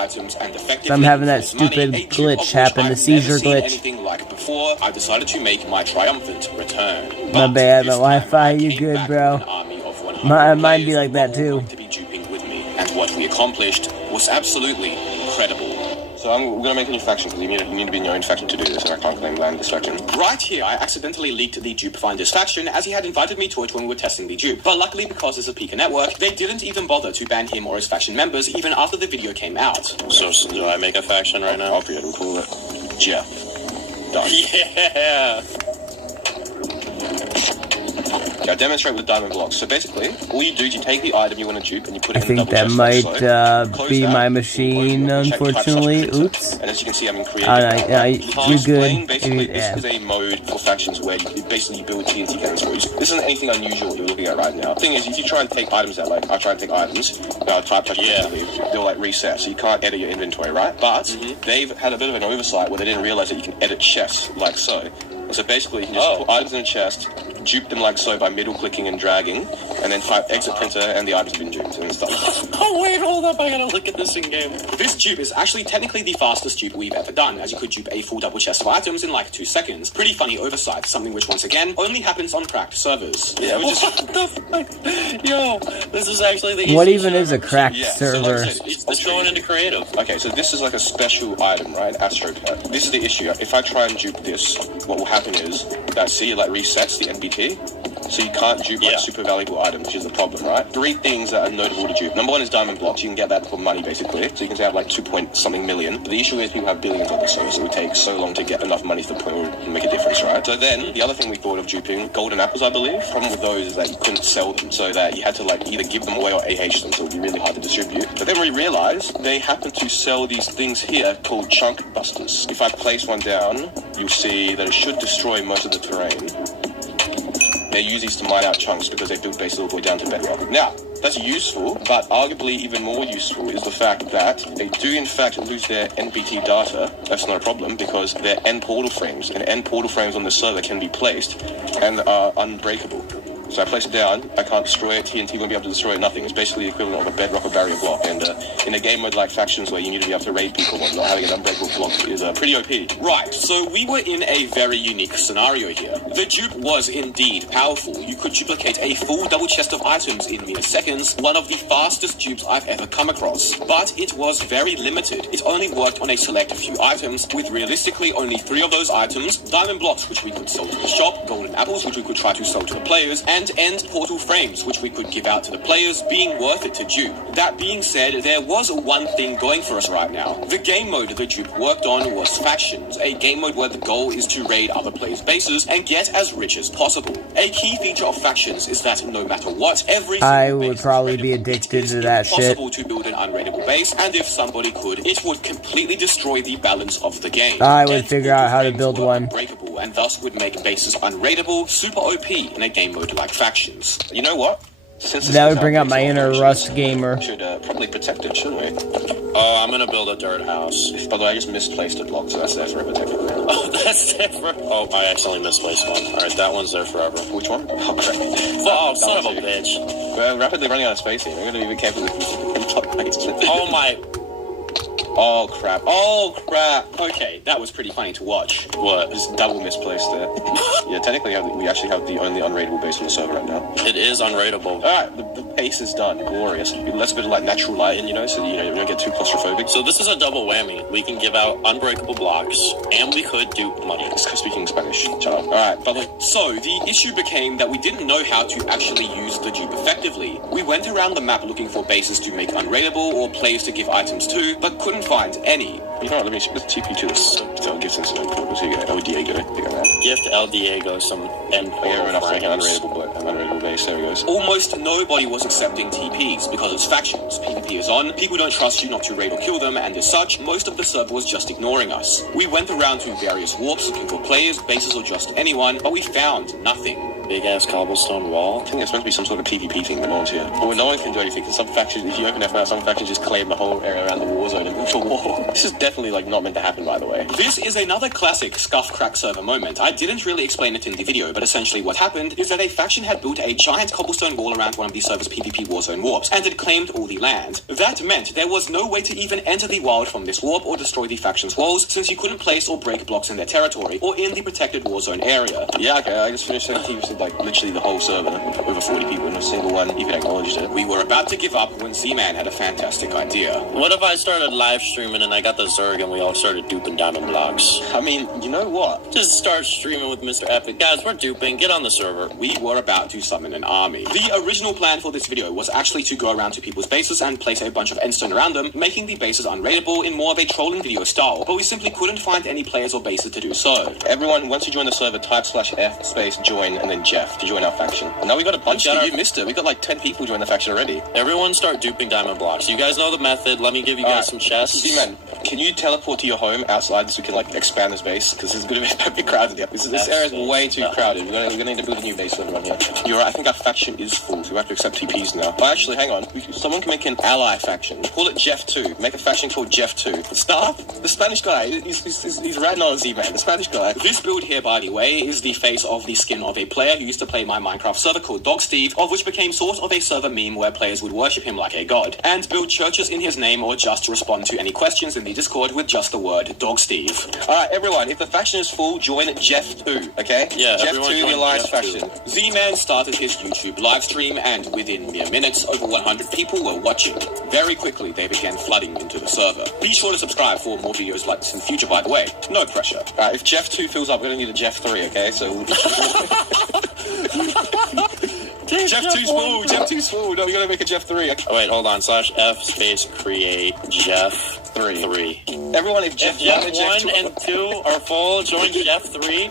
I'm having that stupid glitch happen, the seizure glitch. Like before, I decided to make my triumphant return. My bad, my Wi-Fi, you good, bro? Mine be like that too. To be duping with me, and what we accomplished was absolutely incredible. So I'm gonna make a new faction because you need to be in your own faction to do this, and I can't claim land this faction. Right here, I accidentally leaked the Dupe Finders faction, as he had invited me to it when we were testing the dupe. But luckily, because it's a Pika network, they didn't even bother to ban him or his faction members even after the video came out. So do I make a faction right now? I'll create it. We'll call it Jeff. Done. Yeah. I demonstrate with diamond blocks. So basically, all you do is you take the item you want to dupe and you put it in the double chest. I think that might be my machine, unfortunately. Oops. And as you can see, I'm in creative. You good. This is a mode for factions where you basically build TNT cannons for each. This isn't anything unusual you're looking at right now. The thing is, if you try and take items out, like I try and take items, now type they'll like reset, so you can't edit your inventory, right? But they've had a bit of an oversight where they didn't realize that you can edit chests like so. So basically, you can just put items in a chest, dupe them like so by middle clicking and dragging, and then type exit printer and the items have been duped and stuff. Oh wait, hold up, I gotta look at this in game. This dupe is actually technically the fastest dupe we've ever done, as you could dupe a full double chest of items in like 2 seconds. Pretty funny oversight, something which once again only happens on cracked servers. Yeah, what the fuck? Yo, this is actually the what even is a cracked server? So it's going into creative. Okay, so this is like a special item, right? Astropet. This is the issue. If I try and dupe this, what will happen is that it like resets the NBT, so you can't dupe like super valuable items, which is the problem, right? 3 things that are notable to dupe. Number 1 is diamond blocks. You can get that for money basically, so you can say I have like 2-point-something million. But the issue is people have billions of them, so it would take so long to get enough money to the point where it would make a difference, right? So then the other thing we thought of duping, golden apples, I believe. The problem with those is that you couldn't sell them, so that you had to like either give them away or AH them, so it would be really hard to distribute. But then we realized they happen to sell these things here called chunk busters. If I place one down, you'll see that it should destroy most of the terrain. They use these to mine out chunks because they build basically all the way down to bedrock. Now, that's useful, but arguably even more useful is the fact that they do in fact lose their NBT data. That's not a problem because they're end portal frames, and end portal frames on the server can be placed and are unbreakable. So I place it down, I can't destroy it, TNT won't be able to destroy it, nothing. It's basically the equivalent of a bedrock or barrier block. And in a game mode like factions where you need to be able to raid people and whatnot, having an unbreakable block is pretty OP. Right, so we were in a very unique scenario here. The dupe was indeed powerful. You could duplicate a full double chest of items in mere seconds, one of the fastest dupes I've ever come across. But it was very limited. It only worked on a select few items, with realistically only 3 of those items, diamond blocks which we could sell to the shop, golden apples which we could try to sell to the players, and end portal frames, which we could give out to the players, being worth it to dupe. That being said, there was one thing going for us right now. The game mode the dupe worked on was Factions, a game mode where the goal is to raid other players' bases and get as rich as possible. A key feature of Factions is that no matter what, every I would probably be addicted to that shit. possible to build an unraidable base, and if somebody could, it would completely destroy the balance of the game. I would figure out how to build one. Unbreakable, and thus would make bases unraidable, super OP in a game mode like Factions. You know what? That would bring out my inner Rust gamer. Should probably protect it, shouldn't we? Oh, I'm gonna build a dirt house. By the way, I just misplaced a block, so that's there forever, technically. Oh, that's there forever. Oh, I accidentally misplaced one. Alright, that one's there forever. Which one? Oh, great. Oh, son of a bitch. We're rapidly running out of space here. We're gonna be careful with Oh my... Oh crap. Oh crap. Okay, that was pretty funny to watch. What? Just double misplaced there. Yeah, technically we actually have the only unraidable base on the server right now. It is unraidable. Alright, the base is done. Glorious. Let's bit of like natural light in, so you don't get too claustrophobic. So this is a double whammy. We can give out unbreakable blocks, and we could dupe money. Speaking Spanish, child. Alright, so the issue became that we didn't know how to actually use the dupe effectively. We went around the map looking for bases to make unraidable or players to give items to, but couldn't find any. You know what, let me TP to this. So give some portals. Here you go. El Diego. Gift El Diego some end portal unraidable base. There he goes. Almost nobody was accepting TPs because it's Factions. PvP is on, people don't trust you not to raid or kill them, and as such, most of the server was just ignoring us. We went around to various warps looking for players, bases, or just anyone, but we found nothing. Big ass cobblestone wall. I think it's supposed to be some sort of PvP thing, but no one's here. Well, no one can do anything because some factions, if you open F out, some factions just claim the whole area around the war zone and move to war. This is definitely not meant to happen, by the way. This is another classic scuff crack server moment. I didn't really explain it in the video, but essentially what happened is that a faction had built a giant cobblestone wall around one of the server's PvP warzone warps and had claimed all the land. That meant there was no way to even enter the wild from this warp or destroy the faction's walls, since you couldn't place or break blocks in their territory or in the protected warzone area. Yeah, okay, I just finished 17%, literally the whole server, over 40 people, and a single one even acknowledged it. We were about to give up when Z-Man had a fantastic idea. What if I started live streaming and I got the Zerg and we all started duping diamond blocks? I mean, you know what? Just start streaming with Mr. Epic. Guys, we're duping. Get on the server. We were about to summon an army. The original plan for this video was actually to go around to people's bases and place a bunch of endstone around them, making the bases unraidable in more of a trolling video style, but we simply couldn't find any players or bases to do so. Everyone, once you join the server, type /F space join and then Jeff to join our faction. And now we got a bunch of you missed it. We got like 10 people join the faction already. Everyone start duping diamond blocks. You guys know the method. Let me give you guys some chests. Z-Man, can you teleport to your home outside so we can expand this base? Because this is going to be a bit crowded here. This area is way too crowded. We're going to need to build a new base for everyone here. You're right. I think our faction is full, so we have to accept TPs now. Oh, actually, hang on. Someone can make an ally faction. Call it Jeff 2. Make a faction called Jeff 2. Stop! The Spanish guy. He's ratting on Z-Man. The Spanish guy. This build here, by the way, is the face of the skin of a player who used to play my Minecraft server called Dog Steve, of which became sort of a server meme where players would worship him like a god, and build churches in his name or just respond to any questions in the Discord with just the word Dog Steve. Alright, everyone, if the faction is full, join Jeff 2, okay? Yeah, Jeff 2, the Alliance faction. Z-Man started his YouTube live stream, and within mere minutes, over 100 people were watching. Very quickly, they began flooding into the server. Be sure to subscribe for more videos like this in the future, by the way. No pressure. Alright, if Jeff 2 fills up, we're going to need a Jeff 3, okay? So... Jeff 2's full. Jeff 2's full. No, we gotta make a Jeff 3. Oh, wait, hold on. /F space create Jeff 3. Everyone, if Jeff 1 and 2 are full, join Jeff 3.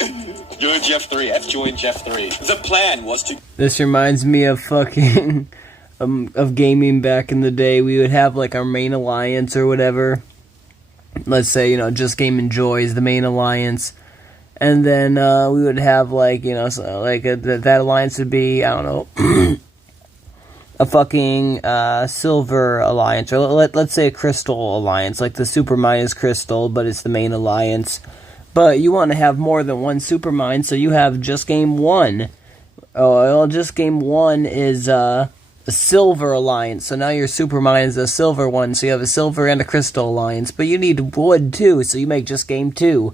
Join Jeff 3. Join Jeff 3. The plan was to... This reminds me of fucking... of gaming back in the day. We would have our main alliance or whatever. Let's say, Just Game Enjoys the main alliance. And then we would have that alliance would be, I don't know, a fucking silver alliance, or let's say a crystal alliance, like the Supermine is crystal, but it's the main alliance. But you want to have more than one Supermine, so you have Just Game 1. Oh, well, Just Game 1 is a silver alliance, so now your Supermine is a silver one, so you have a silver and a crystal alliance. But you need wood too, so you make Just Game 2.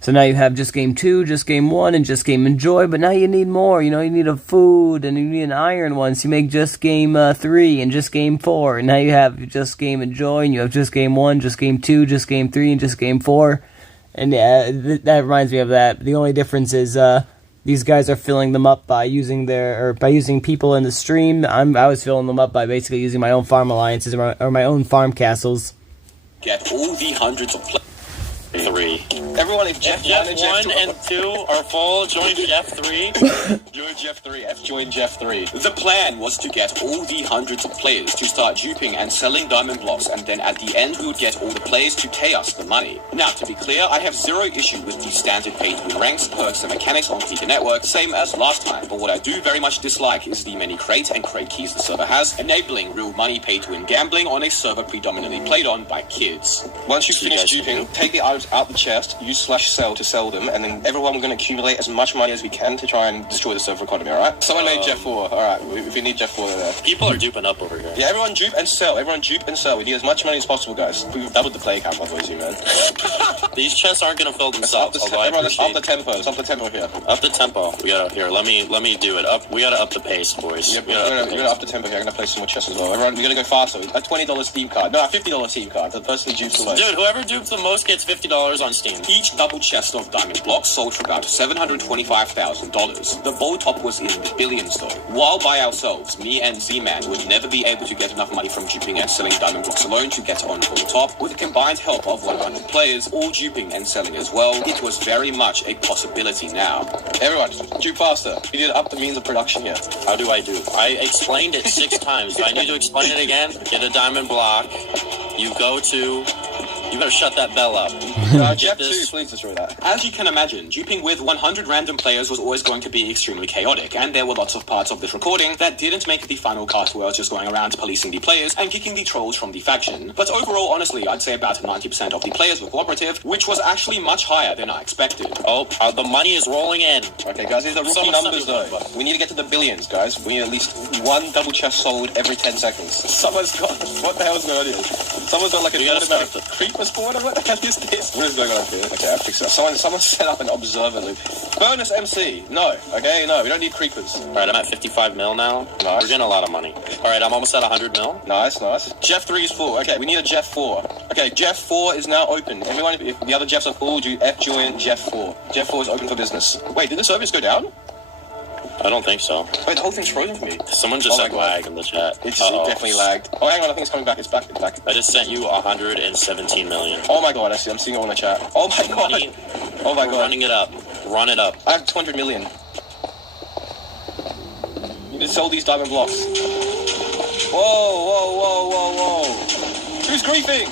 So now you have Just Game 2, Just Game 1, and Just Game Enjoy, but now you need more. You need a food, and you need an iron one, so you make Just Game 3 and Just Game 4. And now you have Just Game Enjoy, and you have Just Game 1, Just Game 2, Just Game 3, and Just Game 4. And that reminds me of that. The only difference is these guys are filling them up by using people in the stream. I was filling them up by basically using my own farm alliances or my own farm castles. Get all the hundreds of 3. Everyone, if Jeff 1 and 2 are full, join Jeff 3. Join Jeff 3. Join Jeff 3. The plan was to get all the hundreds of players to start duping and selling diamond blocks, and then at the end we would get all the players to pay us the money. Now, to be clear, I have zero issue with the standard pay-to-win ranks, perks, and mechanics on Kika Network, same as last time, but what I do very much dislike is the many crate and crate keys the server has, enabling real money pay-to-win gambling on a server predominantly played on by kids. Once you finish duping, take the items out the chest, use /sell to sell them, and then everyone we're going to accumulate as much money as we can to try and destroy the server economy, alright? Someone made Jeff 4, alright, if we need Jeff 4 there. People are duping up over here. Yeah, everyone dupe and sell, We need as much money as possible, guys. We've doubled the play count, otherwise, man. These chests aren't going to fill themselves, everyone, let's up the tempo, let's up the tempo here. Up the tempo. We gotta, here, let me do it. We gotta up the pace, boys. Yep, we're gonna up the tempo here, I'm gonna play some more chests as well. Everyone, we gotta go faster. A $20 Steam card. No, a $50 Steam card. The person who dupes the most. Dude, whoever dupes the most gets $50 on Steam. Each double chest of diamond blocks sold for about $725,000. The ball top was in the billions though. While by ourselves, me and Z-Man would never be able to get enough money from duping and selling diamond blocks alone to get on ball top. With the combined help of 100 players, all duping and selling as well, it was very much a possibility now. Everyone, dupe faster. We need to up the means of production here. How do I do? I explained it 6 times. Do I need to explain it again? Get a diamond block. You better shut that bell up. Jeff 2, please destroy that. As you can imagine, duping with 100 random players was always going to be extremely chaotic, and there were lots of parts of this recording that didn't make the final cut where I was just going around policing the players and kicking the trolls from the faction. But overall, honestly, I'd say about 90% of the players were cooperative, which was actually much higher than I expected. Oh, the money is rolling in. Okay, guys, these are rookie numbers though. We need to get to the billions, guys. We need at least 1 double chest sold every 10 seconds. Someone's got... What the hell is going on here? Someone's got like a automatic creeper spawner? What the hell is this? What is going on here? Okay, I'll fix that. Someone set up an observer loop. Bonus MC. No. Okay, no. We don't need creepers. Alright, I'm at 55 mil now. Nice. We're getting a lot of money. Alright, I'm almost at 100 mil. Nice. Jeff 3 is full. Okay, we need a Jeff 4. Okay, Jeff 4 is now open. Everyone, if the other Jeffs are full, join Jeff 4. Jeff 4 is open for business. Wait, did the service go down? I don't think so. Wait, the whole thing's frozen for me. Someone just said lag in the chat. It definitely lagged. Oh, hang on, I think it's coming back. It's back. I just sent you 117 million. Oh my god, I'm seeing it on the chat. Oh my god. Oh my god. Running it up. Run it up. I have 200 million. You need to sell these diamond blocks. Whoa. Who's griefing?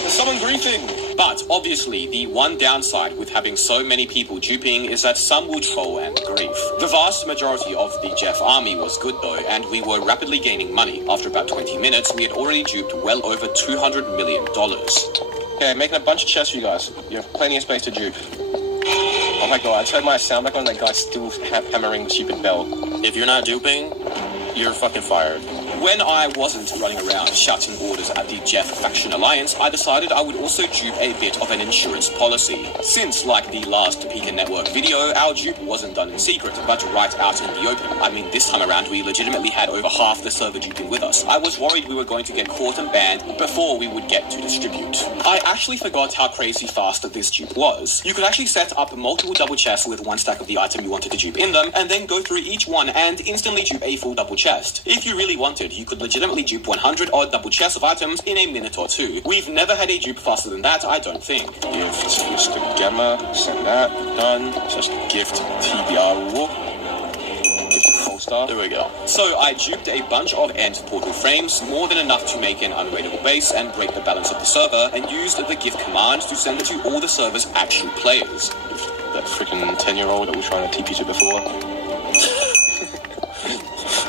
There's someone griefing. But obviously, the one downside with having so many people duping is that some will troll and grief. The vast majority of the Jeff army was good though, and we were rapidly gaining money. After about 20 minutes, we had already duped well over $200 million. Okay, making a bunch of chests for you guys. You have plenty of space to dupe. Oh my god, I turned my sound back on, that guy's still hammering the stupid bell. If you're not duping, you're fucking fired. When I wasn't running around shouting orders at the Jeff Faction Alliance, I decided I would also dupe a bit of an insurance policy. Since, like the last Pika Network video, our dupe wasn't done in secret, but right out in the open. I mean, this time around we legitimately had over half the server duping with us. I was worried we were going to get caught and banned before we would get to distribute. I actually forgot how crazy fast this dupe was. You could actually set up multiple double chests with 1 stack of the item you wanted to dupe in them, and then go through each one and instantly dupe a full double chest. If you really wanted, you could legitimately dupe 100 odd double chests of items in a minute or 2. We've never had a dupe faster than that, I don't think. Gift Mr. Gamma, send that, done. Just gift TBR War. There we go. So I duped a bunch of end portal frames, more than enough to make an unraidable base and break the balance of the server, and used the gift command to send it to all the server's actual players. That freaking 10-year-old that we were trying to TP to before.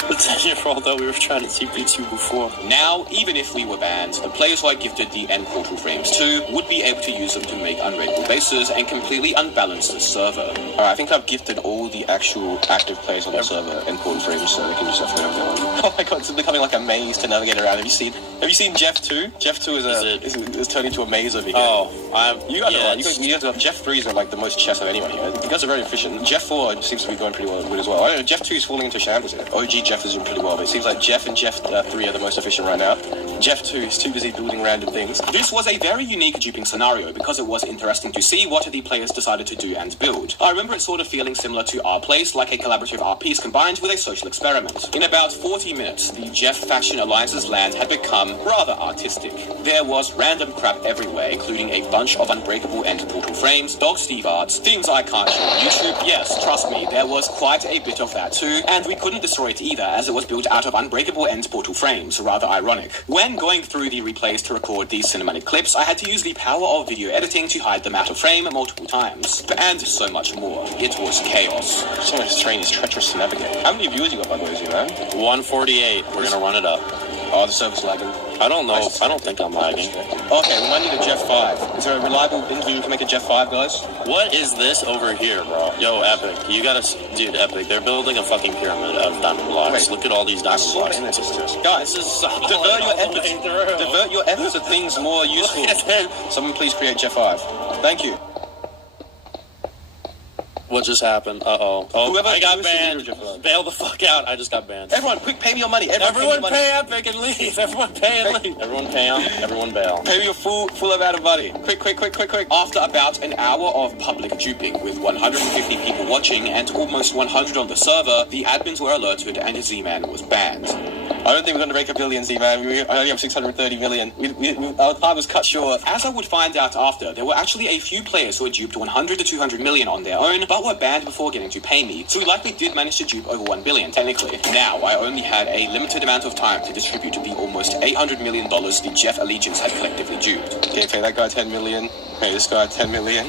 The 10-year-old that we were trying to TP to before. Now, even if we were banned, the players who I gifted the end portal frames to would be able to use them to make unraidable bases and completely unbalance the server. Alright, I think I've gifted all the actual active players on the server end portal frames so they can just have whatever they want. Oh my god, it's becoming like a maze to navigate around. Have you seen Jeff 2? Jeff 2 is turning into a maze over here. Oh, You guys, Jeff 3s are like the most chess of anyone here. You guys are very efficient. Jeff 4 seems to be going pretty good as well. I don't know, Jeff 2 is falling into shambles here. OG Jeff is doing pretty well, but it seems like Jeff and Jeff 3 are the most efficient right now. Jeff 2 is too busy building random things. This was a very unique duping scenario because it was interesting to see what the players decided to do and build. I remember it sort of feeling similar to our place, like a collaborative art piece combined with a social experiment. In about 40 minutes, the Jeff Faction Alliance's land had become rather artistic. There was random crap everywhere, including a bunch of unbreakable end portal frames, Dog Steve arts, things I can't show on YouTube. Yes, trust me, there was quite a bit of that too, and we couldn't destroy it either as it was built out of unbreakable end portal frames, rather ironic. When going through the replays to record these cinematic clips, I had to use the power of video editing to hide them out of frame multiple times, and so much more. It was chaos. So much terrain is treacherous to navigate. How many viewers you got, by the way, man? 148. We're gonna run it up. Oh, the server's lagging. I don't know. I don't think I'm lagging. Okay, we might need a Jeff 5. Is there a reliable interview to make a Jeff 5, guys? What is this over here, bro? Yo, Epic. You gotta... Dude, Epic. They're building a fucking pyramid of diamond blocks. Look at all these diamond blocks. Guys, divert your efforts to things more useful. Someone please create Jeff 5. Thank you. What just happened? Uh-oh. Oh, I got banned. Bail the fuck out. I just got banned. Everyone, quick, pay me your money. Everyone pay Epic and leave. Everyone pay and leave. Everyone pay him. Everyone bail. Pay me your full amount of money. Quick. After about an hour of public duping, with 150 people watching and almost 100 on the server, the admins were alerted and Z-Man was banned. I don't think we're going to break a billion, Z-Man. I only have 630 million. Our time was cut short. As I would find out after, there were actually a few players who had duped 100 to 200 million on their own, but were banned before getting to pay me. So we likely did manage to dupe over 1 billion, technically. Now, I only had a limited amount of time to distribute the almost $800 million the Jeff Allegiance had collectively duped. Okay, pay that guy 10 million. Pay this guy 10 million.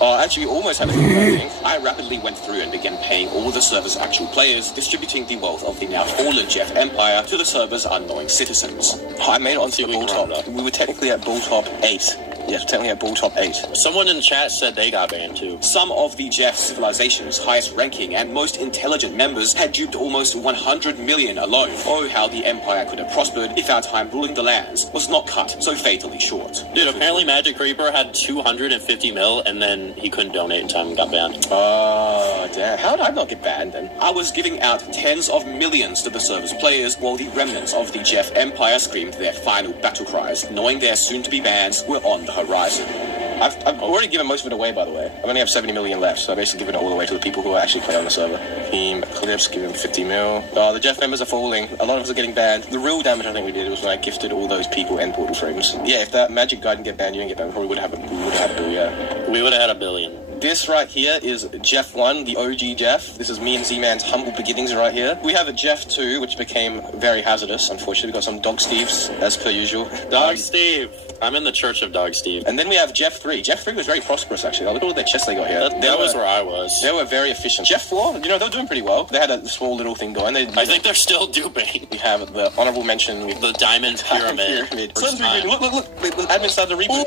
Actually, we almost had a few, I think. I rapidly went through and began paying all the server's actual players, distributing the wealth of the now fallen Jeff Empire to the server's unknowing citizens. I made it onto the bull top. We were technically at bull top 8. Yes, technically at bull top 8. Someone in the chat said they got banned too. Some of the Jeff Civilization's highest ranking and most intelligent members had duped almost 100 million alone. Oh, how the Empire could have prospered if our time ruling the lands was not cut so fatally short. Dude, apparently Magic Reaper had 250 mil and then he couldn't donate in time and got banned. Oh, damn. How did I not get banned then? I was giving out tens of millions to the server's players while the remnants of the Jeff Empire screamed their final battle cries, knowing their soon-to-be bans were on the horizon. I've already given most of it away, by the way. I only have 70 million left, so I've basically given it all away to the people who actually play on the server. Team Eclipse, give them 50 mil. The Jeff members are falling. A lot of us are getting banned. The real damage I think we did was when I gifted all those people end portal frames. Yeah, if that magic guy didn't get banned, you didn't get banned. We probably would have had a bill, yeah. We would have had $1 billion. This right here is Jeff 1, the OG Jeff. This is me and Z-Man's humble beginnings right here. We have a Jeff 2, which became very hazardous, unfortunately. We've got some Dog Steves, as per usual. Dog Steve! I'm in the Church of Dog Steve. And then we have Jeff 3. Jeff 3 was very prosperous, actually. Look at all the chests they got here. That was where I was. They were very efficient. Jeff 4, they're doing pretty well. They had a small little thing going. I think they're still duping. We have the honorable mention. The Diamond Pyramid. Look. The admin started to reboot.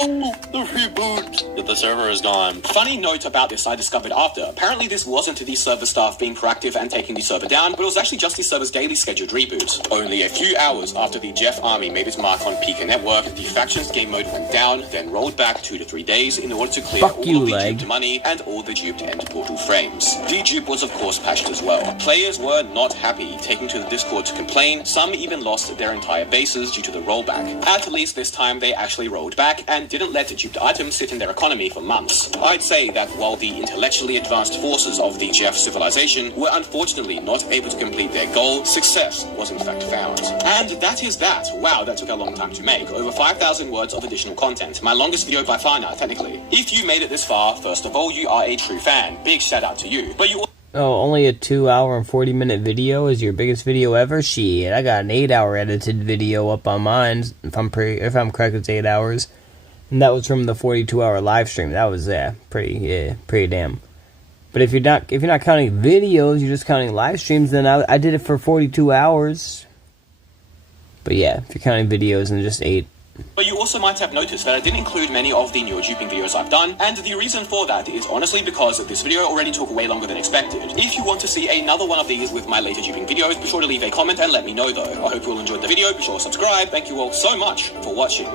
The reboot. The server is gone. Funny note about this I discovered after. Apparently this wasn't the server staff being proactive and taking the server down, but it was actually just the server's daily scheduled reboot. Only a few hours after the Jeff army made its mark on Pika Network, the faction's game mode went down, then rolled back 2 to 3 days in order to clear all of the duped money and all the duped end portal frames. The dupe was of course patched as well. Players were not happy, taking to the Discord to complain. Some even lost their entire bases due to the rollback. At least this time they actually rolled back and didn't let the duped items sit in their economy for months. I'd say that while the intellectually advanced forces of the Jeff civilization were unfortunately not able to complete their goal, success was in fact found. And that is that. Wow, that took a long time to make. Over 5,000 words of additional content. My longest video by far now, technically. If you made it this far, first of all, you are a true fan. Big shout out to you. But you Oh, only a 2 hour and 40 minute video is your biggest video ever? Shit, I got an 8 hour edited video up on mine. If I'm correct, it's 8 hours. And that was from the 42 hour live stream. That was pretty damn. But if you're not counting videos, you're just counting live streams, then I did it for 42 hours. But yeah, if you're counting videos, then just 8. But you also might have noticed that I didn't include many of the newer duping videos I've done, and the reason for that is honestly because this video already took way longer than expected. If you want to see another one of these with my later duping videos, be sure to leave a comment and let me know though. I hope you all enjoyed the video, be sure to subscribe. Thank you all so much for watching.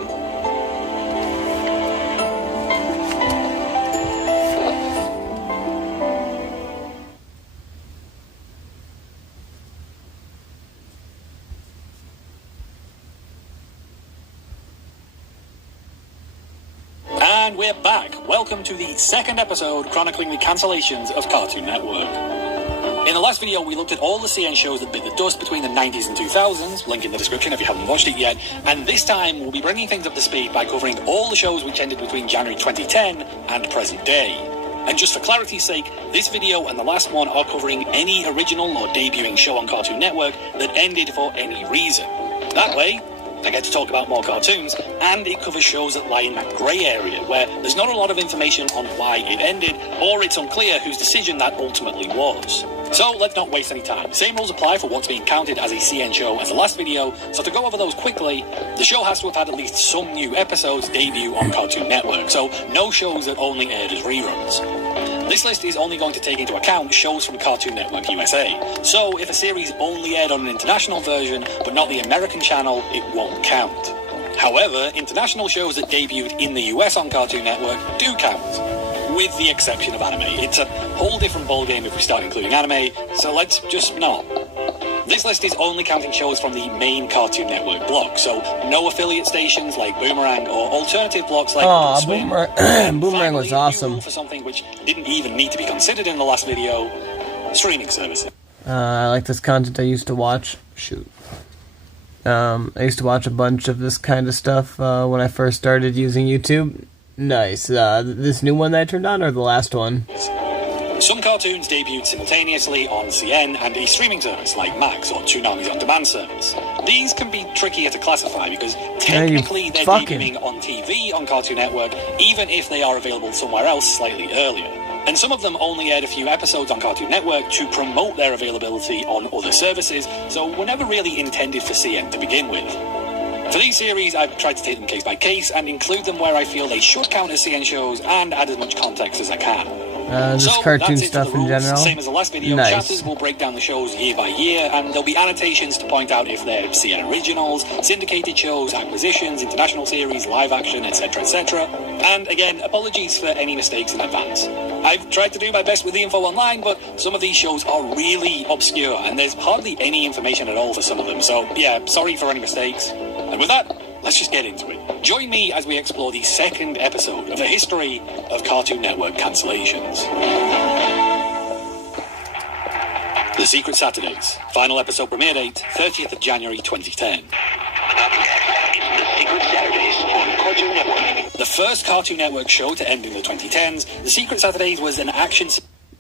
And we're back. Welcome to the second episode chronicling the cancellations of Cartoon Network. In the last video, we looked at all the CN shows that bit the dust between the 90s and 2000s, link in the description if you haven't watched it yet, and this time we'll be bringing things up to speed by covering all the shows which ended between January 2010 and present day. And just for clarity's sake, this video and the last one are covering any original or debuting show on Cartoon Network that ended for any reason. That way, I get to talk about more cartoons, and it covers shows that lie in that grey area, where there's not a lot of information on why it ended, or it's unclear whose decision that ultimately was. So let's not waste any time. Same rules apply for what's being counted as a CN show as the last video, so to go over those quickly, the show has to have had at least some new episodes debut on Cartoon Network, so no shows that only aired as reruns. This list is only going to take into account shows from Cartoon Network USA. So if a series only aired on an international version, but not the American channel, it won't count. However, international shows that debuted in the US on Cartoon Network do count, with the exception of anime. It's a whole different ballgame if we start including anime, so let's just not. This list is only counting shows from the main Cartoon Network block, so no affiliate stations like Boomerang or alternative blocks like Adult Swim. Boomerang was awesome. For something which didn't even need to be considered in the last video, streaming services. I like this content. I used to watch. I used to watch a bunch of this kind of stuff when I first started using YouTube. Nice. This new one that I turned on, or the last one? Some cartoons debuted simultaneously on CN and a streaming service like Max or Toonami's on-demand service. These can be trickier to classify because technically they're debuting on TV on Cartoon Network, even if they are available somewhere else slightly earlier. And some of them only aired a few episodes on Cartoon Network to promote their availability on other services, so were never really intended for CN to begin with. For these series, I've tried to take them case by case and include them where I feel they should count as CN shows and add as much context as I can. Just cartoon stuff in general. Same as the last video, nice. chapters will break down the shows year by year, and there'll be annotations to point out if they're CN originals, syndicated shows, acquisitions, international series, live action, etc, etc. And again, apologies for any mistakes in advance. I've tried to do my best with the info online, but some of these shows are really obscure, and there's hardly any information at all for some of them, so yeah, sorry for any mistakes. And with that, let's just get into it. Join me as we explore the second episode of the history of Cartoon Network cancellations. The Secret Saturdays. Final episode premiere date, 30th of January 2010. The Secret Saturdays on Cartoon Network. The first Cartoon Network show to end in the 2010s, The Secret Saturdays was an action...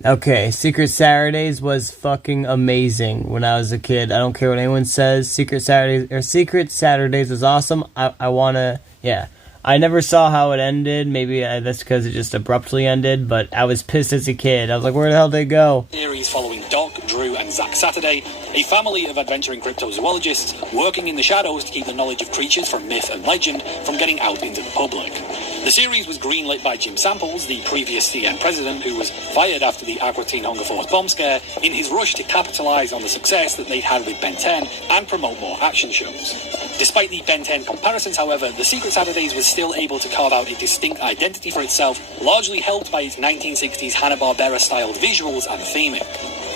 Okay, Secret Saturdays was fucking amazing when I was a kid. I don't care what anyone says. Secret Saturdays was awesome. I wanna, yeah. I never saw how it ended. Maybe that's because it just abruptly ended, but I was pissed as a kid. I was like, where the hell did they go? Series following Doc, Drew, and Zack Saturday, a family of adventuring cryptozoologists working in the shadows to keep the knowledge of creatures from myth and legend from getting out into the public. The series was greenlit by Jim Samples, the previous CN president, who was fired after the Aqua Teen Hunger Force bomb scare, in his rush to capitalize on the success that they'd had with Ben 10 and promote more action shows. Despite the Ben 10 comparisons, however, The Secret Saturdays was still able to carve out a distinct identity for itself, largely helped by its 1960s Hanna-Barbera-styled visuals and theming.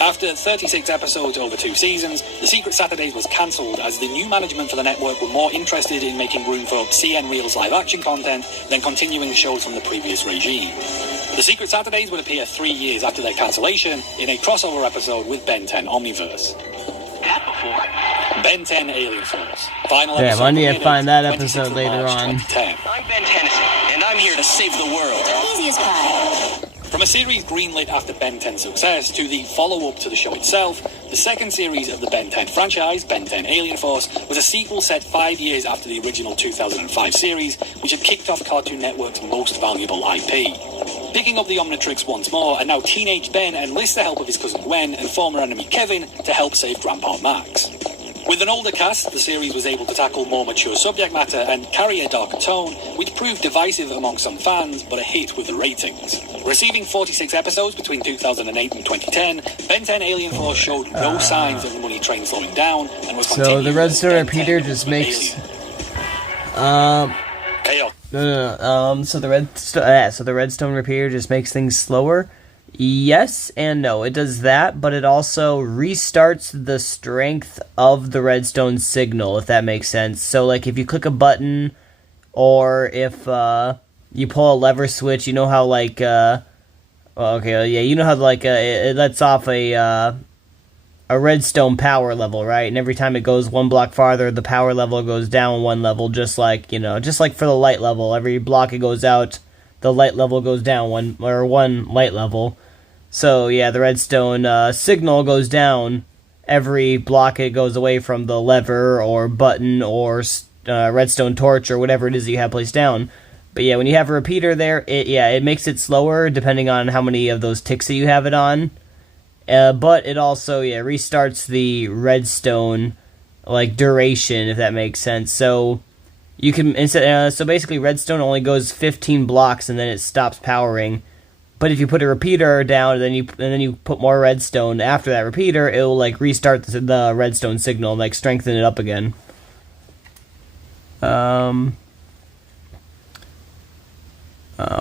After 36 episodes over 2 seasons, The Secret Saturdays was cancelled as the new management for the network were more interested in making room for CN Reel's live-action content than continuing the shows from the previous regime. The Secret Saturdays would appear 3 years after their cancellation in a crossover episode with Ben 10 Omniverse. Ben 10 Alien Force. Final episode. Damn, I need to find that episode later on. I'm Ben Tennyson, and I'm here to save the world. Easy as pie. From a series greenlit after Ben 10's success to the follow-up to the show itself, the second series of the Ben 10 franchise, Ben 10 Alien Force, was a sequel set 5 years after the original 2005 series, which had kicked off Cartoon Network's most valuable IP. Picking up the Omnitrix once more, and now teenage Ben enlists the help of his cousin Gwen and former enemy Kevin to help save Grandpa Max. With an older cast, the series was able to tackle more mature subject matter and carry a darker tone, which proved divisive among some fans, but a hit with the ratings. Receiving 46 episodes between 2008 and 2010, Ben 10 Alien Force showed no signs of the money train slowing down, and was so the redstone repeater just makes... So the redstone repeater just makes things slower? Yes and no. It does that, but it also restarts the strength of the redstone signal, if that makes sense. So, like, if you click a button, or if, you pull a lever switch. You know how like you know how like it lets off a redstone power level, right? And every time it goes one block farther, the power level goes down one level, just like for the light level. Every block it goes out, the light level goes down one light level. So yeah, the redstone signal goes down every block it goes away from the lever or button or redstone torch or whatever it is that you have placed down. But yeah, when you have a repeater there, it makes it slower depending on how many of those ticks that you have it on. But it also restarts the redstone like duration, if that makes sense. So you can so basically redstone only goes 15 blocks and then it stops powering. But if you put a repeater down and then you put more redstone after that repeater, it will like restart the redstone signal, like strengthen it up again.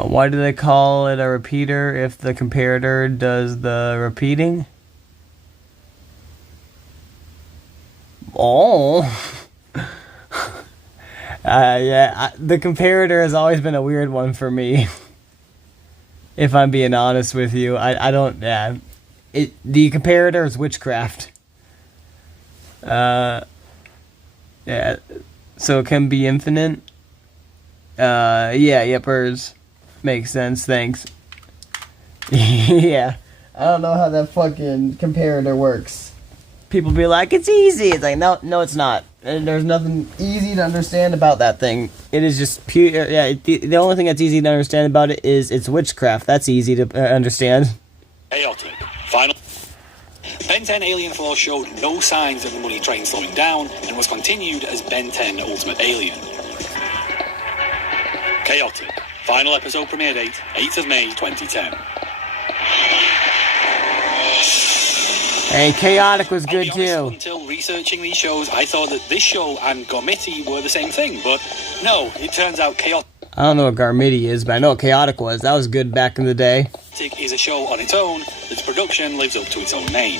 Why do they call it a repeater if the comparator does the repeating? Oh. The comparator has always been a weird one for me. If I'm being honest with you, I don't. The comparator is witchcraft. So it can be infinite. Yippers. Makes sense, thanks. Yeah. I don't know how that fucking comparator works. People be like, it's easy. It's like, no, it's not. And there's nothing easy to understand about that thing. It is just pure, the only thing that's easy to understand about it is it's witchcraft. That's easy to understand. Chaotic. Final. Ben 10 Alien Force showed no signs of the money train slowing down and was continued as Ben 10 Ultimate Alien. Chaotic. Final episode premiere date, 8th of May 2010. Hey, Chaotic was good too. Until researching these shows, I thought that this show and Gormiti were the same thing, but no, it turns out Chaotic I don't know what Garmiti is, but I know what Chaotic was. That was good back in the day. is a show on its own. Its production lives up to its own name.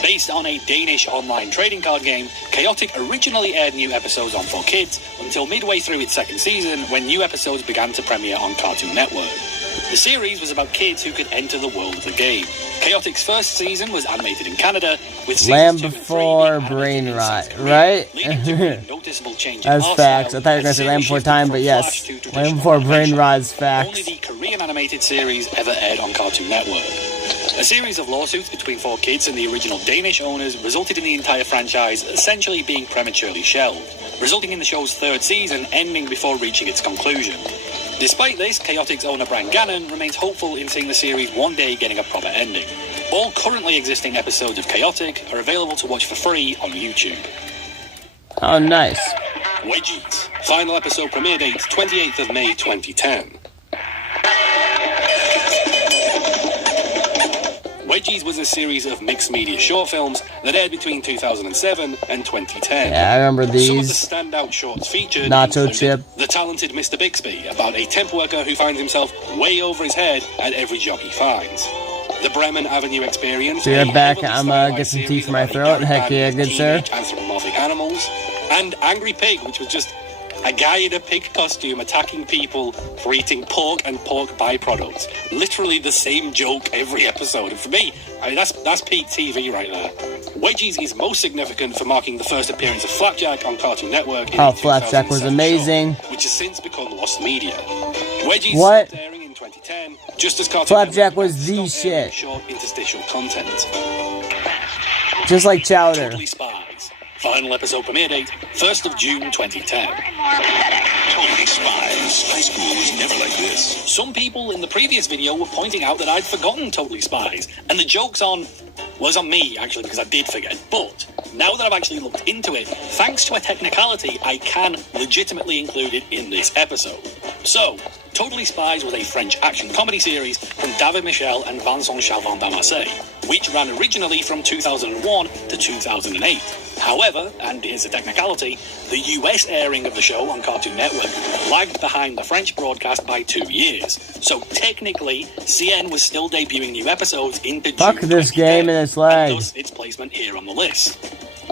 Based on a Danish online trading card game, Chaotic originally aired new episodes on 4Kids until midway through its second season when new episodes began to premiere on Cartoon Network. The series was about kids who could enter the world of the game. Chaotic's first season was animated in Canada, with Land Before Brain Rot, right? That's facts. I thought you were going to say Land Before Time, but yes. Land Before Brain Rot is facts. Only the Korean animated series ever aired on Cartoon Network. A series of lawsuits between 4Kids and the original Danish owners resulted in the entire franchise essentially being prematurely shelved, resulting in the show's third season ending before reaching its conclusion. Despite this, Chaotic's owner Brian Gannon remains hopeful in seeing the series one day getting a proper ending. All currently existing episodes of Chaotic are available to watch for free on YouTube. Oh, nice. Wedgies. Final episode premiere date, 28th of May 2010. Wedgies was a series of mixed media short films that aired between 2007 and 2010. Yeah, I remember these. Some of the standout shorts featured Nacho Chip. The Talented Mr. Bixby, about a temp worker who finds himself way over his head at every job he finds. The Bremen Avenue Experience. Be right back. I'm get some tea for my throat. Heck yeah, good sir. Anthropomorphic animals. And Angry Pig, which was just a guy in a pig costume attacking people for eating pork and pork byproducts. Literally the same joke every episode. And for me, that's peak TV right there. Wedgies is most significant for marking the first appearance of Flapjack on Cartoon Network. Oh, Flapjack was amazing. Show, which has since become lost media. Wedgies what? Stopped airing in 2010, just as Cartoon Flapjack Network was the shit. Short interstitial content. Just like Chowder. Totally Spies. Final episode premiere date, 1st of June 2010. Totally Spies. High school was never like this. Some people in the previous video were pointing out that I'd forgotten Totally Spies, and the joke's on me, actually, because I did forget. But now that I've actually looked into it, thanks to a technicality, I can legitimately include it in this episode. So, Totally Spies was a French action comedy series from David Michel and Vincent Chavon-Damascene, which ran originally from 2001 to 2008. However, and here's the technicality, the US airing of the show on Cartoon Network lagged behind the French broadcast by 2 years. So technically, CN was still debuting new episodes into Fuck June this 2010, game and its lag. and thus its placement here on the list.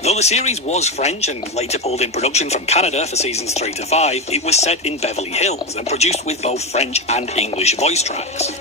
Though the series was French and later pulled in production from Canada for seasons 3 to 5, it was set in Beverly Hills and produced with both French and English voice tracks.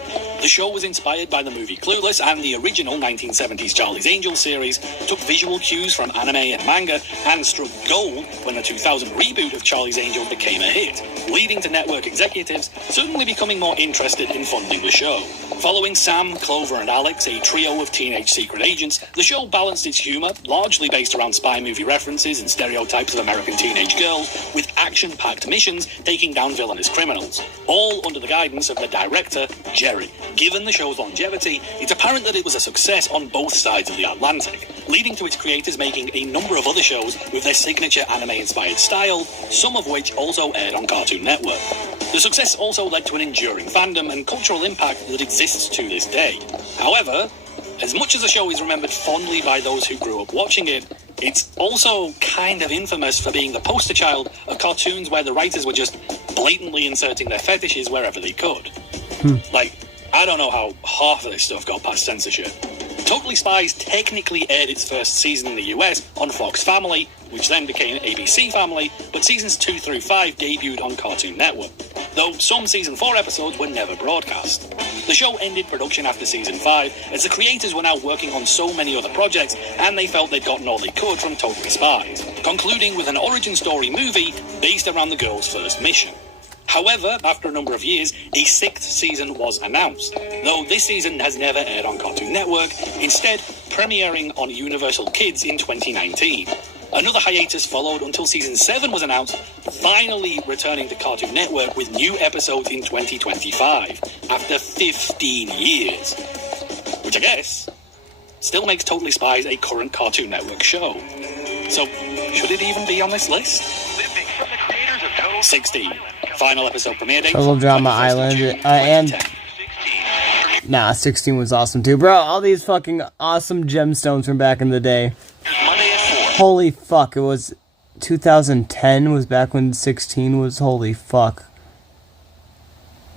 The show was inspired by the movie Clueless, and the original 1970s Charlie's Angels series took visual cues from anime and manga and struck gold when the 2000 reboot of Charlie's Angels became a hit, leading to network executives suddenly becoming more interested in funding the show. Following Sam, Clover, and Alex, a trio of teenage secret agents, the show balanced its humor, largely based around spy movie references and stereotypes of American teenage girls, with action-packed missions taking down villainous criminals, all under the guidance of the director, Jerry. Given the show's longevity, it's apparent that it was a success on both sides of the Atlantic, leading to its creators making a number of other shows with their signature anime-inspired style, some of which also aired on Cartoon Network. The success also led to an enduring fandom and cultural impact that exists to this day. However, as much as the show is remembered fondly by those who grew up watching it, it's also kind of infamous for being the poster child of cartoons where the writers were just blatantly inserting their fetishes wherever they could. Like, I don't know how half of this stuff got past censorship. Totally Spies technically aired its first season in the US on Fox Family, which then became ABC Family, but seasons 2 through 5 debuted on Cartoon Network, though some season 4 episodes were never broadcast. The show ended production after season 5, as the creators were now working on so many other projects, and they felt they'd gotten all they could from Totally Spies, concluding with an origin story movie based around the girls' first mission. However, after a number of years, a 6th season was announced, though this season has never aired on Cartoon Network, instead premiering on Universal Kids in 2019. Another hiatus followed until season 7 was announced, finally returning to Cartoon Network with new episodes in 2025, after 15 years. Which I guess still makes Totally Spies a current Cartoon Network show. So, should it even be on this list? 16. Final episode premiere date. Total Drama Island. And 16 was awesome too. Bro, all these fucking awesome gemstones from back in the day. Holy fuck, it was 2010 was back when 16 was. Holy fuck.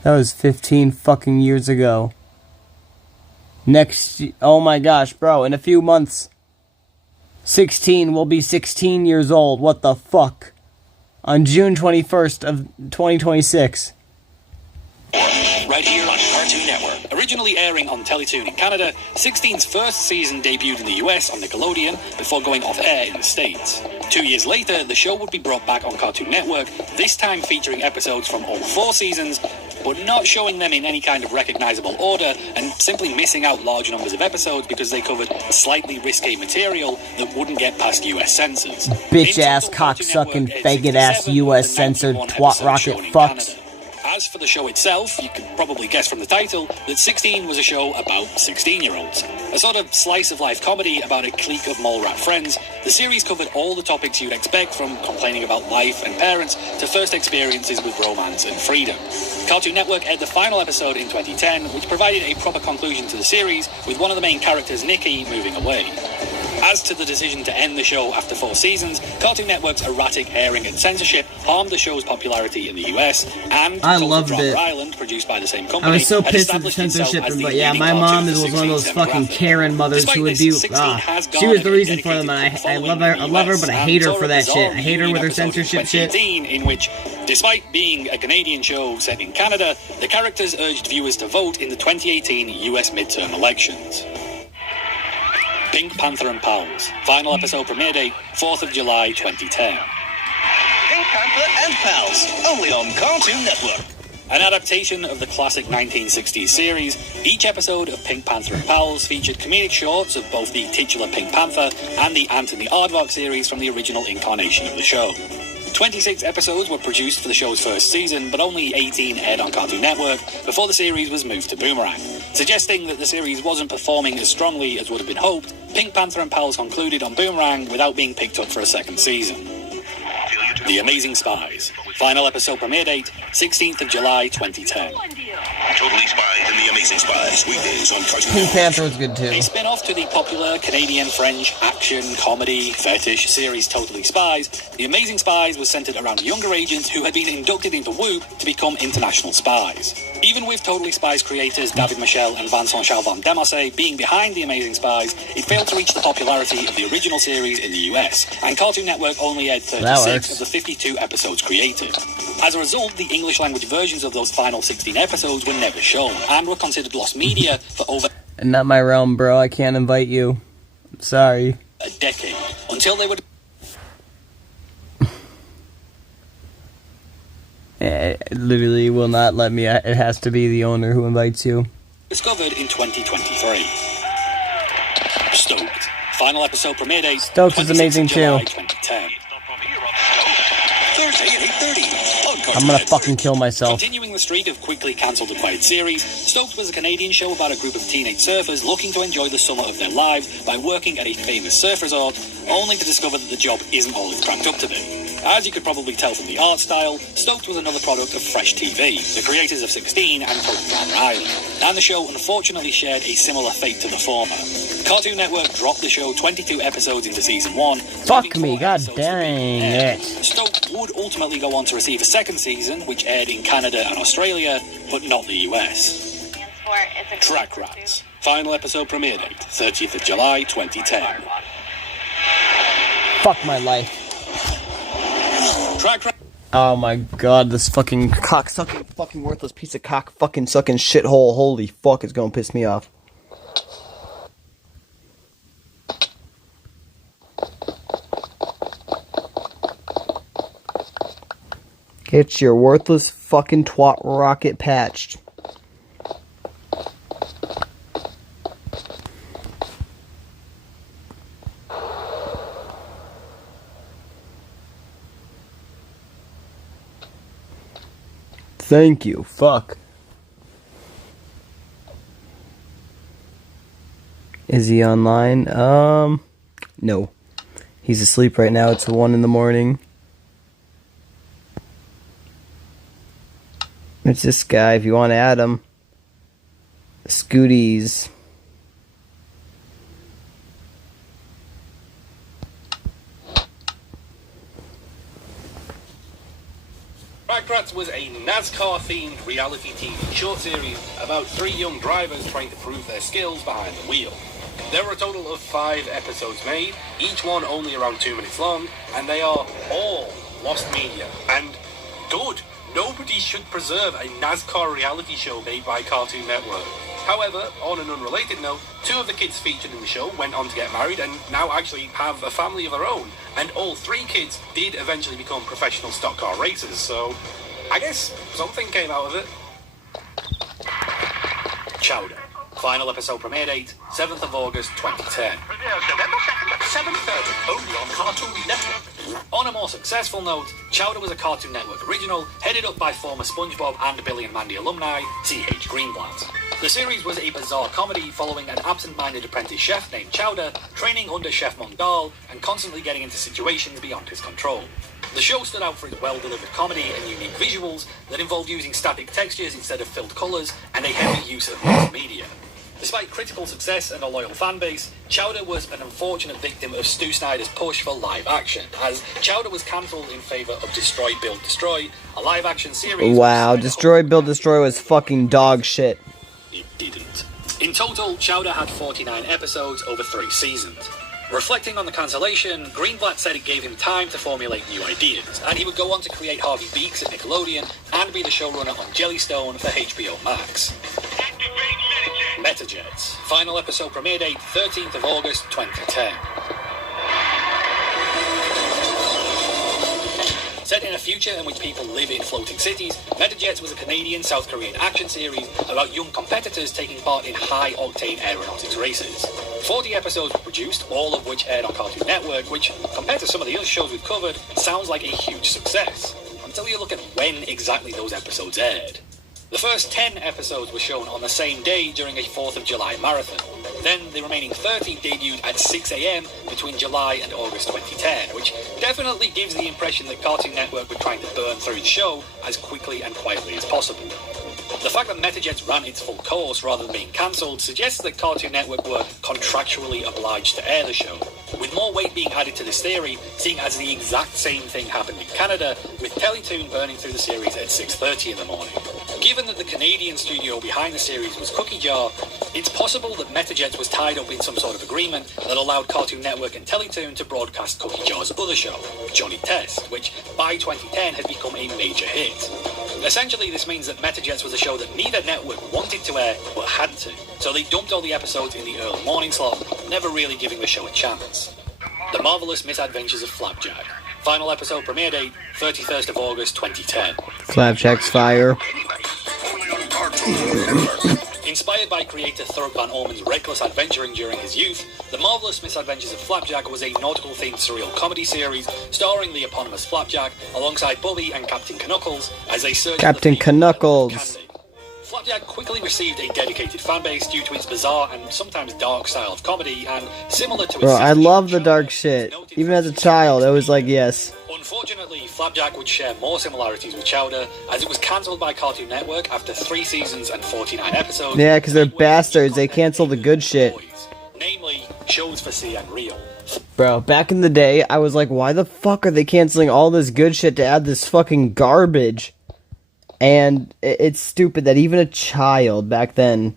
That was 15 fucking years ago. Oh my gosh, bro, in a few months 16 will be 16 years old. What the fuck? On June 21st of 2026. Right here on Cartoon Network. Originally airing on Teletoon in Canada, 16's first season debuted in the US on Nickelodeon before going off air in the States. 2 years later, the show would be brought back on Cartoon Network, this time featuring episodes from all 4 seasons, but not showing them in any kind of recognizable order, and simply missing out large numbers of episodes because they covered slightly risque material that wouldn't get past US censors. Bitch-ass, cocksucking, faggot-ass, US censored, twat rocket fucks. As for the show itself, you can probably guess from the title that 16 was a show about 16-year-olds. A sort of slice-of-life comedy about a clique of mole rat friends, the series covered all the topics you'd expect, from complaining about life and parents to first experiences with romance and freedom. Cartoon Network aired the final episode in 2010, which provided a proper conclusion to the series, with one of the main characters, Nikki, moving away. As to the decision to end the show after 4 seasons, Cartoon Network's erratic airing and censorship harmed the show's popularity in the US, and I loved it. Island, produced by the same company, I was so pissed at the censorship, but yeah, my mom was one of those fucking Karen mothers who would be, she was the reason for them, and I love her, but I hate her for that shit. I hate her with her censorship shit. In which, despite being a Canadian show set in Canada, the characters urged viewers to vote in the 2018 US midterm elections. Pink Panther and Pals. Final episode premiere date, 4th of July 2010. Pink Panther and Pals, only on Cartoon Network. An adaptation of the classic 1960s series, each episode of Pink Panther and Pals featured comedic shorts of both the titular Pink Panther and the Anthony Aardvark series from the original incarnation of the show. 26 episodes were produced for the show's first season, but only 18 aired on Cartoon Network before the series was moved to Boomerang. Suggesting that the series wasn't performing as strongly as would have been hoped, Pink Panther and Pals concluded on Boomerang without being picked up for a second season. The Amazing Spies. Final episode premiere date, 16th of July 2010. Totally Spies and the Amazing Spies. Weekdays on Cartoon Pink Network. Panther was good too. A spin-off to the popular Canadian-French action, comedy, fetish series Totally Spies, The Amazing Spies was centered around younger agents who had been inducted into WHOOP to become international spies. Even with Totally Spies creators David Michel and Vincent Chalvan Demarce being behind The Amazing Spies, it failed to reach the popularity of the original series in the US, and Cartoon Network only aired 36 of the 52 episodes created. As a result, the English-language versions of those final 16 episodes were never shown, and were considered lost media for over Not my realm, bro. I can't invite you. I'm sorry. a decade, until they would It literally will not let me. It has to be the owner who invites you. discovered in 2023. Stoked. Final episode premiere date. Stoked is amazing July too. 2010. Thursday at 8:30. I'm gonna fucking kill myself. Continuing the streak of quickly cancelled acquired series, Stoked was a Canadian show about a group of teenage surfers looking to enjoy the summer of their lives by working at a famous surf resort, only to discover that the job isn't all it's cracked up to be. As you could probably tell from the art style, Stoked was another product of Fresh TV, the creators of 16 and Coke Island, and the show unfortunately shared a similar fate to the former. Cartoon Network dropped the show 22 episodes into season 1. Fuck me, god dang it. Stoked would ultimately go on to receive a second season, which aired in Canada and Australia, but not the US. Track Rats. Final episode premiere date, 30th of July 2010. Fuck my life. Track Rats. Oh my god, this fucking cock-sucking, fucking worthless piece of cock fucking sucking shithole. Holy fuck, it's gonna piss me off. Get your worthless fucking twat rocket patched. Thank you. Fuck. Is he online? No. He's asleep right now. It's 1 in the morning. It's this guy, if you want to add him. Scooties. Track Rats was a NASCAR-themed reality TV short series about 3 young drivers trying to prove their skills behind the wheel. There were a total of 5 episodes made, each one only around 2 minutes long, and they are all lost media, and good. Nobody should preserve a NASCAR reality show made by Cartoon Network. However, on an unrelated note, 2 of the kids featured in the show went on to get married and now actually have a family of their own. And all 3 kids did eventually become professional stock car racers, so I guess something came out of it. Chowder. Final episode premiere date, 7th of August 2010. November 2nd at 7:30, only on Cartoon Network. On a more successful note, Chowder was a Cartoon Network original, headed up by former SpongeBob and Billy and Mandy alumni, C.H. Greenblatt. The series was a bizarre comedy following an absent-minded apprentice chef named Chowder, training under Chef Mongal and constantly getting into situations beyond his control. The show stood out for its well-delivered comedy and unique visuals that involved using static textures instead of filled colours and a heavy use of mixed media. Despite critical success and a loyal fan base, Chowder was an unfortunate victim of Stu Snyder's push for live action, as Chowder was cancelled in favour of Destroy, Build, Destroy, a live-action series. Wow, Destroy, Build, Destroy was fucking dog shit. It didn't. In total, Chowder had 49 episodes over 3 seasons. Reflecting on the cancellation, Greenblatt said it gave him time to formulate new ideas, and he would go on to create Harvey Beaks at Nickelodeon and be the showrunner on Jellystone for HBO Max. Metajets. Final episode premiere date, 13th of August 2010. Set in a future in which people live in floating cities, Metajets was a Canadian South Korean action series about young competitors taking part in high-octane aeronautics races. 40 episodes were produced, all of which aired on Cartoon Network, which, compared to some of the other shows we've covered, sounds like a huge success, until you look at when exactly those episodes aired. The first 10 episodes were shown on the same day during a 4th of July marathon. Then the remaining 30 debuted at 6 a.m. between July and August 2010, which definitely gives the impression that Cartoon Network were trying to burn through the show as quickly and quietly as possible. The fact that MetaJets ran its full course rather than being cancelled suggests that Cartoon Network were contractually obliged to air the show, with more weight being added to this theory, seeing as the exact same thing happened in Canada, with Teletoon burning through the series at 6:30 in the morning. Given that the Canadian studio behind the series was Cookie Jar, it's possible that MetaJets was tied up in some sort of agreement that allowed Cartoon Network and Teletoon to broadcast Cookie Jar's other show, Johnny Test, which by 2010 had become a major hit. Essentially, this means that MetaJets was a show that neither network wanted to air, but had to, so they dumped all the episodes in the early morning slot, never really giving the show a chance. The Marvelous Misadventures of Flapjack. Final episode premiere date, 31st of August 2010. Flapjack's fire. Inspired by creator Thurb Van Orman's reckless adventuring during his youth, The Marvelous Misadventures of Flapjack was a nautical-themed surreal comedy series starring the eponymous Flapjack alongside Bubby and Captain Knuckles as they searched Captain Knuckles. Flapjack quickly received a dedicated fanbase due to its bizarre and sometimes dark style of comedy, and similar to its Bro, I love the dark shit. Even as a child, I was like, yes. Unfortunately, Flapjack would share more similarities with Chowder, as it was cancelled by Cartoon Network after 3 seasons and 49 episodes. Yeah, because they're bastards. They cancel the good shit. Namely, shows for C and Real. Bro, back in the day, I was like, why the fuck are they canceling all this good shit to add this fucking garbage? And it's stupid that even a child back then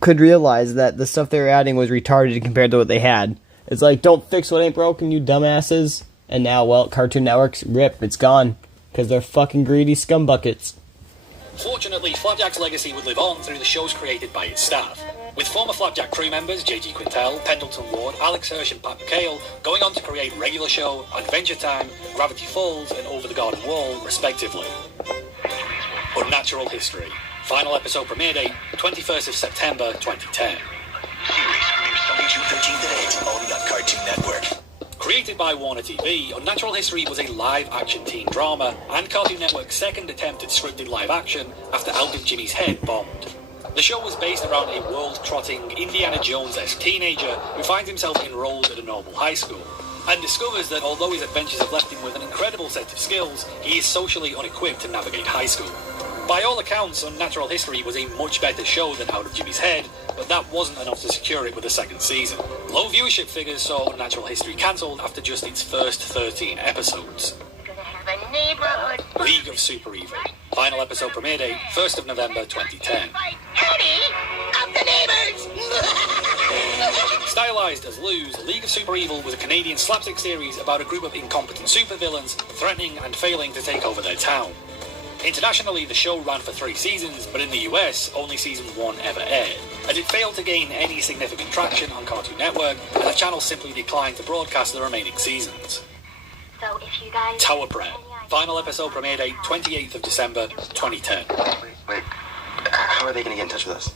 could realize that the stuff they were adding was retarded compared to what they had. It's like, don't fix what ain't broken, you dumbasses. And now, well, Cartoon Network's rip, it's gone. Because they're fucking greedy scumbuckets. Fortunately, Flapjack's legacy would live on through the shows created by its staff, with former Flapjack crew members J.G. Quintel, Pendleton Ward, Alex Hirsch and Pat McHale going on to create Regular Show, Adventure Time, Gravity Falls and Over the Garden Wall, respectively. Unnatural History. Final episode premiere date, 21st of September 2010. Only on Cartoon Network. Created by Warner TV, Unnatural History was a live-action teen drama and Cartoon Network's second attempt at scripted live-action after Out of Jimmy's Head bombed. The show was based around a world-trotting Indiana Jones-esque teenager who finds himself enrolled at a normal high school, and discovers that although his adventures have left him with an incredible set of skills, he is socially unequipped to navigate high school. By all accounts, Unnatural History was a much better show than Out of Jimmy's Head, but that wasn't enough to secure it with a second season. Low viewership figures saw Unnatural History cancelled after just its first 13 episodes. League of Super Evil. Final episode premiere date, 1st of November 2010. Stylized as Lose, League of Super Evil was a Canadian slapstick series about a group of incompetent supervillains threatening and failing to take over their town. Internationally, the show ran for 3 seasons, but in the US, only season 1 ever aired, as it failed to gain any significant traction on Cartoon Network, and the channel simply declined to broadcast the remaining seasons. So if you guys... Tower Prep. Final episode premiere date, 28th of December, 2010. Wait. How are they going to get in touch with us?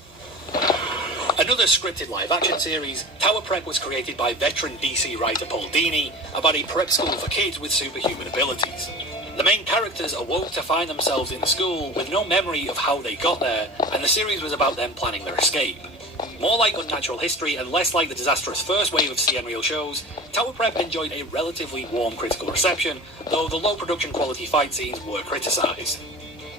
Another scripted live-action series, Tower Prep was created by veteran DC writer Paul Dini about a prep school for kids with superhuman abilities. The main characters awoke to find themselves in the school with no memory of how they got there, and the series was about them planning their escape. More like Unnatural History and less like the disastrous first wave of CNReal shows, Tower Prep enjoyed a relatively warm critical reception, though the low production quality fight scenes were criticised.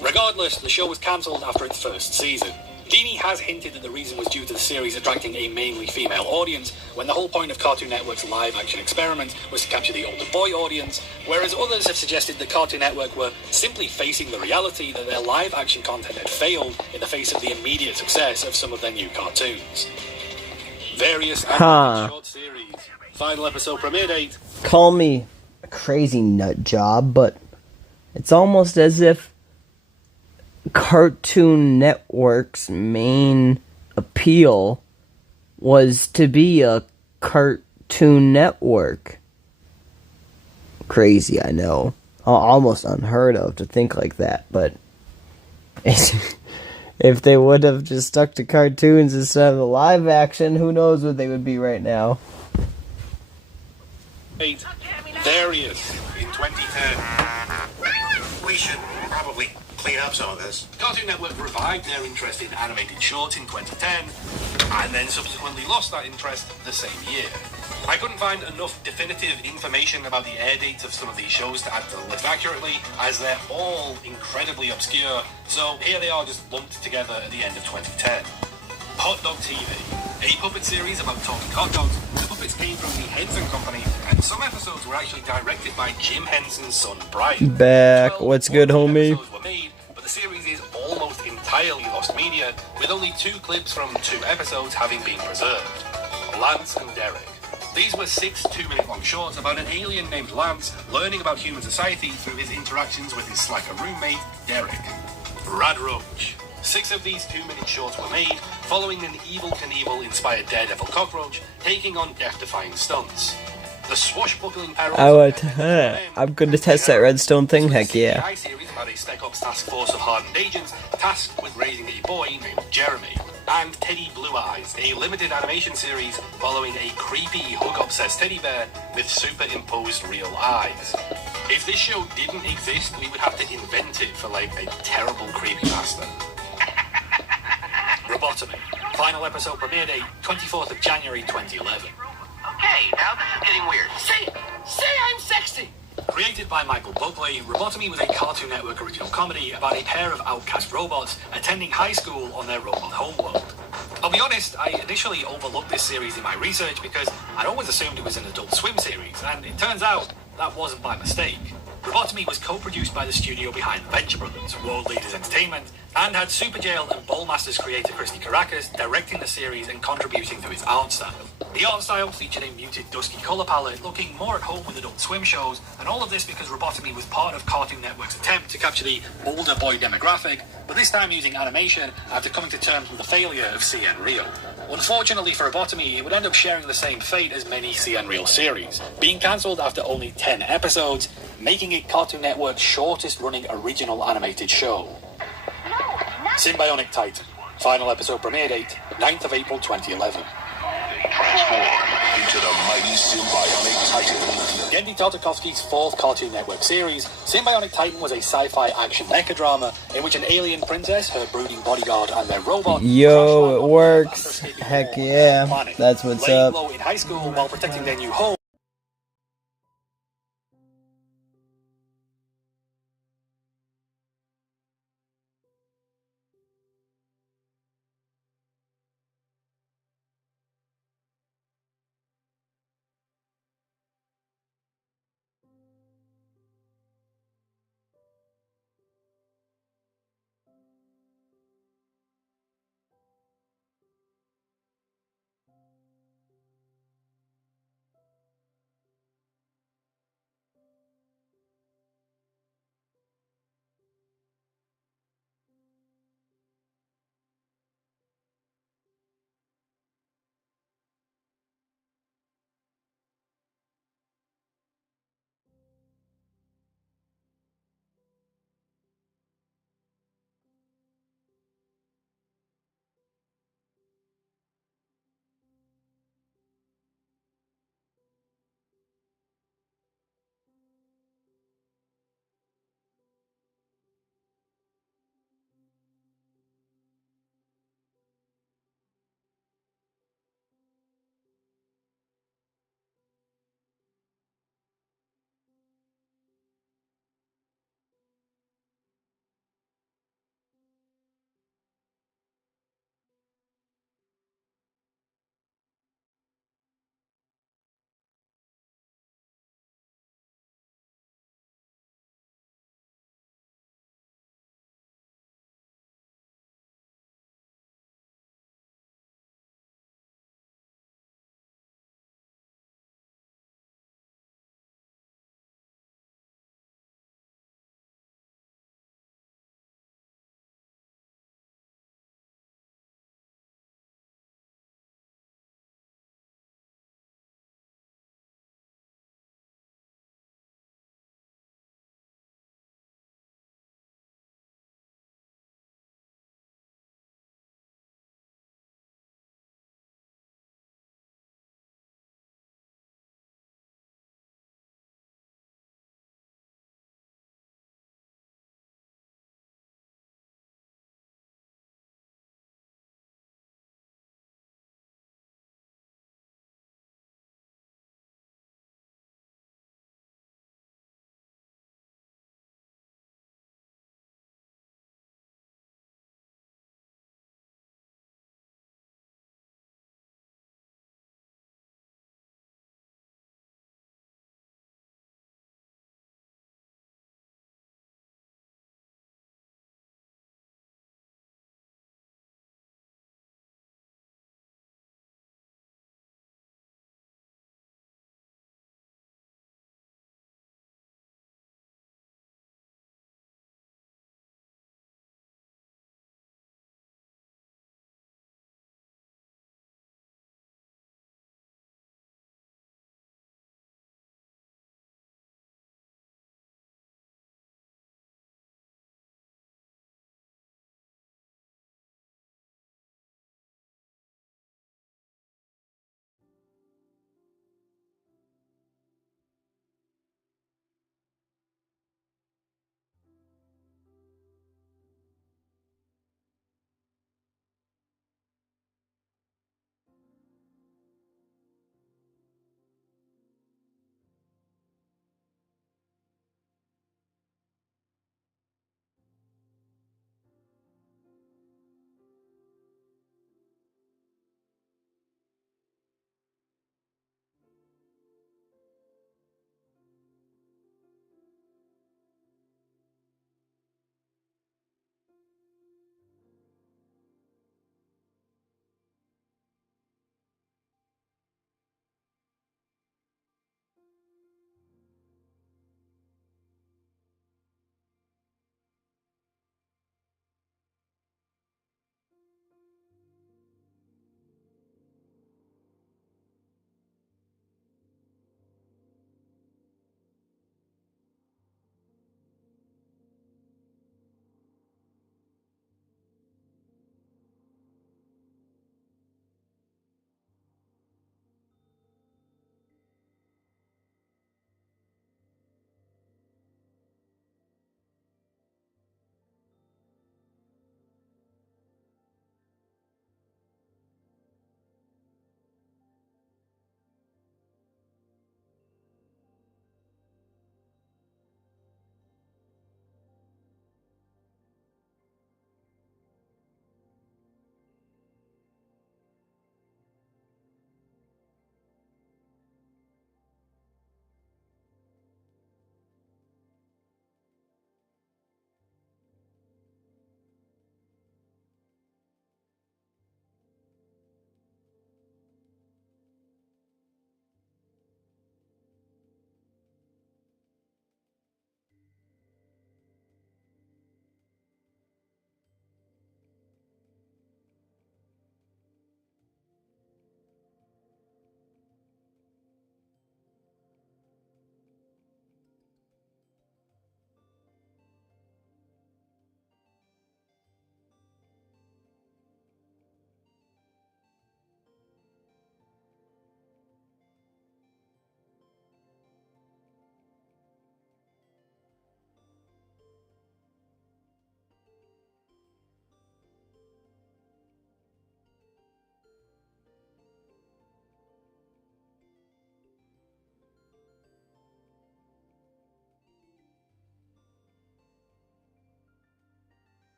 Regardless, the show was cancelled after its first season. Dini has hinted that the reason was due to the series attracting a mainly female audience, when the whole point of Cartoon Network's live-action experiment was to capture the older boy audience, whereas others have suggested that Cartoon Network were simply facing the reality that their live-action content had failed in the face of the immediate success of some of their new cartoons. Various short series. Final episode premiere date. Call me a crazy nut job, but it's almost as if Cartoon Network's main appeal was to be a Cartoon Network. Crazy, I know. Almost unheard of to think like that, but if they would have just stuck to cartoons instead of the live action, who knows what they would be right now. Various in 2010. We should probably clean up some of this. Cartoon Network revived their interest in animated shorts in 2010, and then subsequently lost that interest the same year. I couldn't find enough definitive information about the air dates of some of these shows to add to the list accurately, as they're all incredibly obscure, so here they are just lumped together at the end of 2010. Hot Dog TV, a puppet series about talking hot dogs. The puppets came from the Henson Company, and some episodes were actually directed by Jim Henson's son Brian. Back, what's good, homie? Were made, but the series is almost entirely lost media, with only 2 clips from 2 episodes having been preserved. Lance and Derek. These were 6 2-minute long shorts about an alien named Lance learning about human society through his interactions with his slacker roommate, Derek. Rad Roach. 6 of these 2-minute shorts were made, following an Evel Knievel-inspired daredevil cockroach taking on death-defying stunts. The swashbuckling perils I'm gonna test that redstone thing, heck yeah. a series about a Spec Ops task force of hardened agents tasked with raising a boy named Jeremy. And Teddy Blue Eyes, a limited animation series following a creepy hug-obsessed teddy bear with superimposed real eyes. If this show didn't exist, we would have to invent it for like a terrible creepypasta. Robotomy. Final episode premiere date, 24th of January 2011. Okay, now this is getting weird. Say I'm sexy! Created by Michael Buckley, Robotomy was a Cartoon Network original comedy about a pair of outcast robots attending high school on their robot homeworld. I'll be honest, I initially overlooked this series in my research because I'd always assumed it was an Adult Swim series, and it turns out that wasn't my mistake. Robotomy was co-produced by the studio behind Venture Brothers, World Leaders Entertainment, and had Superjail and Ballmasters creator Christy Caracas directing the series and contributing to its art style. The art style featured a muted dusky colour palette, looking more at home with Adult Swim shows, and all of this because Robotomy was part of Cartoon Network's attempt to capture the older boy demographic, but this time using animation after coming to terms with the failure of CN Real. Unfortunately for Robotomy, it would end up sharing the same fate as many CN Real series, being cancelled after only 10 episodes, making it Cartoon Network's shortest running original animated show. Symbionic Titan. Final episode premiere date, 9th of April 2011. Transform into the mighty Symbionic Titan. Gendy Tartakovsky's 4th Cartoon Network series, Symbionic Titan was a sci-fi action mecha drama in which an alien princess, her brooding bodyguard, and their robot... Yo, it works. Heck yeah. That's what's up. Laying low in high school while protecting their new home.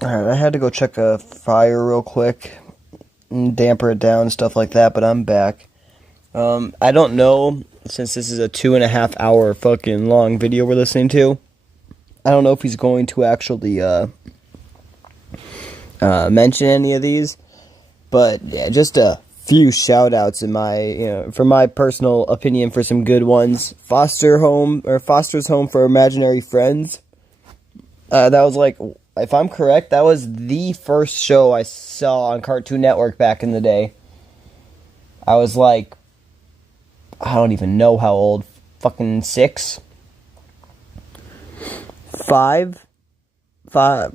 Alright, I had to go check a fire real quick and damper it down and stuff like that, but I'm back. I don't know, since this is a 2.5 hour fucking long video we're listening to, I don't know if he's going to actually mention any of these, but yeah, just a few shout outs in my, for my personal opinion for some good ones. Foster's Home for Imaginary Friends. That was like, if I'm correct, that was the first show I saw on Cartoon Network back in the day. I was like, I don't even know how old, fucking 6? 5? Fuck.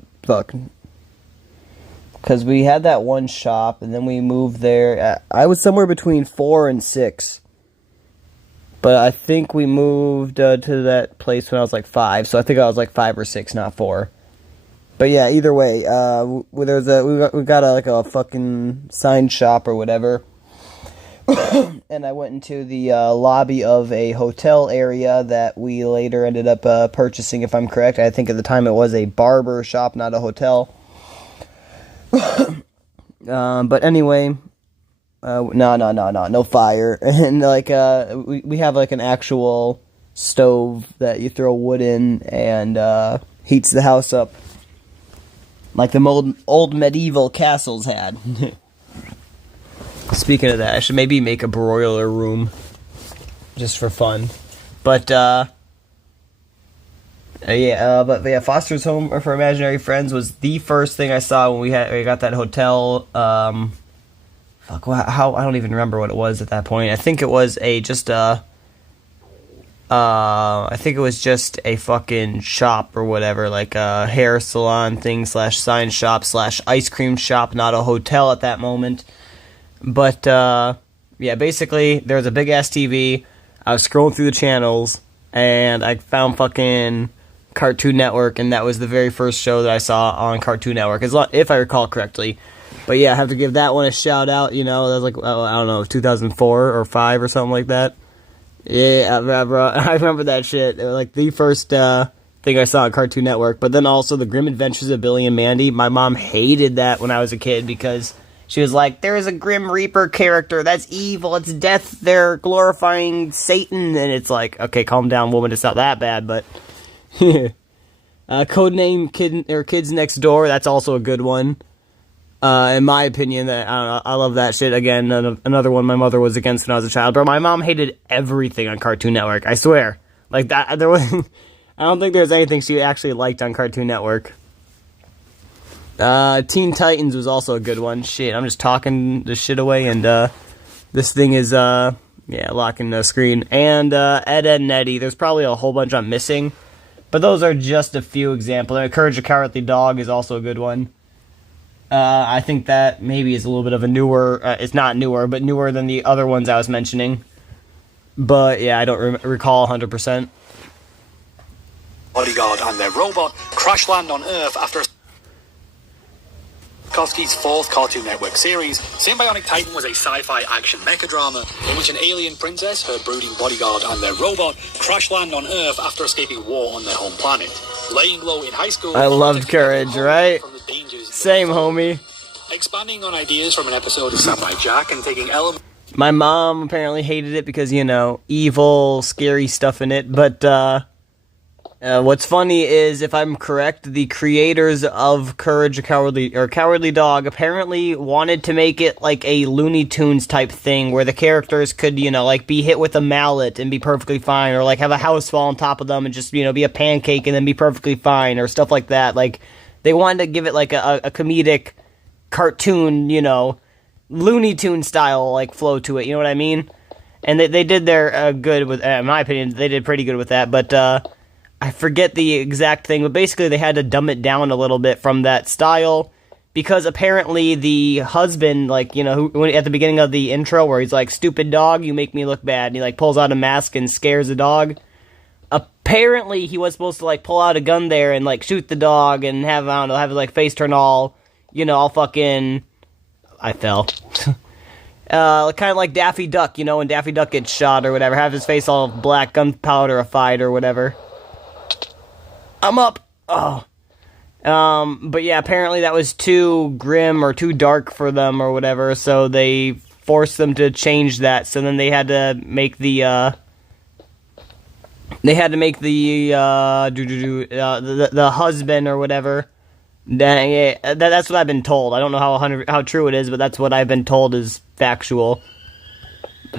Because we had that one shop, and then we moved there. I was somewhere between 4 and 6. But I think we moved to that place when I was like 5. So I think I was like 5 or 6, not 4. But yeah, either way, we got a fucking sign shop or whatever. And I went into the lobby of a hotel area that we later ended up purchasing, if I'm correct. I think at the time it was a barber shop, not a hotel. But anyway, no fire. And like, we have like an actual stove that you throw wood in and heats the house up. Like the old medieval castles had. Speaking of that, I should maybe make a broiler room. Just for fun. But, Foster's Home for Imaginary Friends was the first thing I saw when we got that hotel. I don't even remember what it was at that point. I think it was just a fucking shop or whatever, like a hair salon thing / sign shop / ice cream shop, not a hotel at that moment. But, yeah, basically, there was a big-ass TV. I was scrolling through the channels, and I found fucking Cartoon Network, and that was the very first show that I saw on Cartoon Network, if I recall correctly. But yeah, I have to give that one a shout-out, that was like, I don't know, 2004 or 5 or something like that. Yeah, bro, I remember that shit. It was like the first thing I saw on Cartoon Network. But then also The Grim Adventures of Billy and Mandy. My mom hated that when I was a kid because she was like, there's a Grim Reaper character. That's evil. It's death. They're glorifying Satan. And it's like, okay, calm down, woman. It's not that bad, but... Codename Kids Next Door. That's also a good one. In my opinion, I love that shit. Again, another one my mother was against when I was a child. But my mom hated everything on Cartoon Network. I swear. Like, that, there was... I don't think there's anything she actually liked on Cartoon Network. Teen Titans was also a good one. Shit, I'm just talking the shit away, and, this thing is, locking the screen. And, Ed, Edd n Eddy. There's probably a whole bunch I'm missing. But those are just a few examples. Courage the Cowardly Dog is also a good one. I think that maybe is a little bit of a newer... it's not newer, but newer than the other ones I was mentioning. But, yeah, I don't recall 100%. Bodyguard and their robot crash land on Earth after Tarkovsky's fourth Cartoon Network series. Symbionic Titan was a sci-fi action mecha drama in which an alien princess, her brooding bodyguard, and their robot crash land on Earth after escaping war on their home planet. Laying low in high school... I loved Courage, right? Same, homie. Expanding on ideas from an episode of Samurai Jack and taking elements... My mom apparently hated it because, evil, scary stuff in it, but, what's funny is, if I'm correct, the creators of Courage the Cowardly Dog apparently wanted to make it like a Looney Tunes type thing where the characters could, be hit with a mallet and be perfectly fine, or like have a house fall on top of them and just, be a pancake and then be perfectly fine, or stuff like that. Like, they wanted to give it like a comedic cartoon, Looney Tune style, like, flow to it, you know what I mean? And they did their good with, in my opinion, they did pretty good with that, but, I forget the exact thing, but basically they had to dumb it down a little bit from that style, because apparently the husband, like, at the beginning of the intro, where he's like, stupid dog, you make me look bad, and he, like, pulls out a mask and scares the dog. Apparently he was supposed to, like, pull out a gun there and, like, shoot the dog and have his, like, face turn all, all fucking... I fell. Kind of like Daffy Duck, when Daffy Duck gets shot or whatever, have his face all black gunpowderified or whatever. I'm up. Oh. But yeah, apparently that was too grim or too dark for them or whatever, so they forced them to change that. So then they had to make the the husband or whatever. Dang it, that's what I've been told. I don't know how true it is, but that's what I've been told is factual.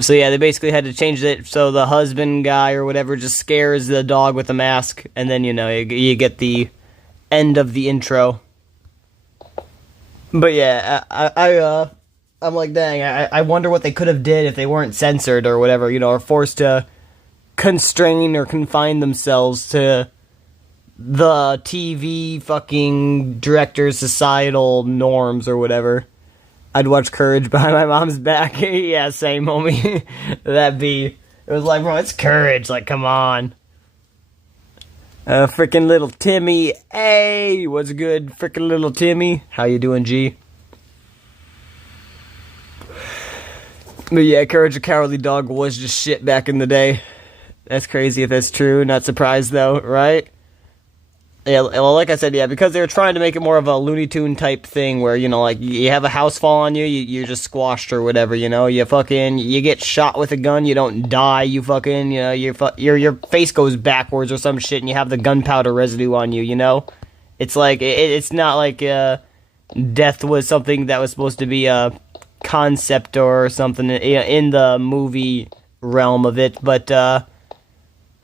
So yeah, they basically had to change it so the husband guy or whatever just scares the dog with a mask, and then you get the end of the intro. But yeah, I'm like, dang, I wonder what they could have did if they weren't censored or whatever, or forced to constrain or confine themselves to the TV fucking director's societal norms or whatever. I'd watch Courage Behind My Mom's Back. Yeah, same, homie. It was like, bro, it's Courage, like, come on. Frickin' little Timmy. Hey, what's good, frickin' little Timmy? How you doing, G? But yeah, Courage the Cowardly Dog was just shit back in the day. That's crazy if that's true. Not surprised, though, right? Yeah, well, like I said, yeah, because they were trying to make it more of a Looney Tune type thing where, like, you have a house fall on you, you're just squashed or whatever, you get shot with a gun, you don't die, your face goes backwards or some shit and you have the gunpowder residue on you, It's like, it's not like, death was something that was supposed to be a concept or something in the movie realm of it, but,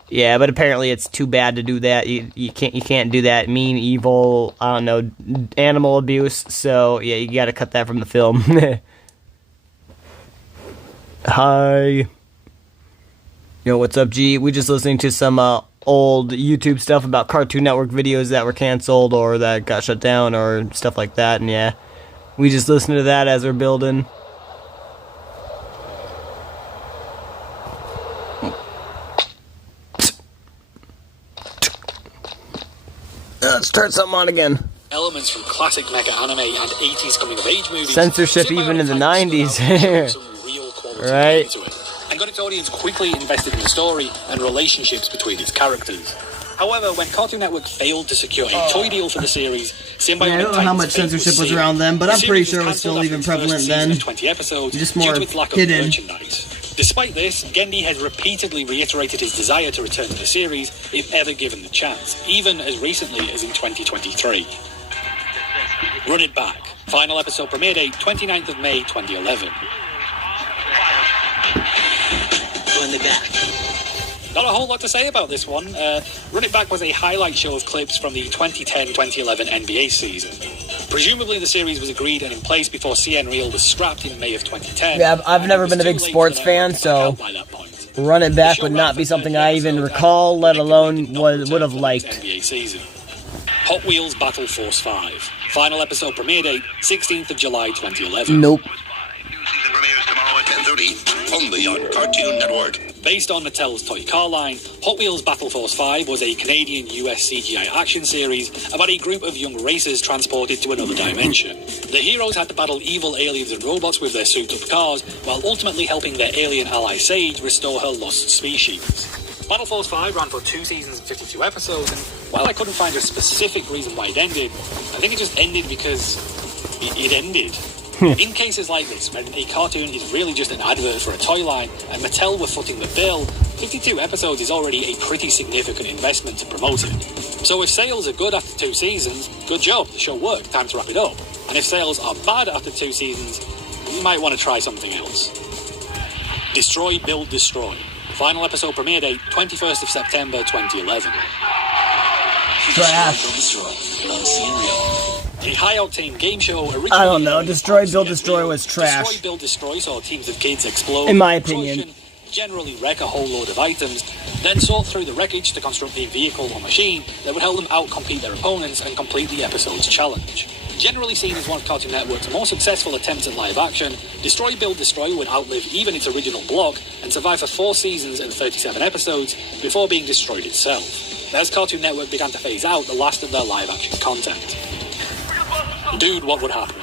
yeah, but apparently it's too bad to do that. You can't do that. Mean, evil, I don't know, animal abuse. So yeah, you gotta cut that from the film. Hi. What's up, G? We just listening to some old YouTube stuff about Cartoon Network videos that were canceled or that got shut down or stuff like that. And yeah, we just listen to that as we're building. Let's turn something on again. Elements from classic mecha anime and 80s coming-of-age movies. Censorship even in the 90s. Right? And got its audience quickly invested in the story and relationships between its characters. However, when Cartoon Network failed to secure a toy deal for the series, Symbiote I don't know how much censorship was around then, but I'm pretty sure it was still even prevalent then. 20 episodes just more due to its lack hidden. Of merchandise. Despite this, Gendy has repeatedly reiterated his desire to return to the series if ever given the chance, even as recently as in 2023. Run It Back. Final episode premiere date 29th of May 2011. Run It Back. Not a whole lot to say about this one. Run It Back was a highlight show of clips from the 2010-2011 NBA season. Presumably the series was agreed and in place before CN Reel was scrapped in May of 2010. Yeah, I've never been a big sports fan, so Run It Back would not be something I even recall, let alone would have liked. NBA season. Hot Wheels Battle Force 5. Final episode premiere date 16th of July 2011. Nope. Season premieres tomorrow at 10:30 only on Cartoon Network. Based on Mattel's toy car line, Hot Wheels Battle Force 5 was a Canadian-US CGI action series about a group of young racers transported to another dimension. The heroes had to battle evil aliens and robots with their souped-up cars, while ultimately helping their alien ally Sage restore her lost species. Battle Force 5 ran for 2 seasons and 52 episodes, and while I couldn't find a specific reason why it ended, I think it just ended because it ended. In cases like this, when a cartoon is really just an advert for a toy line, and Mattel were footing the bill, 52 episodes is already a pretty significant investment to promote it. So if sales are good after 2 seasons, good job, the show worked, time to wrap it up. And if sales are bad after 2 seasons, you might want to try something else. Destroy, Build, Destroy. Final episode premiere date, 21st of September 2011. Trash. A high-octane game show originally... I don't know, Destroy, Build, Destroy was trash. Destroy, Build, Destroy saw teams of kids explode... In my opinion. Generally wreck a whole load of items, then sort through the wreckage to construct a vehicle or machine that would help them outcompete their opponents and complete the episode's challenge. Generally seen as one of Cartoon Network's more successful attempts at live action, Destroy, Build, Destroy would outlive even its original block and survive for 4 seasons and 37 episodes before being destroyed itself. As Cartoon Network began to phase out the last of their live action content. Dude, what would happen?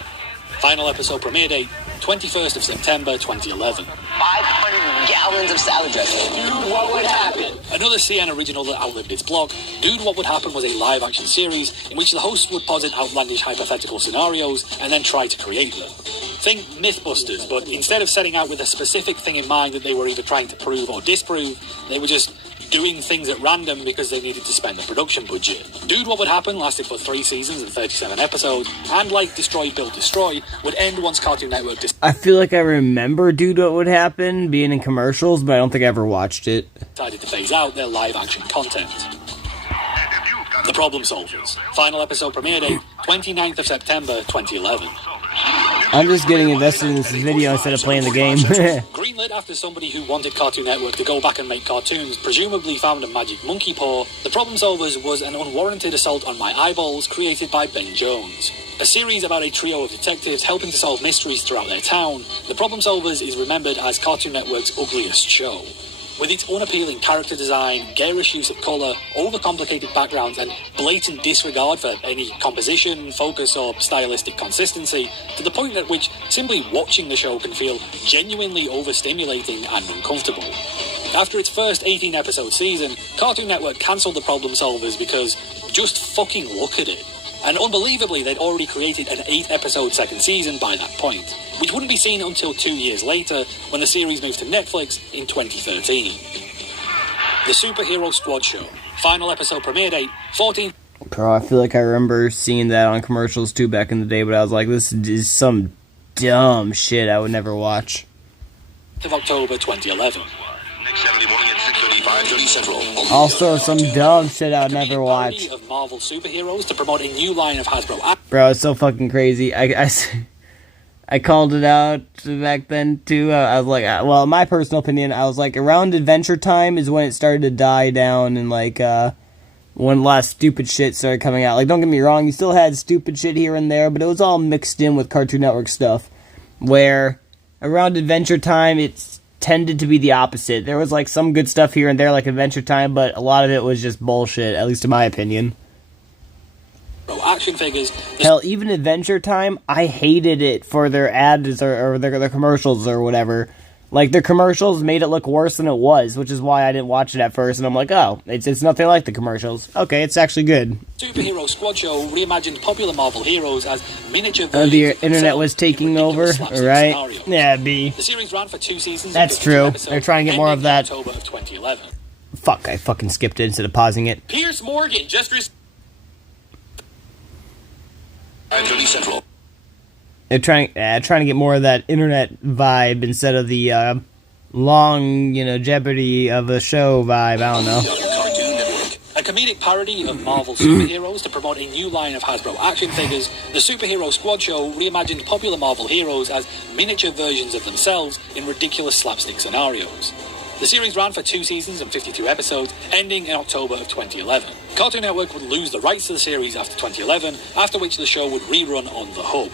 Final episode premiere date, 21st of September 2011. 500 gallons of salad dressing. Dude, what would happen? Another CN original that outlived its block, Dude, What Would Happen was a live-action series in which the hosts would posit outlandish hypothetical scenarios and then try to create them. Think Mythbusters, but instead of setting out with a specific thing in mind that they were either trying to prove or disprove, they were just doing things at random because they needed to spend the production budget. Dude, What Would Happen lasted for 3 seasons and 37 episodes, and like Destroy, Build, Destroy, would end once Cartoon Network I feel like I remember Dude, What Would Happen being in commercials, but I don't think I ever watched it. decided to phase out their live-action content. The Problem Solvers. Final episode premiere date, 29th of September 2011. I'm just getting invested in this video instead of playing the game. Greenlit after somebody who wanted Cartoon Network to go back and make cartoons presumably found a magic monkey paw, The Problem Solvers was an unwarranted assault on my eyeballs created by Ben Jones. A series about a trio of detectives helping to solve mysteries throughout their town, The Problem Solvers is remembered as Cartoon Network's ugliest show. With its unappealing character design, garish use of colour, overcomplicated backgrounds, and blatant disregard for any composition, focus, or stylistic consistency, to the point at which simply watching the show can feel genuinely overstimulating and uncomfortable. After its first 18-episode season, Cartoon Network cancelled The Problem Solvers because just fucking look at it. And unbelievably, they'd already created an 8-episode second season by that point, which wouldn't be seen until 2 years later, when the series moved to Netflix in 2013. The Superhero Squad Show. Final episode premiere date, 14th... Bro, I feel like I remember seeing that on commercials too back in the day, but I was like, this is some dumb shit I would never watch. of October 2011. Next Saturday morning at 6:30, 5:30 Central. Also, some dumb shit I would never watch. Of Marvel superheroes to promote a new line of Hasbro. Bro, it's so fucking crazy. I called it out back then too. I was like, well, in my personal opinion, I was like, around Adventure Time is when it started to die down, and like when a lot of stupid shit started coming out. Like, don't get me wrong, you still had stupid shit here and there, but it was all mixed in with Cartoon Network stuff. Where around Adventure Time, it's tended to be the opposite. There was like some good stuff here and there, like Adventure Time, but a lot of it was just bullshit, at least in my opinion. Action figures. Hell, even Adventure Time, I hated it for their ads or their commercials or whatever. Like, their commercials made it look worse than it was, which is why I didn't watch it at first, and I'm like, oh, it's nothing like the commercials. Okay, it's actually good. Superhero Squad Show reimagined popular Marvel heroes as miniature versions the internet was taking over, right? Scenarios. Yeah, B. The series ran for 2 seasons. That's true. They're trying to get more of that. October of 2011. Fuck, I fucking skipped it instead of pausing it. Piers Morgan just received 5:30 Central. They're trying to get more of that internet vibe instead of the long, Jeopardy of a show vibe. I don't know. A comedic parody of Marvel superheroes to promote a new line of Hasbro action figures, the Superhero Squad Show reimagined popular Marvel heroes as miniature versions of themselves in ridiculous slapstick scenarios. The series ran for 2 seasons and 52 episodes, ending in October of 2011. Cartoon Network would lose the rights to the series after 2011, after which the show would rerun on the Hub.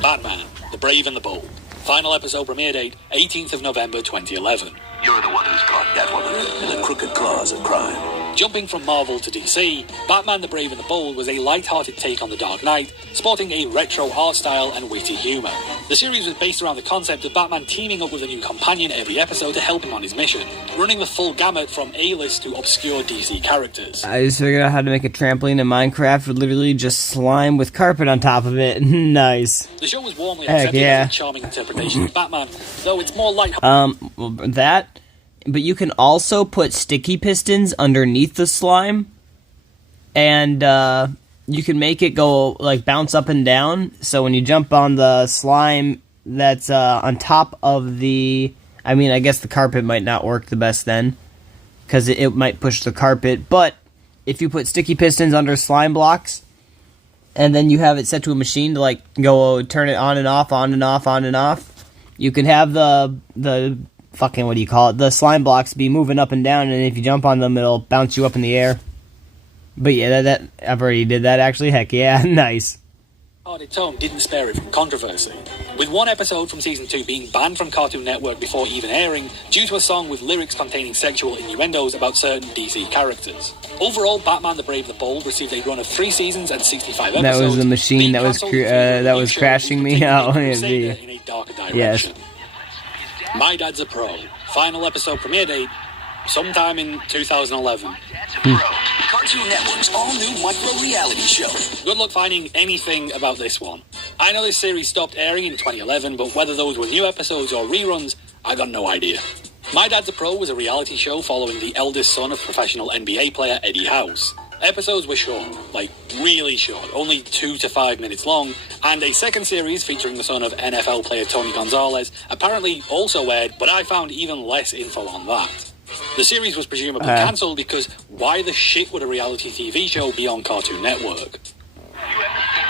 Batman, The Brave and the Bold. Final episode premiere date, 18th of November 2011. You're the one who's caught that woman in the crooked claws of crime. Jumping from Marvel to DC, Batman the Brave and the Bold was a light-hearted take on The Dark Knight, sporting a retro art style and witty humour. The series was based around the concept of Batman teaming up with a new companion every episode to help him on his mission, running the full gamut from A-list to obscure DC characters. I just figured out how to make a trampoline in Minecraft with literally just slime with carpet on top of it. Nice. The show was warmly accepted as a charming interpretation of Batman, though it's more light. But you can also put sticky pistons underneath the slime, and you can make it go, like, bounce up and down, so when you jump on the slime that's on top of the... I mean, I guess the carpet might not work the best then, because it might push the carpet, but if you put sticky pistons under slime blocks, and then you have it set to a machine to, like, go turn it on and off, on and off, on and off, you can have the fucking, what do you call it, the slime blocks be moving up and down, and if you jump on them, it'll bounce you up in the air. But yeah, that I've already did that, actually. Heck yeah, nice. Its tone didn't spare it from controversy, with one episode from season 2 being banned from Cartoon Network before even airing due to a song with lyrics containing sexual innuendos about certain DC characters. Overall, Batman the Brave and the Bold received a run of 3 seasons and 65 episodes. That was the machine that was crashing me out. In a darker direction. Yes. My Dad's a Pro. Final episode premiere date sometime in 2011. Cartoon Network's all-new micro-reality show. Good luck finding anything about this one. I know this series stopped airing in 2011, but whether those were new episodes or reruns, I got no idea. My Dad's a Pro was a reality show following the eldest son of professional NBA player Eddie House. Episodes were short, like really short, only 2 to 5 minutes long, and a second series featuring the son of NFL player Tony Gonzalez apparently also aired, but I found even less info on that. The series was presumably cancelled because why the shit would a reality TV show be on Cartoon Network?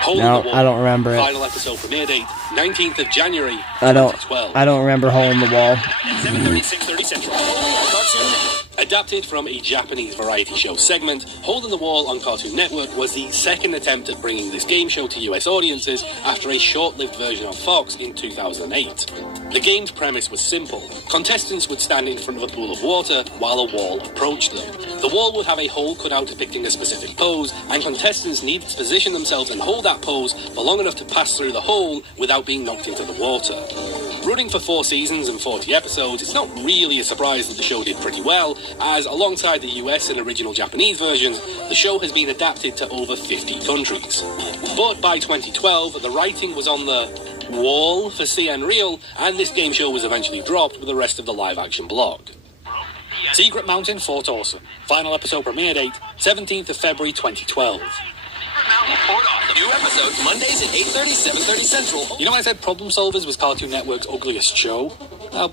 No, I don't remember it. Final episode premiere date, 19th of January, 2012. I don't remember Hole in the Wall. 7:30, 6:30 Central. Cartoon. Adapted from a Japanese variety show segment, Hole in the Wall on Cartoon Network was the second attempt at bringing this game show to US audiences after a short-lived version on Fox in 2008. The game's premise was simple. Contestants would stand in front of a pool of water while a wall approached them. The wall would have a hole cut out depicting a specific pose, and contestants needed to position themselves and hold that pose for long enough to pass through the hole without being knocked into the water. Running for 4 seasons and 40 episodes, it's not really a surprise that the show did pretty well, as alongside the US and original Japanese versions, the show has been adapted to over 50 countries. But by 2012, the writing was on the wall for CN Real, and this game show was eventually dropped with the rest of the live-action block. Secret Mountain Fort Awesome. Final episode premiere date, 17th of February 2012. New episodes Mondays at 8:30, 7:30 Central. You know when I said Problem Solvers was Cartoon Network's ugliest show?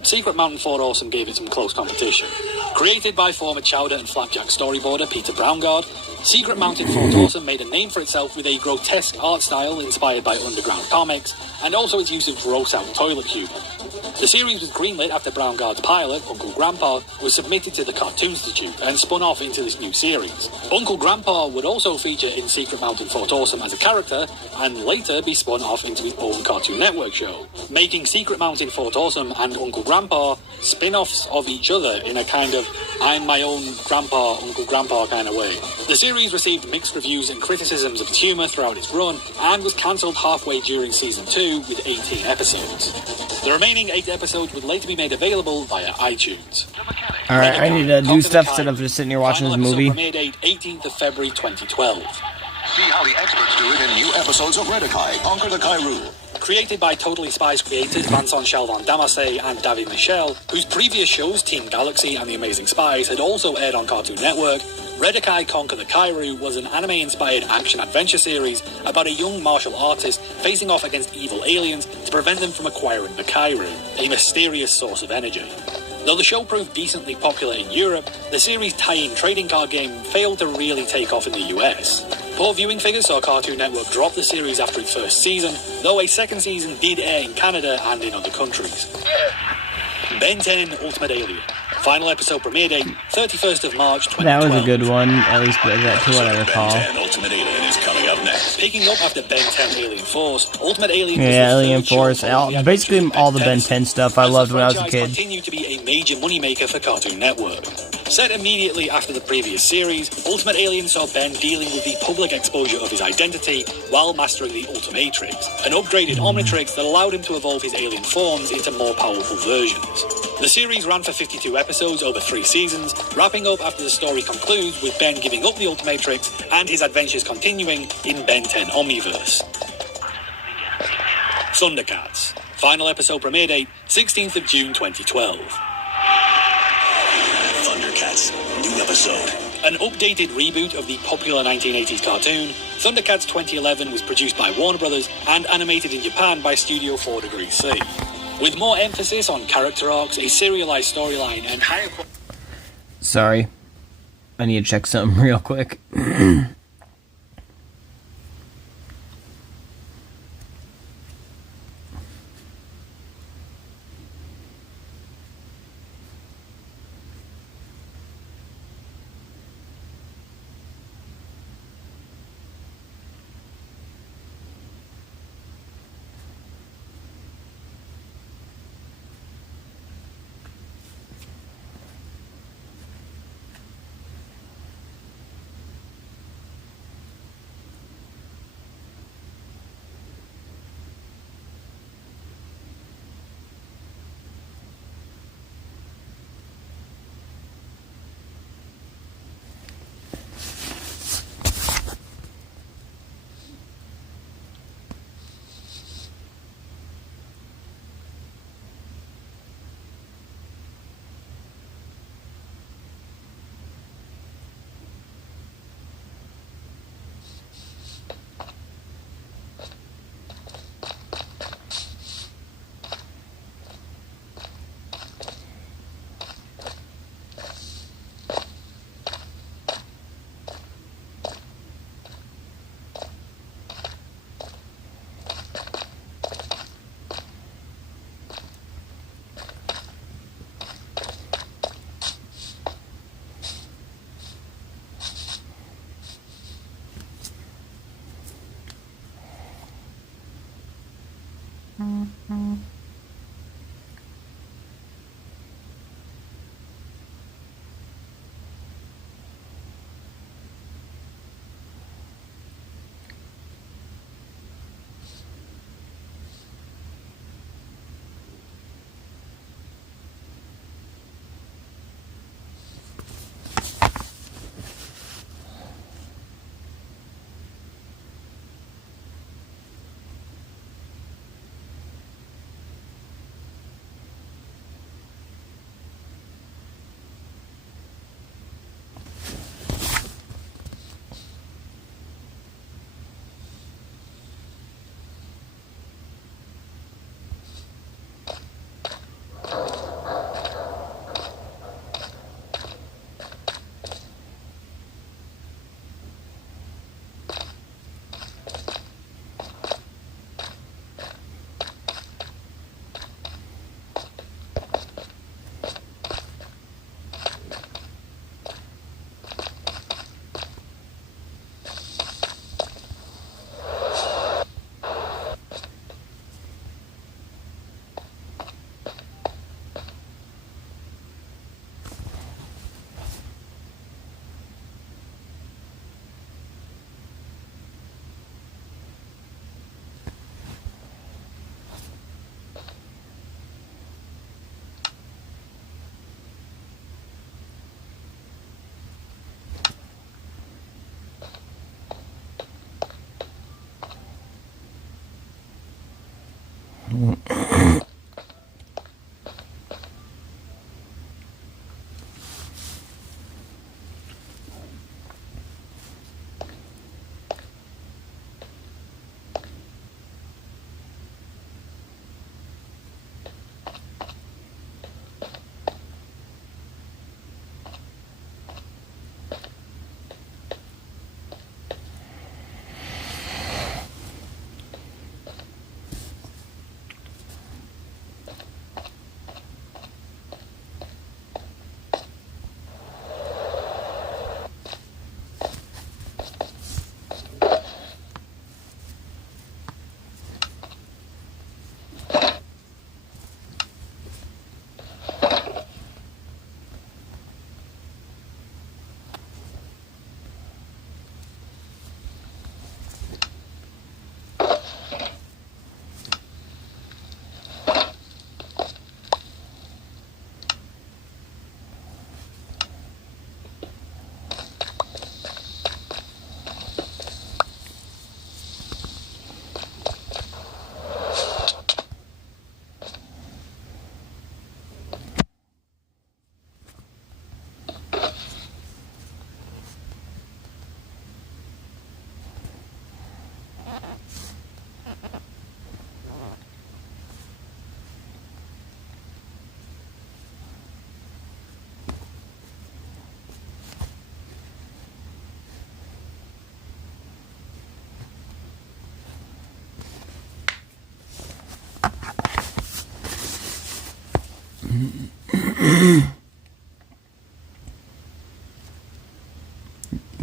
Secret Mountain Fort Awesome gave it some close competition. Created by former Chowder and Flapjack storyboarder Peter Braungard, Secret Mountain Fort Awesome made a name for itself with a grotesque art style inspired by underground comics, and also its use of gross-out toilet humour. The series was greenlit after Braungard's pilot, Uncle Grandpa, was submitted to the Cartoon Institute and spun off into this new series. Uncle Grandpa would also feature in Secret Mountain Fort Awesome as a character, and later be spun off into his own Cartoon Network show, making Secret Mountain Fort Awesome and Uncle Grandpa spin-offs of each other in a kind of I'm my own grandpa, Uncle Grandpa kind of way. The series received mixed reviews and criticisms of its humour throughout its run, and was cancelled halfway during Season 2 with 18 episodes. The remaining 8 episodes would later be made available via iTunes. Alright, I need to do stuff instead of just sitting here watching this movie. Premiere date 18th of February 2012. See how the experts do it in new episodes of Redakai, Conquer the Kairu. Created by Totally Spies creators Vincent Shelvan Damasé and David Michel, whose previous shows Team Galaxy and The Amazing Spies had also aired on Cartoon Network, Redakai Conquer the Kairu was an anime-inspired action-adventure series about a young martial artist facing off against evil aliens to prevent them from acquiring the Kairu, a mysterious source of energy. Though the show proved decently popular in Europe, the series' tie-in trading card game failed to really take off in the US. Poor viewing figures saw Cartoon Network drop the series after its first season, though a second season did air in Canada and in other countries. Ben 10 Ultimate Alien. Final episode premiere date, 31st of March 2012. That was a good one, at least to what I recall. Ben 10 Ultimate Alien is coming up next. Picking up after Ben 10 Alien Force, Ultimate Alien was Alien Force, basically all the Ben 10 stuff I loved when I was a kid. Continued to be a major moneymaker for Cartoon Network. Set immediately after the previous series, Ultimate Alien saw Ben dealing with the public exposure of his identity while mastering the Ultimatrix, an upgraded Omnitrix that allowed him to evolve his alien forms into more powerful versions. The series ran for 52 episodes over 3 seasons, wrapping up after the story concludes with Ben giving up the Ultimatrix and his adventures continuing in Ben 10 Omniverse. Thundercats. Final episode premiere date, 16th of June 2012. Thundercats, new episode. An updated reboot of the popular 1980s cartoon, Thundercats 2011 was produced by Warner Brothers and animated in Japan by Studio 4 Degrees C. With more emphasis on character arcs, a serialized storyline, and higher... Sorry. I need to check something real quick.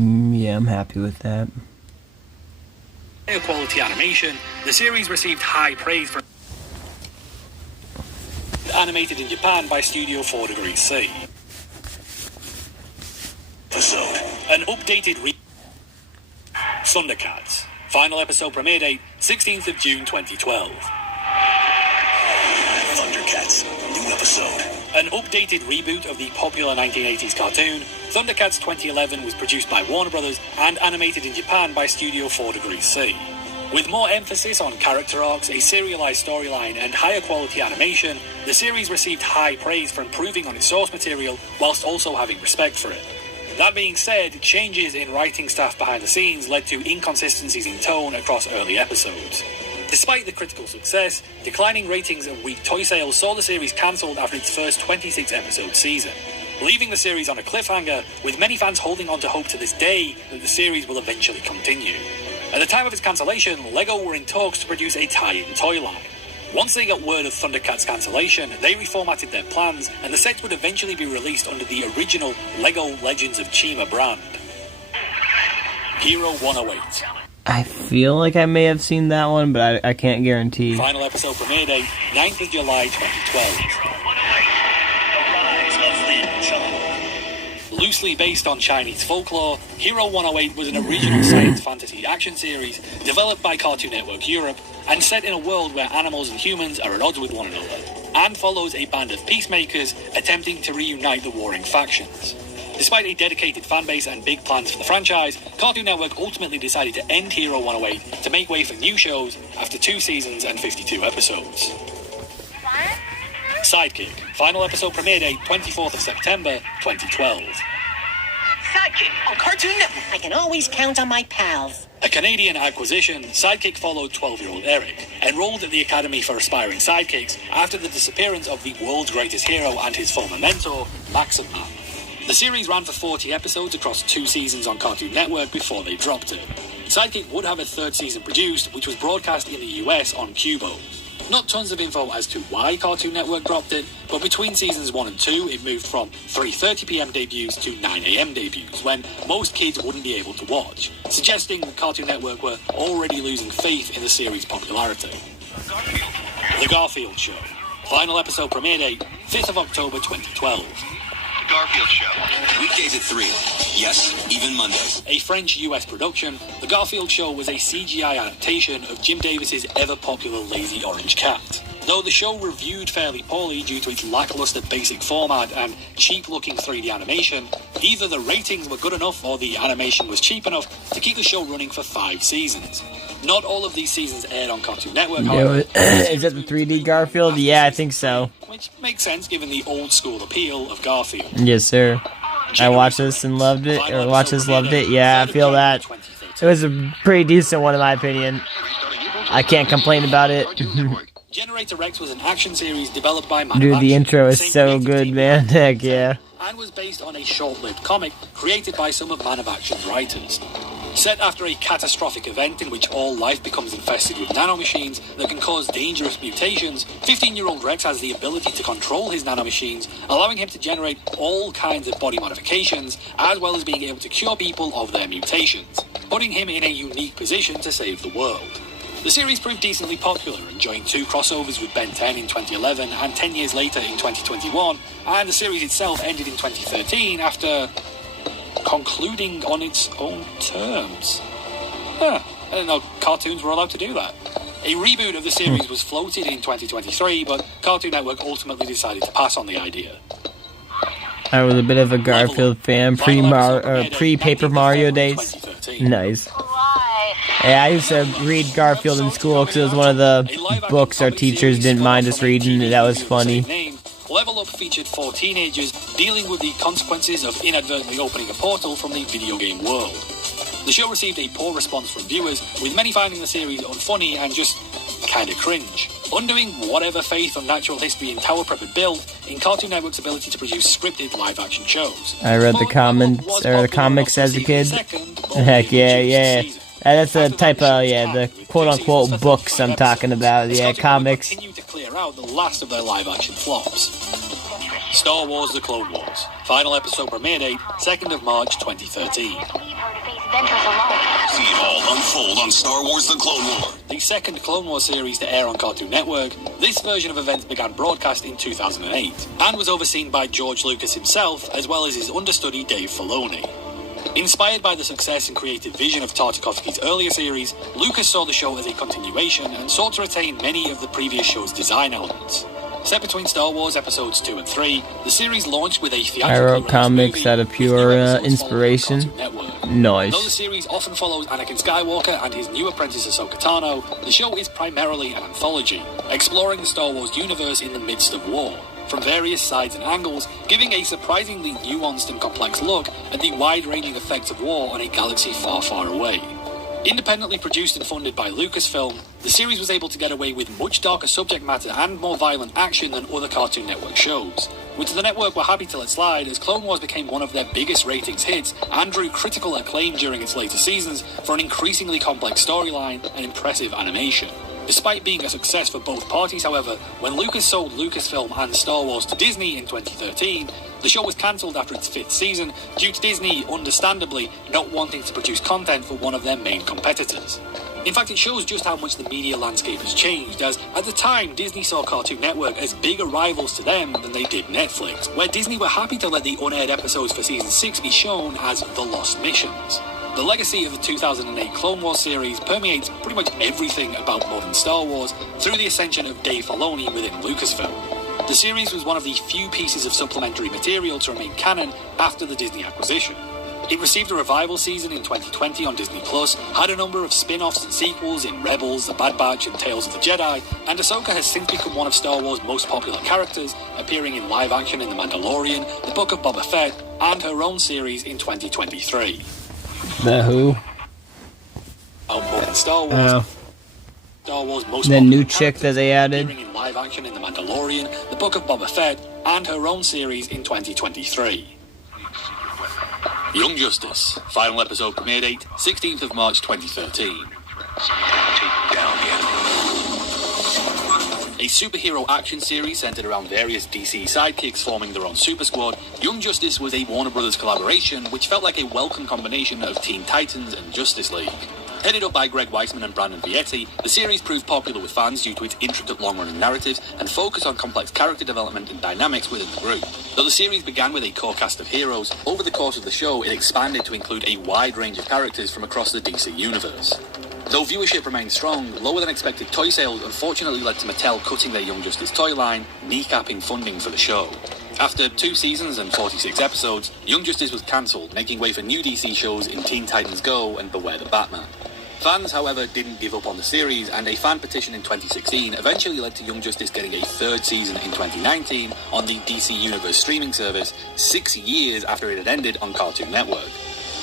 Yeah, I'm happy with that. Higher quality animation, the series received high praise from animated in Japan by Studio 4 Degrees C. Episode. An updated Thundercats. Final episode premiere date 16th of June 2012. Thundercats. New episode. An updated reboot of the popular 1980s cartoon, Thundercats 2011 was produced by Warner Brothers and animated in Japan by Studio 4 Degrees C. With more emphasis on character arcs, a serialized storyline, and higher quality animation, the series received high praise for improving on its source material whilst also having respect for it. That being said, changes in writing staff behind the scenes led to inconsistencies in tone across early episodes. Despite the critical success, declining ratings and weak toy sales saw the series cancelled after its first 26-episode season, leaving the series on a cliffhanger, with many fans holding on to hope to this day that the series will eventually continue. At the time of its cancellation, LEGO were in talks to produce a tie-in toy line. Once they got word of Thundercats' cancellation, they reformatted their plans, and the sets would eventually be released under the original LEGO Legends of Chima brand. Hero 108. I feel like I may have seen that one, but I can't guarantee. Final episode premiere date, 9th of July 2012. Loosely based on Chinese folklore, Hero 108 was an original science fantasy action series developed by Cartoon Network Europe and set in a world where animals and humans are at odds with one another, and follows a band of peacemakers attempting to reunite the warring factions. Despite a dedicated fanbase and big plans for the franchise, Cartoon Network ultimately decided to end Hero 108 to make way for new shows after 2 seasons and 52 episodes. Sidekick. Final episode premiere date 24th of September 2012. Sidekick on Cartoon Network. I can always count on my pals. A Canadian acquisition, Sidekick followed 12-year-old Eric, enrolled at the Academy for Aspiring Sidekicks after the disappearance of the world's greatest hero and his former mentor, Maxim Man. The series ran for 40 episodes across 2 seasons on Cartoon Network before they dropped it. Sidekick would have a 3rd season produced, which was broadcast in the US on Cubo. Not tons of info as to why Cartoon Network dropped it, but between seasons 1 and 2, it moved from 3:30pm debuts to 9am debuts, when most kids wouldn't be able to watch, suggesting that Cartoon Network were already losing faith in the series' popularity. The Garfield Show. Final episode premiere date, 5th of October 2012. Garfield Show. Weekdays at 3. Yes, even Mondays. A French-US production, The Garfield Show was a CGI adaptation of Jim Davis's ever-popular Lazy Orange Cat. Though the show reviewed fairly poorly due to its lackluster basic format and cheap-looking 3D animation, either the ratings were good enough or the animation was cheap enough to keep the show running for 5 seasons. Not all of these seasons aired on Cartoon Network, however. Is that the 3D Garfield? Yeah, I think so. Which makes sense given the old-school appeal of Garfield. Yes, sir. I watched this and loved it, or watched this, loved it. Yeah, I feel that. It was a pretty decent one in my opinion. I can't complain about it. Generator Rex was an action series developed by Man Dude, of the Action, intro is same so creative good, team man. Heck yeah. and was based on a short-lived comic created by some of Man of Action's writers. Set after a catastrophic event in which all life becomes infested with nanomachines that can cause dangerous mutations, 15-year-old Rex has the ability to control his nanomachines, allowing him to generate all kinds of body modifications, as well as being able to cure people of their mutations, putting him in a unique position to save the world. The series proved decently popular, enjoying 2 crossovers with Ben 10 in 2011 and 10 years later in 2021, and the series itself ended in 2013 after concluding on its own terms. I didn't know cartoons were allowed to do that. A reboot of the series was floated in 2023, but Cartoon Network ultimately decided to pass on the idea. I was a bit of a Garfield fan pre-Paper Mario days. Nice. Yeah, I used to read Garfield in school because it was one of the books our teachers didn't mind us reading, and that was funny. Level Up featured 4 teenagers dealing with the consequences of inadvertently opening a portal from the video game world. The show received a poor response from viewers, with many finding the series unfunny and just kinda cringe, undoing whatever faith on natural history and Tower Prep had built in Cartoon Network's ability to produce scripted live-action shows. I read the comics as a kid. Heck yeah. That's the type of, the quote-unquote books I'm talking about. Yeah, comics. Continue to clear out the last of their live-action flops. Star Wars: The Clone Wars. Final episode premiere date, 2nd of March 2013. See it all unfold on Star Wars The Clone War. The second Clone Wars series to air on Cartoon Network, this version of events began broadcast in 2008 and was overseen by George Lucas himself as well as his understudy Dave Filoni. Inspired by the success and creative vision of Tartakovsky's earlier series, Lucas saw the show as a continuation and sought to retain many of the previous show's design elements. Set between Star Wars Episodes 2 and 3, the series launched with a theatrical I wrote comics out of pure inspiration. Nice. Though the series often follows Anakin Skywalker and his new apprentice Ahsoka Tano, the show is primarily an anthology, exploring the Star Wars universe in the midst of war, from various sides and angles, giving a surprisingly nuanced and complex look at the wide-ranging effects of war on a galaxy far, far away. Independently produced and funded by Lucasfilm, the series was able to get away with much darker subject matter and more violent action than other Cartoon Network shows, which the network were happy to let slide as Clone Wars became one of their biggest ratings hits and drew critical acclaim during its later seasons for an increasingly complex storyline and impressive animation. Despite being a success for both parties, however, when Lucas sold Lucasfilm and Star Wars to Disney in 2013, the show was cancelled after its 5th season due to Disney, understandably, not wanting to produce content for one of their main competitors. In fact, it shows just how much the media landscape has changed, as at the time Disney saw Cartoon Network as bigger rivals to them than they did Netflix, where Disney were happy to let the unaired episodes for Season 6 be shown as The Lost Missions. The legacy of the 2008 Clone Wars series permeates pretty much everything about modern Star Wars through the ascension of Dave Filoni within Lucasfilm. The series was one of the few pieces of supplementary material to remain canon after the Disney acquisition. It received a revival season in 2020 on Disney+, had a number of spin-offs and sequels in Rebels, The Bad Batch and Tales of the Jedi, and Ahsoka has since become one of Star Wars' most popular characters, appearing in live action in The Mandalorian, The Book of Boba Fett, and her own series in 2023. The who? Star Wars. Star Wars most the new chick that they added. Appearing in live action in The Mandalorian, The Book of Boba Fett, and her own series in 2023. Young Justice. Final episode premiere date, 16th of March 2013. A superhero action series centered around various DC sidekicks forming their own super squad, Young Justice was a Warner Brothers collaboration which felt like a welcome combination of Teen Titans and Justice League. Headed up by Greg Weisman and Brandon Vietti, the series proved popular with fans due to its intricate long-running narratives and focus on complex character development and dynamics within the group. Though the series began with a core cast of heroes, over the course of the show it expanded to include a wide range of characters from across the DC universe. Though viewership remained strong, lower than expected toy sales unfortunately led to Mattel cutting their Young Justice toy line, kneecapping funding for the show. After 2 seasons and 46 episodes, Young Justice was cancelled, making way for new DC shows in Teen Titans Go and Beware the Batman. Fans, however, didn't give up on the series, and a fan petition in 2016 eventually led to Young Justice getting a 3rd season in 2019 on the DC Universe streaming service, 6 years after it had ended on Cartoon Network.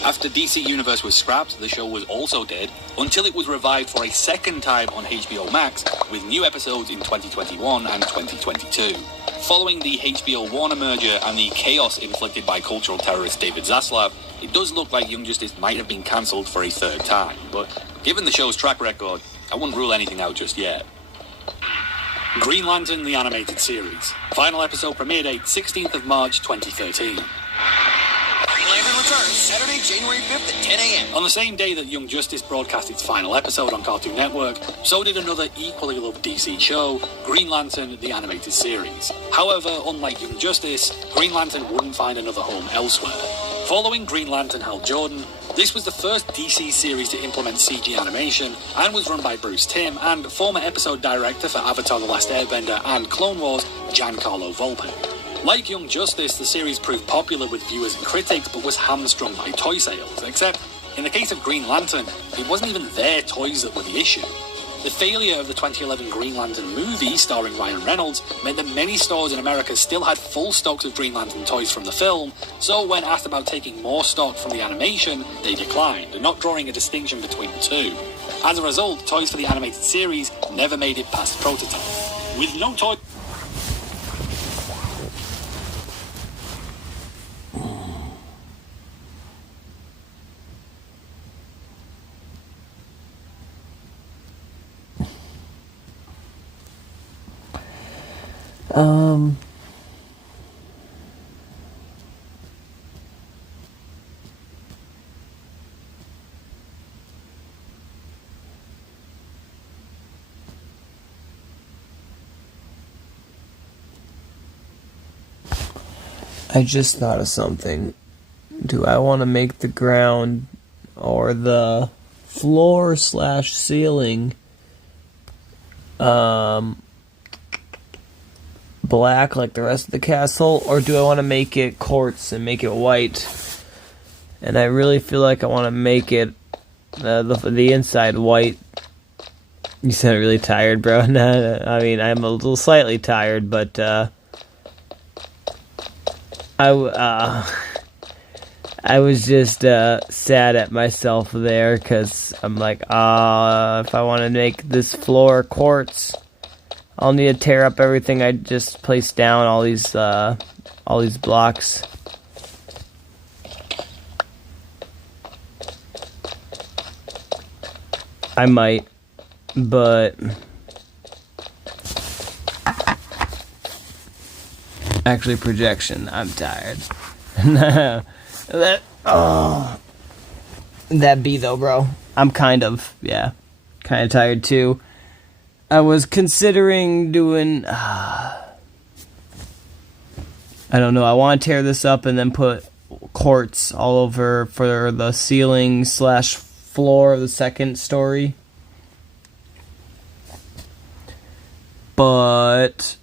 After DC Universe was scrapped, the show was also dead, until it was revived for a 2nd time on HBO Max, with new episodes in 2021 and 2022. Following the HBO Warner merger and the chaos inflicted by cultural terrorist David Zaslav, it does look like Young Justice might have been cancelled for a 3rd time, but given the show's track record, I wouldn't rule anything out just yet. Green Lantern the Animated Series. Final episode premiere date, 16th of March 2013. Green Lantern returns Saturday, January 5th at 10 a.m. On the same day that Young Justice broadcast its final episode on Cartoon Network, so did another equally loved DC show, Green Lantern the Animated Series. However, unlike Young Justice, Green Lantern wouldn't find another home elsewhere. Following Green Lantern Hal Jordan, this was the first DC series to implement CG animation and was run by Bruce Timm and former episode director for Avatar The Last Airbender and Clone Wars, Giancarlo Volpe. Like Young Justice, the series proved popular with viewers and critics but was hamstrung by toy sales, except in the case of Green Lantern, it wasn't even their toys that were the issue. The failure of the 2011 Green Lantern movie starring Ryan Reynolds meant that many stores in America still had full stocks of Green Lantern toys from the film, so when asked about taking more stock from the animation, they declined, not drawing a distinction between the two. As a result, toys for the animated series never made it past prototype. With no toy... I just thought of something. Do I want to make the ground or the floor / ceiling black like the rest of the castle, or do I want to make it quartz and make it white? And I really feel like I want to make it the inside white. You sound really tired, bro. I mean, I'm a little slightly tired, but I was just sad at myself there, because I'm like, if I want to make this floor quartz, I'll need to tear up everything I just placed down, all these blocks. I might, but actually, projection. I'm tired. That be though, bro. I'm kind of tired too. I was considering doing. I don't know. I want to tear this up and then put quartz all over for the ceiling / floor of the second story. But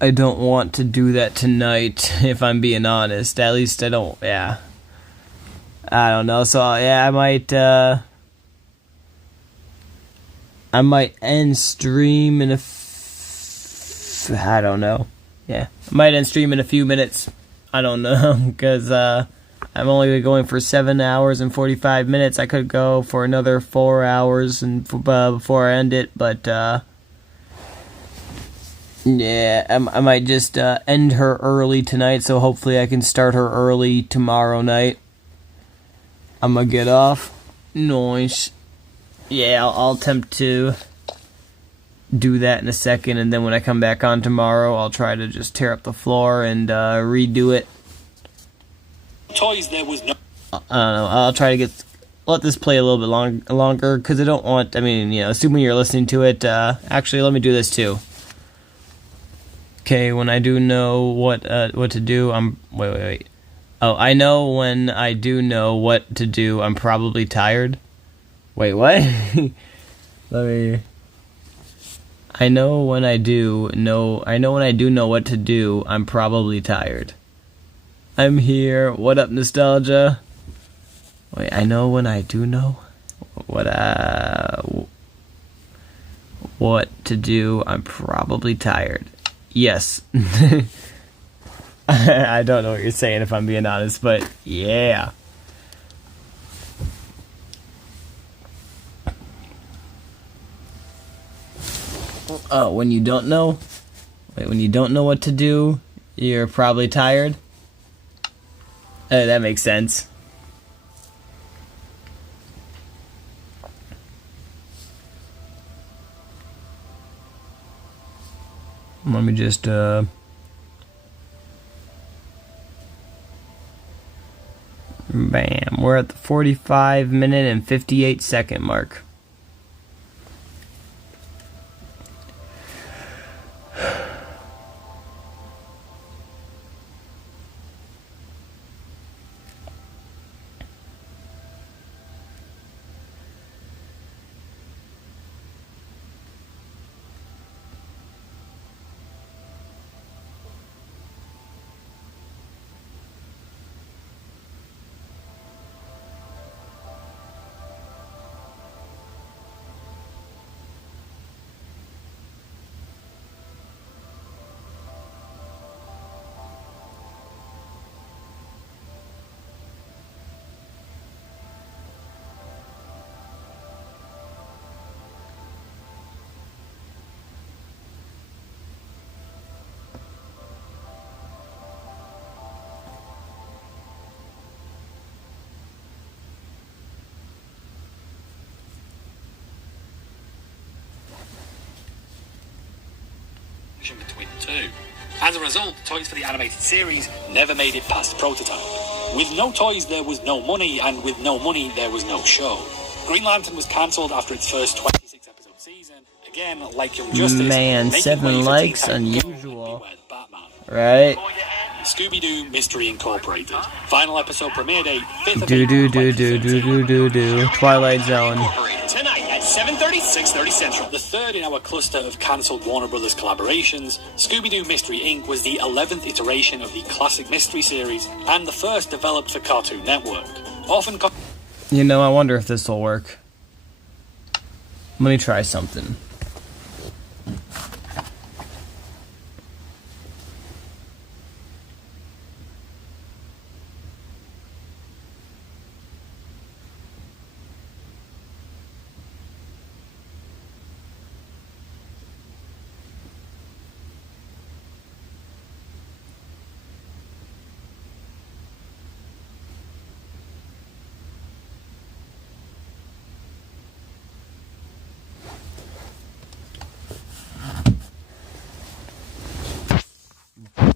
I don't want to do that tonight, if I'm being honest. At least I don't, I don't know. So, I might end stream in I don't know. Yeah, I might end stream in a few minutes. I don't know, because I'm only going for 7 hours and 45 minutes. I could go for another 4 hours and before I end it, but I might just end her early tonight, so hopefully I can start her early tomorrow night. I'm gonna get off. Nice. Yeah, I'll attempt to do that in a second, and then when I come back on tomorrow, I'll try to just tear up the floor and redo it. Toys, there was no. I don't know. I'll try to let this play a little bit longer, because I don't want. I mean, assuming you're listening to it. Actually, let me do this too. Okay, when I do know what to do, wait. Oh, I know when I do know what to do, I'm probably tired. Wait, what? I know when I do know what to do, I'm probably tired. I'm here. What up, nostalgia? Wait, I know when I do know what to do, I'm probably tired. Yes. I don't know what you're saying, if I'm being honest, but yeah. Oh, when you don't know? Wait, when you don't know what to do, you're probably tired? That makes sense. Let me just, bam, we're at the 45-minute and 58-second mark. Between the two. As a result, toys for the animated series never made it past prototype. With no toys, there was no money, and with no money, there was no show. Green Lantern was cancelled after its first 26-episode season. Again, like Young Justice, man, 7 likes, unusual. Right? Scooby-Doo Mystery Incorporated. Final episode premiere date 5th of Do April. do do do do do do do. Twilight Zone. Tonight at 7:30, 6:30 Central. The third in our cluster of cancelled Warner Brothers collaborations, Scooby-Doo Mystery Inc. was the 11th iteration of the classic mystery series and the first developed for Cartoon Network. You know, I wonder if this will work. Let me try something.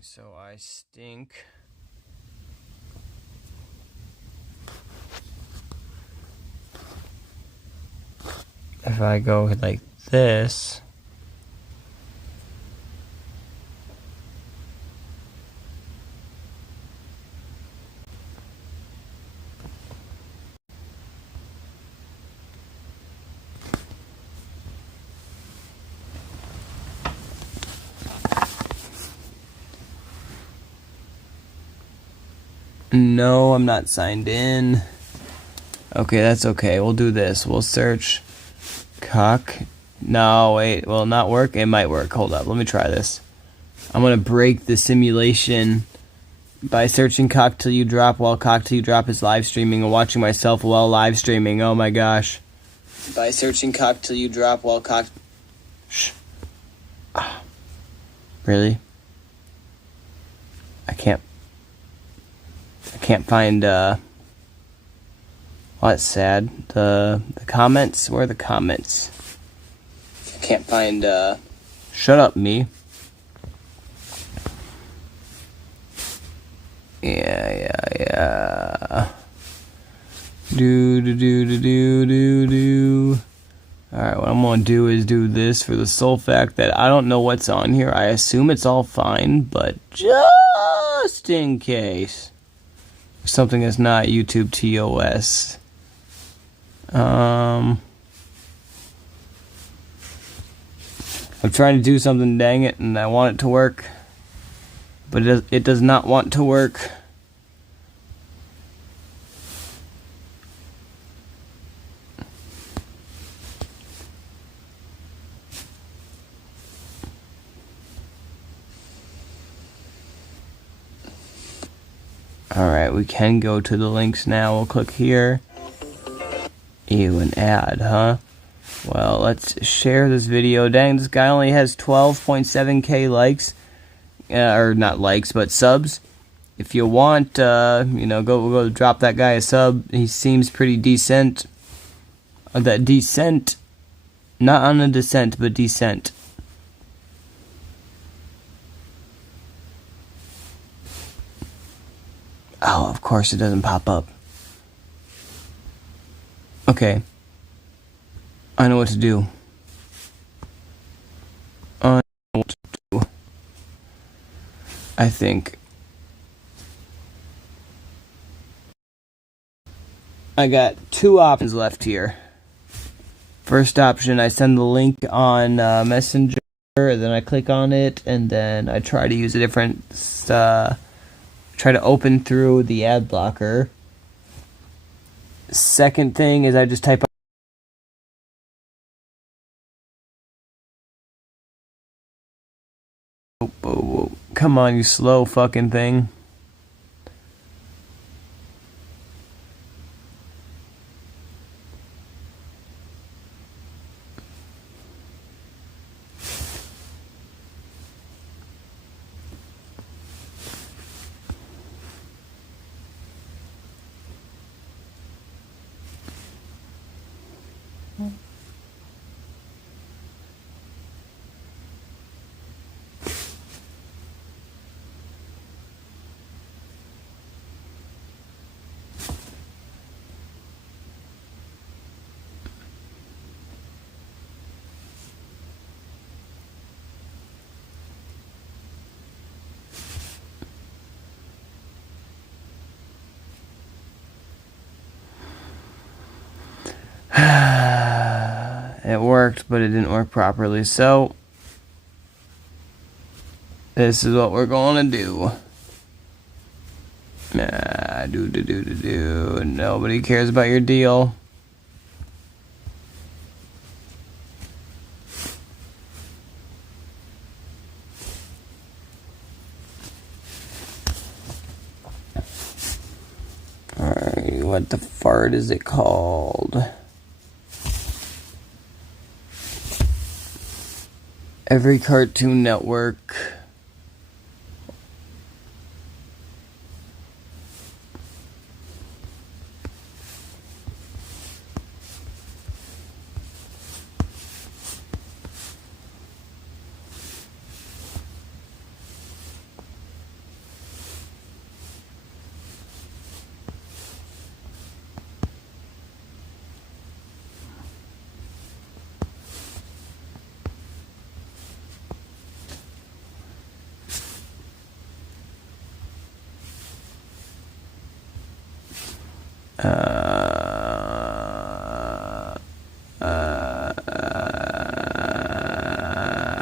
So I stink. If I go like this, no, I'm not signed in. Okay, that's okay. We'll do this. We'll search No, wait. Will it not work? It might work. Hold up. Let me try this. I'm going to break the simulation by searching COKTilYouDrop while COKTilYouDrop is live streaming and watching myself while live streaming. Oh my gosh. By searching COKTilYouDrop while Shh. Really? I can't find, well, that's sad. The comments? Where are the comments? I can't find, shut up, me. Yeah. Do. Alright, what I'm gonna do is do this for the sole fact that I don't know what's on here. I assume it's all fine, but just in case something is not YouTube TOS. I'm trying to do something, dang it, and I want it to work, but it does not want to work. Alright, we can go to the links now. We'll click here. Ew, an ad, huh? Well, let's share this video. Dang, this guy only has 12.7k likes. Or not likes, but subs. If you want, go drop that guy a sub. He seems pretty decent. That decent. Not on a descent, but decent. Oh, of course it doesn't pop up. Okay. I know what to do. I think. I got two options left here. First option, I send the link on Messenger, then I click on it, and then I try to use a different... try to open through the ad blocker. Second thing is I just type Whoa. Come on, you slow fucking thing. It worked, but it didn't work properly. So, this is what we're going to do. Nobody cares about your deal. Alright, what the fart is it called? Every Cartoon Network.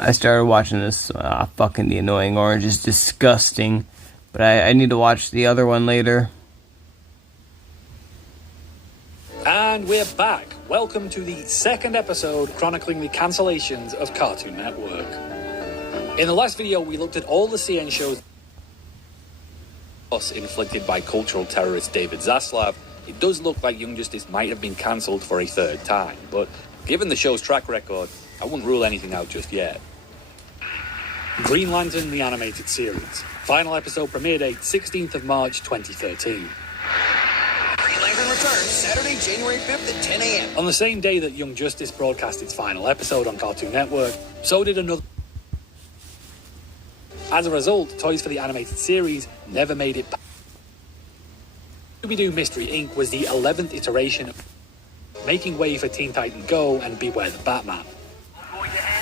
I started watching this. Fucking The Annoying Orange is disgusting. But I need to watch the other one later. And we're back. Welcome to the second episode chronicling the cancellations of Cartoon Network. In the last video, we looked at all the CN shows inflicted by cultural terrorist David Zaslav. It does look like Young Justice might have been cancelled for a third time, but given the show's track record, I wouldn't rule anything out just yet. Green Lantern, the animated series. Final episode premiere date, 16th of March 2013. Green Lantern returns Saturday, January 5th at 10 a.m. On the same day that Young Justice broadcast its final episode on Cartoon Network, so did another. As a result, toys for the animated series never made it. Scooby-Doo Mystery Inc. was the 11th iteration, making way for Teen Titans Go and Beware the Batman.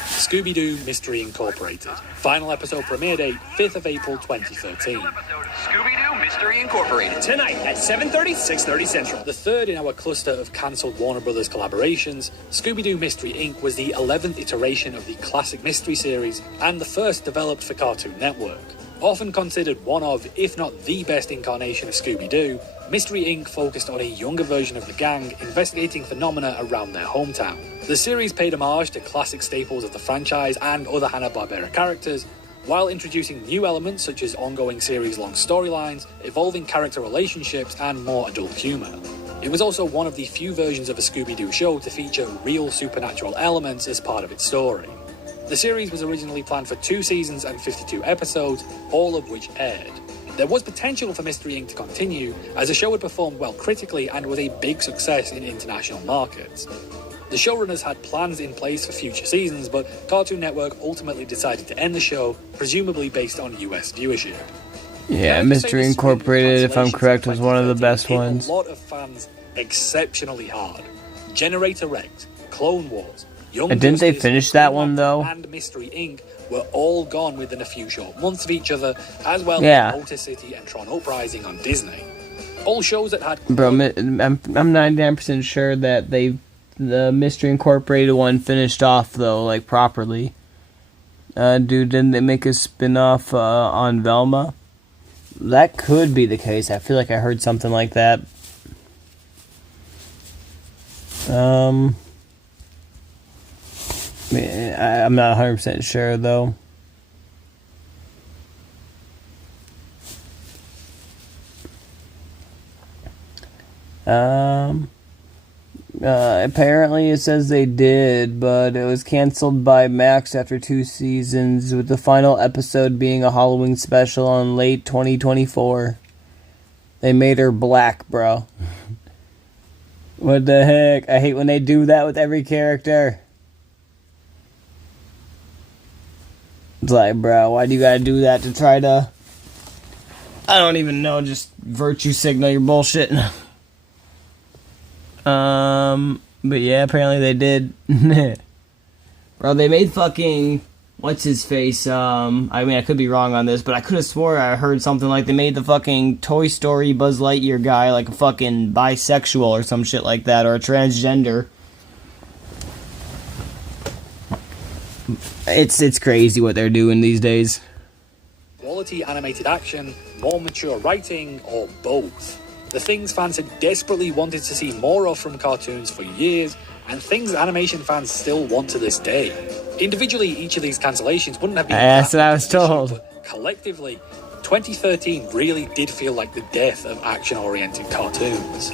Scooby-Doo Mystery Incorporated. Final episode premiere date, 5th of April 2013. Scooby-Doo Mystery Incorporated. Tonight at 7:30, 6:30 Central. The third in our cluster of cancelled Warner Brothers collaborations, Scooby-Doo Mystery Inc. was the 11th iteration of the classic mystery series and the first developed for Cartoon Network. Often considered one of, if not the best incarnation of Scooby-Doo, Mystery Inc. focused on a younger version of the gang investigating phenomena around their hometown. The series paid homage to classic staples of the franchise and other Hanna-Barbera characters, while introducing new elements such as ongoing series-long storylines, evolving character relationships, and more adult humour. It was also one of the few versions of a Scooby-Doo show to feature real supernatural elements as part of its story. The series was originally planned for 2 seasons and 52 episodes, all of which aired. There was potential for Mystery Inc. to continue, as the show had performed well critically and was a big success in international markets. The showrunners had plans in place for future seasons, but Cartoon Network ultimately decided to end the show, presumably based on US viewership. Yeah, Mystery Incorporated, if I'm correct, was one of the best ones. A lot of fans exceptionally hard. Generator Rex, Clone Wars, Young Justice, didn't they finish that one though? And Mystery Inc. were all gone within a few short months of each other, as well as Motor City and Tron Uprising on Disney. All shows that had... Bro, I'm 99% sure that the Mystery Incorporated one finished off though, like properly. Dude, didn't they make a spin-off on Velma? That could be the case. I feel like I heard something like that. I'm not 100% sure though. Apparently it says they did, but it was canceled by Max after 2 seasons, with the final episode being a Halloween special in late 2024. They made her black, bro. What the heck? I hate when they do that with every character. It's like, bro, why do you gotta do that to try to... I don't even know, just virtue signal your bullshit. But yeah, apparently they did. Bro, they made fucking... What's his face? I mean, I could be wrong on this, but I could have swore I heard something like they made the fucking Toy Story Buzz Lightyear guy like a fucking bisexual or some shit like that, or a transgender. It's crazy what they're doing these days. Quality animated action, more mature writing, or both. The things fans had desperately wanted to see more of from cartoons for years, and things animation fans still want to this day. Individually, each of these cancellations wouldn't have been... That's what I was told. But collectively, 2013 really did feel like the death of action-oriented cartoons.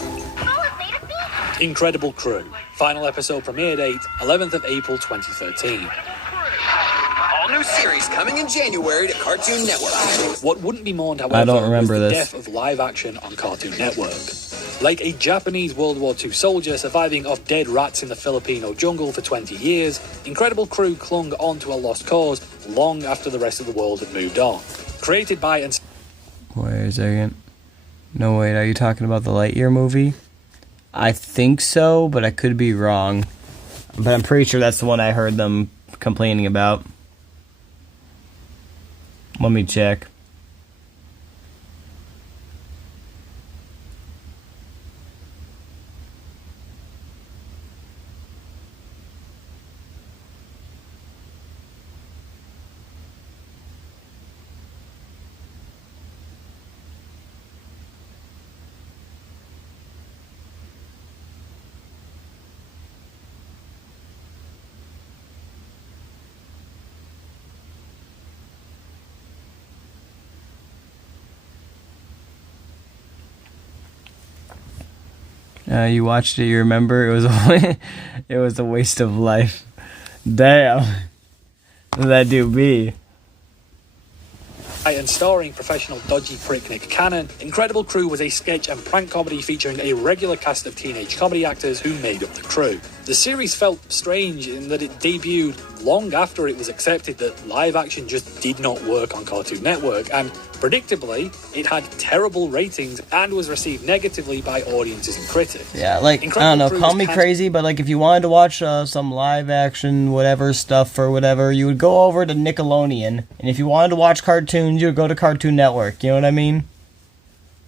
Incredible Crew. Final episode premiere date, 11th of April 2013. All new series coming in January to Cartoon Network. What wouldn't be mourned, however, I don't remember was the this. death of live action on Cartoon Network. Like a Japanese World War II soldier surviving off dead rats in the Filipino jungle for 20 years, Incredible Crew clung on to a lost cause long after the rest of the world had moved on. Created by and... Wait a second. No, wait, are you talking about the Lightyear movie? I think so, but I could be wrong. But I'm pretty sure that's the one I heard them complaining about. Let me check. You watched it, you remember? It was a waste of life. Damn. What did that dude be? And starring professional dodgy prick Nick Cannon, Incredible Crew was a sketch and prank comedy featuring a regular cast of teenage comedy actors who made up the crew. The series felt strange in that it debuted long after it was accepted that live action just did not work on Cartoon Network, and predictably, it had terrible ratings and was received negatively by audiences and critics. Yeah, like, I don't know, call me crazy, but like if you wanted to watch some live action whatever stuff or whatever, you would go over to Nickelodeon, and if you wanted to watch cartoons, you would go to Cartoon Network, you know what I mean?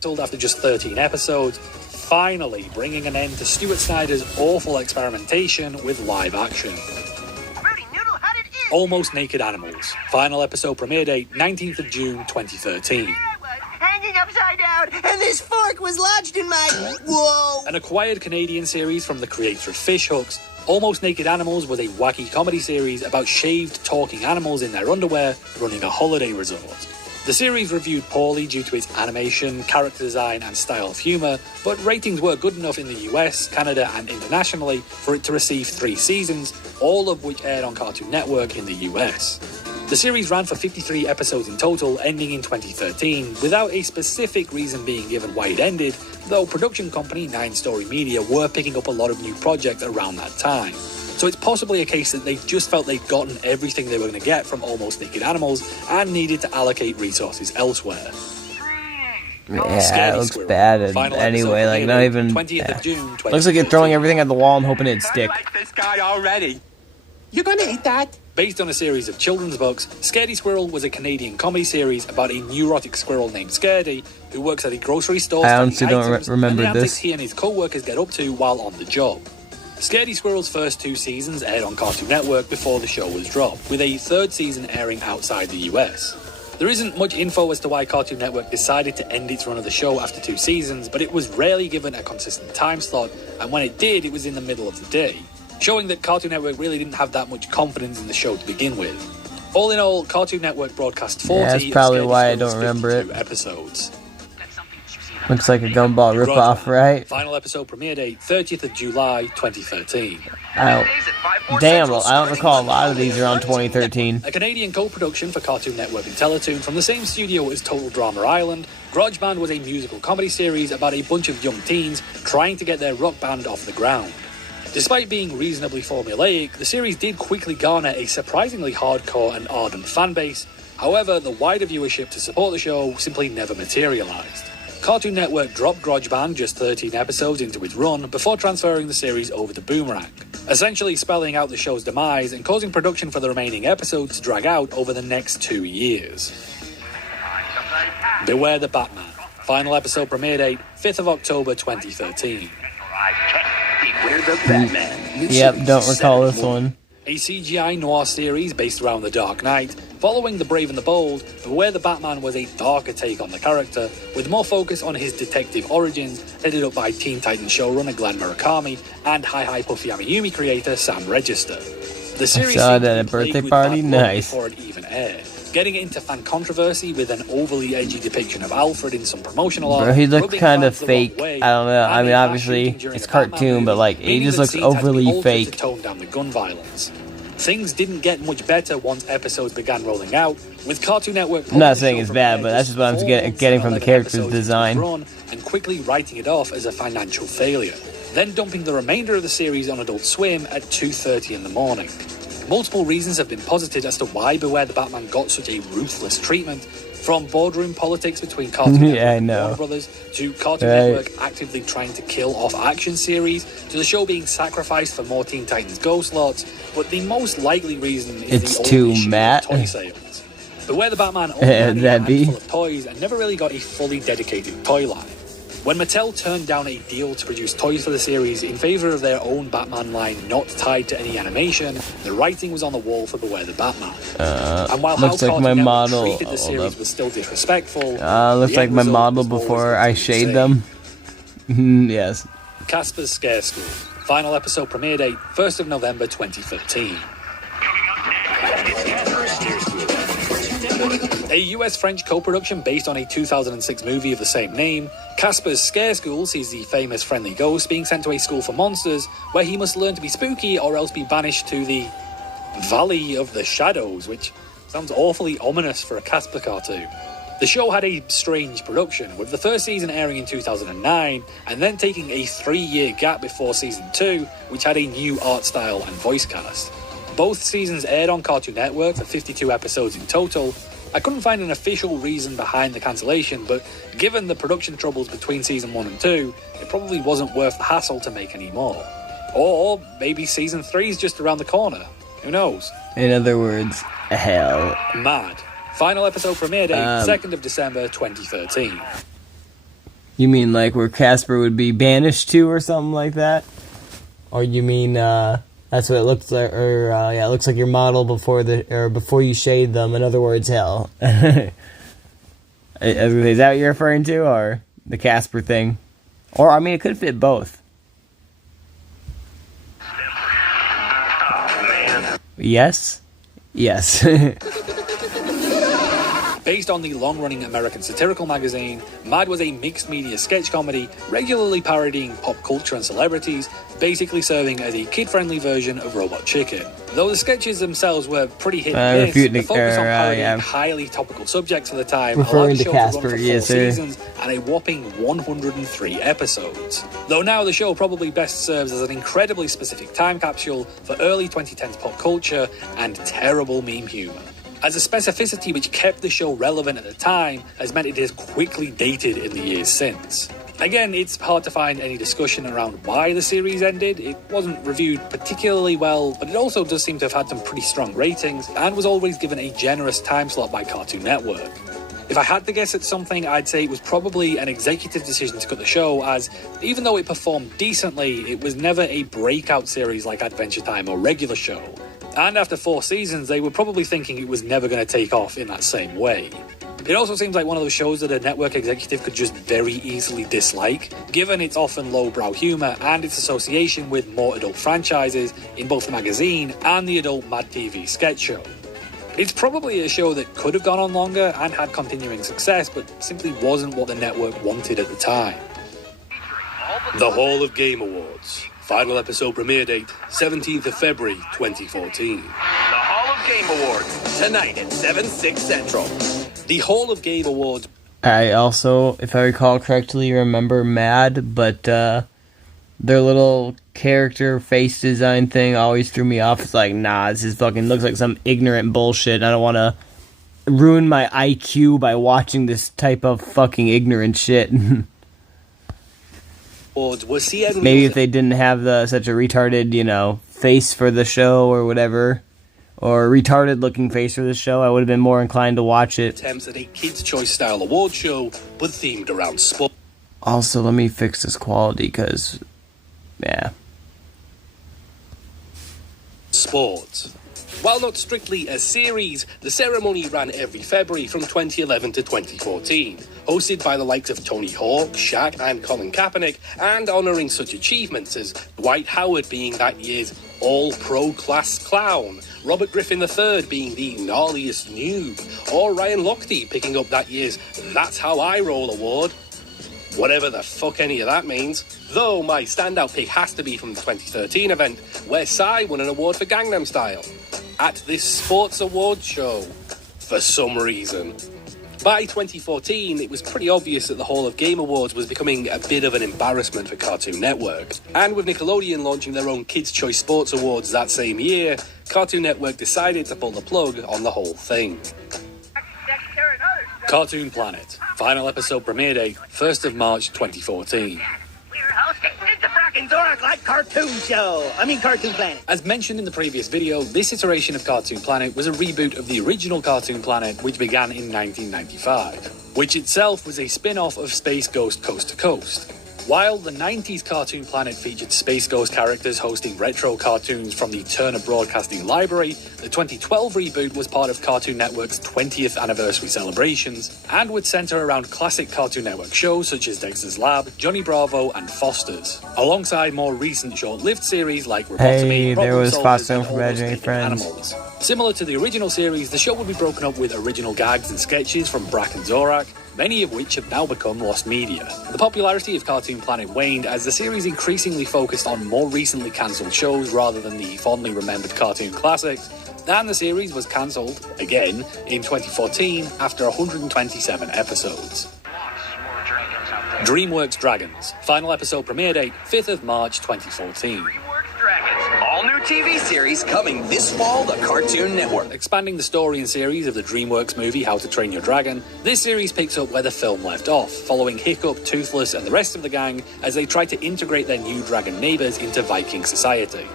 Sold after just 13 episodes, finally bringing an end to Stuart Snyder's awful experimentation with live action. Almost Naked Animals. Final episode premiere date, 19th of June, 2013. Hanging upside down, and this fork was lodged in my... Whoa! An acquired Canadian series from the creator of Fish Hooks, Almost Naked Animals was a wacky comedy series about shaved, talking animals in their underwear running a holiday resort. The series reviewed poorly due to its animation, character design, and style of humour, but ratings were good enough in the US, Canada, and internationally for it to receive 3 seasons, all of which aired on Cartoon Network in the US. The series ran for 53 episodes in total, ending in 2013, without a specific reason being given why it ended, though production company 9 Story Media were picking up a lot of new projects around that time. So it's possibly a case that they just felt they'd gotten everything they were going to get from Almost Naked Animals and needed to allocate resources elsewhere. Yeah, it looks bad anyway, like not even... 20th of June, looks like you're throwing everything at the wall and hoping it'd stick. I like this guy already. You gonna eat that? Based on a series of children's books, Scaredy Squirrel was a Canadian comedy series about a neurotic squirrel named Scaredy who works at a grocery store. I honestly don't remember and the this. antics he and his co-workers get up to while on the job. Scaredy Squirrel's first 2 seasons aired on Cartoon Network before the show was dropped, with a 3rd season airing outside the US. There isn't much info as to why Cartoon Network decided to end its run of the show after 2 seasons, but it was rarely given a consistent time slot, and when it did, it was in the middle of the day, showing that Cartoon Network really didn't have that much confidence in the show to begin with. All in all, Cartoon Network broadcast 40 that's probably why I don't remember it. episodes. Looks like a Gumball ripoff, right? Final episode premiere date, 30th of July, 2013. Damn, I don't recall a lot of these around 2013. A Canadian co-production for Cartoon Network and Teletoon from the same studio as Total Drama Island, Garage Band was a musical comedy series about a bunch of young teens trying to get their rock band off the ground. Despite being reasonably formulaic, the series did quickly garner a surprisingly hardcore and ardent fan base. However, the wider viewership to support the show simply never materialized. Cartoon Network dropped Garage Band just 13 episodes into its run before transferring the series over to Boomerang, essentially spelling out the show's demise and causing production for the remaining episodes to drag out over the next 2 years. Beware the Batman. Final episode premiere date, 5th of October 2013. Yep, don't recall this one. a CGI noir series based around The Dark Knight. Following The Brave and the Bold, Beware the Batman was a darker take on the character, with more focus on his detective origins, headed up by Teen Titans showrunner Glenn Murakami and Hi Hi Puffy Amiyumi creator Sam Register. The series saw that at a birthday party. Nice. Before it even aired, getting it into fan controversy with an overly edgy depiction of Alfred in some promotional art. Bro, he looked kind of fake. I don't know. I mean, obviously it's cartoon, but like he just looks overly fake. To tone down the gun violence. Things didn't get much better once episodes began rolling out, with Cartoon Network. I'm not saying it's bad, but that's just what I'm getting from the character's design. And quickly writing it off as a financial failure, then dumping the remainder of the series on Adult Swim at 2:30 in the morning. Multiple reasons have been posited as to why Beware the Batman got such a ruthless treatment, from boardroom politics between Cartoon Network and Warner Brothers, to Cartoon Network actively trying to kill off action series, to the show being sacrificed for more Teen Titans Go slots, but the most likely reason is it's too Matt. Toy sales. Beware the Batman only had a handful of toys and never really got a fully dedicated toy line. When Mattel turned down a deal to produce toys for the series in favor of their own Batman line not tied to any animation, the writing was on the wall for Beware the Batman. And while looks like my model treated the series was still disrespectful, looks like my model before I shade them. Yes. Casper's Scare School. Final episode premiere date 1st of November 2013. A US-French co-production based on a 2006 movie of the same name, Casper's Scare School sees the famous friendly ghost being sent to a school for monsters, where he must learn to be spooky or else be banished to the Valley of the Shadows, which sounds awfully ominous for a Casper cartoon. The show had a strange production, with the first season airing in 2009, and then taking a 3-year gap before season 2, which had a new art style and voice cast. Both seasons aired on Cartoon Network for 52 episodes in total. I couldn't find an official reason behind the cancellation, but given the production troubles between season 1 and 2, it probably wasn't worth the hassle to make any more. Or maybe season 3 is just around the corner. Who knows? In other words, hell. Mad. Final episode premiere date, 2nd of December 2013. You mean like where Casper would be banished to or something like that? Or you mean, that's what it looks like, or it looks like your model before you shade them. In other words, hell. Is that what you're referring to, or the Casper thing? Or I mean, it could fit both. Yes. Based on the long-running American satirical magazine, Mad was a mixed-media sketch comedy, regularly parodying pop culture and celebrities, basically serving as a kid-friendly version of Robot Chicken. Though the sketches themselves were pretty hit and miss, the focus on parodying highly topical subjects for the time allowed the show to run for 4 seasons and a whopping 103 episodes. Though now the show probably best serves as an incredibly specific time capsule for early 2010s pop culture and terrible meme humor, as a specificity which kept the show relevant at the time has meant it is quickly dated in the years since. Again, it's hard to find any discussion around why the series ended. It wasn't reviewed particularly well, but it also does seem to have had some pretty strong ratings and was always given a generous time slot by Cartoon Network. If I had to guess at something, I'd say it was probably an executive decision to cut the show, as even though it performed decently, it was never a breakout series like Adventure Time or Regular Show. And after 4 seasons, they were probably thinking it was never going to take off in that same way. It also seems like one of those shows that a network executive could just very easily dislike, given its often lowbrow humour and its association with more adult franchises in both the magazine and the adult Mad TV sketch show. It's probably a show that could have gone on longer and had continuing success, but simply wasn't what the network wanted at the time. The Hall of Game Awards. Final episode premiere date, 17th of February, 2014. The Hall of Game Awards, tonight at 7/6 Central. The Hall of Game Awards. I also, if I recall correctly, remember Mad, but their little character face design thing always threw me off. It's like, nah, this is fucking looks like some ignorant bullshit. I don't want to ruin my IQ by watching this type of fucking ignorant shit. Maybe if they didn't have such a retarded, face for the show or whatever, or retarded looking face for the show, I would have been more inclined to watch it. Attempts at a Kids' Choice style award show, but themed around sport. Also, let me fix this quality, because, yeah. sport. While not strictly a series, the ceremony ran every February from 2011 to 2014, hosted by the likes of Tony Hawk, Shaq and Colin Kaepernick, and honouring such achievements as Dwight Howard being that year's all-pro class clown, Robert Griffin III being the gnarliest noob, or Ryan Lochte picking up that year's That's How I Roll award. Whatever the fuck any of that means. Though my standout pick has to be from the 2013 event, where Psy won an award for Gangnam Style at this sports award show, for some reason. By 2014, it was pretty obvious that the Hall of Game Awards was becoming a bit of an embarrassment for Cartoon Network. And with Nickelodeon launching their own Kids' Choice Sports Awards that same year, Cartoon Network decided to pull the plug on the whole thing. Cartoon Planet. Final episode premiere date, 1st of March 2014. It's a fracking Zorak-like cartoon show. Cartoon Planet. As mentioned in the previous video, this iteration of Cartoon Planet was a reboot of the original Cartoon Planet, which began in 1995, which itself was a spin-off of Space Ghost Coast to Coast. While the 90s Cartoon Planet featured Space Ghost characters hosting retro cartoons from the Turner Broadcasting Library, the 2012 reboot was part of Cartoon Network's 20th anniversary celebrations and would centre around classic Cartoon Network shows such as Dexter's Lab, Johnny Bravo and Foster's, alongside more recent short-lived series like Robotomy, Hey, there was Foster from Imaginary Friends. Animals. Similar to the original series, the show would be broken up with original gags and sketches from Brack and Zorak, many of which have now become lost media. The popularity of Cartoon Planet waned as the series increasingly focused on more recently cancelled shows rather than the fondly remembered cartoon classics, and the series was cancelled, again, in 2014 after 127 episodes. DreamWorks Dragons. Final episode premiere date, 5th of March 2014. All new TV series coming this fall to Cartoon Network. Expanding the story and series of the DreamWorks movie How to Train Your Dragon, this series picks up where the film left off, following Hiccup, Toothless and the rest of the gang as they try to integrate their new dragon neighbours into Viking society.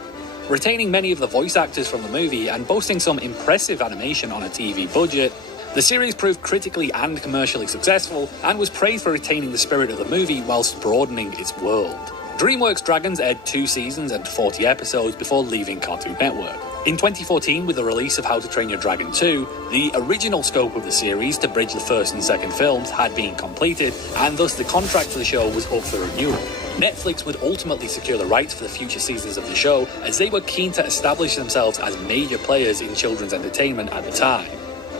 Retaining many of the voice actors from the movie and boasting some impressive animation on a TV budget, the series proved critically and commercially successful and was praised for retaining the spirit of the movie whilst broadening its world. DreamWorks Dragons aired 2 seasons and 40 episodes before leaving Cartoon Network. In 2014, with the release of How to Train Your Dragon 2, the original scope of the series to bridge the first and second films had been completed, and thus the contract for the show was up for renewal. Netflix would ultimately secure the rights for the future seasons of the show, as they were keen to establish themselves as major players in children's entertainment at the time,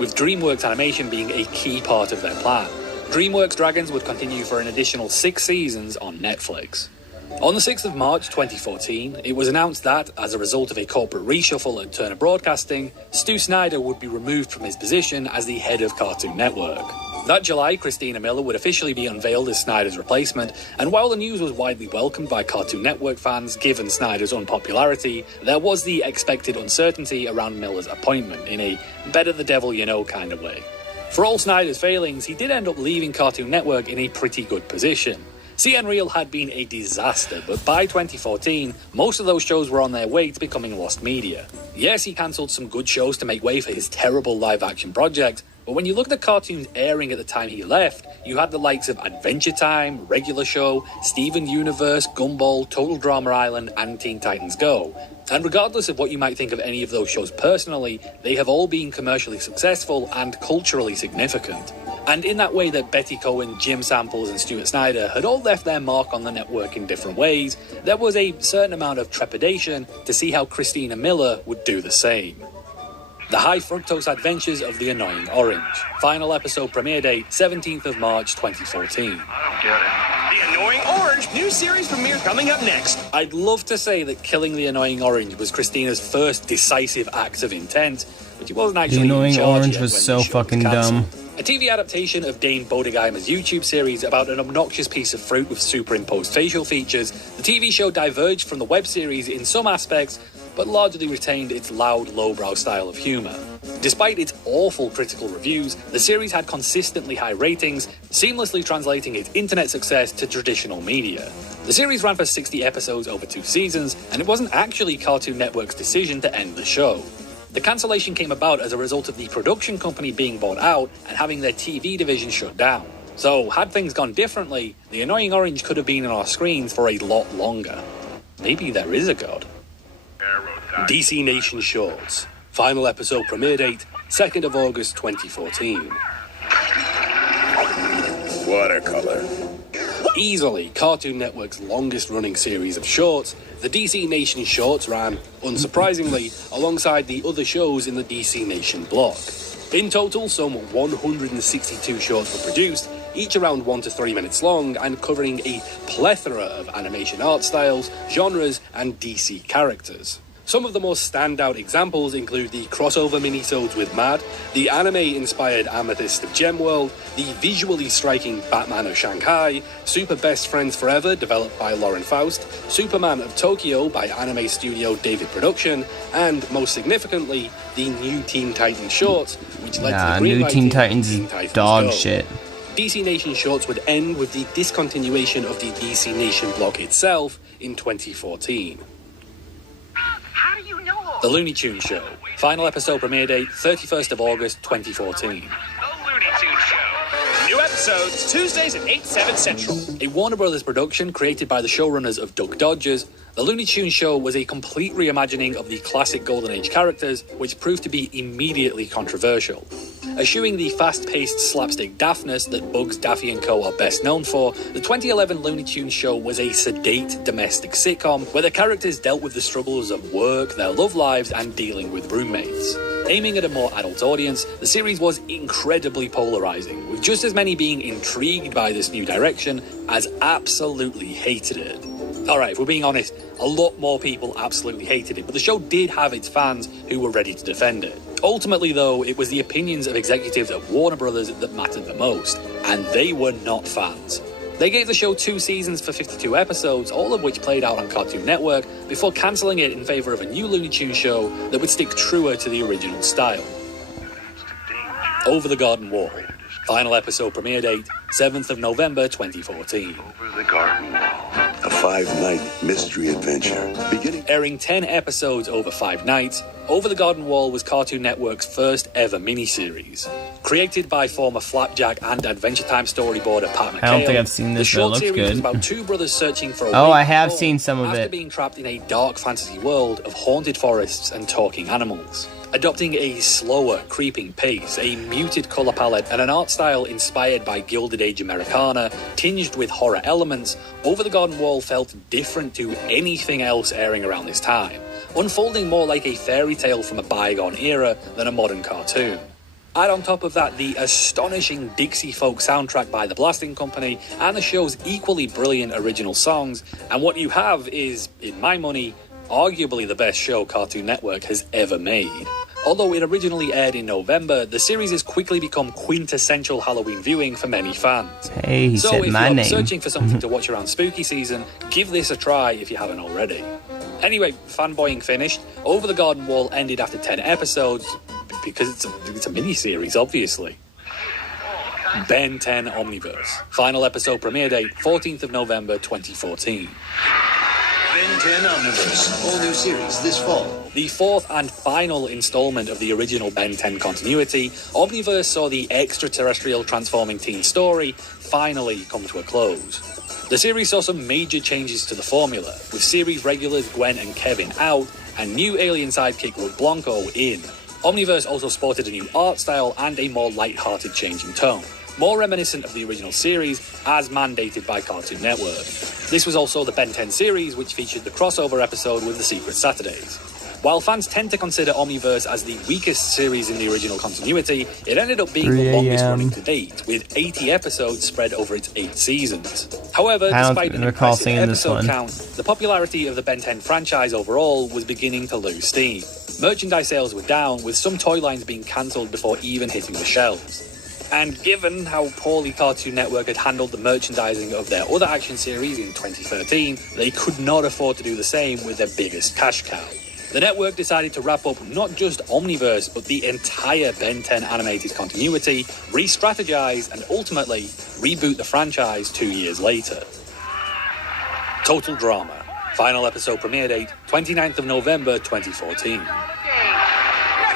with DreamWorks Animation being a key part of their plan. DreamWorks Dragons would continue for an additional 6 seasons on Netflix. On the 6th of March 2014, it was announced that, as a result of a corporate reshuffle at Turner Broadcasting, Stu Snyder would be removed from his position as the head of Cartoon Network. That July, Christina Miller would officially be unveiled as Snyder's replacement, and while the news was widely welcomed by Cartoon Network fans given Snyder's unpopularity, there was the expected uncertainty around Miller's appointment in a better the devil you know kind of way. For all Snyder's failings, he did end up leaving Cartoon Network in a pretty good position. CN Real had been a disaster, but by 2014, most of those shows were on their way to becoming lost media. Yes, he cancelled some good shows to make way for his terrible live-action project, but when you look at the cartoons airing at the time he left, you had the likes of Adventure Time, Regular Show, Steven Universe, Gumball, Total Drama Island, and Teen Titans Go. And regardless of what you might think of any of those shows personally, they have all been commercially successful and culturally significant. And in that way that Betty Cohen, Jim Samples and Stuart Snyder had all left their mark on the network in different ways, there was a certain amount of trepidation to see how Christina Miller would do the same. The High Fructose Adventures of the Annoying Orange. Final episode premiere date, 17th of March 2014. The Annoying Orange, new series premiere coming up next. I'd love to say that killing the Annoying Orange was Christina's first decisive act of intent, but she wasn't actually The Annoying in charge Orange yet was when so the show fucking was cancelled. dumb. A TV adaptation of Dane Bodegheimer's YouTube series about an obnoxious piece of fruit with superimposed facial features, the TV show diverged from the web series in some aspects, but largely retained its loud, lowbrow style of humour. Despite its awful critical reviews, the series had consistently high ratings, seamlessly translating its internet success to traditional media. The series ran for 60 episodes over 2 seasons, and it wasn't actually Cartoon Network's decision to end the show. The cancellation came about as a result of the production company being bought out and having their TV division shut down. So, had things gone differently, The Annoying Orange could have been on our screens for a lot longer. Maybe there is a god. DC Nation Shorts. Final episode premiere date, 2nd of August 2014. Watercolor. Easily Cartoon Network's longest-running series of shorts, the DC Nation Shorts ran, unsurprisingly, alongside the other shows in the DC Nation block. In total, some 162 shorts were produced, each around 1 to 3 minutes long and covering a plethora of animation art styles, genres, and DC characters. Some of the most standout examples include the crossover minisodes with Mad, the anime-inspired Amethyst of Gemworld, the visually striking Batman of Shanghai, Super Best Friends Forever, developed by Lauren Faust, Superman of Tokyo by anime studio David Production, and, most significantly, the new Teen Titans shorts, which led to the new Teen Titans is dog shit. DC Nation shorts would end with the discontinuation of the DC Nation block itself in 2014. The Looney Tunes Show. Final episode premiere date, 31st of August 2014. The Looney Tunes Show. New episodes, Tuesdays at 8, 7 Central. A Warner Brothers production created by the showrunners of Duck Dodgers, The Looney Tunes Show was a complete reimagining of the classic Golden Age characters, which proved to be immediately controversial. Eschewing the fast-paced slapstick daftness that Bugs, Daffy & Co. are best known for, the 2011 Looney Tunes Show was a sedate domestic sitcom where the characters dealt with the struggles of work, their love lives, and dealing with roommates. Aiming at a more adult audience, the series was incredibly polarizing, with just as many being intrigued by this new direction as absolutely hated it. Alright, if we're being honest, a lot more people absolutely hated it, but the show did have its fans who were ready to defend it. Ultimately, though, it was the opinions of executives at Warner Brothers that mattered the most, and they were not fans. They gave the show 2 seasons for 52 episodes, all of which played out on Cartoon Network, before cancelling it in favour of a new Looney Tunes show that would stick truer to the original style. Over the Garden Wall. Final episode premiere date, 7th of November 2014. Over the Garden Wall. A 5-night mystery adventure. Airing 10 episodes over 5 nights, Over the Garden Wall was Cartoon Network's first ever miniseries. Created by former Flapjack and Adventure Time storyboarder Pat McHale, I don't think I've seen this, but it looks good. Was about 2 brothers searching for a oh, way I have home seen some of after it. being trapped in a dark fantasy world of haunted forests and talking animals. Adopting a slower, creeping pace, a muted colour palette, and an art style inspired by Gilded Age Americana, tinged with horror elements, Over the Garden Wall felt different to anything else airing around this time, unfolding more like a fairy tale from a bygone era than a modern cartoon. Add on top of that the astonishing Dixie folk soundtrack by the Blasting Company and the show's equally brilliant original songs, and what you have is, in my money, arguably the best show Cartoon Network has ever made. Although it originally aired in November, the series has quickly become quintessential Halloween viewing for many fans. Hey, he so said if my you're name. searching for something to watch around spooky season, give this a try if you haven't already. Anyway, fanboying finished, Over the Garden Wall ended after 10 episodes, because it's a mini-series, obviously. Ben 10 Omniverse. Final episode premiere date, 14th of November 2014. Ben 10 Omniverse. All new series this fall. The 4th and final installment of the original Ben 10 continuity, Omniverse saw the extraterrestrial transforming teen story finally come to a close. The series saw some major changes to the formula, with series regulars Gwen and Kevin out, and new alien sidekick Rug Blanco in. Omniverse also sported a new art style and a more light-hearted changing tone, more reminiscent of the original series, as mandated by Cartoon Network. This was also the Ben 10 series, which featured the crossover episode with the Secret Saturdays. While fans tend to consider Omniverse as the weakest series in the original continuity, it ended up being the longest running to date, with 80 episodes spread over its 8 seasons. However, despite an impressive episode count, the popularity of the Ben 10 franchise overall was beginning to lose steam. Merchandise sales were down, with some toy lines being cancelled before even hitting the shelves. And given how poorly Cartoon Network had handled the merchandising of their other action series in 2013, they could not afford to do the same with their biggest cash cow. The network decided to wrap up not just Omniverse, but the entire Ben 10 animated continuity, re-strategize, and ultimately reboot the franchise 2 years later. Total Drama. Final episode premiere date, 29th of November 2014.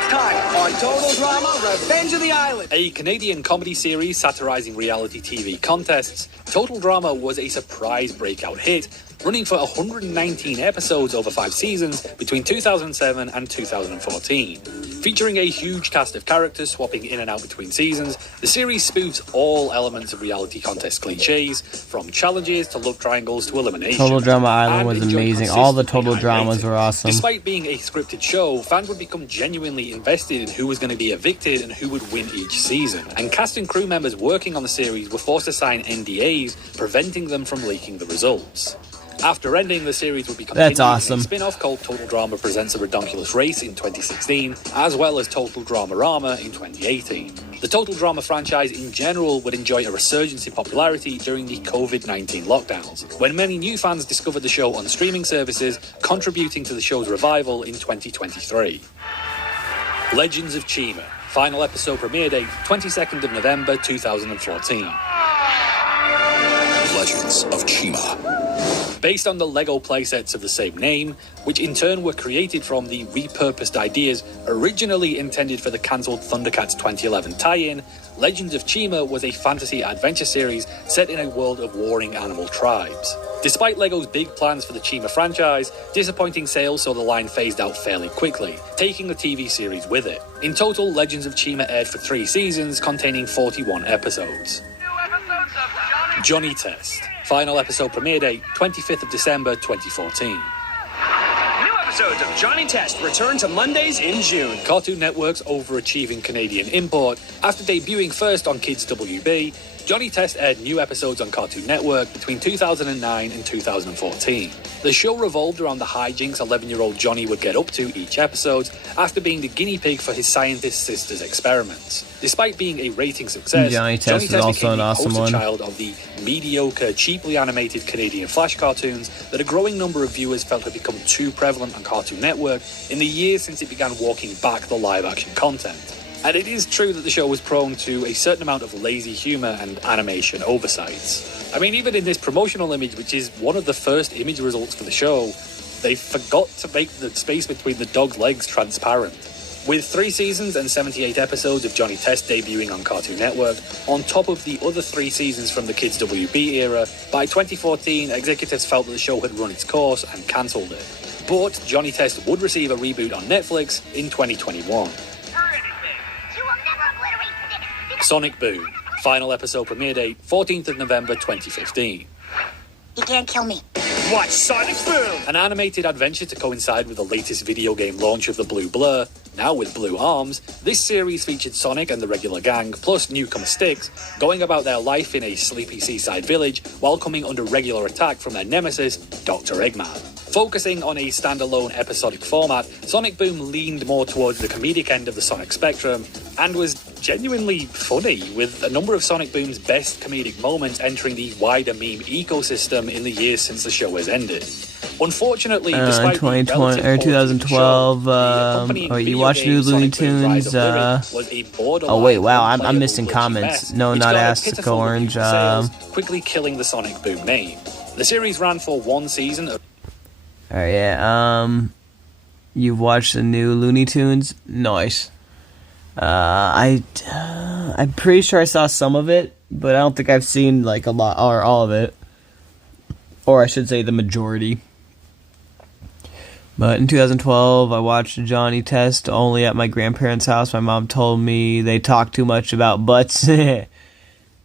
Time on Total Drama Revenge of the Island. A Canadian comedy series satirizing reality TV contests, Total Drama was a surprise breakout hit, running for 119 episodes over 5 seasons between 2007 and 2014. Featuring a huge cast of characters swapping in and out between seasons, the series spoofs all elements of reality contest cliches, from challenges to love triangles to elimination. Total Drama Island was amazing. All the total dramas were awesome. Despite being a scripted show, fans would become genuinely invested in who was going to be evicted and who would win each season. And cast and crew members working on the series were forced to sign NDAs, preventing them from leaking the results. After ending, the series would be continued That's awesome. in a spin-off called Total Drama Presents a Redonkulous Race in 2016, as well as Total Drama-Rama in 2018. The Total Drama franchise in general would enjoy a resurgence in popularity during the COVID-19 lockdowns, when many new fans discovered the show on streaming services, contributing to the show's revival in 2023. Legends of Chima. Final episode premiere date, 22nd of November 2014. Legends of Chima. Based on the LEGO playsets of the same name, which in turn were created from the repurposed ideas originally intended for the cancelled Thundercats 2011 tie-in, Legends of Chima was a fantasy adventure series set in a world of warring animal tribes. Despite LEGO's big plans for the Chima franchise, disappointing sales saw the line phased out fairly quickly, taking the TV series with it. In total, Legends of Chima aired for 3 seasons, containing 41 episodes. Johnny Test. Final episode premiere date, 25th of December 2014. New episodes of Johnny Test return to Mondays in June. Cartoon Network's overachieving Canadian import. After debuting first on Kids WB, Johnny Test aired new episodes on Cartoon Network between 2009 and 2014. The show revolved around the hijinks 11-year-old Johnny would get up to each episode after being the guinea pig for his scientist sister's experiments. Despite being a rating success, Johnny Test is also an awesome one. Child of the mediocre, cheaply animated Canadian Flash cartoons that a growing number of viewers felt had become too prevalent on Cartoon Network in the years since it began walking back the live-action content. And it is true that the show was prone to a certain amount of lazy humour and animation oversights. I mean, even in this promotional image, which is one of the first image results for the show, they forgot to make the space between the dog's legs transparent. With 3 seasons and 78 episodes of Johnny Test debuting on Cartoon Network, on top of the other 3 seasons from the Kids WB era, by 2014, executives felt that the show had run its course and cancelled it. But Johnny Test would receive a reboot on Netflix in 2021. Sonic Boom. Final episode premiere date, 14th of November 2015. You can't kill me. Watch Sonic Boom! An animated adventure to coincide with the latest video game launch of the Blue Blur, now with blue arms, this series featured Sonic and the regular gang, plus newcomer Styx, going about their life in a sleepy seaside village while coming under regular attack from their nemesis, Dr. Eggman. Focusing on a standalone episodic format, Sonic Boom leaned more towards the comedic end of the Sonic spectrum and was genuinely funny, with a number of Sonic Boom's best comedic moments entering the wider meme ecosystem in the years since the show has ended. Unfortunately, despite 2020 or 2012, you watched new Looney Tunes. Oh wait, wow, I'm missing comments. No, not Aztec Orange. Quickly killing the Sonic Boom name. The series ran for 1 season of. Alright, yeah, you've watched the new Looney Tunes? Nice. I'm pretty sure I saw some of it, but I don't think I've seen, like, a lot, or all of it. Or I should say the majority. But in 2012, I watched Johnny Test only at my grandparents' house. My mom told me they talked too much about butts. Yeah,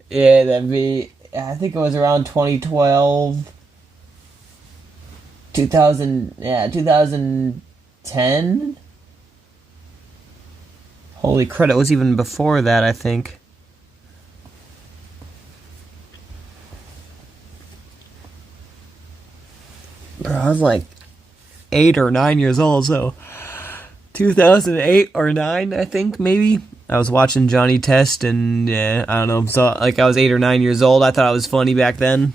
that'd be, I think it was around 2012. 2010? Holy crap, it was even before that, I think. Bro, I was like 8 or 9 years old, so 2008 or 9, I think, maybe. I was watching Johnny Test, and yeah, I don't know, so like I was 8 or 9 years old. I thought it was funny back then.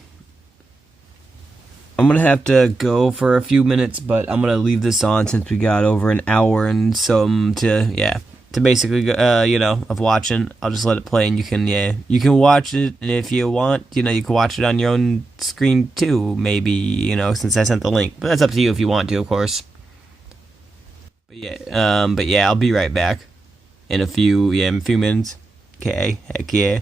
I'm gonna have to go for a few minutes, but I'm gonna leave this on since we got over an hour and some to basically of watching. I'll just let it play, and you can watch it, and if you want, you can watch it on your own screen too, maybe, since I sent the link. But that's up to you if you want to, of course. But yeah, I'll be right back in a few minutes. Okay, heck yeah.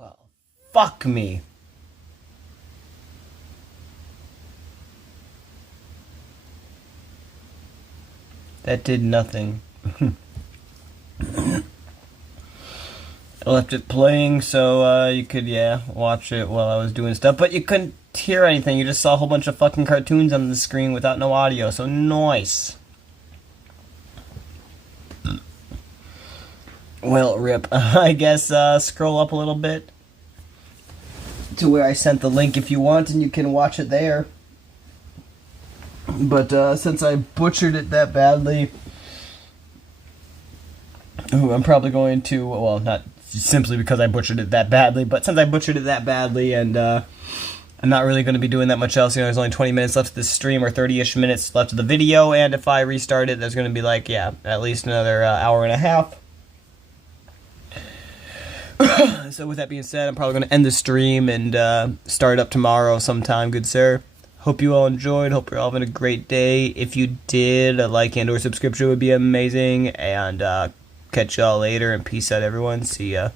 Well, fuck me. That did nothing. I left it playing so you could, watch it while I was doing stuff, but you couldn't hear anything. You just saw a whole bunch of fucking cartoons on the screen without no audio, so nice. Well, rip. I guess scroll up a little bit to where I sent the link if you want, and you can watch it there. But since I butchered it that badly, I'm probably going to, well, not simply because I butchered it that badly, but since I butchered it that badly, and I'm not really going to be doing that much else. You know, there's only 20 minutes left of this stream, or 30-ish minutes left of the video, and if I restart it, there's going to be like, at least another hour and a half. So with that being said, I'm probably going to end the stream and start up tomorrow sometime, good sir. Hope you all enjoyed. Hope you're all having a great day. If you did, a like and or subscription would be amazing. And catch y'all later, and peace out, everyone. See ya.